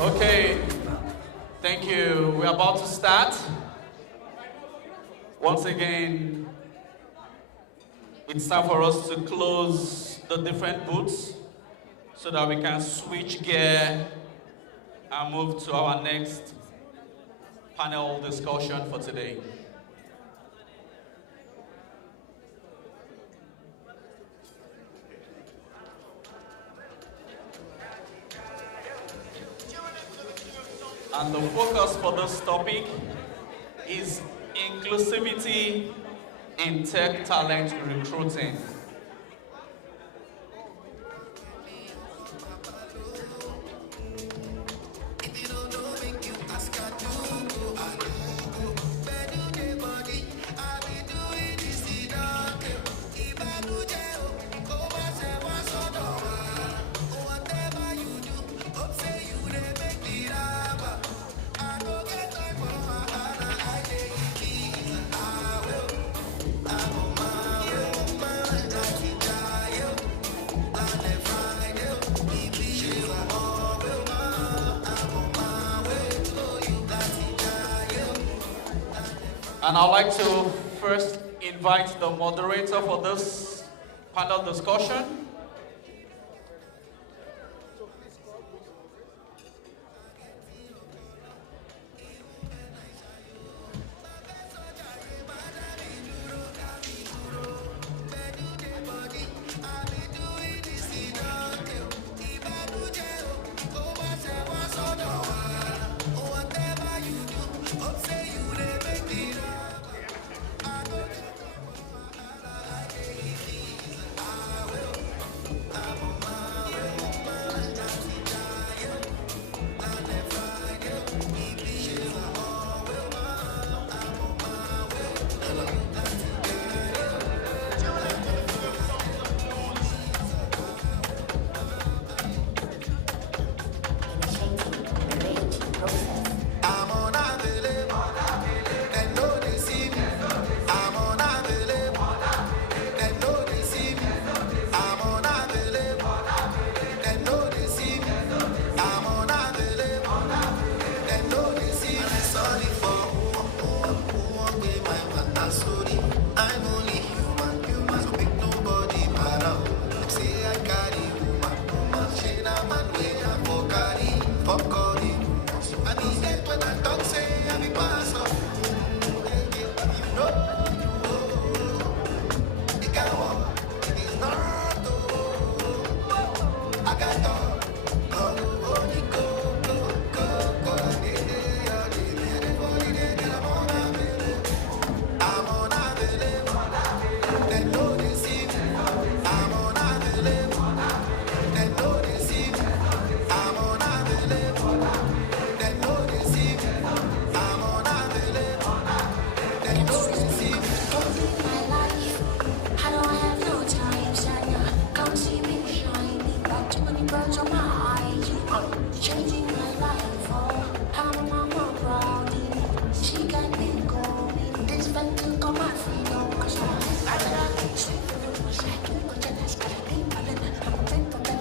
Okay, thank you. We're about to start. Once again, it's time for us to close the different booths so that we can switch gear and move to our next panel discussion for today. And the focus for this topic is inclusivity in tech talent recruiting. And I'd like to first invite the moderator for this panel discussion.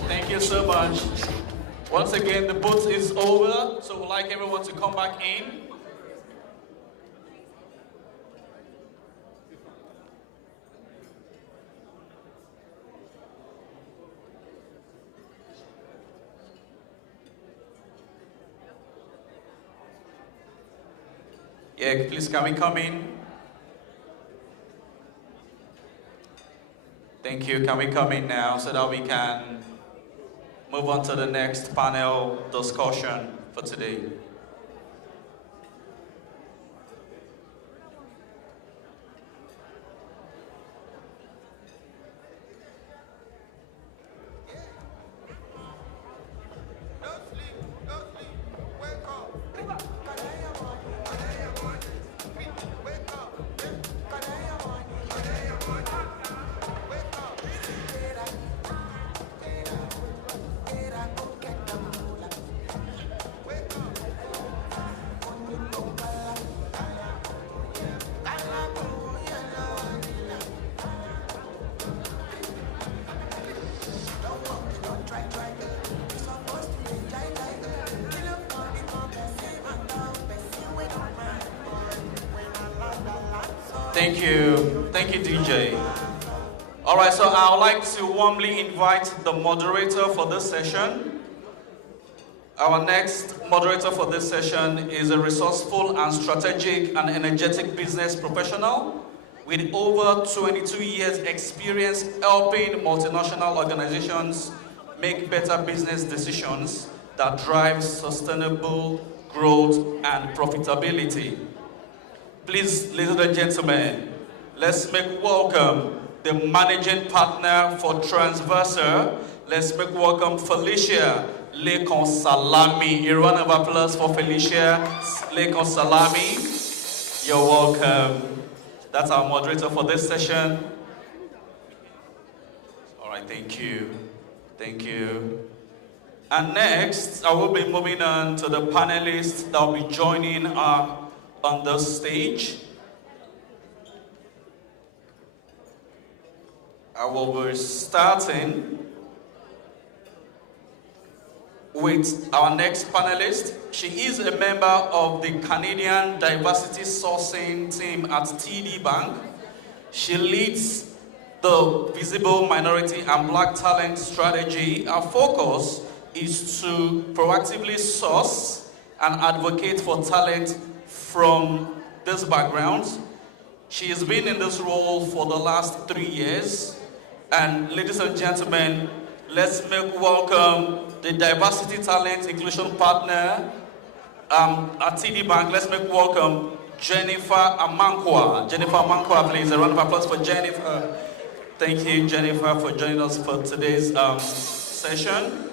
Thank you so much. Once again, the booth is over, so we'd like everyone to come back in. Yeah, please can we come in? Thank you. Can we come in now so that we can move on to the next panel discussion for today? Thank you, DJ. All right, so I would like to warmly invite the moderator for this session. Our next moderator for this session is a resourceful and strategic and energetic business professional with over 22 years experience helping multinational organizations make better business decisions that drive sustainable growth and profitability. Please, ladies and gentlemen, let's make welcome the managing partner for Transverser. Let's make welcome Felicia Lekon Salami. A round of applause for Felicia Lekon Salami. You're welcome. That's our moderator for this session. All right, thank you. Thank you. And next, I will be moving on to the panelists that will be joining on the stage. I will be starting with our next panelist. She is a member of the Canadian Diversity Sourcing team at TD Bank. She leads the Visible Minority and Black Talent Strategy. Our focus is to proactively source and advocate for talent from these backgrounds. She has been in this role for the last 3 years. And ladies and gentlemen, let's make welcome the Diversity Talent Inclusion Partner at TD Bank. Let's make welcome Jennifer Amankwa. Jennifer Amankwa, please. A round of applause for Jennifer. Thank you, Jennifer, for joining us for today's session.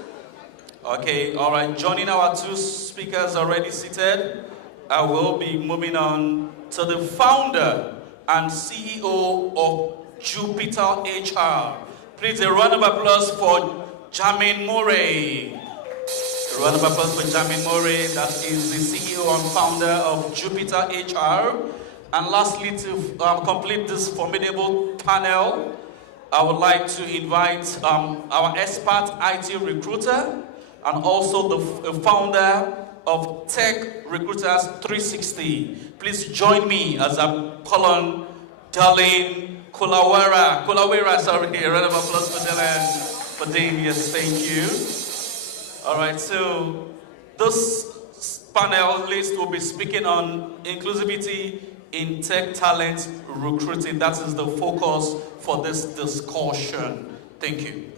Okay, all right. Joining our 2 speakers already seated, I will be moving on to the founder and CEO of Jupiter HR. Please, a round of applause for Jamin Murray. A round of applause for Jamin Murray, that is the CEO and founder of Jupiter HR. And lastly, to complete this formidable panel, I would like to invite our expert IT recruiter and also the founder of Tech Recruiters 360. Please join me as I call on Darlene Kulawera, sorry, a round of applause for Darlene. Yes, thank you. All right, so this panelist will be speaking on inclusivity in tech talent recruiting. That is the focus for this discussion. Thank you.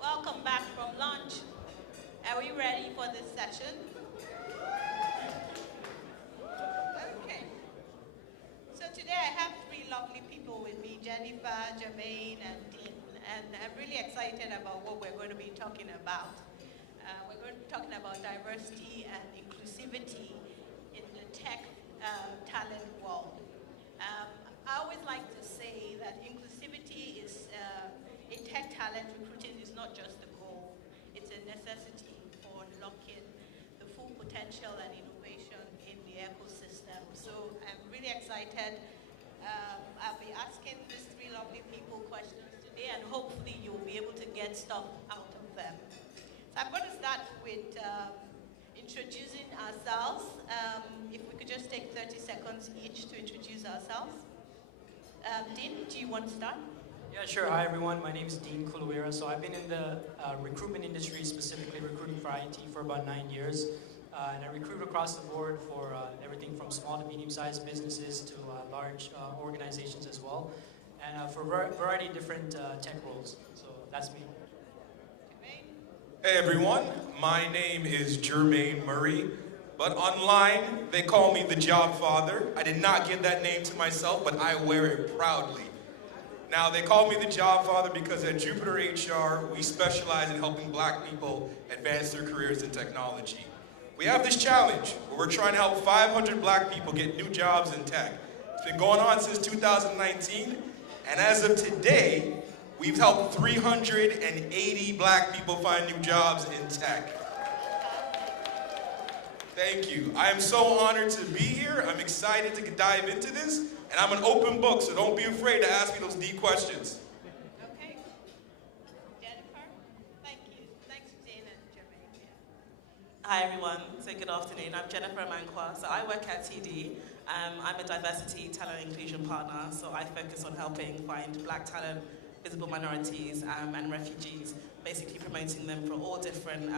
Welcome back from lunch. Are we ready for this session? Okay. So today I have 3 lovely people with me, Jennifer, Jermaine, and Dean. And I'm really excited about what we're going to be talking about. We're going to be talking about diversity and inclusivity in the tech talent world. I always like to say that inclusivity is in tech talent recruiting is not just a goal, it's a necessity for unlocking the full potential and innovation in the ecosystem. So I'm really excited. I'll be asking these 3 lovely people questions today, and hopefully you'll be able to get stuff out of them. So I'm going to start with introducing ourselves. If we could just take 30 seconds each to introduce ourselves. Dean, do you want to start? Yeah, sure. Hi, everyone. My name is Dean Kulawera. So I've been in the recruitment industry, specifically recruiting for IT, for about 9 years. And I recruit across the board for everything from small to medium-sized businesses to large organizations as well. And for a variety of different tech roles. So that's me. Hey, everyone. My name is Jermaine Murray. But online, they call me the Job Father. I did not give that name to myself, but I wear it proudly. Now, they call me the Job Father because at Jupiter HR, we specialize in helping Black people advance their careers in technology. We have this challenge where we're trying to help 500 Black people get new jobs in tech. It's been going on since 2019, and as of today, we've helped 380 Black people find new jobs in tech. Thank you. I am so honored to be here. I'm excited to dive into this, and I'm an open book, so don't be afraid to ask me those deep questions. Okay. Jennifer, thank you. Thanks, Jane and Jermaine. Hi everyone, so good afternoon. I'm Jennifer Amankwa. So I work at TD. I'm a diversity talent inclusion partner, so I focus on helping find Black talent, visible minorities, and refugees, basically promoting them for all different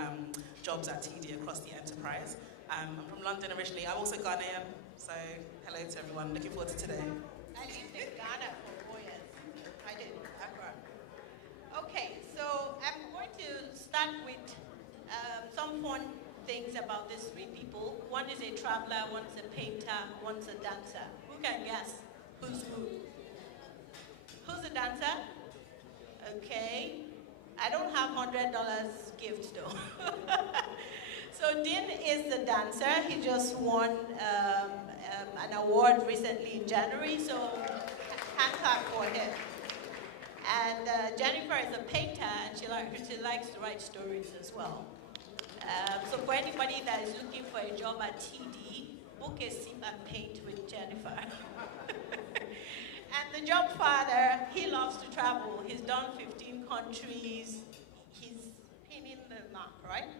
jobs at TD across the enterprise. I'm from London originally. I'm also Ghanaian, so hello to everyone. Looking forward to today. I lived in Ghana for 4 years. I did, Accra. Okay, so I'm going to start with some fun things about these 3 people. One is a traveler, one is a painter, one's a dancer. Who can guess who's who? Who's a dancer? Okay. I don't have $100 gift though. So Dean is the dancer. He just won an award recently in January, so hand clap for him. And Jennifer is a painter, and she likes to write stories as well. So for anybody that is looking for a job at TD, book a sip and paint with Jennifer. And the job father, he loves to travel. He's done 15 countries. He's pinning the mark, right?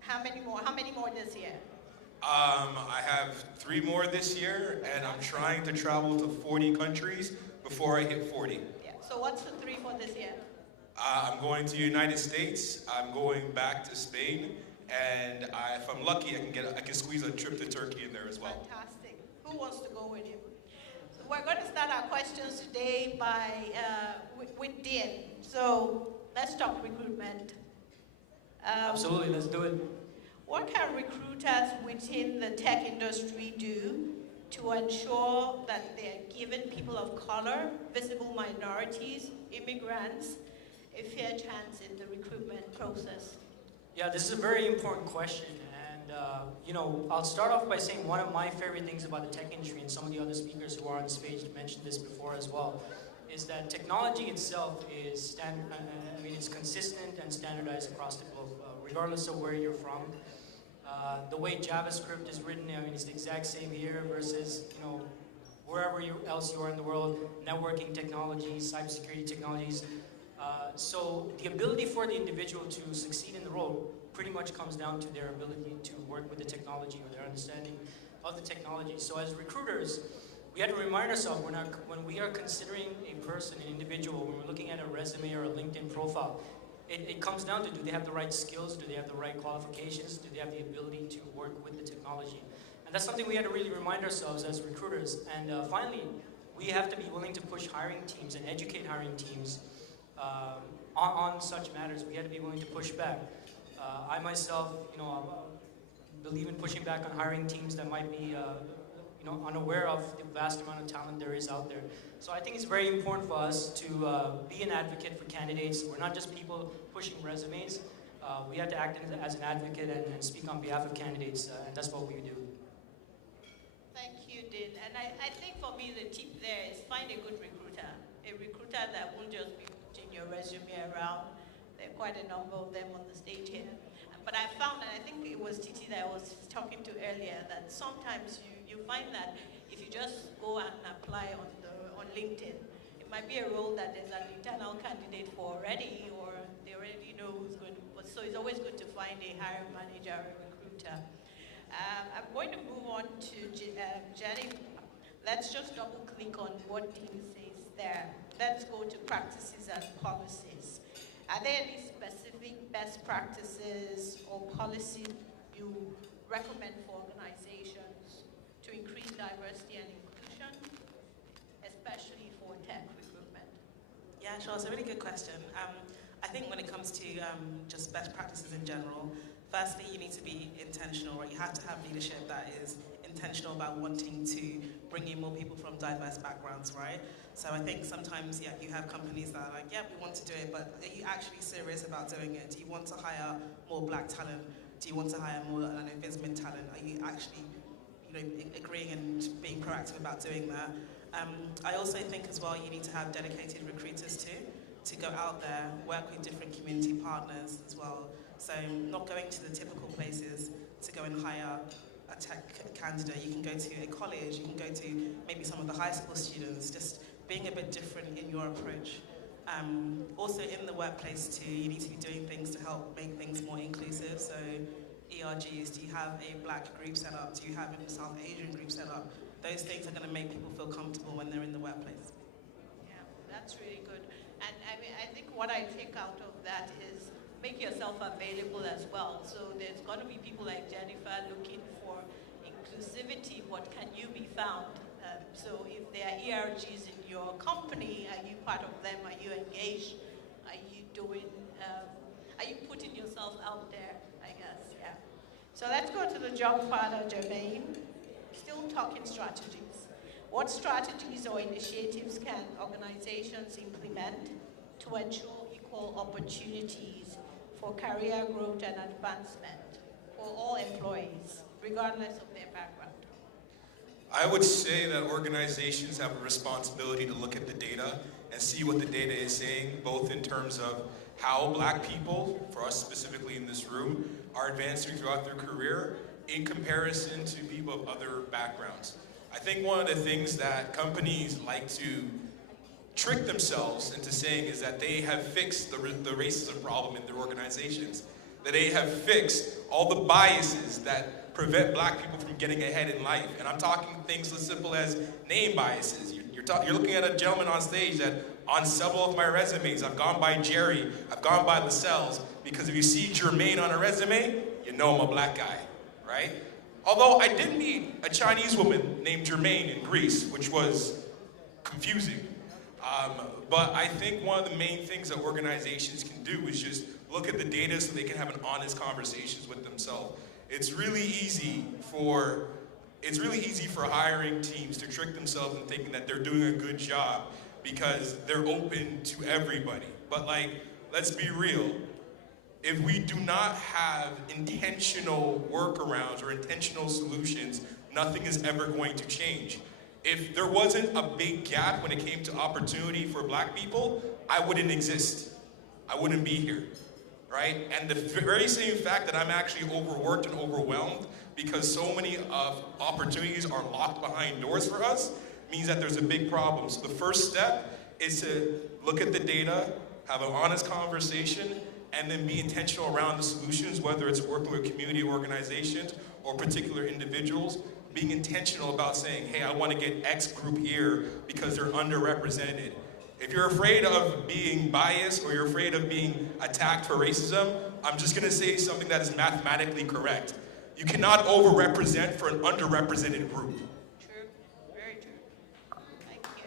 How many more? How many more this year? I have 3 more this year, and I'm trying to travel to 40 countries before I hit 40. Yeah. So what's the 3 for this year? I'm going to the United States. I'm going back to Spain, and if I'm lucky, I can squeeze a trip to Turkey in there as well. Fantastic. Who wants to go with you? So we're going to start our questions today with Dean. So let's talk recruitment. Absolutely, let's do it. What can recruiters within the tech industry do to ensure that they're giving people of color, visible minorities, immigrants, a fair chance in the recruitment process? Yeah, this is a very important question. And, I'll start off by saying one of my favorite things about the tech industry, and some of the other speakers who are on stage mentioned this before as well, is that technology itself is it's consistent and standardized across the globe, regardless of where you're from. The way JavaScript is written, it's the exact same here versus, wherever else you are in the world, networking technologies, cybersecurity technologies. So the ability for the individual to succeed in the role pretty much comes down to their ability to work with the technology or their understanding of the technology. So as recruiters, we have to remind ourselves when we are considering a person, an individual, when we're looking at a resume or a LinkedIn profile, it comes down to, do they have the right skills? Do they have the right qualifications? Do they have the ability to work with the technology? And that's something we have to really remind ourselves as recruiters. And finally, we have to be willing to push hiring teams and educate hiring teams on such matters. We have to be willing to push back. I myself, believe in pushing back on hiring teams that might be unaware of the vast amount of talent there is out there. So I think it's very important for us to be an advocate for candidates. We're not just people pushing resumes. We have to act as an advocate and speak on behalf of candidates, and that's what we do. Thank you, Dean. And I think for me, the tip there is find a good recruiter. A recruiter that won't just be putting your resume around. There are quite a number of them on the stage here. But I found, and I think it was Titi that I was talking to earlier, that sometimes you find that if you just go and apply on LinkedIn, it might be a role that there's an internal candidate for already, or they already know who's going to. So it's always good to find a hiring manager or a recruiter. I'm going to move on to Jenny. Let's just double click on what Dean says there. Let's go to practices and policies. Are there any specific best practices or policies you recommend for organizations to increase diversity and inclusion, especially for tech recruitment? Yeah, sure. It's a really good question. I think when it comes to just best practices in general, firstly, you need to be intentional, right? You have to have leadership that is intentional about wanting to bring in more people from diverse backgrounds, right? So I think sometimes, you have companies that are like, we want to do it, but are you actually serious about doing it? Do you want to hire more black talent? Do you want to hire more investment talent? Are you actually, agreeing and being proactive about doing that? I also think as well, you need to have dedicated recruiters too, to go out there, work with different community partners as well. So not going to the typical places to go and hire a tech candidate. You can go to a college, you can go to maybe some of the high school students, just being a bit different in your approach. Also in the workplace too, you need to be doing things to help make things more inclusive. So ERGs, do you have a black group set up? Do you have a South Asian group set up? Those things are going to make people feel comfortable when they're in the workplace. Yeah, that's really good. And I think what I take out of that is make yourself available as well. So there's going to be people like Jennifer looking for inclusivity. What can you be found? So if there are ERGs in your company, are you part of them? Are you engaged? Are you doing? Are you putting yourself out there? I guess, yeah. So let's go to the job father, Jermaine. Still talking strategies. What strategies or initiatives can organizations implement to ensure equal opportunities for career growth and advancement for all employees, regardless of their background? I would say that organizations have a responsibility to look at the data and see what the data is saying, both in terms of how Black people, for us specifically in this room, are advancing throughout their career in comparison to people of other backgrounds. I think one of the things that companies like to trick themselves into saying is that they have fixed the racism problem in their organizations, that they have fixed all the biases that prevent Black people from getting ahead in life. And I'm talking things as simple as name biases. You're looking at a gentleman on stage that on several of my resumes, I've gone by Jerry, I've gone by Lascelles, because if you see Jermaine on a resume, you know I'm a Black guy, right? Although I did meet a Chinese woman named Jermaine in Greece, which was confusing. But I think one of the main things that organizations can do is just look at the data so they can have an honest conversations with themselves. It's really easy for hiring teams to trick themselves into thinking that they're doing a good job because they're open to everybody. But let's be real. If we do not have intentional workarounds or intentional solutions, nothing is ever going to change. If there wasn't a big gap when it came to opportunity for Black people, I wouldn't exist. I wouldn't be here, right? And the very same fact that I'm actually overworked and overwhelmed because so many of opportunities are locked behind doors for us means that there's a big problem. So the first step is to look at the data, have an honest conversation, and then be intentional around the solutions, whether it's working with community organizations or particular individuals, being intentional about saying, hey, I want to get X group here because they're underrepresented. If you're afraid of being biased or you're afraid of being attacked for racism, I'm just going to say something that is mathematically correct. You cannot overrepresent for an underrepresented group. True, very true. Thank you.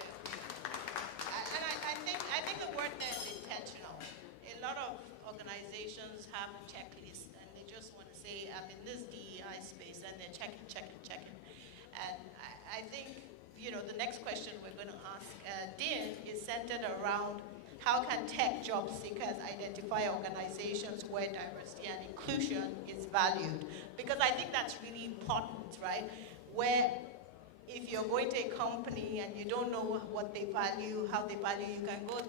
And I think the word there is intentional. A lot of organizations have a checklist and they just want to say, I'm in this DEI space, and they're checking. And I think, the next question we're going to ask Dean is centered around how can tech job seekers identify organizations where diversity and inclusion is valued? Because I think that's really important, right? Where if you're going to a company and you don't know what they value, how they value, you can go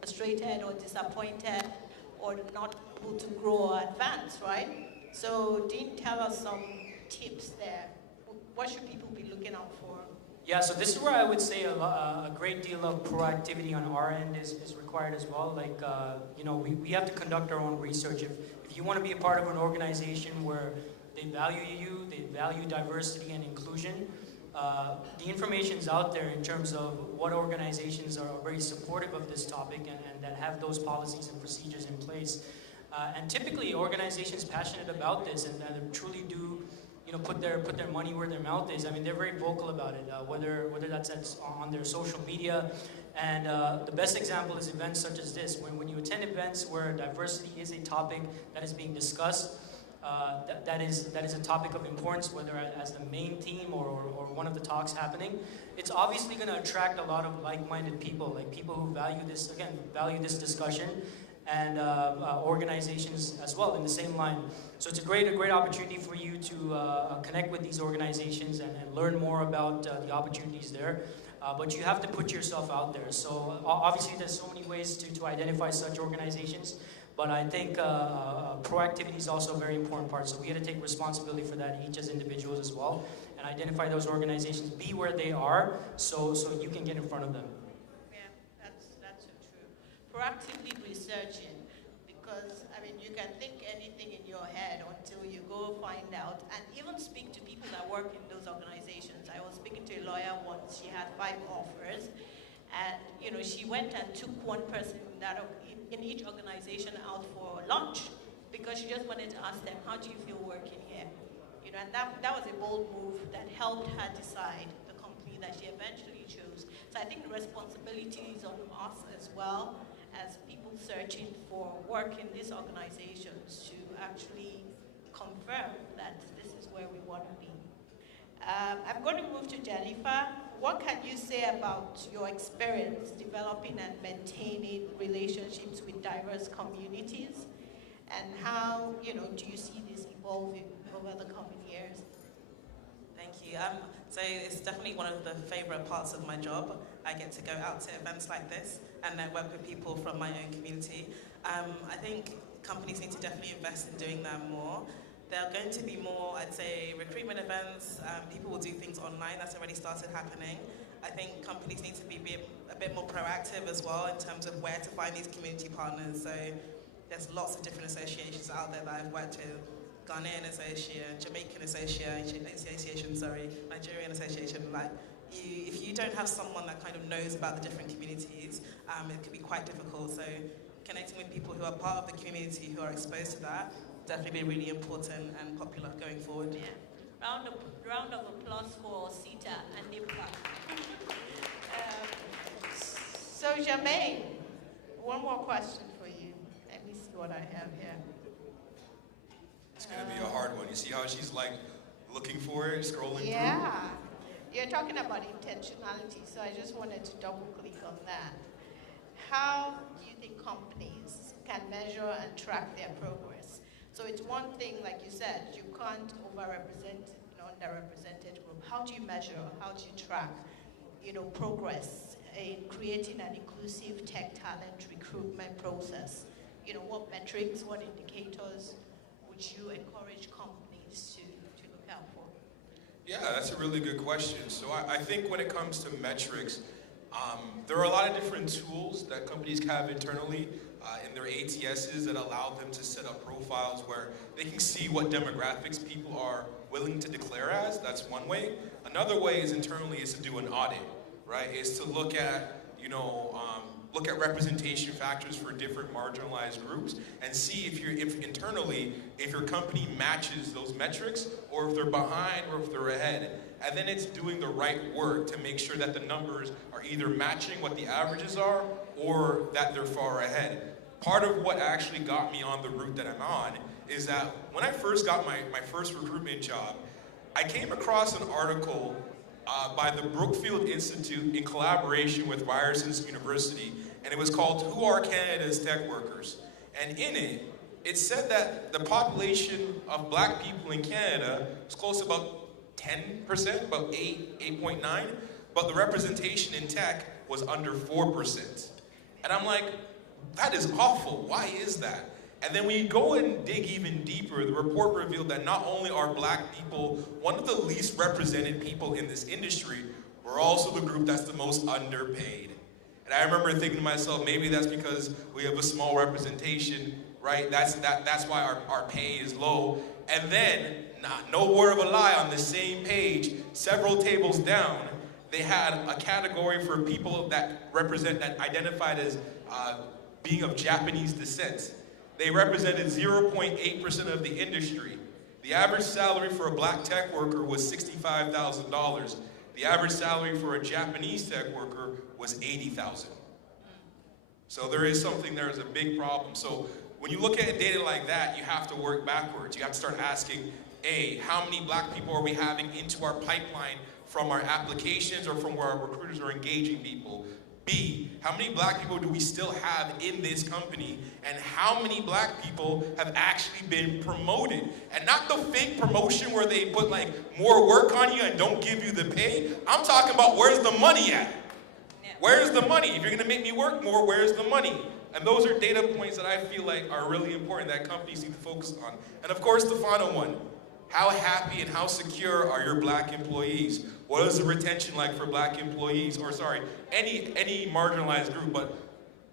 frustrated or disappointed or not able to grow or advance, right? So Dean, tell us some tips there. What should people be looking out for? Yeah, so this is where I would say a great deal of proactivity on our end is required as well. We have to conduct our own research. If you want to be a part of an organization where they value you, they value diversity and inclusion, the information's out there in terms of what organizations are very supportive of this topic and that have those policies and procedures in place. And typically, organizations passionate about this and that truly do put their money where their mouth is. I mean, they're very vocal about it, whether that's on their social media. And the best example is events such as this. When you attend events where diversity is a topic that is being discussed, that is a topic of importance, whether as the main theme or one of the talks happening, it's obviously going to attract a lot of like-minded people, like people who value this discussion, and organizations as well in the same line. So it's a great opportunity for you to connect with these organizations and learn more about the opportunities there. But you have to put yourself out there. So obviously there's so many ways to identify such organizations, but I think proactivity is also a very important part. So we have to take responsibility for that each as individuals as well, and identify those organizations, be where they are, so you can get in front of them. Yeah, that's so true. Proactively researching, because you can think anything in your head until you go find out, and even speak to people that work in those organizations. I was speaking to a lawyer once. She had 5 offers, and she went and took one person in each organization out for lunch because she just wanted to ask them, how do you feel working here? And that was a bold move that helped her decide the company that she eventually chose. So I think the responsibility is on us as well as people searching for work in these organizations to actually confirm that this is where we want to be. I'm going to move to Jennifer. What can you say about your experience developing and maintaining relationships with diverse communities? And how, do you see this evolving over the coming years? Thank you. So it's definitely one of the favorite parts of my job. I get to go out to events like this and network with people from my own community. I think companies need to definitely invest in doing that more. There are going to be more, I'd say, recruitment events. People will do things online. That's already started happening. I think companies need to be a bit more proactive as well in terms of where to find these community partners. So there's lots of different associations out there that I've worked with. Ghanaian Association, Jamaican Association, Nigerian Association. Like, if you don't have someone that kind of knows about the different communities, it can be quite difficult. So connecting with people who are part of the community, who are exposed to that, definitely be really important and popular going forward. Yeah. Round of applause for Sita and Nimpa. So Jermaine, one more question for you. Let me see what I have here. It's going to be a hard one. You see how she's like looking for it, scrolling through? Yeah. You're talking about intentionality, so I just wanted to double click on that. How do you think companies can measure and track their progress? So it's one thing, like you said, you can't overrepresent an underrepresented group. How do you measure? How do you track, progress in creating an inclusive tech talent recruitment process? What metrics, what indicators would you encourage companies to look out for? Yeah, that's a really good question. So I think when it comes to metrics, there are a lot of different tools that companies have internally in their ATSs that allow them to set up profiles where they can see what demographics people are willing to declare as. That's one way. Another way is internally is to do an audit, right? Is to look at, look at representation factors for different marginalized groups and see if your company matches those metrics, or if they're behind or if they're ahead. And then it's doing the right work to make sure that the numbers are either matching what the averages are or that they're far ahead. Part of what actually got me on the route that I'm on is that when I first got my first recruitment job, I came across an article by the Brookfield Institute in collaboration with Ryerson University, and it was called "Who Are Canada's Tech Workers?" And in it, it said that the population of black people in Canada was close to about 10%, about 8.9, but the representation in tech was under 4%. And I'm like, that is awful. Why is that? And then when you go and dig even deeper, the report revealed that not only are black people one of the least represented people in this industry, we're also the group that's the most underpaid. And I remember thinking to myself, maybe that's because we have a small representation, right? That's why our pay is low. And then, no word of a lie, on the same page, several tables down, they had a category for people that identified as being of Japanese descent. They represented 0.8% of the industry. The average salary for a black tech worker was $65,000. The average salary for a Japanese tech worker was $80,000. So there is something, there is a big problem. So when you look at data like that, you have to work backwards. You have to start asking, A, how many black people are we having into our pipeline from our applications or from where our recruiters are engaging people? B, how many black people do we still have in this company? And how many black people have actually been promoted? And not the fake promotion where they put like more work on you and don't give you the pay. I'm talking about, where's the money at? Where's the money? If you're gonna make me work more, where's the money? And those are data points that I feel like are really important that companies need to focus on. And of course, the final one, how happy and how secure are your black employees? What is the retention like for black employees, or sorry, any marginalized group? But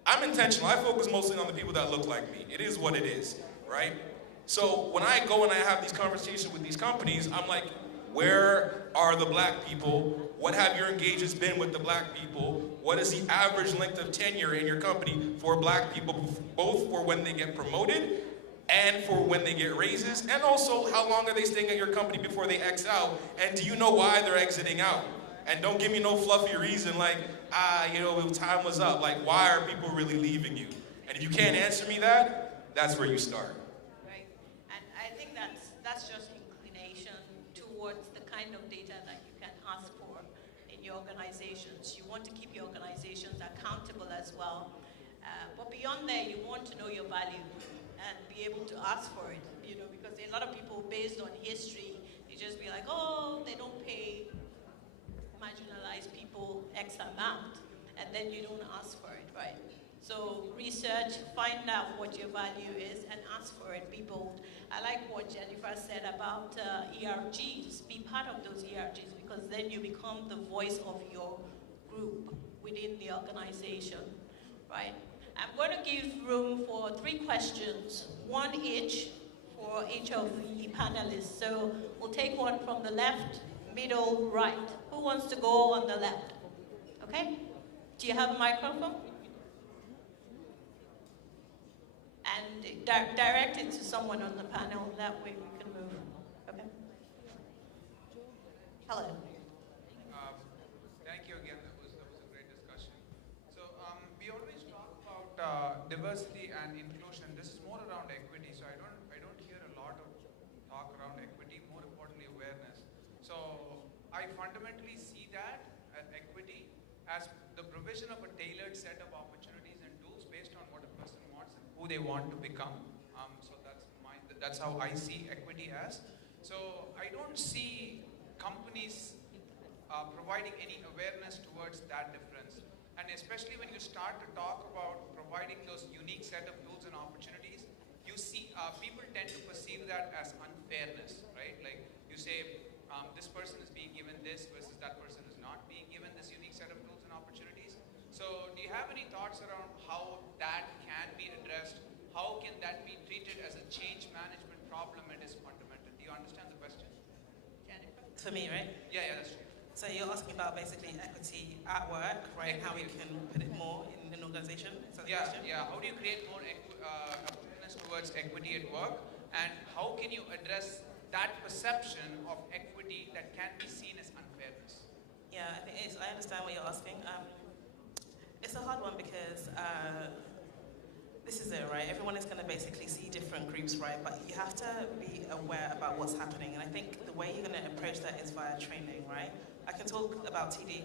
I'm intentional. I focus mostly on the people that look like me. It is what it is, right? So when I go and I have these conversations with these companies, I'm like, where are the black people? What have your engagements been with the black people? What is the average length of tenure in your company for black people, both for when they get promoted and for when they get raises, and also how long are they staying at your company before they X out, and do you know why they're exiting out? And don't give me no fluffy reason like, time was up. Like, why are people really leaving you? And if you can't answer me that, that's where you start. Right, and I think that's just inclination towards the kind of data that you can ask for in your organizations. You want to keep your organizations accountable as well, but beyond that, you want to know your value and be able to ask for it, because a lot of people, based on history, they just be like, oh, they don't pay marginalized people X amount, and then you don't ask for it, right? So research, find out what your value is, and ask for it. Be bold. I like what Jennifer said about ERGs. Be part of those ERGs, because then you become the voice of your group within the organization, right? I'm going to give room for 3 questions, one each for each of the panelists. So we'll take one from the left, middle, right. Who wants to go on the left? Okay? Do you have a microphone? And direct it to someone on the panel, that way we can move. Okay? Hello. Thank you again, that was a great discussion. So we always talk about diversity and inclusion. This is more around equity, so I don't hear a lot of talk around equity, more importantly awareness. So I fundamentally see that equity as the provision of a tailored set of opportunities and tools based on what a person wants and who they want to become. So that's how I see equity as. So I don't see companies providing any awareness towards that difference. And especially when you start to talk about providing those unique set of tools and opportunities, you see people tend to perceive that as unfairness, right? Like you say, this person is being given this versus that person is not being given this unique set of tools and opportunities. So do you have any thoughts around how that can be addressed? How can that be treated as a change management problem at its fundamental? Do you understand the question? Jennifer? For me, right? Yeah, that's true. So you're asking about basically equity at work, right? And how we can put it more in an organization? Is that the question? Yeah. How do you create more awareness towards equity at work? And how can you address that perception of equity that can be seen as unfairness? Yeah, I think I understand what you're asking. It's a hard one because this is it, right? Everyone is going to basically see different groups, right? But you have to be aware about what's happening. And I think the way you're going to approach that is via training, right? I can talk about TD,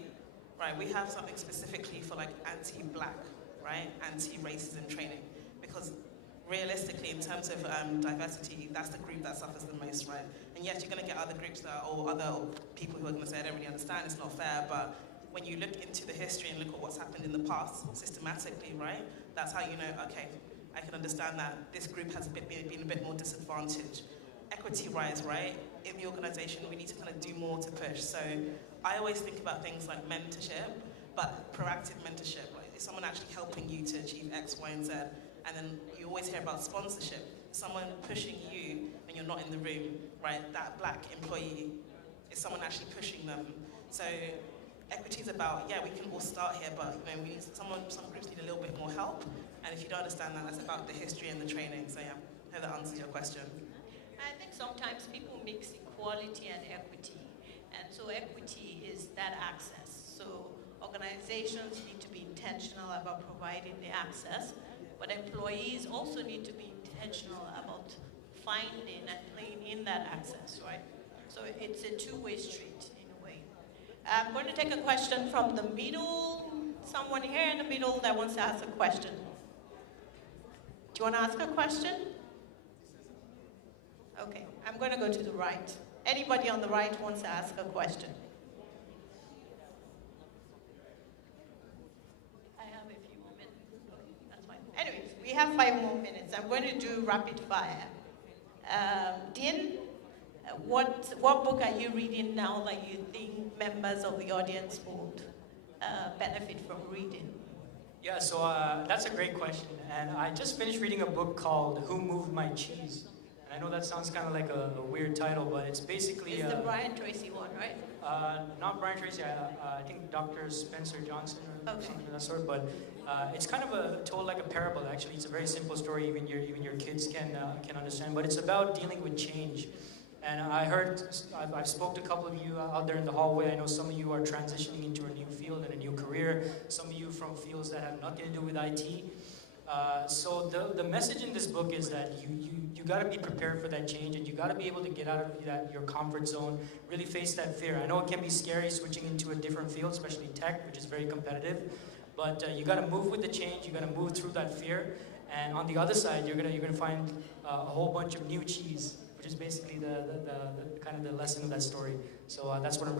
right? We have something specifically for like anti-black, right? Anti-racism training. Because realistically, in terms of diversity, that's the group that suffers the most, right? And yes, you're going to get other groups or other people who are going to say, I don't really understand, it's not fair, but when you look into the history and look at what's happened in the past, systematically, right? That's how you know, okay, I can understand that this group has been a bit more disadvantaged. Equity rise, right? In the organization, we need to kind of do more to push. So I always think about things like mentorship, but proactive mentorship. Like, is someone actually helping you to achieve X, Y, and Z? And then you always hear about sponsorship. Someone pushing you when you're not in the room, right? That black employee, is someone actually pushing them? So equity is about, yeah, we can all start here, but you know, we need some groups need a little bit more help. And if you don't understand that, that's about the history and the training. So yeah, I hope that answers your question. I think sometimes people mix equality and equity. And so equity is that access. So organizations need to be intentional about providing the access, but employees also need to be intentional about finding and playing in that access, right? So it's a two-way street in a way. I'm going to take a question from the middle. Someone here in the middle that wants to ask a question. Do you want to ask a question? Okay, I'm going to go to the right. Anybody on the right wants to ask a question? I have a few more minutes. Okay, that's fine. Anyways, we have 5 more minutes. I'm going to do rapid fire. Dean, what book are you reading now that you think members of the audience would benefit from reading? Yeah, so that's a great question. And I just finished reading a book called Who Moved My Cheese? I know that sounds kind of like a weird title, but it's basically... It's the Brian Tracy one, right? Not Brian Tracy, I think Dr. Spencer Johnson or something of that sort, but it's kind of told like a parable, actually. It's a very simple story, even your kids can understand, but it's about dealing with change. And I've spoke to a couple of you out there in the hallway. I know some of you are transitioning into a new field and a new career, some of you from fields that have nothing to do with IT. So the message in this book is that you got to be prepared for that change, and you got to be able to get out of your comfort zone, really face that fear. I know it can be scary switching into a different field, especially tech, which is very competitive, but you got to move with the change. You got to move through that fear, and on the other side, you're gonna find a whole bunch of new cheese, which which is basically the kind of the lesson of that story. So that's what I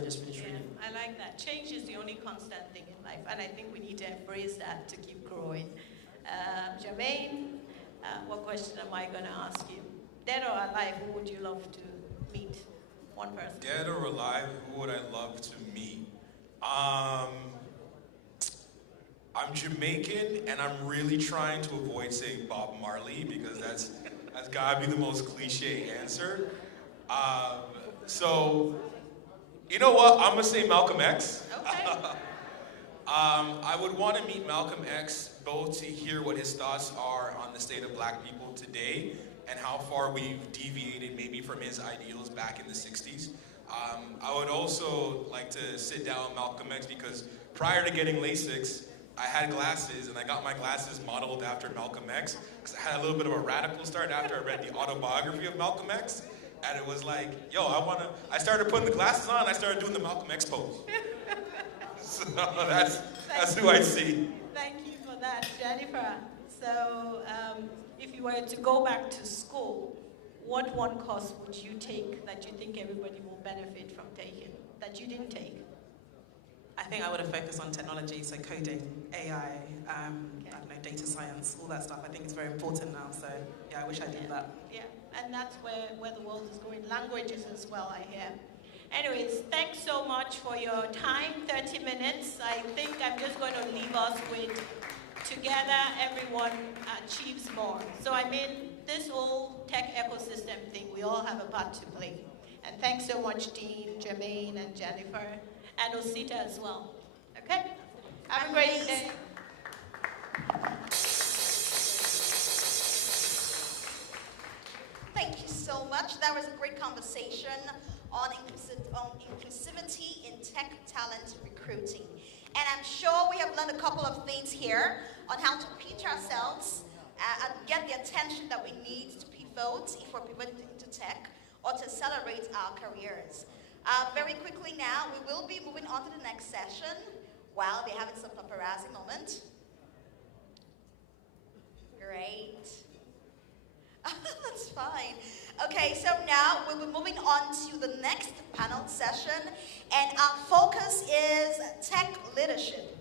just finished reading. I like that. Change is the only constant thing in life, and I think we need to embrace that to keep growing. Jermaine, what question am I going to ask you? Dead or alive, who would you love to meet? One person. Dead or alive, who would I love to meet? I'm Jamaican, and I'm really trying to avoid saying Bob Marley because that's gotta be the most cliche answer. So, you know what? I'm gonna say Malcolm X. Okay. I would want to meet Malcolm X both to hear what his thoughts are on the state of black people today and how far we've deviated maybe from his ideals back in the 60s. I would also like to sit down with Malcolm X because prior to getting LASIX, I had glasses, and I got my glasses modeled after Malcolm X because I had a little bit of a radical start after I read the autobiography of Malcolm X, and it was like, yo, I started putting the glasses on, and I started doing the Malcolm X pose. So that's who I see. Thank you for that, Jennifer. So if you were to go back to school, what one course would you take that you think everybody will benefit from taking, that you didn't take? I think I would have focused on technology, so coding, AI, I don't know, data science, all that stuff. I think it's very important now, so yeah, I wish I did that. Yeah, and that's where the world is going. Languages as well, I hear. Anyways, thanks so much for your time, 30 minutes. I think I'm just going to leave us with, together everyone achieves more. So I mean, this whole tech ecosystem thing, we all have a part to play. And thanks so much, Dean, Jermaine, and Jennifer, and Osita as well. Okay? Have a great day. Thank you so much. That was a great conversation on inclusivity in tech talent recruiting. And I'm sure we have learned a couple of things here on how to pitch ourselves and get the attention that we need to pivot if we're pivoting into tech or to accelerate our careers. Very quickly now, we will be moving on to the next session while we're having some paparazzi moment. Great. That's fine. Okay, so now we'll be moving on to the next panel session, and our focus is tech leadership.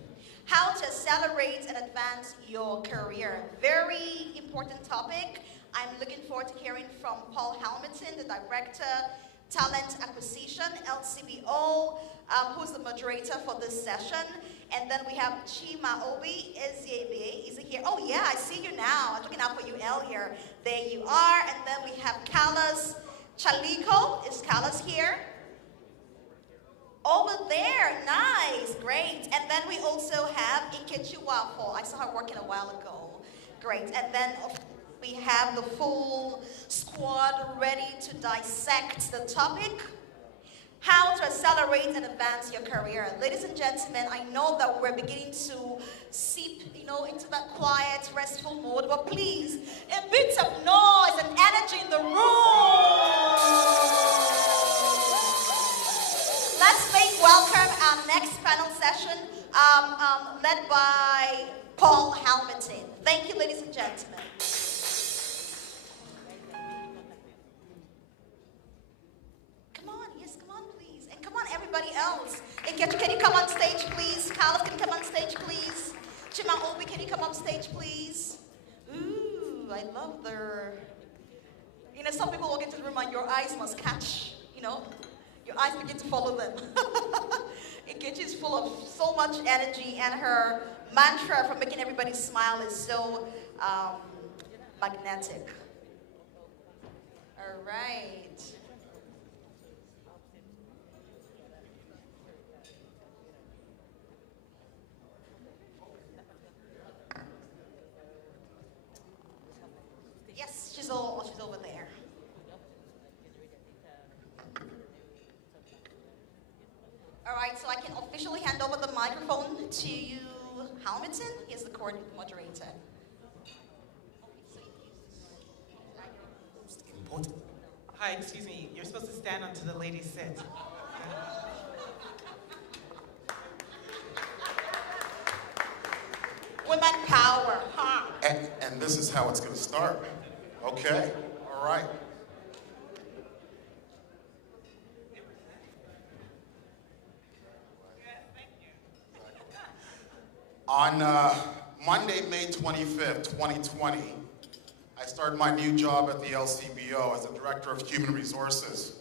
How to accelerate and advance your career. Very important topic. I'm looking forward to hearing from Paul Hamilton, the Director, Talent Acquisition, LCBO, who's the moderator for this session. And then we have Chima Obi, SZAB. Is it here? Oh yeah, I see you now. I'm looking out for you, L here. There you are. And then we have Carlos Chalico. Is Carlos here? Over there, nice, great. And then we also have Ikechi Wafo. I saw her working a while ago. Great. And then we have the full squad ready to dissect the topic. How to accelerate and advance your career. Ladies and gentlemen, I know that we're beginning to seep, into that quiet, restful mode, but please, a bit of noise and energy in the room. Let's make welcome our next panel session, led by Paul Hamilton. Thank you, ladies and gentlemen. Everybody else. Ikechi, can you come on stage, please? Carlos, can you come on stage, please? Chima Obi, can you come on stage, please? Ooh, I love their... some people walk into the room and your eyes must catch, your eyes begin to follow them. Ikechi is full of so much energy, and her mantra for making everybody smile is so magnetic. All right. Yes, she's over there. All right, so I can officially hand over the microphone to you, Hamilton. He's the moderator. Hi, excuse me. You're supposed to stand onto the ladies' sit. Women power, huh? And this is how it's going to start. Okay, all right. On Monday, May 25th, 2020, I started my new job at the LCBO as the Director of Human Resources.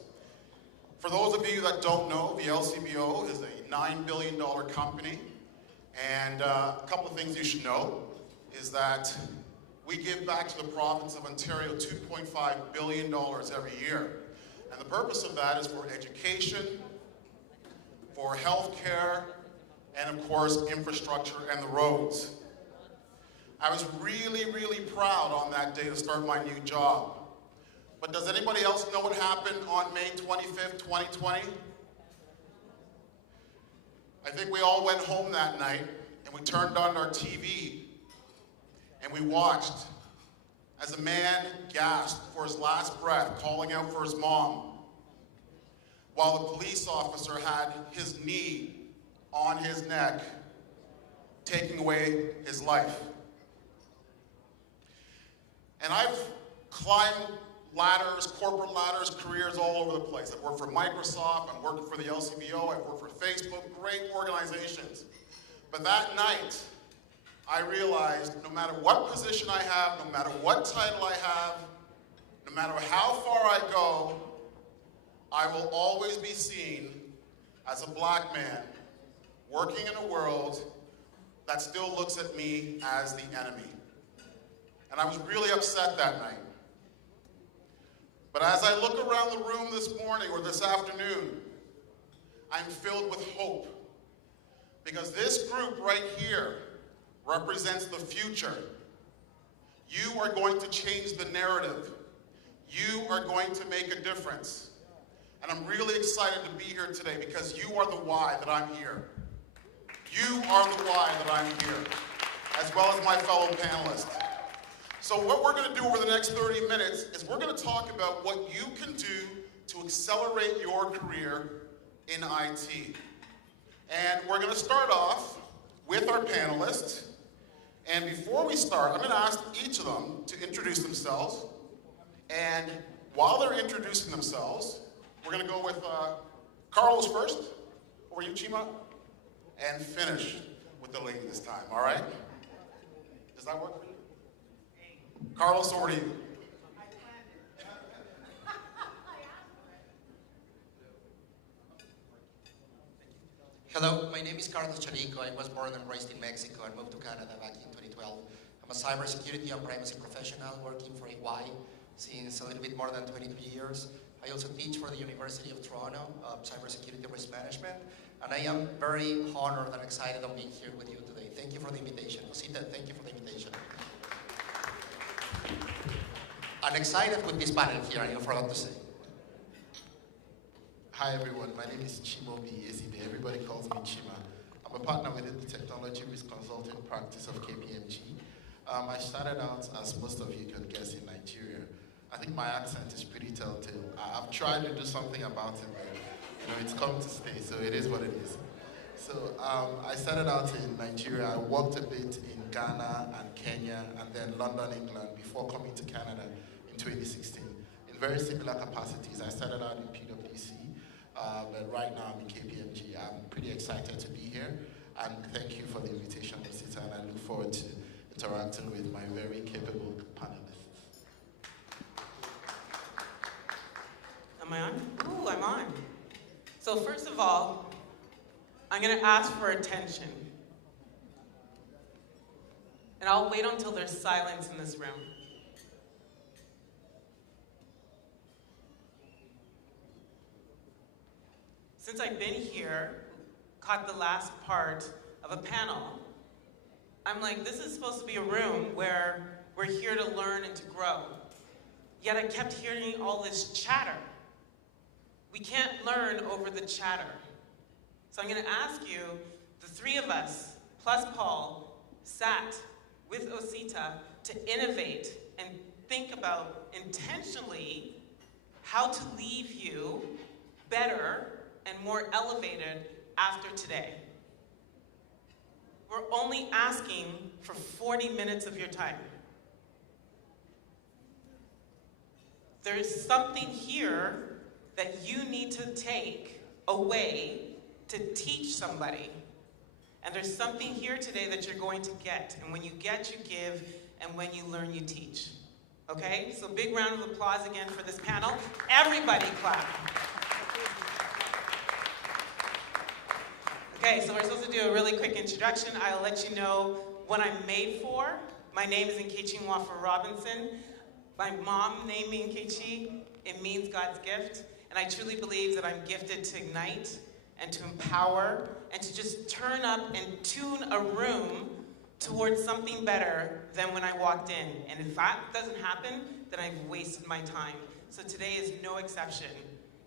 For those of you that don't know, the LCBO is a $9 billion company, and a couple of things you should know is that we give back to the province of Ontario $2.5 billion every year. And the purpose of that is for education, for healthcare, and of course, infrastructure and the roads. I was really, really proud on that day to start my new job. But does anybody else know what happened on May 25th, 2020? I think we all went home that night and we turned on our TV and we watched as a man gasped for his last breath, calling out for his mom, while the police officer had his knee on his neck, taking away his life. And I've climbed ladders, corporate ladders, careers all over the place. I've worked for Microsoft, I'm working for the LCBO, I've worked for Facebook, great organizations. But that night, I realized no matter what position I have, no matter what title I have, no matter how far I go, I will always be seen as a black man working in a world that still looks at me as the enemy. And I was really upset that night. But as I look around the room this morning or this afternoon, I'm filled with hope. Because this group right here represents the future. You are going to change the narrative. You are going to make a difference. And I'm really excited to be here today because you are the why that I'm here. You are the why that I'm here, as well as my fellow panelists. So what we're going to do over the next 30 minutes is we're going to talk about what you can do to accelerate your career in IT. And we're going to start off with our panelists. And before we start, I'm going to ask each of them to introduce themselves. And while they're introducing themselves, we're going to go with Carlos first. Over you, Chima. And finish with the lady this time, all right? Does that work for you? Carlos, over to you. Hello, my name is Carlos Chalico. I was born and raised in Mexico and moved to Canada back in 2012. I'm a cybersecurity and privacy professional working for EY since a little bit more than 22 years. I also teach for the University of Toronto, cybersecurity risk management, and I am very honored and excited of being here with you today. Thank you for the invitation. Rosita, thank you for the invitation. I'm excited with this panel here, I forgot to say. Hi everyone, my name is Chimo B. Ezide. Everybody calls me Chima. I'm a partner within the technology risk consulting practice of KPMG. I started out, as most of you can guess, in Nigeria. I think my accent is pretty telltale. I've tried to do something about it, but it's come to stay, so it is what it is. So I started out in Nigeria. I worked a bit in Ghana and Kenya, and then London, England, before coming to Canada in 2016. In very similar capacities. I started out in PwC, but right now I'm in KPMG. I'm pretty excited to be here, and thank you for the invitation, Rosita, and I look forward to interacting with my very capable panelists. Am I on? Ooh, I'm on. So first of all, I'm going to ask for attention. And I'll wait until there's silence in this room. Since I've been here, caught the last part of a panel, I'm like, this is supposed to be a room where we're here to learn and to grow. Yet I kept hearing all this chatter. We can't learn over the chatter. So I'm going to ask you, the three of us, plus Paul, sat with Osita to innovate and think about intentionally how to leave you better and more elevated after today. We're only asking for 40 minutes of your time. There is something here that you need to take away to teach somebody. And there's something here today that you're going to get. And when you get, you give. And when you learn, you teach. Okay? So big round of applause again for this panel. Everybody clap. Okay, so we're supposed to do a really quick introduction. I'll let you know what I'm made for. My name is Nkechi Nwafor Robinson. My mom named me Nkechi. It means God's gift. And I truly believe that I'm gifted to ignite and to empower and to just turn up and tune a room towards something better than when I walked in. And if that doesn't happen, then I've wasted my time. So today is no exception.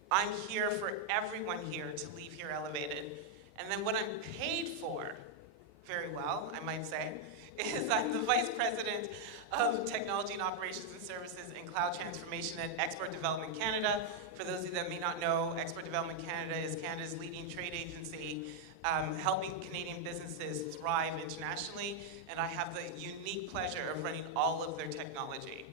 I'm here for everyone here to leave here elevated. And then what I'm paid for, very well, I might say, is I'm the Vice President of Technology and Operations and Services and Cloud Transformation at Export Development Canada. For those of you that may not know, Export Development Canada is Canada's leading trade agency, helping Canadian businesses thrive internationally, and I have the unique pleasure of running all of their technology.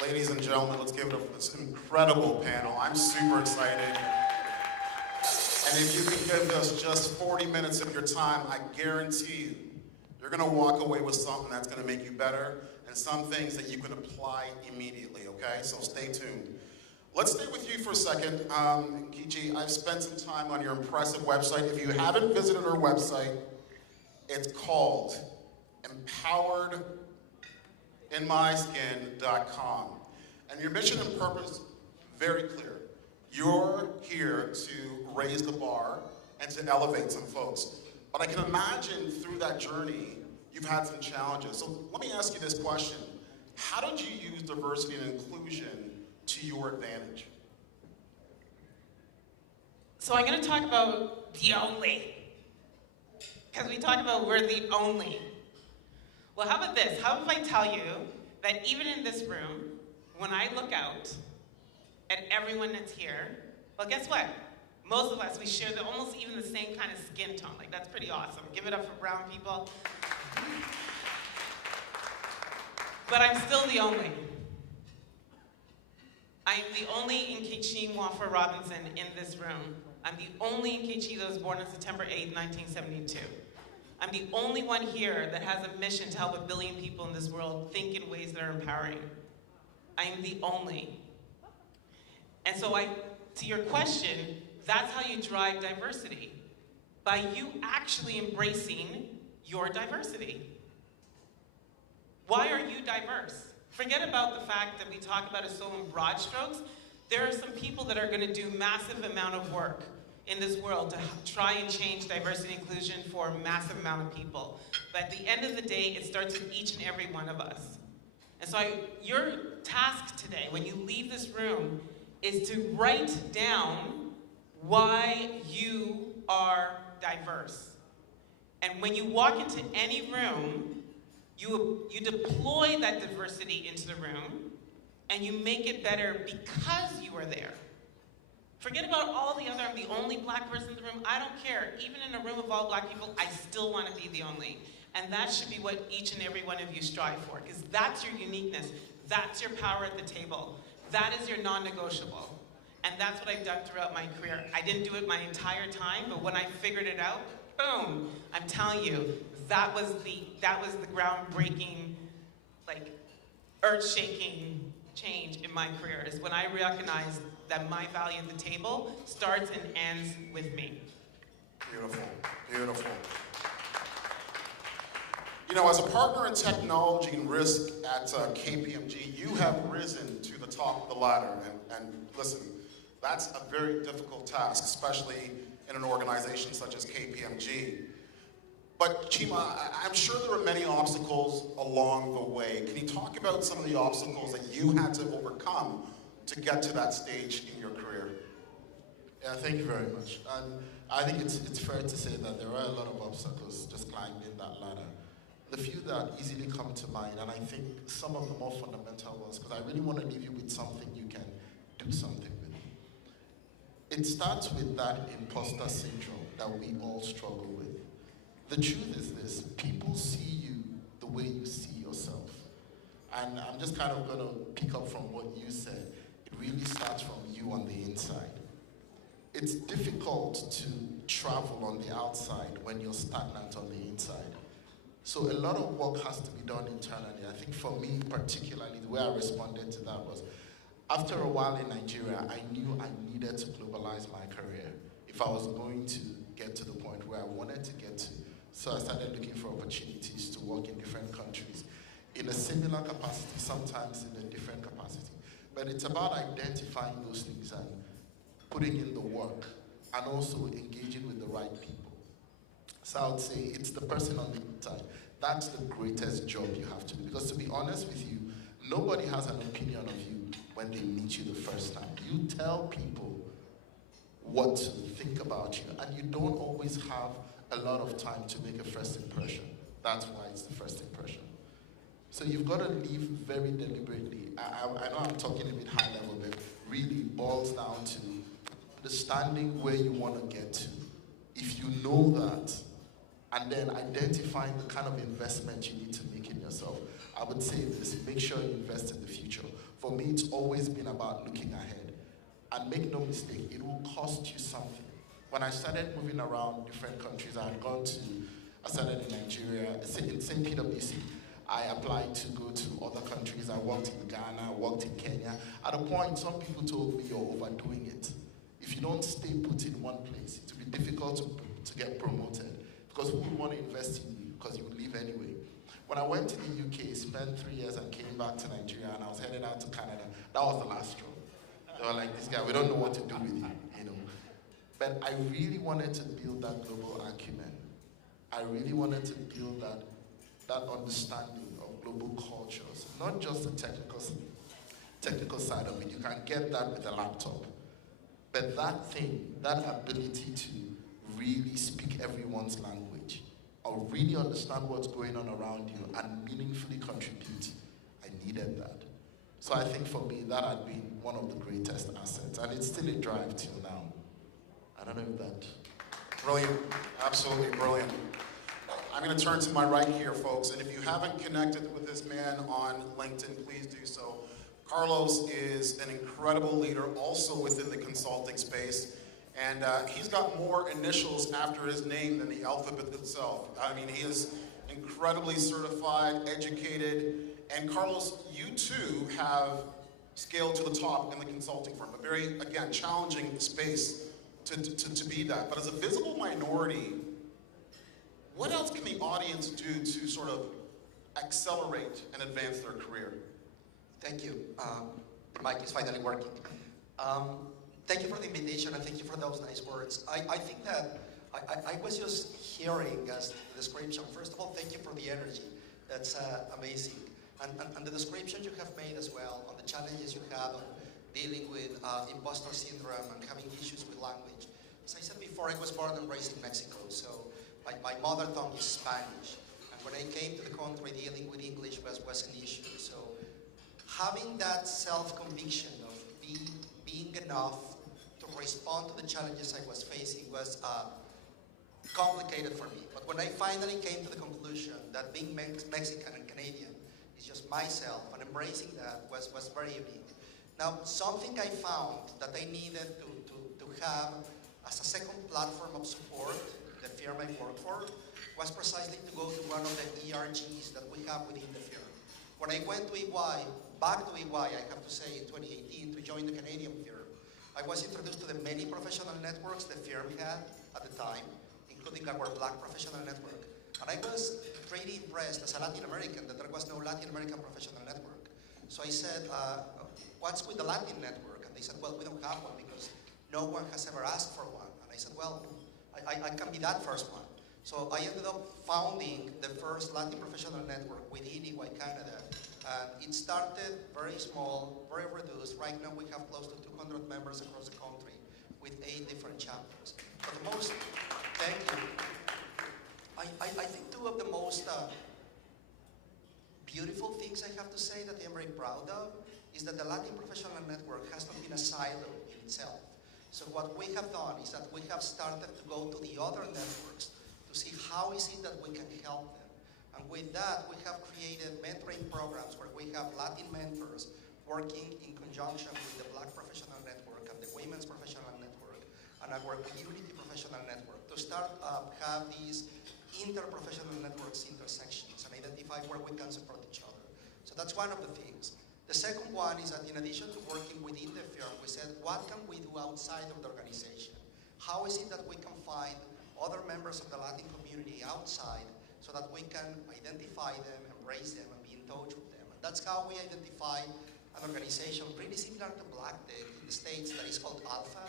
Ladies and gentlemen, let's give it up for this incredible panel. I'm super excited. And if you can give us just 40 minutes of your time, I guarantee you, you're gonna walk away with something that's gonna make you better and some things that you can apply immediately, okay? So stay tuned. Let's stay with you for a second. Nkechi, I've spent some time on your impressive website. If you haven't visited our website, it's called empoweredinmyskin.com. And your mission and purpose, very clear. You're here to raise the bar and to elevate some folks. But I can imagine through that journey, you've had some challenges. So let me ask you this question. How did you use diversity and inclusion to your advantage? So I'm gonna talk about the only. Because we talk about we're the only. Well, how about this? How if I tell you that even in this room, when I look out at everyone that's here, well, guess what? Most of us, we share almost even the same kind of skin tone. Like, that's pretty awesome. Give it up for brown people. But I'm still the only. I'm the only Nkechi Nwafor Robinson in this room. I'm the only Nkechi that was born on September 8, 1972. I'm the only one here that has a mission to help 1 billion people in this world think in ways that are empowering. I am the only. And so to your question, that's how you drive diversity. By you actually embracing your diversity. Why are you diverse? Forget about the fact that we talk about it so in broad strokes. There are some people that are going to do massive amount of work in this world to try and change diversity and inclusion for a massive amount of people. But at the end of the day, it starts with each and every one of us. And so your task today, when you leave this room, is to write down why you are diverse. And when you walk into any room, you deploy that diversity into the room, and you make it better because you are there. Forget about all the other, I'm the only black person in the room. I don't care. Even in a room of all black people, I still want to be the only. And that should be what each and every one of you strive for, because that's your uniqueness. That's your power at the table. That is your non-negotiable. And that's what I've done throughout my career. I didn't do it my entire time, but when I figured it out, boom, I'm telling you, that was the groundbreaking, like, earth-shaking change in my career, is when I recognized that my value at the table starts and ends with me. Beautiful, beautiful. You know, as a partner in technology and risk at KPMG, you have risen to the top of the ladder. And listen, that's a very difficult task, especially in an organization such as KPMG. But Chima, I'm sure there were many obstacles along the way. Can you talk about some of the obstacles that you had to overcome to get to that stage in your career? Yeah, thank you very much. And I think it's fair to say that there are a lot of obstacles just climbing that ladder. The few that easily come to mind, and I think some of the more fundamental ones, because I really want to leave you with something you can do something with. It starts with that imposter syndrome that we all struggle with. The truth is this: people see you the way you see yourself. And I'm just kind of going to pick up from what you said. It really starts from you on the inside. It's difficult to travel on the outside when you're stagnant on the inside. So a lot of work has to be done internally. I think for me particularly, the way I responded to that was, after a while in Nigeria, I knew I needed to globalize my career if I was going to get to the point where I wanted to get to. So I started looking for opportunities to work in different countries in a similar capacity, sometimes in a different capacity. But it's about identifying those things and putting in the work and also engaging with the right people. So I would say it's the person on the inside. That's the greatest job you have to do. Because to be honest with you, nobody has an opinion of you when they meet you the first time. You tell people what to think about you, and you don't always have a lot of time to make a first impression. That's why it's the first impression. So you've got to live very deliberately. I know I'm talking a bit high level, but really boils down to understanding where you want to get to. If you know that, and then identifying the kind of investment you need to make in yourself. I would say this, make sure you invest in the future. For me, it's always been about looking ahead. And make no mistake, it will cost you something. When I started moving around different countries, I started in Nigeria, in St. PwC. I applied to go to other countries. I worked in Ghana, I worked in Kenya. At a point, some people told me you're overdoing it. If you don't stay put in one place, it will be difficult to get promoted because who would want to invest in you because you would leave anyway. When I went to the UK, spent 3 years and came back to Nigeria and I was headed out to Canada, that was the last straw. They were like, this guy, we don't know what to do with you, But I really wanted to build that global acumen. I really wanted to build that understanding of global cultures, not just the technical side of it. You can get that with a laptop. But that ability to really speak everyone's language, or really understand what's going on around you and meaningfully contribute, I needed that. So I think for me, that had been one of the greatest assets, and it's still a drive till now. I don't know if that... Brilliant, absolutely brilliant. I'm going to turn to my right here, folks, and if you haven't connected with this man on LinkedIn, please do so. Carlos is an incredible leader, also within the consulting space, and he's got more initials after his name than the alphabet itself. I mean, he is incredibly certified, educated, and Carlos, you too have scaled to the top in the consulting firm, a very, again, challenging space to be that. But as a visible minority, what else can the audience do to sort of accelerate and advance their career? Thank you. The mic is finally working. Thank you for the invitation and thank you for those nice words. I think that I was just hearing as the description. First of all, thank you for the energy. That's amazing. And the description you have made as well on the challenges you had on dealing with imposter syndrome and having issues with language. As I said before, I was born and raised in Mexico, so my mother tongue is Spanish. And when I came to the country, dealing with English was an issue. So having that self-conviction of being enough to respond to the challenges I was facing was complicated for me. But when I finally came to the conclusion that being Mexican and Canadian is just myself and embracing that was very unique. Now, something I found that I needed to have as a second platform of support, the firm I work for, was precisely to go to one of the ERGs that we have within the firm. When I went to EY, back to EY, I have to say, in 2018, to join the Canadian firm, I was introduced to the many professional networks the firm had at the time, including our Black professional network. And I was pretty impressed as a Latin American that there was no Latin American professional network. So I said, what's with the Latin network? And they said, well, we don't have one because no one has ever asked for one. And I said, well, I can be that first one. So I ended up founding the first Latin professional network within EY Canada. And it started very small, very reduced. Right now we have close to 200 members across the country with 8 different chapters. But the most, thank you. I think two of the most beautiful things I have to say that I'm very proud of is that the Latin Professional Network has not been a silo in itself. So what we have done is that we have started to go to the other networks to see how is it that we can help them. And with that, we have created mentoring programs where we have Latin mentors working in conjunction with the Black Professional Network and the Women's Professional Network and our Unity Professional Network to start have these interprofessional networks intersections and identify where we can support each other. So that's one of the things. The second one is that in addition to working within the firm, we said, what can we do outside of the organization? How is it that we can find other members of the Latin community outside so that we can identify them, embrace them, and be in touch with them? And that's how we identify an organization pretty similar to Black Tech in the States that is called Alpha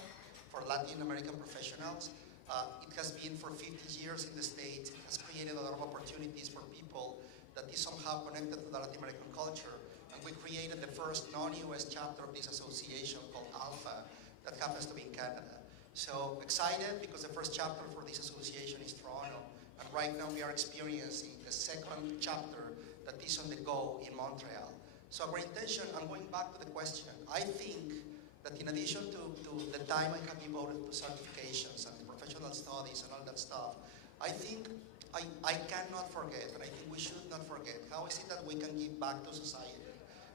for Latin American professionals. It has been for 50 years in the States. It has created a lot of opportunities for people that is somehow connected to the Latin American culture. And we created the first non-US chapter of this association called Alpha that happens to be in Canada. So excited because the first chapter for this association is Toronto. And right now we are experiencing the second chapter that is on the go in Montreal. So our intention, and going back to the question, I think that in addition to the time I have devoted to certifications and professional studies and all that stuff, I think I cannot forget, and I think we should not forget, how is it that we can give back to society,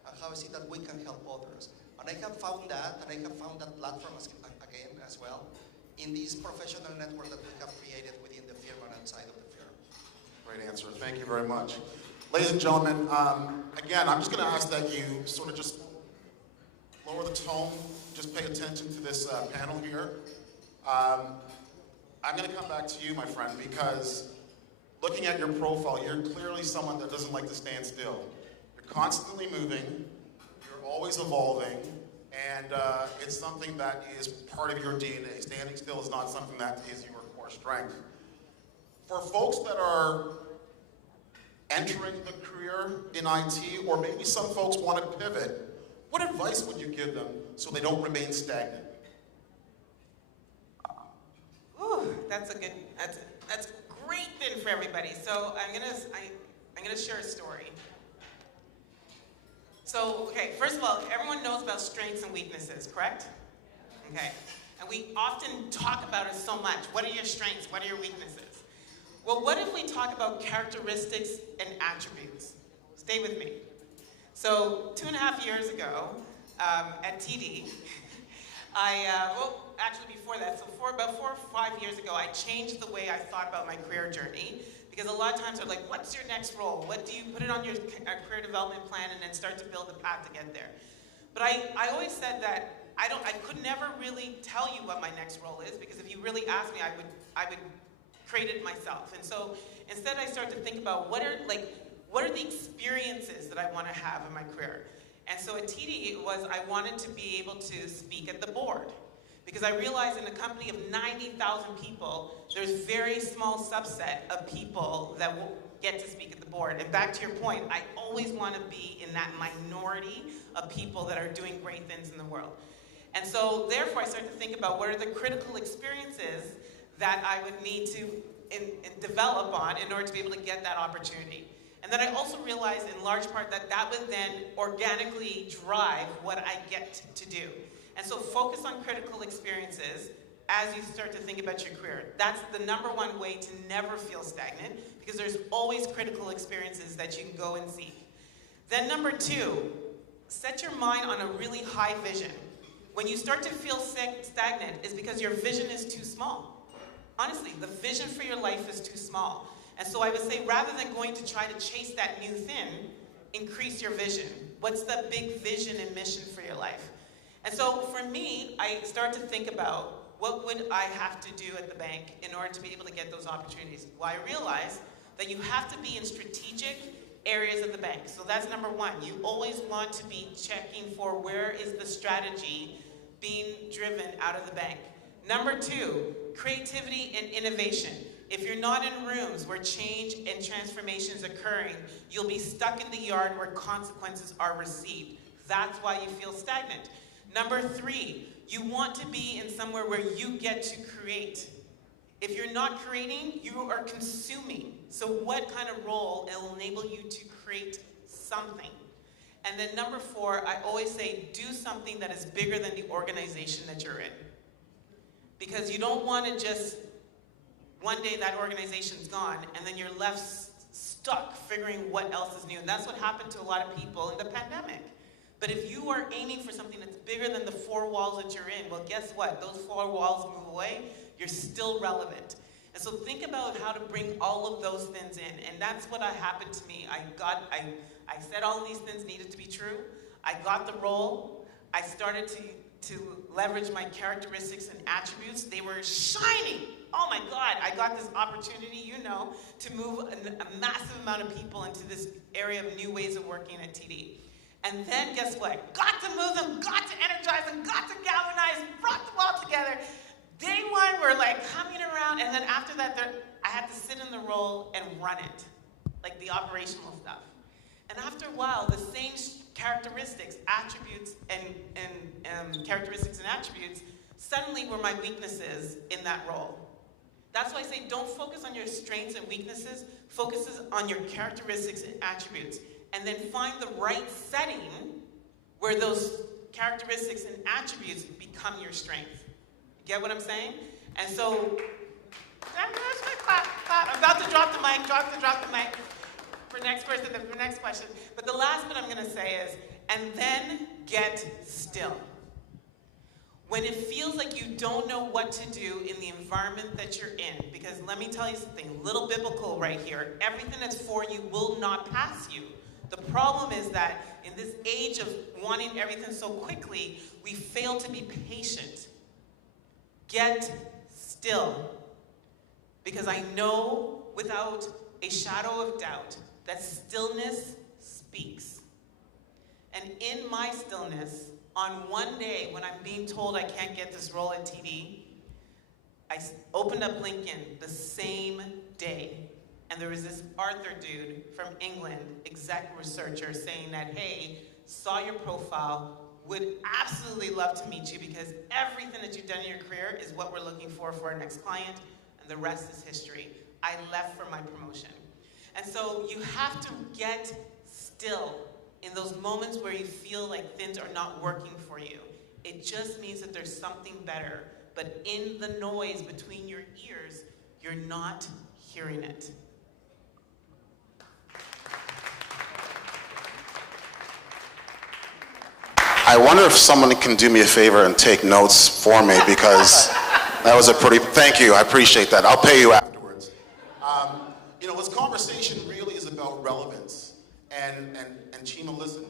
and how is it that we can help others. And I have found that, and I have found that platform again as well, in this professional network that we have created within the firm and outside of the firm. Great answer. Thank you very much. Ladies and gentlemen, again, I'm just going to ask that you sort of just lower the tone, just pay attention to this panel here. I'm going to come back to you, my friend, because looking at your profile, you're clearly someone that doesn't like to stand still. You're constantly moving, you're always evolving, and it's something that is part of your DNA. Standing still is not something that is your core strength. For folks that are entering the career in IT, or maybe some folks want to pivot, what advice would you give them so they don't remain stagnant? Ooh, that's a great thing for everybody. So I'm gonna share a story. So, okay, first of all, everyone knows about strengths and weaknesses, correct? Okay, and we often talk about it so much. What are your strengths? What are your weaknesses? Well, what if we talk about characteristics and attributes? Stay with me. So 2.5 years ago, at TD, well, actually before that, so about 4 or 5 years ago, I changed the way I thought about my career journey, because a lot of times they're like, what's your next role? What do you put it on your career development plan and then start to build a path to get there? But I always said that I could never really tell you what my next role is, because if you really asked me, I would create it myself. And so instead I started to think about what are the experiences that I want to have in my career. And so at TD, I wanted to be able to speak at the board. Because I realized in a company of 90,000 people, there's a very small subset of people that will get to speak at the board. And back to your point, I always want to be in that minority of people that are doing great things in the world. And so therefore I started to think about what are the critical experiences that I would need to develop on in order to be able to get that opportunity. And then I also realized in large part that would then organically drive what I get to do. And so focus on critical experiences as you start to think about your career. That's the #1 way to never feel stagnant, because there's always critical experiences that you can go and seek. Then #2, set your mind on a really high vision. When you start to feel stagnant, it's because your vision is too small. Honestly, the vision for your life is too small. And so I would say, rather than going to try to chase that new thing, increase your vision. What's the big vision and mission for your life? And so for me, I start to think about what would I have to do at the bank in order to be able to get those opportunities. Well, I realized that you have to be in strategic areas of the bank. So that's #1. You always want to be checking for where is the strategy being driven out of the bank. #2, creativity and innovation. If you're not in rooms where change and transformation is occurring, you'll be stuck in the yard where consequences are received. That's why you feel stagnant. #3, you want to be in somewhere where you get to create. If you're not creating, you are consuming. So what kind of role will enable you to create something? And then #4, I always say, do something that is bigger than the organization that you're in. Because you don't want to just, one day that organization's gone, and then you're left stuck figuring what else is new. And that's what happened to a lot of people in the pandemic. But if you are aiming for something that's bigger than the 4 walls that you're in, well, guess what? Those 4 walls move away, you're still relevant. And so think about how to bring all of those things in. And that's what happened to me. I said all of these things needed to be true. I got the role. I started to leverage my characteristics and attributes. They were shining. Oh my God, I got this opportunity, to move a massive amount of people into this area of new ways of working at TD. And then guess what? Got to move them, got to energize them, got to galvanize, brought them all together. Day one, we're like coming around, and then after that, I had to sit in the role and run it, like the operational stuff. And after a while, the same characteristics, attributes, and characteristics and attributes suddenly were my weaknesses in that role. That's why I say don't focus on your strengths and weaknesses, focus on your characteristics and attributes, and then find the right setting where those characteristics and attributes become your strength. Get what I'm saying? And so, I'm about to drop the mic, drop the mic for next person, for next question. But the last bit I'm gonna say is, and then get still. When it feels like you don't know what to do in the environment that you're in, because let me tell you something, a little biblical right here, everything that's for you will not pass you. The problem is that in this age of wanting everything so quickly, we fail to be patient. Get still. Because I know without a shadow of doubt that stillness speaks. And in my stillness, on one day when I'm being told I can't get this role at TD, I opened up LinkedIn the same day. And there was this Arthur dude from England, exec researcher, saying that, hey, saw your profile, would absolutely love to meet you because everything that you've done in your career is what we're looking for our next client, and the rest is history. I left for my promotion. And so you have to get still in those moments where you feel like things are not working for you. It just means that there's something better. But in the noise between your ears, you're not hearing it. I wonder if someone can do me a favor and take notes for me, because that was a pretty, thank you, I appreciate that. I'll pay you afterwards. This conversation really is about relevance. And Chima, listen,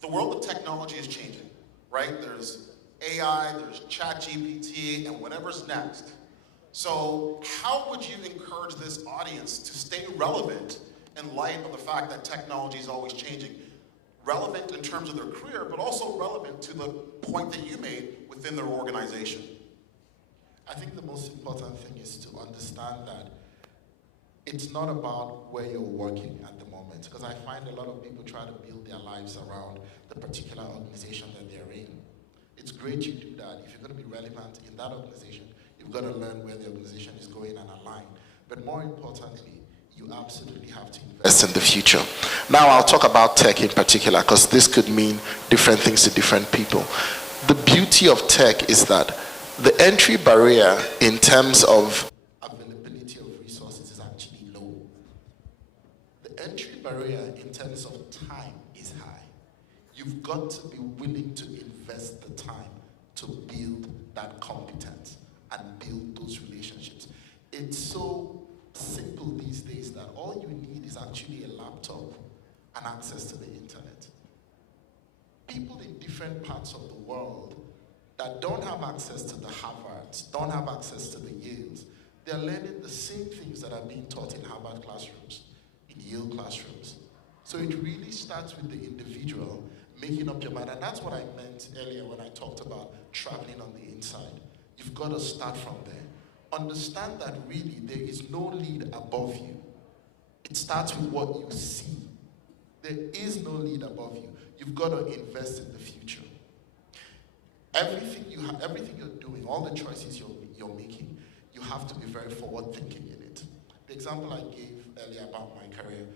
the world of technology is changing, right? There's AI, there's ChatGPT, and whatever's next. So how would you encourage this audience to stay relevant in light of the fact that technology is always changing? Relevant in terms of their career, but also relevant to the point that you made within their organization. I think the most important thing is to understand that it's not about where you're working at the moment, because I find a lot of people try to build their lives around the particular organization that they're in. It's great you do that. If you're going to be relevant in that organization, you've got to learn where the organization is going and align. But more importantly, you absolutely have to invest in the future. Now I'll talk about tech in particular, because this could mean different things to different people. The beauty of tech is that the entry barrier in terms of availability of resources is actually low. The entry barrier in terms of time is high. You've got to be willing to invest the time to build that competence and build those relationships. It's so simple these days that all you need is actually a laptop and access to the internet. People in different parts of the world that don't have access to the Harvards, don't have access to the Yales, they're learning the same things that are being taught in Harvard classrooms, in Yale classrooms. So it really starts with the individual making up your mind, and that's what I meant earlier when I talked about traveling on the inside. You've got to start from there. Understand that really there is no lead above you. It starts with what you see. There is no lead above you. You've got to invest in the future. Everything you're doing, all the choices you're making, you have to be very forward-thinking in it. The example I gave earlier about my career,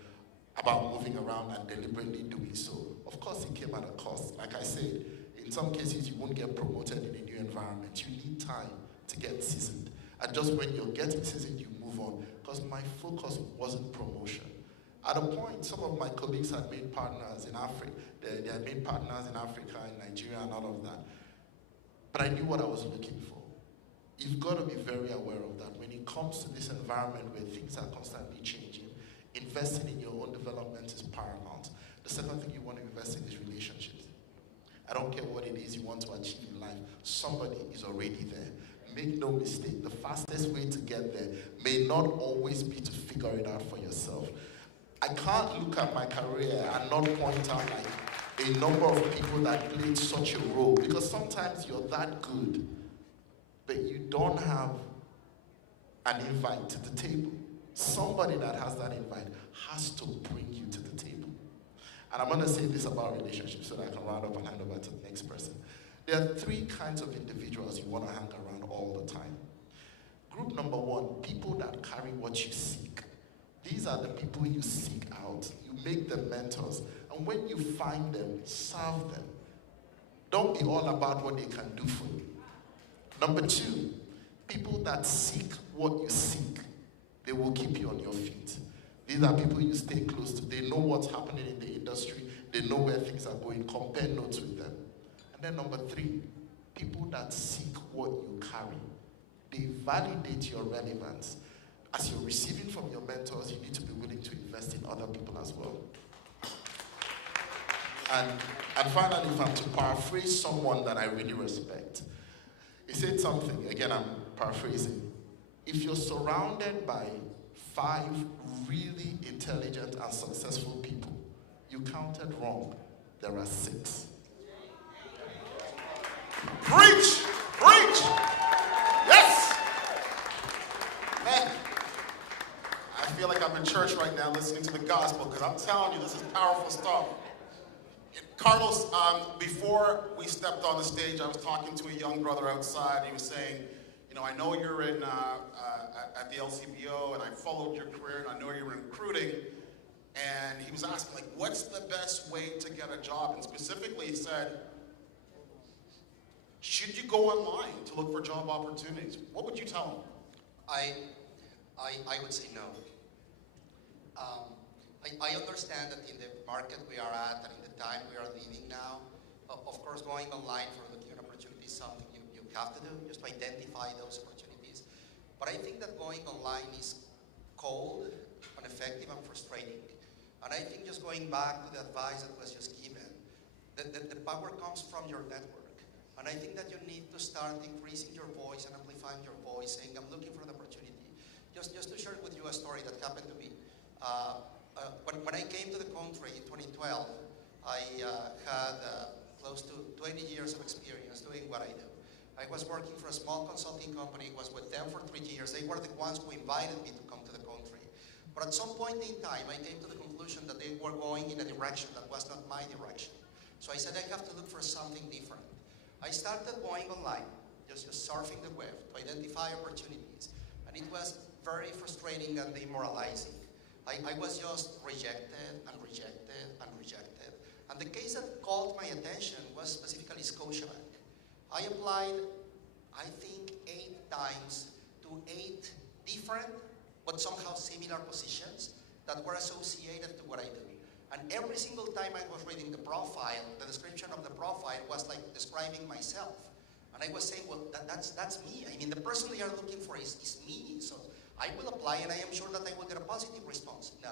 about moving around and deliberately doing so, of course it came at a cost. Like I said, in some cases you won't get promoted in a new environment. You need time to get seasoned. And just when you're getting seasoned, you move on. Because my focus wasn't promotion. At a point, some of my colleagues had made partners in Africa. They had made partners in Africa, in Nigeria, and all of that. But I knew what I was looking for. You've got to be very aware of that. When it comes to this environment where things are constantly changing, investing in your own development is paramount. The second thing you want to invest in is relationships. I don't care what it is you want to achieve in life. Somebody is already there. Make no mistake, the fastest way to get there may not always be to figure it out for yourself. I can't look at my career and not point out like a number of people that played such a role, because sometimes you're that good, but you don't have an invite to the table. Somebody that has that invite has to bring you to the table. And I'm going to say this about relationships so that I can round up and hand over to the next person. There are three kinds of individuals you want to hang around all the time. Group number one, people that carry what you seek. These are the people you seek out. You make them mentors. And when you find them, serve them. Don't be all about what they can do for you. Number two, people that seek what you seek. They will keep you on your feet. These are people you stay close to. They know what's happening in the industry. They know where things are going. Compare notes with them. And then number three, people that seek what you carry. They validate your relevance. As you're receiving from your mentors, you need to be willing to invest in other people as well. And finally, if I'm to paraphrase someone that I really respect, he said something, again I'm paraphrasing. If you're surrounded by 5 really intelligent and successful people, you counted wrong. There are 6. Preach! Preach! Yes! Man, I feel like I'm in church right now listening to the gospel, because I'm telling you, this is powerful stuff. Carlos, before we stepped on the stage, I was talking to a young brother outside. He was saying, you know, I know you're in at the LCBO, and I followed your career, and I know you're in recruiting. And he was asking, like, what's the best way to get a job? And specifically, he said, should you go online to look for job opportunities? What would you tell him? I would say no. I understand that in the market we are at and in the time we are living now, of course going online for looking at opportunities is something you have to do, just to identify those opportunities. But I think that going online is cold, ineffective, and frustrating. And I think just going back to the advice that was just given, the power comes from your network. And I think that you need to start increasing your voice and amplifying your voice, saying, I'm looking for an opportunity. Just to share with you a story that happened to me. When I came to the country in 2012, I had close to 20 years of experience doing what I do. I was working for a small consulting company, was with them for 3 years. They were the ones who invited me to come to the country. But at some point in time, I came to the conclusion that they were going in a direction that was not my direction. So I said, I have to look for something different. I started going online, just surfing the web to identify opportunities. And it was very frustrating and demoralizing. I was just rejected and rejected and rejected. And the case that called my attention was specifically Scotiabank. I applied, I think, 8 times to 8 different but somehow similar positions that were associated to what I do. And every single time I was reading the profile, the description of the profile was like describing myself. And I was saying, well, that's me. I mean, the person they are looking for is me. So I will apply, and I am sure that I will get a positive response. No.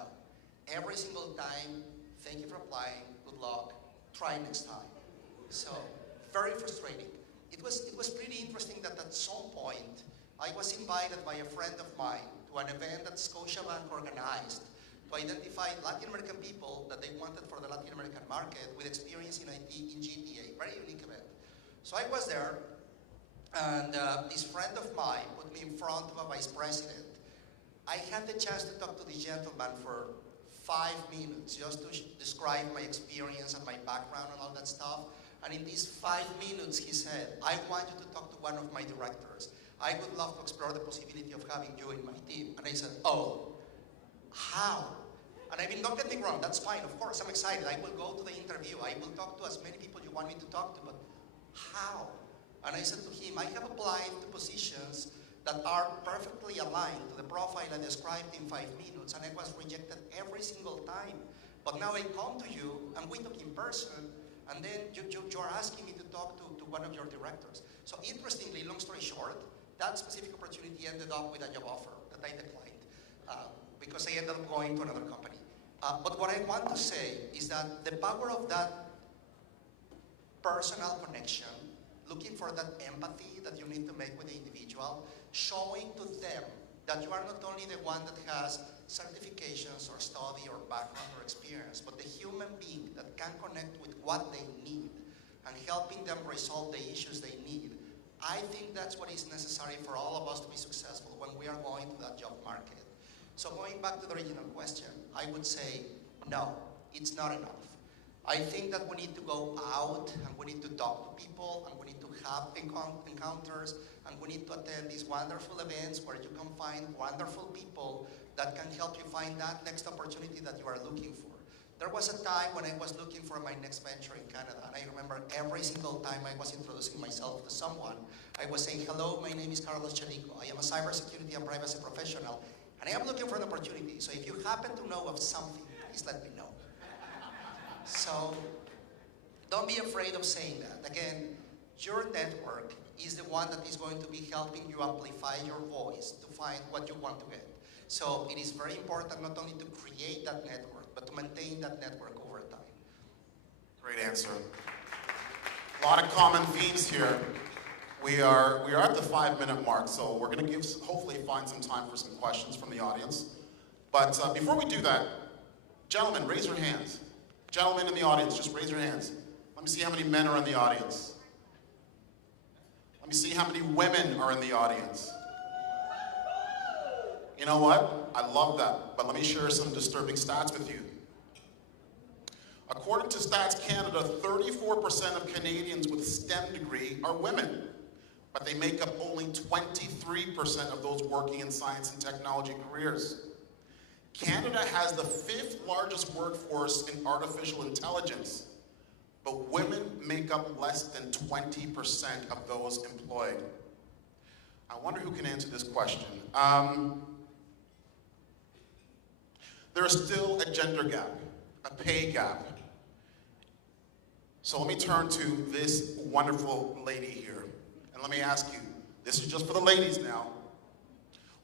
Every single time, thank you for applying, good luck, try next time. So, very frustrating. It was pretty interesting that at some point, I was invited by a friend of mine to an event that Scotiabank organized to identify Latin American people that they wanted for the Latin American market with experience in IT in GTA. Very unique event. So I was there, and this friend of mine put me in front of a vice president. I had the chance to talk to the gentleman for 5 minutes just to describe my experience and my background and all that stuff. And in these 5 minutes, he said, I want you to talk to one of my directors. I would love to explore the possibility of having you in my team. And I said, oh, how? And I mean, don't get me wrong, that's fine. Of course, I'm excited. I will go to the interview. I will talk to as many people you want me to talk to, but how? And I said to him, I have applied to positions that are perfectly aligned to the profile I described in 5 minutes, and I was rejected every single time. But now I come to you, and we talk in person, and then you're asking me to talk to one of your directors. So interestingly, long story short, that specific opportunity ended up with a job offer that I declined because I ended up going to another company. But what I want to say is that the power of that personal connection, looking for that empathy that you need to make with the individual, showing to them that you are not only the one that has certifications or study or background or experience, but the human being that can connect with what they need and helping them resolve the issues they need. I think that's what is necessary for all of us to be successful when we are going to that job market. So going back to the original question, I would say, no, it's not enough. I think that we need to go out and we need to talk to people and we need to have encounters and we need to attend these wonderful events where you can find wonderful people that can help you find that next opportunity that you are looking for. There was a time when I was looking for my next venture in Canada, and I remember every single time I was introducing myself to someone, I was saying, hello, my name is Carlos Chalico. I am a cybersecurity and privacy professional, and I am looking for an opportunity. So if you happen to know of something, please let me know. So don't be afraid of saying that. Again, your network is the one that is going to be helping you amplify your voice to find what you want to get. So it is very important not only to create that network, but to maintain that network over time. Great answer. A lot of common themes here. We are at the 5-minute mark, so we're going to hopefully find some time for some questions from the audience. But before we do that, gentlemen, raise your hands. Gentlemen in the audience, just raise your hands. Let me see how many men are in the audience. Let me see how many women are in the audience. You know what? I love that, but let me share some disturbing stats with you. According to Stats Canada, 34% of Canadians with STEM degree are women, but they make up only 23% of those working in science and technology careers. Canada has the 5th largest workforce in artificial intelligence, but women make up less than 20% of those employed. I wonder who can answer this question. There is still a gender gap, a pay gap. So let me turn to this wonderful lady here, and let me ask you, this is just for the ladies now,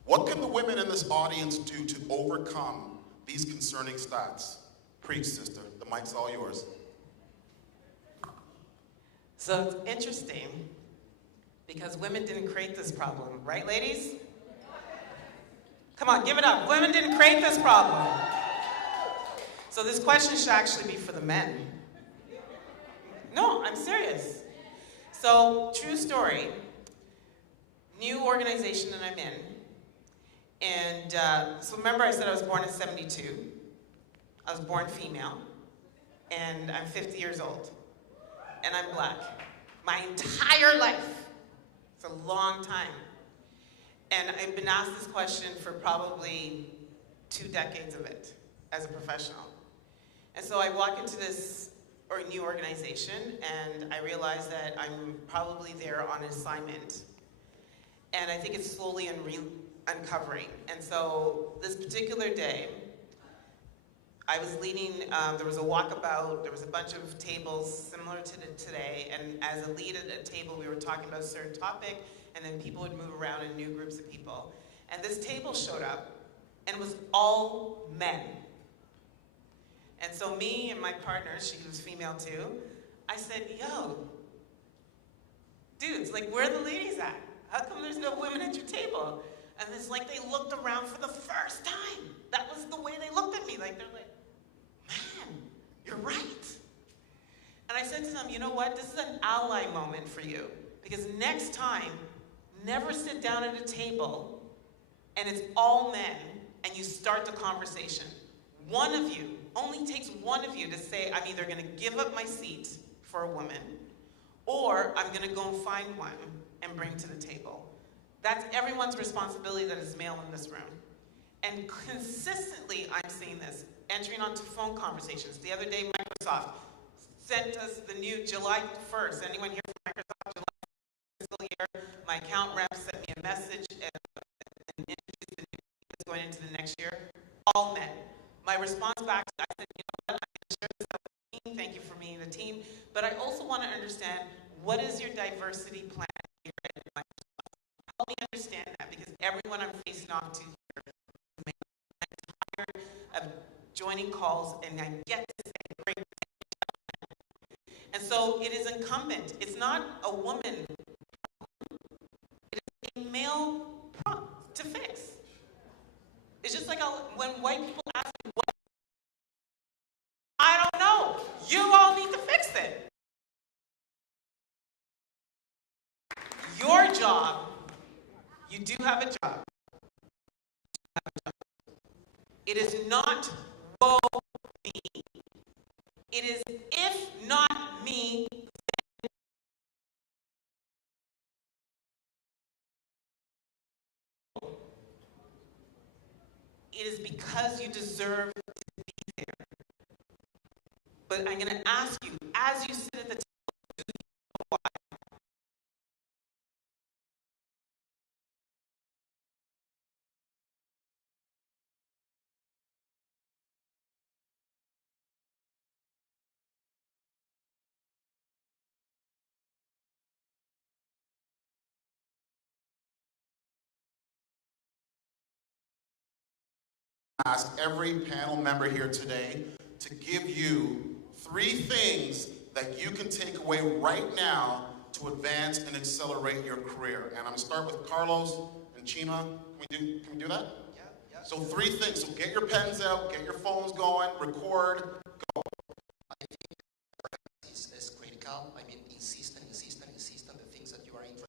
what can the women in this audience do to overcome these concerning stats? Preach, sister, the mic's all yours. So it's interesting, because women didn't create this problem, right, ladies? Come on, give it up. Women didn't create this problem. So this question should actually be for the men. No, I'm serious. So, true story, new organization that I'm in. And so remember I said I was born in 72. I was born female. And I'm 50 years old. And I'm black. My entire life. It's a long time. And I've been asked this question for probably 2 decades of it as a professional. And so I walk into this new organization and I realize that I'm probably there on assignment. And I think it's slowly uncovering. And so this particular day, I was leading, there was a walkabout, there was a bunch of tables similar to today, and as a lead at a table, we were talking about a certain topic, and then people would move around in new groups of people. And this table showed up, and it was all men. And so me and my partner, she was female too, I said, yo, dudes, like, where are the ladies at? How come there's no women at your table? And it's like they looked around for the first time. That was the way they looked at me. Like, they're like, man, you're right. And I said to them, you know what? This is an ally moment for you. Because next time, never sit down at a table and it's all men and you start the conversation. One of you, only takes one of you to say, I'm either gonna give up my seat for a woman or I'm gonna go and find one and bring to the table. That's everyone's responsibility that is male in this room. And consistently, I'm seeing this, entering onto phone conversations. The other day, Microsoft sent us the new July 1st. Anyone here from Microsoft, July fiscal year? My account rep sent me a message and introduce the new team that's going into the next year? All men. My response back to that, I said, you know what, I'm going to share this out with the team. Thank you for meeting the team. But I also want to understand, what is your diversity plan here at Microsoft? Help me understand that, because everyone I'm facing off to here, I'm tired of joining calls and I get to say, great. And so it is incumbent. It's not a woman. It is a male problem to fix. It's just like when white people ask me, what? I don't know. You all need to fix it. Your job, you do have a job. It is not woe me. It is if not me, it is because you deserve to be there. But I'm going to ask you, as you sit at the table, do you know why? Ask every panel member here today to give you 3 things that you can take away right now to advance and accelerate your career. And I'm going to start with Carlos and Chima. Can we do that? Yeah. So 3 things. So get your pens out, get your phones going, record, go. I think is critical. I mean, insist on the things that you are interested in.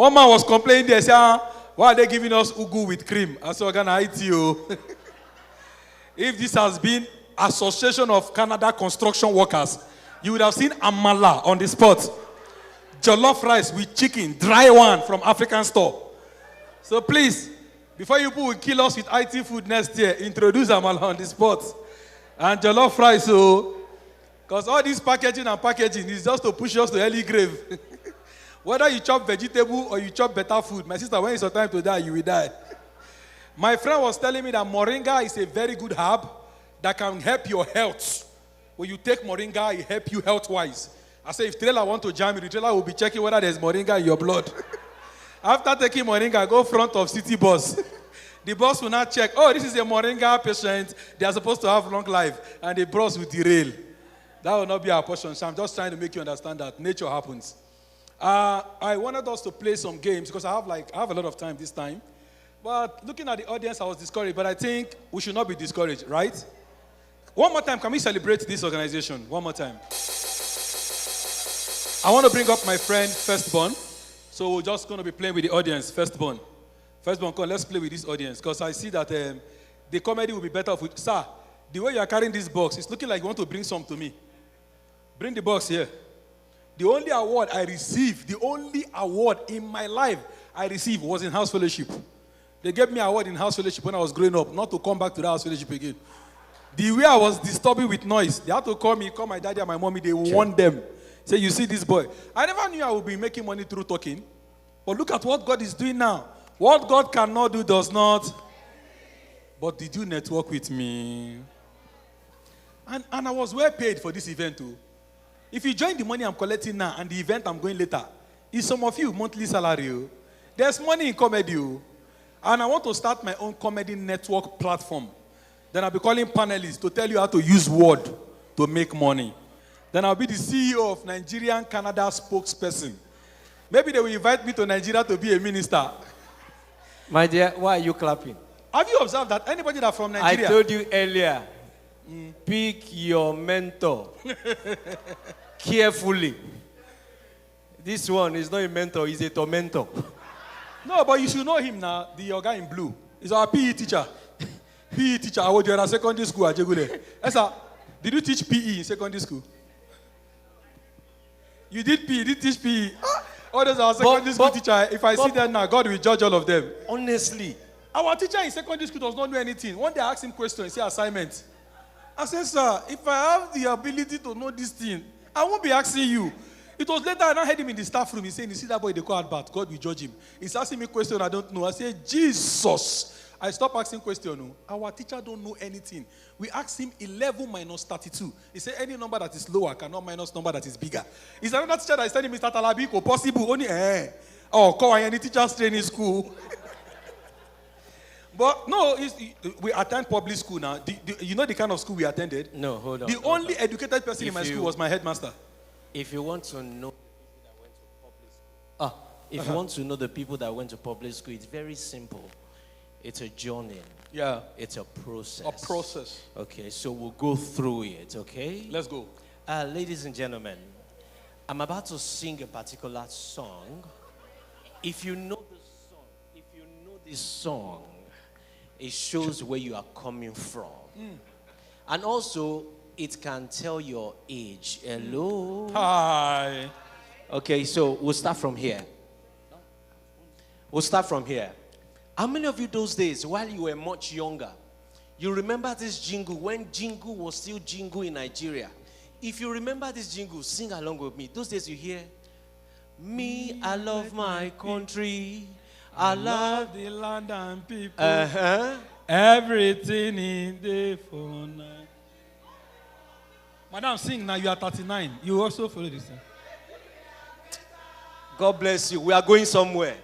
One man was complaining there, saying, why are they giving us ugu with cream? I said, "Gonna ITO." If this has been Association of Canada Construction Workers, you would have seen amala on the spot. Jollof rice with chicken, dry one from African store. So please, before you people will kill us with IT food next year, introduce amala on the spot. And jollof rice, so, because all this packaging and packaging is just to push us to early grave. Whether you chop vegetable or you chop better food, my sister, when it's your time to die, you will die. My friend was telling me that moringa is a very good herb that can help your health. When you take moringa, it helps you health-wise. I say, if trailer want to jam you, the trailer will be checking whether there's moringa in your blood. After taking moringa, go front of city bus. The boss will not check, oh, this is a moringa patient. They are supposed to have long life. And the boss will derail. That will not be our portion. So I'm just trying to make you understand that nature happens. I wanted us to play some games because I have a lot of time this time. But looking at the audience, I was discouraged. But I think we should not be discouraged, right? One more time, can we celebrate this organization? One more time. I want to bring up my friend, Firstborn. So we're just going to be playing with the audience, Firstborn. Firstborn, come, let's play with this audience. Because I see that the comedy will be better with... Sir, the way you are carrying this box, it's looking like you want to bring some to me. Bring the box here. The only award I received, the only award in my life I received was in house fellowship. They gave me an award in house fellowship when I was growing up, not to come back to the house fellowship again. The way I was disturbing with noise, they had to call me, call my daddy and my mommy, they warned them. Say, you see this boy. I never knew I would be making money through talking. But look at what God is doing now. What God cannot do does not. But did you network with me? And I was well paid for this event too. If you join the money I'm collecting now and the event I'm going later, it's some of you monthly salary. There's money in comedy. And I want to start my own comedy network platform. Then I'll be calling panelists to tell you how to use Word to make money. Then I'll be the CEO of Nigerian Canada spokesperson. Maybe they will invite me to Nigeria to be a minister. My dear, why are you clapping? Have you observed that anybody that's from Nigeria? I told you earlier, pick your mentor carefully. This one is not a mentor, he's a tormentor. No, but you should know him now, the guy in blue. He's our PE teacher. PE teacher, I was at secondary school at Jegule. Esa, did you teach PE in secondary school? You did PE, you did teach PE. All those are secondary school teacher. If I see them now, God will judge all of them. Honestly. Our teacher in secondary school does not know anything. One day I asked him questions, he said assignment. I said, sir, if I have the ability to know this thing, I won't be asking you. It was later I heard him in the staff room. He said, you see that boy, they call Albert. God will judge him. He's asking me questions I don't know. I said, Jesus. I stopped asking questions. Our teacher don't know anything. We asked him 11 minus 32. He said, any number that is lower cannot minus number that is bigger. Is another teacher that is telling Mr. Talabiko, possible, only, oh, call any teacher's training school. But no, we attend public school now. You know the kind of school we attended? No, hold on. The only educated person in my school was my headmaster. If you want to know if you want to know the people that went to public school, it's very simple. It's a journey. Yeah. It's a process. A process. Okay, so we'll go through it, okay? Let's go. Ladies and gentlemen, I'm about to sing a particular song. If you know this song, it shows where you are coming from. And also, it can tell your age. Hello? Hi. Okay, so we'll start from here. How many of you those days, while you were much younger, you remember this jingle, when jingle was still jingle in Nigeria? If you remember this jingle, sing along with me. Those days you hear, me, I love my country. I love the land and people. Everything in the phone. Madam, sing now. You are 39. You also follow this thing. God bless you. We are going somewhere.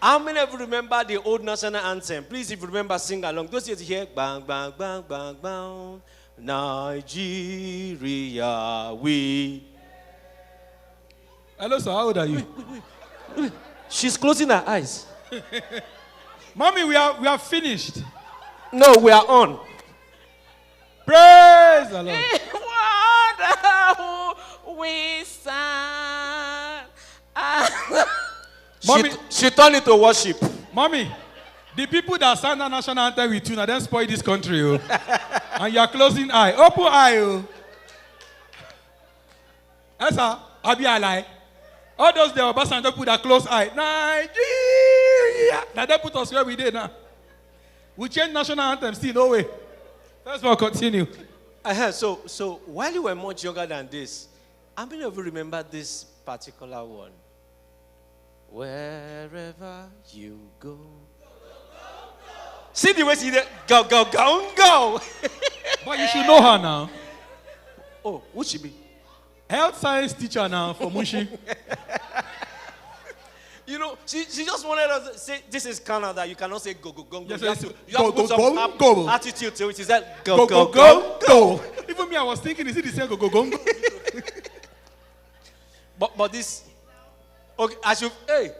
How many of you remember the old national anthem? Please, if you remember, sing along. Those years you hear, bang, bang, bang, bang, bang. Nigeria, we. Hello, sir. How old are you? Wait. She's closing her eyes. Mommy, we are finished. No, we are on. Praise the Lord. We sang. Mommy, she turned it to worship. Mommy, the people that sang the national anthem with you now then spoil this country, oh. And you are closing eye. Open eye, oh. Esa, Abi Alai. All those the Obasanjo put a close eye. Nigeria. Now they put us where we did now. We change national anthem, still no way. First of all, continue. So while you were much younger than this, how many of you remember this particular one? Wherever you go. See the way she did. Go, go, go, go. But you should know her now. Oh, who she be? Health science teacher now for Mushi. You know, she just wanted us to say, this is Canada. You cannot say go, go, go, go. Yes, you have to, you go, have to put go, some go. attitude to it. She said, Go, go, go, go. Even me, I was thinking, is it the same go, go, go, go? But this, okay,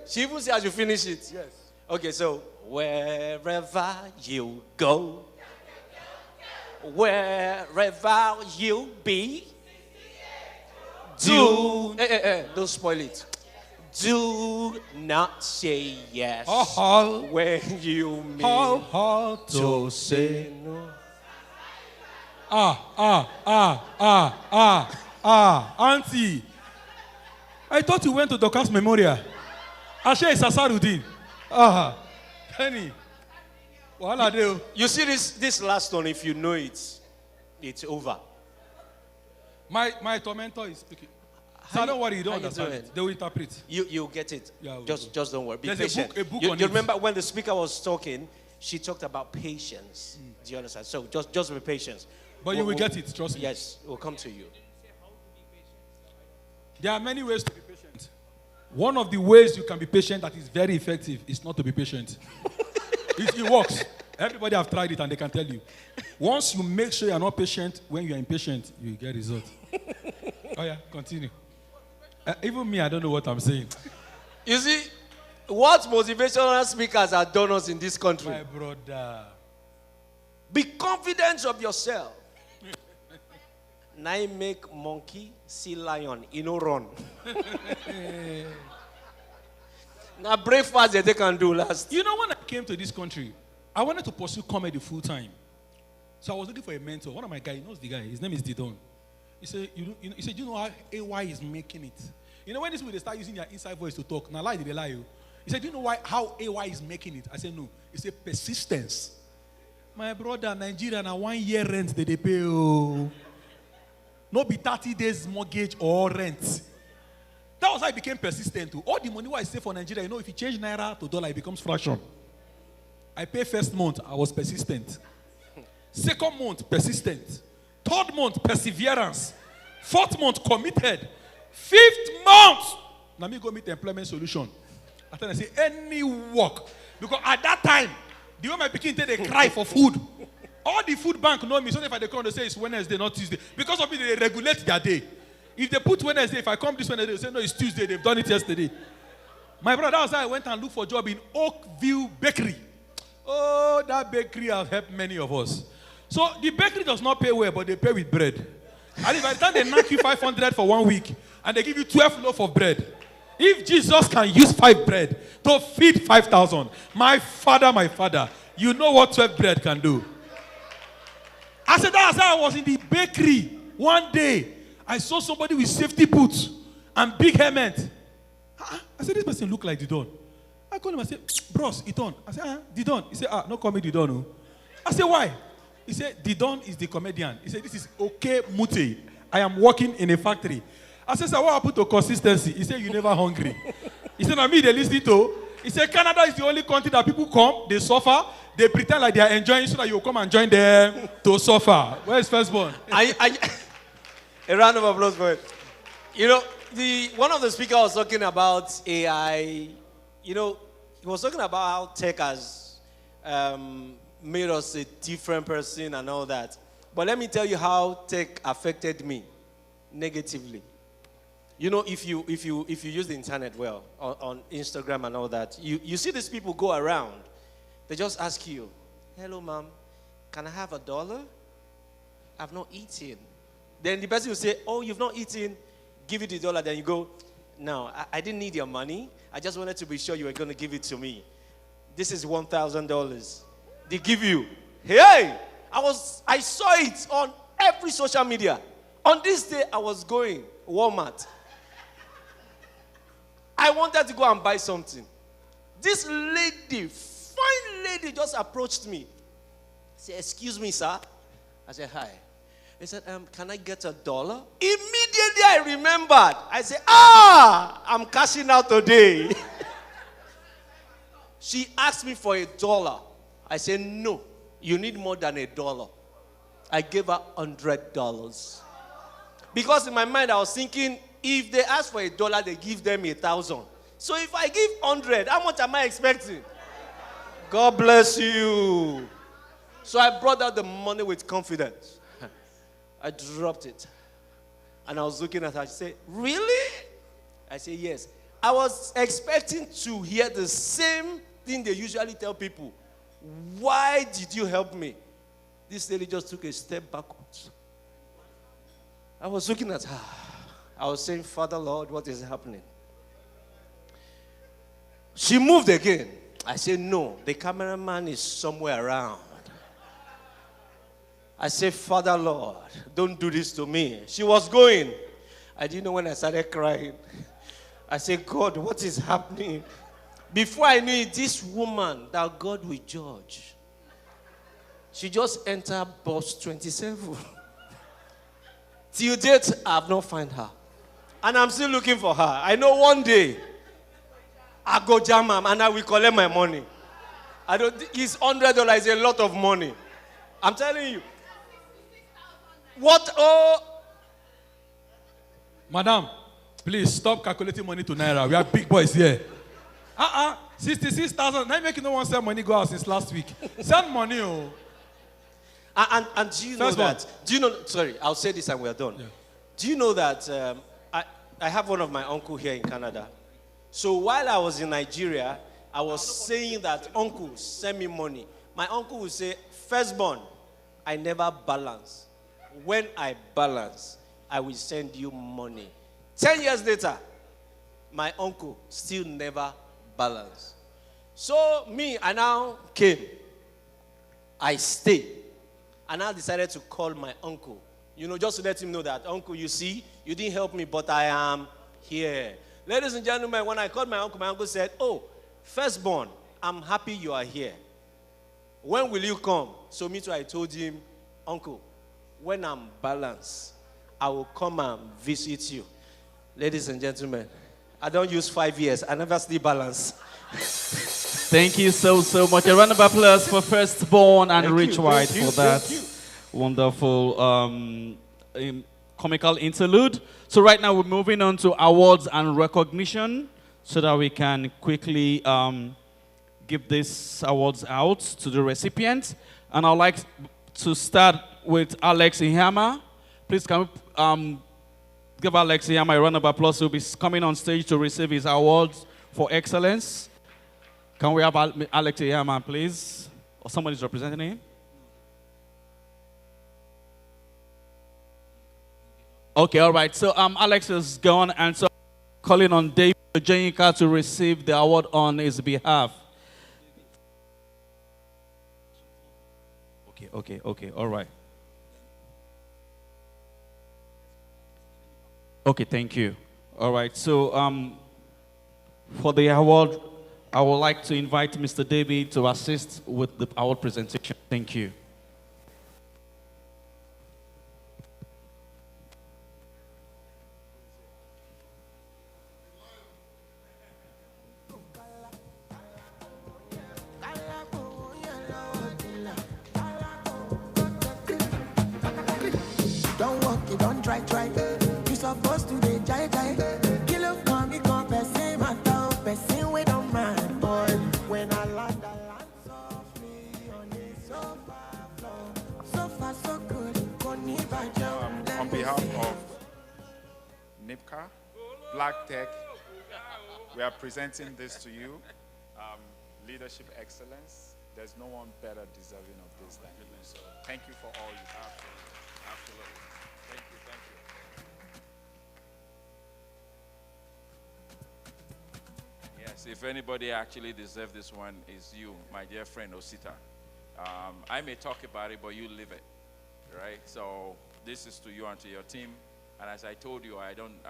she even said I should finish it. Yes. Okay, so wherever you go, wherever you be, don't spoil it. Do not say yes when you mean to say no. Auntie. I thought you went to Dorcas Memorial. Ashe is Asarudin. Penny. You see this last one, if you know it, it's over. My tormentor is speaking. So don't worry, you don't understand it. They will interpret. You'll get it. Yeah, just don't worry. Be There's patient. a book you on it. remember when the speaker was talking, she talked about patience. Do you understand? So just be patient. But you will get it, trust me. Yes, we'll come to you. There are many ways to be patient. One of the ways you can be patient that is very effective is not to be patient. It works. Everybody have tried it and they can tell you. Once you make sure you're not patient, when you're impatient, you get results. Oh yeah, continue. Even me, I don't know what I'm saying. You see, what motivational speakers have done us in this country? My brother. Be confident of yourself. Now you make monkey see lion, you know run. Now breakfast that they can do last. You know, when I came to this country, I wanted to pursue comedy full time. So I was looking for a mentor. One of my guys, he knows the guy. His name is Didon. He said, you know how AY is making it? You know, when these people they start using their inside voice to talk, now lie, they lie you. He said, do you know how AY is making it? I said, no. He said, persistence. My brother, Nigeria, now 1 year rent they pay. Oh. No be 30 days mortgage or rent. That was how I became persistent too. All the money I save for Nigeria, you know, if you change naira to dollar, it becomes fraction. I pay first month, I was persistent. Second month, persistent. Third month, perseverance. Fourth month, committed. Fifth month, now me go meet the employment solution. After I say any work, because at that time, the way my pikin they cry for food. All the food bank know me. So if I come, they say it's Wednesday, not Tuesday. Because of me, they regulate their day. If they put Wednesday, if I come this Wednesday, they say no, it's Tuesday. They've done it yesterday. My brother, that was how I went and looked for a job in Oakville Bakery. Oh, that bakery has helped many of us. So the bakery does not pay well, but they pay with bread. And if by the time they knock you 500 for 1 week, and they give you 12 loaf of bread, if Jesus can use 5 bread to feed 5,000, my father, you know what 12 bread can do. I said, that's how I was in the bakery. One day, I saw somebody with safety boots and big helmet. I said, this person look like Didon. I called him, I said, bros, Didon. I said, Didon. He said, no call me Didon. No. I said, why? He said, Didon is the comedian. He said, this is okay, Mute. I am working in a factory. I said, sir, what happened to consistency? He said, you never hungry. He said, me, they listen to. He said, Canada is the only country that people come, they suffer, they pretend like they are enjoying so that you come and join them to suffer. Where's firstborn? A round of applause for it. You know, one of the speakers was talking about AI. You know, he was talking about how tech has made us a different person and all that. But let me tell you how tech affected me negatively. You know, if you use the internet well on Instagram and all that, you see these people go around. They just ask you, "Hello, ma'am, can I have $1? I've not eaten." Then the person will say, "Oh, you've not eaten? Give you the $1." Then you go, No, I didn't need your money. I just wanted to be sure you were going to give it to me. This is $1,000. They give you. Hey! I saw it on every social media. On this day, I was going Walmart. I wanted to go and buy something. This lady, fine lady, just approached me. Said, "Excuse me, sir." I said, "Hi." He said, "Can I get $1?" Immediately I remembered. I said, I'm cashing out today. She asked me for $1. I said, "No, you need more than $1." I gave her $100. Because in my mind I was thinking, if they ask for $1, they give them 1,000. So if I give 100, how much am I expecting? God bless you. So I brought out the money with confidence. I dropped it. And I was looking at her. She said, "Really?" I said, "Yes." I was expecting to hear the same thing they usually tell people. "Why did you help me?" This lady just took a step backwards. I was looking at her. I was saying, "Father Lord, what is happening?" She moved again. I said, "No, the cameraman is somewhere around." I said, "Father Lord, don't do this to me." She was going. I didn't know when I started crying. I said, "God, what is happening?" Before I knew it, this woman that God will judge, she just entered bus 27. Till date, I have not found her. And I'm still looking for her. I know one day, I go jam am and I will collect my money. It's $100 is a lot of money. I'm telling you. What? Oh. Madam, please stop calculating money to Naira. We are big boys here. 66,000. Now making no one send money go out since last week. Send money. Oh. And do you know that? Do you know? Sorry, I'll say this and we're done. Yeah. Do you know that I have one of my uncle here in Canada. So while I was in Nigeria, I was saying that, "Uncle, send me money." My uncle would say, "Firstborn, I never balance. When I balance, I will send you money." 10 years later, my uncle still never balanced. So me, I now came. I stayed. And I decided to call my uncle. Just to let him know that, "Uncle, you see, you didn't help me, but I am here." Ladies and gentlemen, when I called my uncle said, "Oh, firstborn, I'm happy you are here. When will you come?" So me too, I told him, "Uncle, when I'm balanced, I will come and visit you." Ladies and gentlemen, I don't use 5 years. I never stay balanced. Thank you so much. A round of applause for Firstborn and Rich White for that wonderful comical interlude. So right now we're moving on to awards and recognition so that we can quickly give these awards out to the recipients. And I'd like to start with Alex Ihama. Please can we give Alex Ihama a round of applause. He'll be coming on stage to receive his awards for excellence. Can we have Alex Ihama, please? Or somebody's representing him? Okay, all right. So Alex is gone, and so calling on David Jenika to receive the award on his behalf. Okay, all right. Okay, thank you. All right, so for the award, I would like to invite Mr. David to assist with the award presentation. Thank you. Don't walk, you don't try. You supposed to be jai. Kill up, mommy, come person, my town, person, we don't mind, boy. When I land softly on the sofa floor. So far, so good. On behalf of NIPCA, Black Tech, we are presenting this to you. Leadership excellence. There's no one better deserving of this than you. So thank you for all you have. Absolutely. Thank you. if anybody actually deserves this one, is you, my dear friend Osita. I may talk about it, but you live it, right? So this is to you and to your team. And as I told you, I don't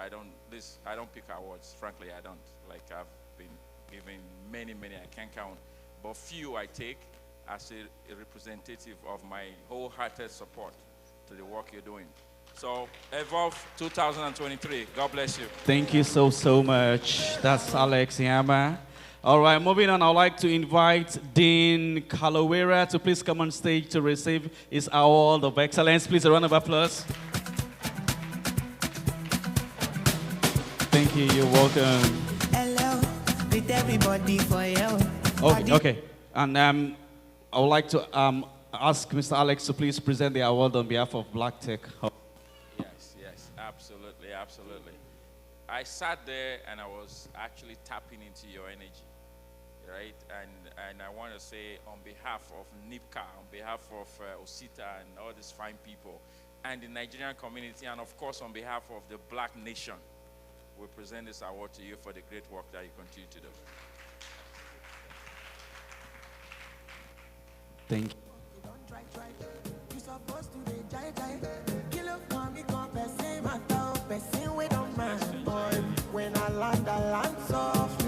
pick awards. Frankly, I don't. Like I've been given many, I can't count. But few I take as a representative of my wholehearted support to the work you're doing. So, Evolve 2023. God bless you. Thank you so much. That's Alex Yama. All right, moving on, I'd like to invite Dean Calawera to please come on stage to receive his award of excellence. Please, a round of applause. Thank you, you're welcome. Hello, with everybody for you. Okay. And I would like to ask Mr. Alex to please present the award on behalf of Black Tech. Yes, absolutely. I sat there and I was actually tapping into your energy, right? And I want to say on behalf of NIPCA, on behalf of Osita and all these fine people, and the Nigerian community, and of course on behalf of the Black nation, we present this award to you for the great work that you continue to do. Thank you.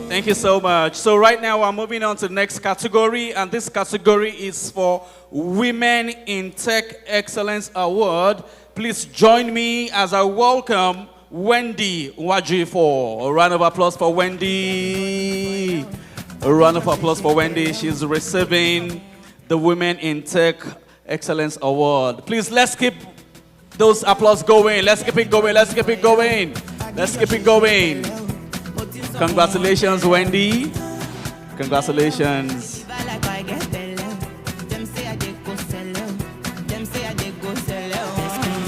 Thank you so much. So right now we're moving on to the next category, and this category is for Women in Tech Excellence Award. Please join me as I welcome Wendy Wajifo. A round of applause for Wendy. A round of applause for Wendy. She's receiving the Women in Tech Excellence Award. Please, let's keep those applause going. Let's keep it going. Let's keep it going. Let's keep it going. Congratulations, Wendy. Congratulations.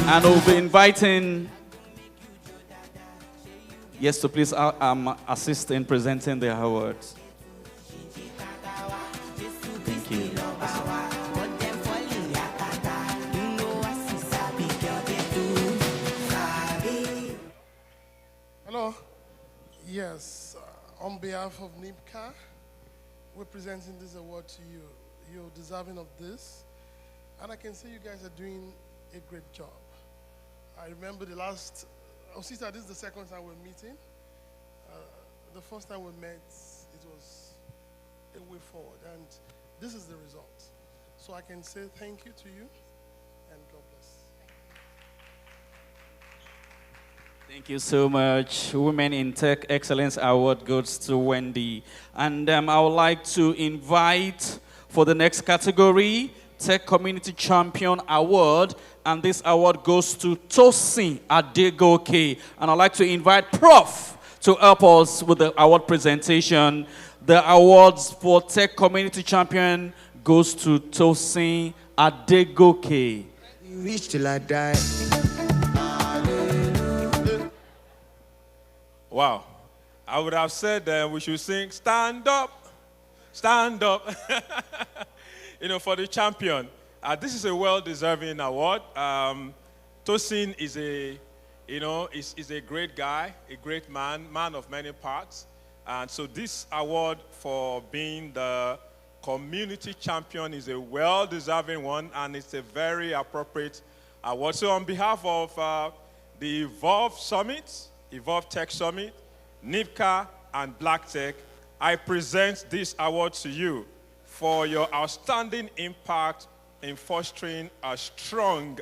And we'll be inviting, yes, to please assist in presenting the awards. Thank you. Hello. Yes, on behalf of NIPCA, we're presenting this award to you. You're deserving of this. And I can say you guys are doing a great job. I remember the last, Osita, this is the second time we're meeting. The first time we met, it was a way forward. And this is the result. So I can say thank you to you, and God bless. Thank you so much. Women in Tech Excellence Award goes to Wendy. And I would like to invite for the next category, Tech Community Champion Award. And this award goes to Tosin Adegoke. And I'd like to invite Prof to help us with the award presentation. The awards for Tech Community Champion goes to Tosin Adegoke. Reach till I die. Wow. I would have said we should sing, stand up, for the champion. This is a well-deserving award. Tosin is is a great guy, a great man of many parts. And so this award for being the community champion is a well-deserving one, and it's a very appropriate award. So on behalf of the Evolve Summit, Evolve Tech Summit, NIPCA, and Black Tech, I present this award to you for your outstanding impact in fostering a strong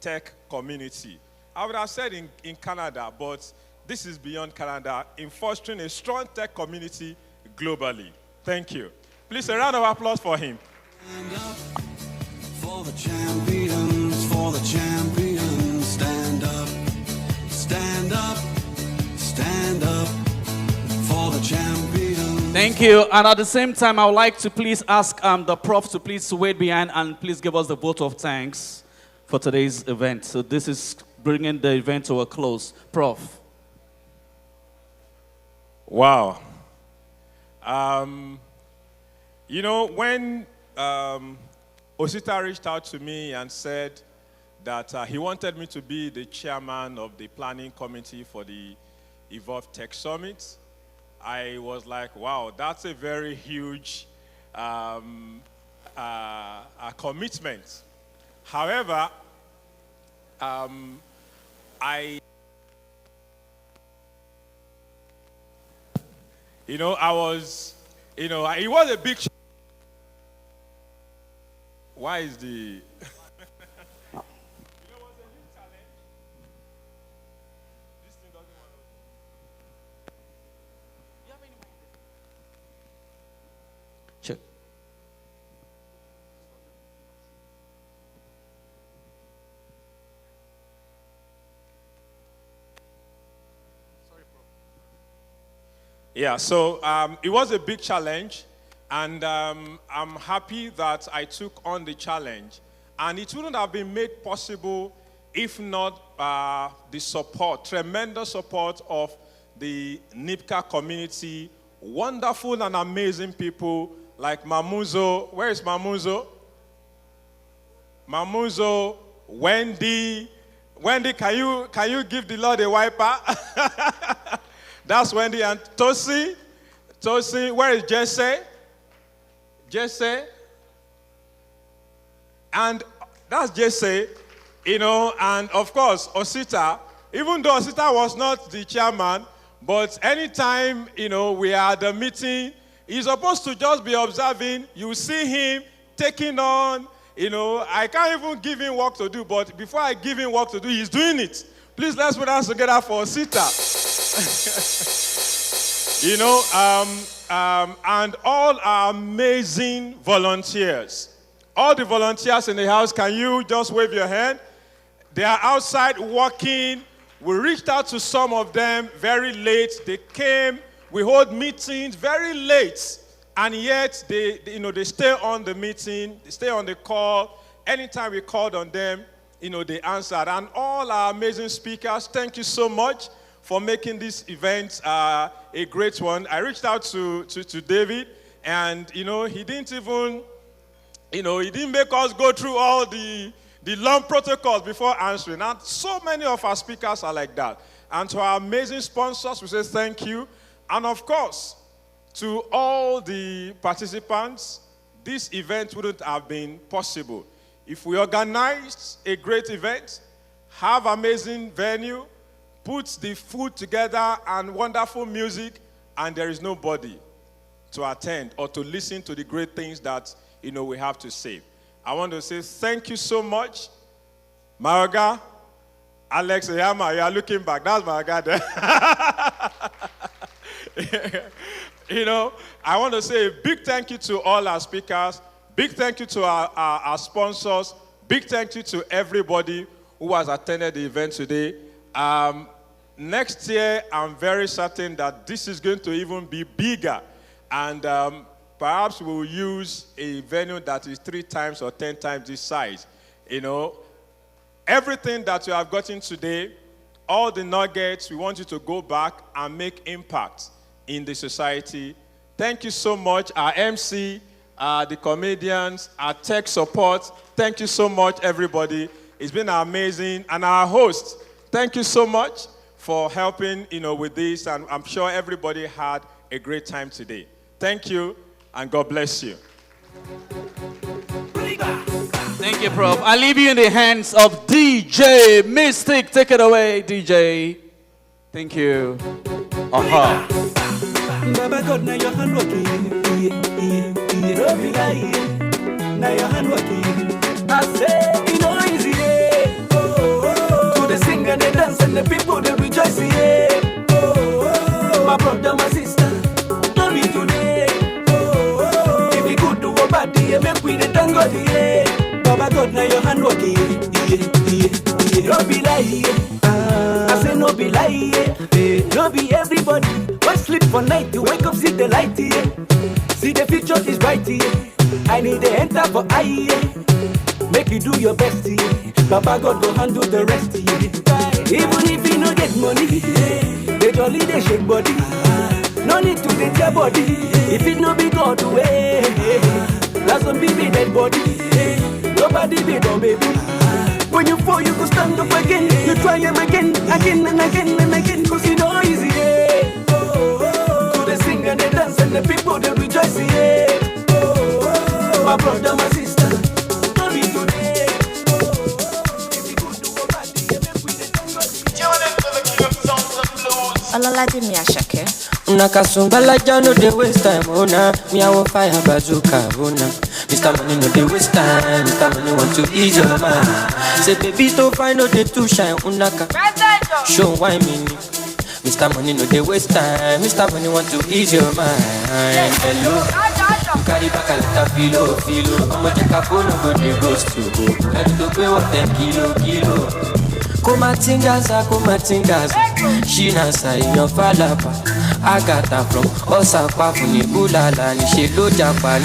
tech community. I would have said in Canada, but this is beyond Canada, in fostering a strong tech community globally. Thank you. Please, a round of applause for him. For the champions, stand up, stand up, stand up for the champions. Thank you. And at the same time, I would like to please ask the prof to please wait behind and please give us the vote of thanks for today's event. So this is bringing the event to a close. Prof. Wow. When Osita reached out to me and said that he wanted me to be the chairman of the planning committee for the Evolve Tech Summit, I was like, wow, that's a very huge commitment. However, I was, it was a big. Why is the Check. Yeah, so it was a big challenge, and I'm happy that I took on the challenge. And it wouldn't have been made possible if not the support, tremendous support of the NIPCA community, wonderful and amazing people like Mamuzo. Where is Mamuzo? Mamuzo, Wendy. Wendy, can you give the Lord a wiper? That's Wendy. And Tosi. Tosi, where is Jesse? Jesse. And that's Jesse, and of course, Osita. Even though Osita was not the chairman, but anytime, we are at the meeting, he's supposed to just be observing. You see him taking on, I can't even give him work to do, but before I give him work to do, he's doing it. Please, let's put us together for Osita. And all our amazing volunteers. All the volunteers in the house, can you just wave your hand? They are outside working. We reached out to some of them very late. They came. We hold meetings very late. And yet, they stay on the meeting. They stay on the call. Anytime we called on them, they answered. And all our amazing speakers, thank you so much for making this event a great one. I reached out to David, and, he didn't even... he didn't make us go through all the long protocols before answering. And so many of our speakers are like that. And to our amazing sponsors, we say thank you. And of course, to all the participants, this event wouldn't have been possible. If we organized a great event, have amazing venue, put the food together and wonderful music, and there is nobody to attend or to listen to the great things that we have to say. I want to say thank you so much. Mayoral, Alex Oyama, you are looking back. That's Mayoral there. I want to say a big thank you to all our speakers. Big thank you to our sponsors. Big thank you to everybody who has attended the event today. Next year, I'm very certain that this is going to even be bigger. And perhaps we'll use a venue that is 3 times or 10 times this size. Everything that you have gotten today, all the nuggets, we want you to go back and make impact in the society. Thank you so much, our MC, the comedians, our tech support. Thank you so much, everybody. It's been amazing. And our host, thank you so much for helping, with this. And I'm sure everybody had a great time today. Thank you. And God bless you. Thank you, Prof. I leave you in the hands of DJ Mystic. Take it away, DJ. Thank you. Baba God, now your hand working. Don't be lying. Now your hand working. I say, easy. To the sing and the dance and the people, they rejoice. My brother, my sister, don't be today. Make we the tango, Baba God, now your hand working. Don't be lying. I say no be lying. No be everybody. Why sleep for night? You wake up, see the light. See the future is bright. I need to enter for I. Make you do your best. Baba God go handle the rest. Even if you no get money, they jolly they shake body. No need to get your body. If it no be God way. That's some baby dead body. Nobody be no baby. When you fall, you go stand up again. You try him again and again and again. Cause you know easy. To the and the people they rejoice, yeah. Oh, my brother, my sister, don't be today. Olalaje mi Ashake. Una kasumbala no dey waste time, oh na. Me I want fire bazooka, oh na. Mr. Money no dey waste time, Mr. Money want to ease your mind. Say baby to find no dey too shine, unaka. Show why me. Mr. Money no dey waste time, Mr. Money want to ease your mind. Hello. You carry back a lot of filo. I'ma check a phone, no go dey ghost to go. Ready to pay what 10 kilo. Kumatingaza, Shinasa in your falapa. Agata from Osapa, Funi Ulala, Nishi Lojapa.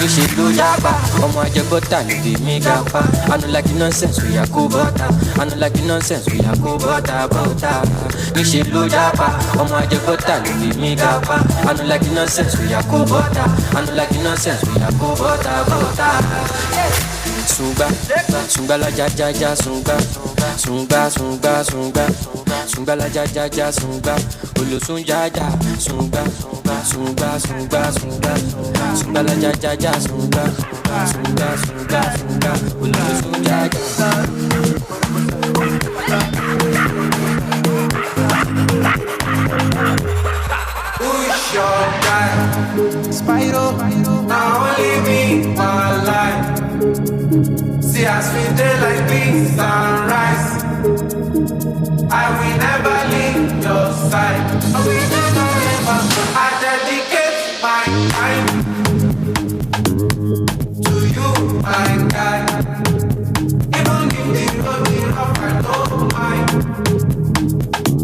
Omo Ajabota, Nibi Megapa. I don't like the nonsense, we are Kubota. I don't like the nonsense, we are Kubota. Nishi Lojapa, Omo Ajabota, Nibi Megapa. I don't like the nonsense, we are Kubota. I don't like the nonsense, we are Kubota. Sunga la ja sunga. Sunga la ja sunga. Ulu sunga sunga. Sunga la ja sunga. Ulu sunga. Who's your guy? Spyro, now only me one life. See us we day like this sunrise. I will never leave your side. I will never ever. I dedicate my time to you, my guy. Even if the road is rough, I don't mind.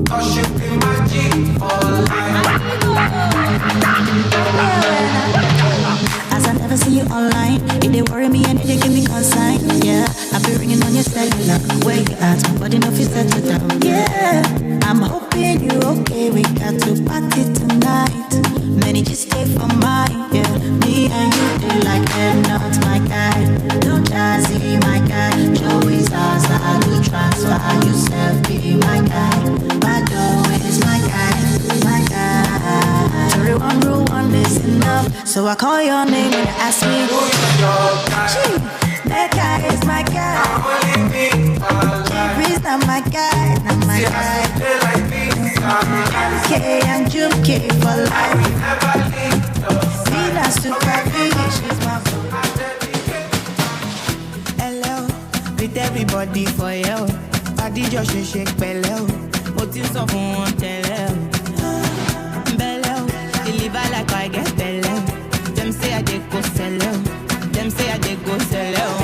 'Cause you be my G for life. As I never see you online, it they worry me and they give me consign. Yeah, I be ringing on your cellular. Where you at? But enough is settle down. Yeah, I'm hoping you okay. We got to party tonight. Many just stay for mine. Yeah, me and you they like they're not my guy. No jazzy, my guy. Joey's ours. I will transfer. Yourself be my guy. My Joey is my guy. My guy. Everyone rule one is enough. So I call your name and you ask me who's your guy. That guy is my guy. He's not my guy, not my guy. Okay, I'm Juke for life. Nina Super Fish is my hello, with everybody for you. I did your shake bello. What is up on tele? Bello, deliver like I get bello. Them say I did go sell out. Them say I did go sell out.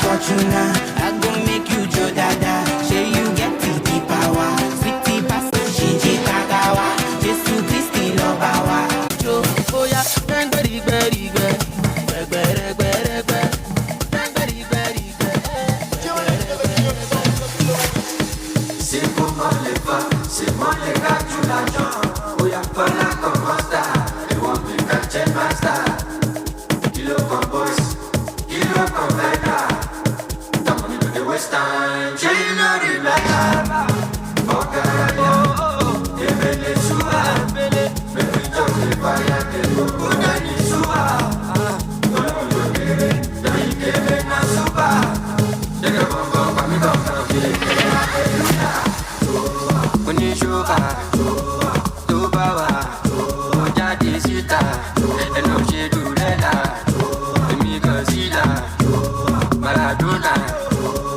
Fortuna, I go make you Joe Dada. Say you get the power. Sweetie pasta, Shinji Kagawa. Jesus Christi Lobawa. Joe, oh yeah, very. C'est moi les gars, tu l'argent. Oh yeah, pas là comme un star. They want me to change my style. Kilo boys, kilo vega. The money no dey waste time. Chain no dey like Bogaralia, Ebele Suwa, make we just dey fire the go. Udani Suwa, Olo Kere, Dani Kere na Suwa. Dega bongo, kami bongo, Kere Kere. Kuni Suwa, Tubawa, Ojadi Sita, Eno Shedurela, Emi Gazila, Maradona,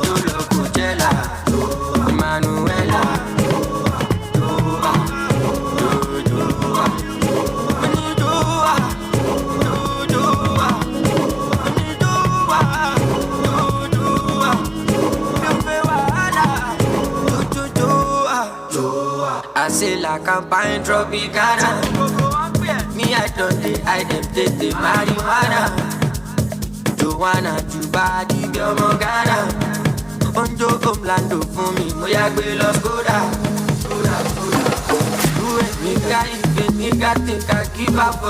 Yolo Kuchela, Emanuela, I say la campagne tropicana. Me I don't take the marijuana. Joanna, Juba, di Biomogana. Onjo Omlando for me, Moya Gwe Skoda. Nigga think I give up.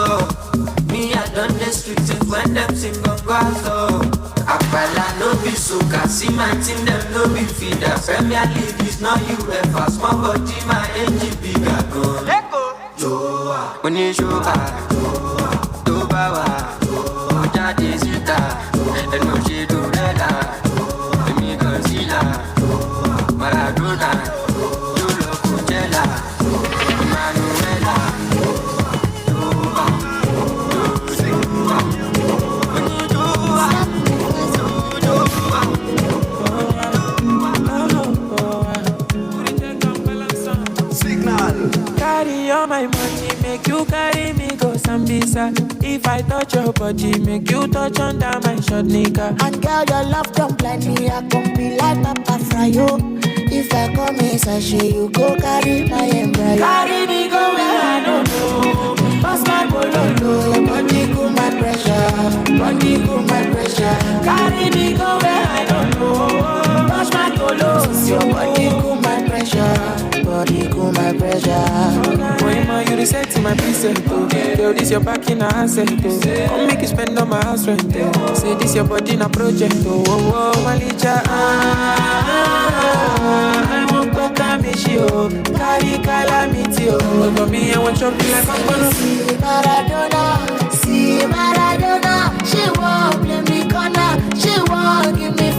Me I done the streets when them sing on Guazo. Apala no be soca, see my team them no be feeder. Premier League is not UEFA, small body my engine bigger gun. When you show to power, Jadi Sita, and no she do that. Me Godzilla, Maradona, Julo Cucella, Manuela. Carry all my money, make you carry me go Sambisa. If I touch your body, make you touch under my short nigga. And girl, your love don't blind me. I can be like Papa Fryo. If I come in sachet, you go carry my embryo. Carry me go where I don't know. Pass my bololo. Your body cool my pressure. Body cool my pressure. Carry me go where I don't know. Touch my tolos. Your body cool my pressure. Body cool my pressure. Boy, ma, you reset my preset. Yo, this your back in a asset. Come make you spend on my house rent. Say this your body in a project. Oh, Malicha. I won't go come you. Carry calamity. Oh, for me, I want you like I'm gonna see Maradona. See Maradona. She won't play me corner. She won't give me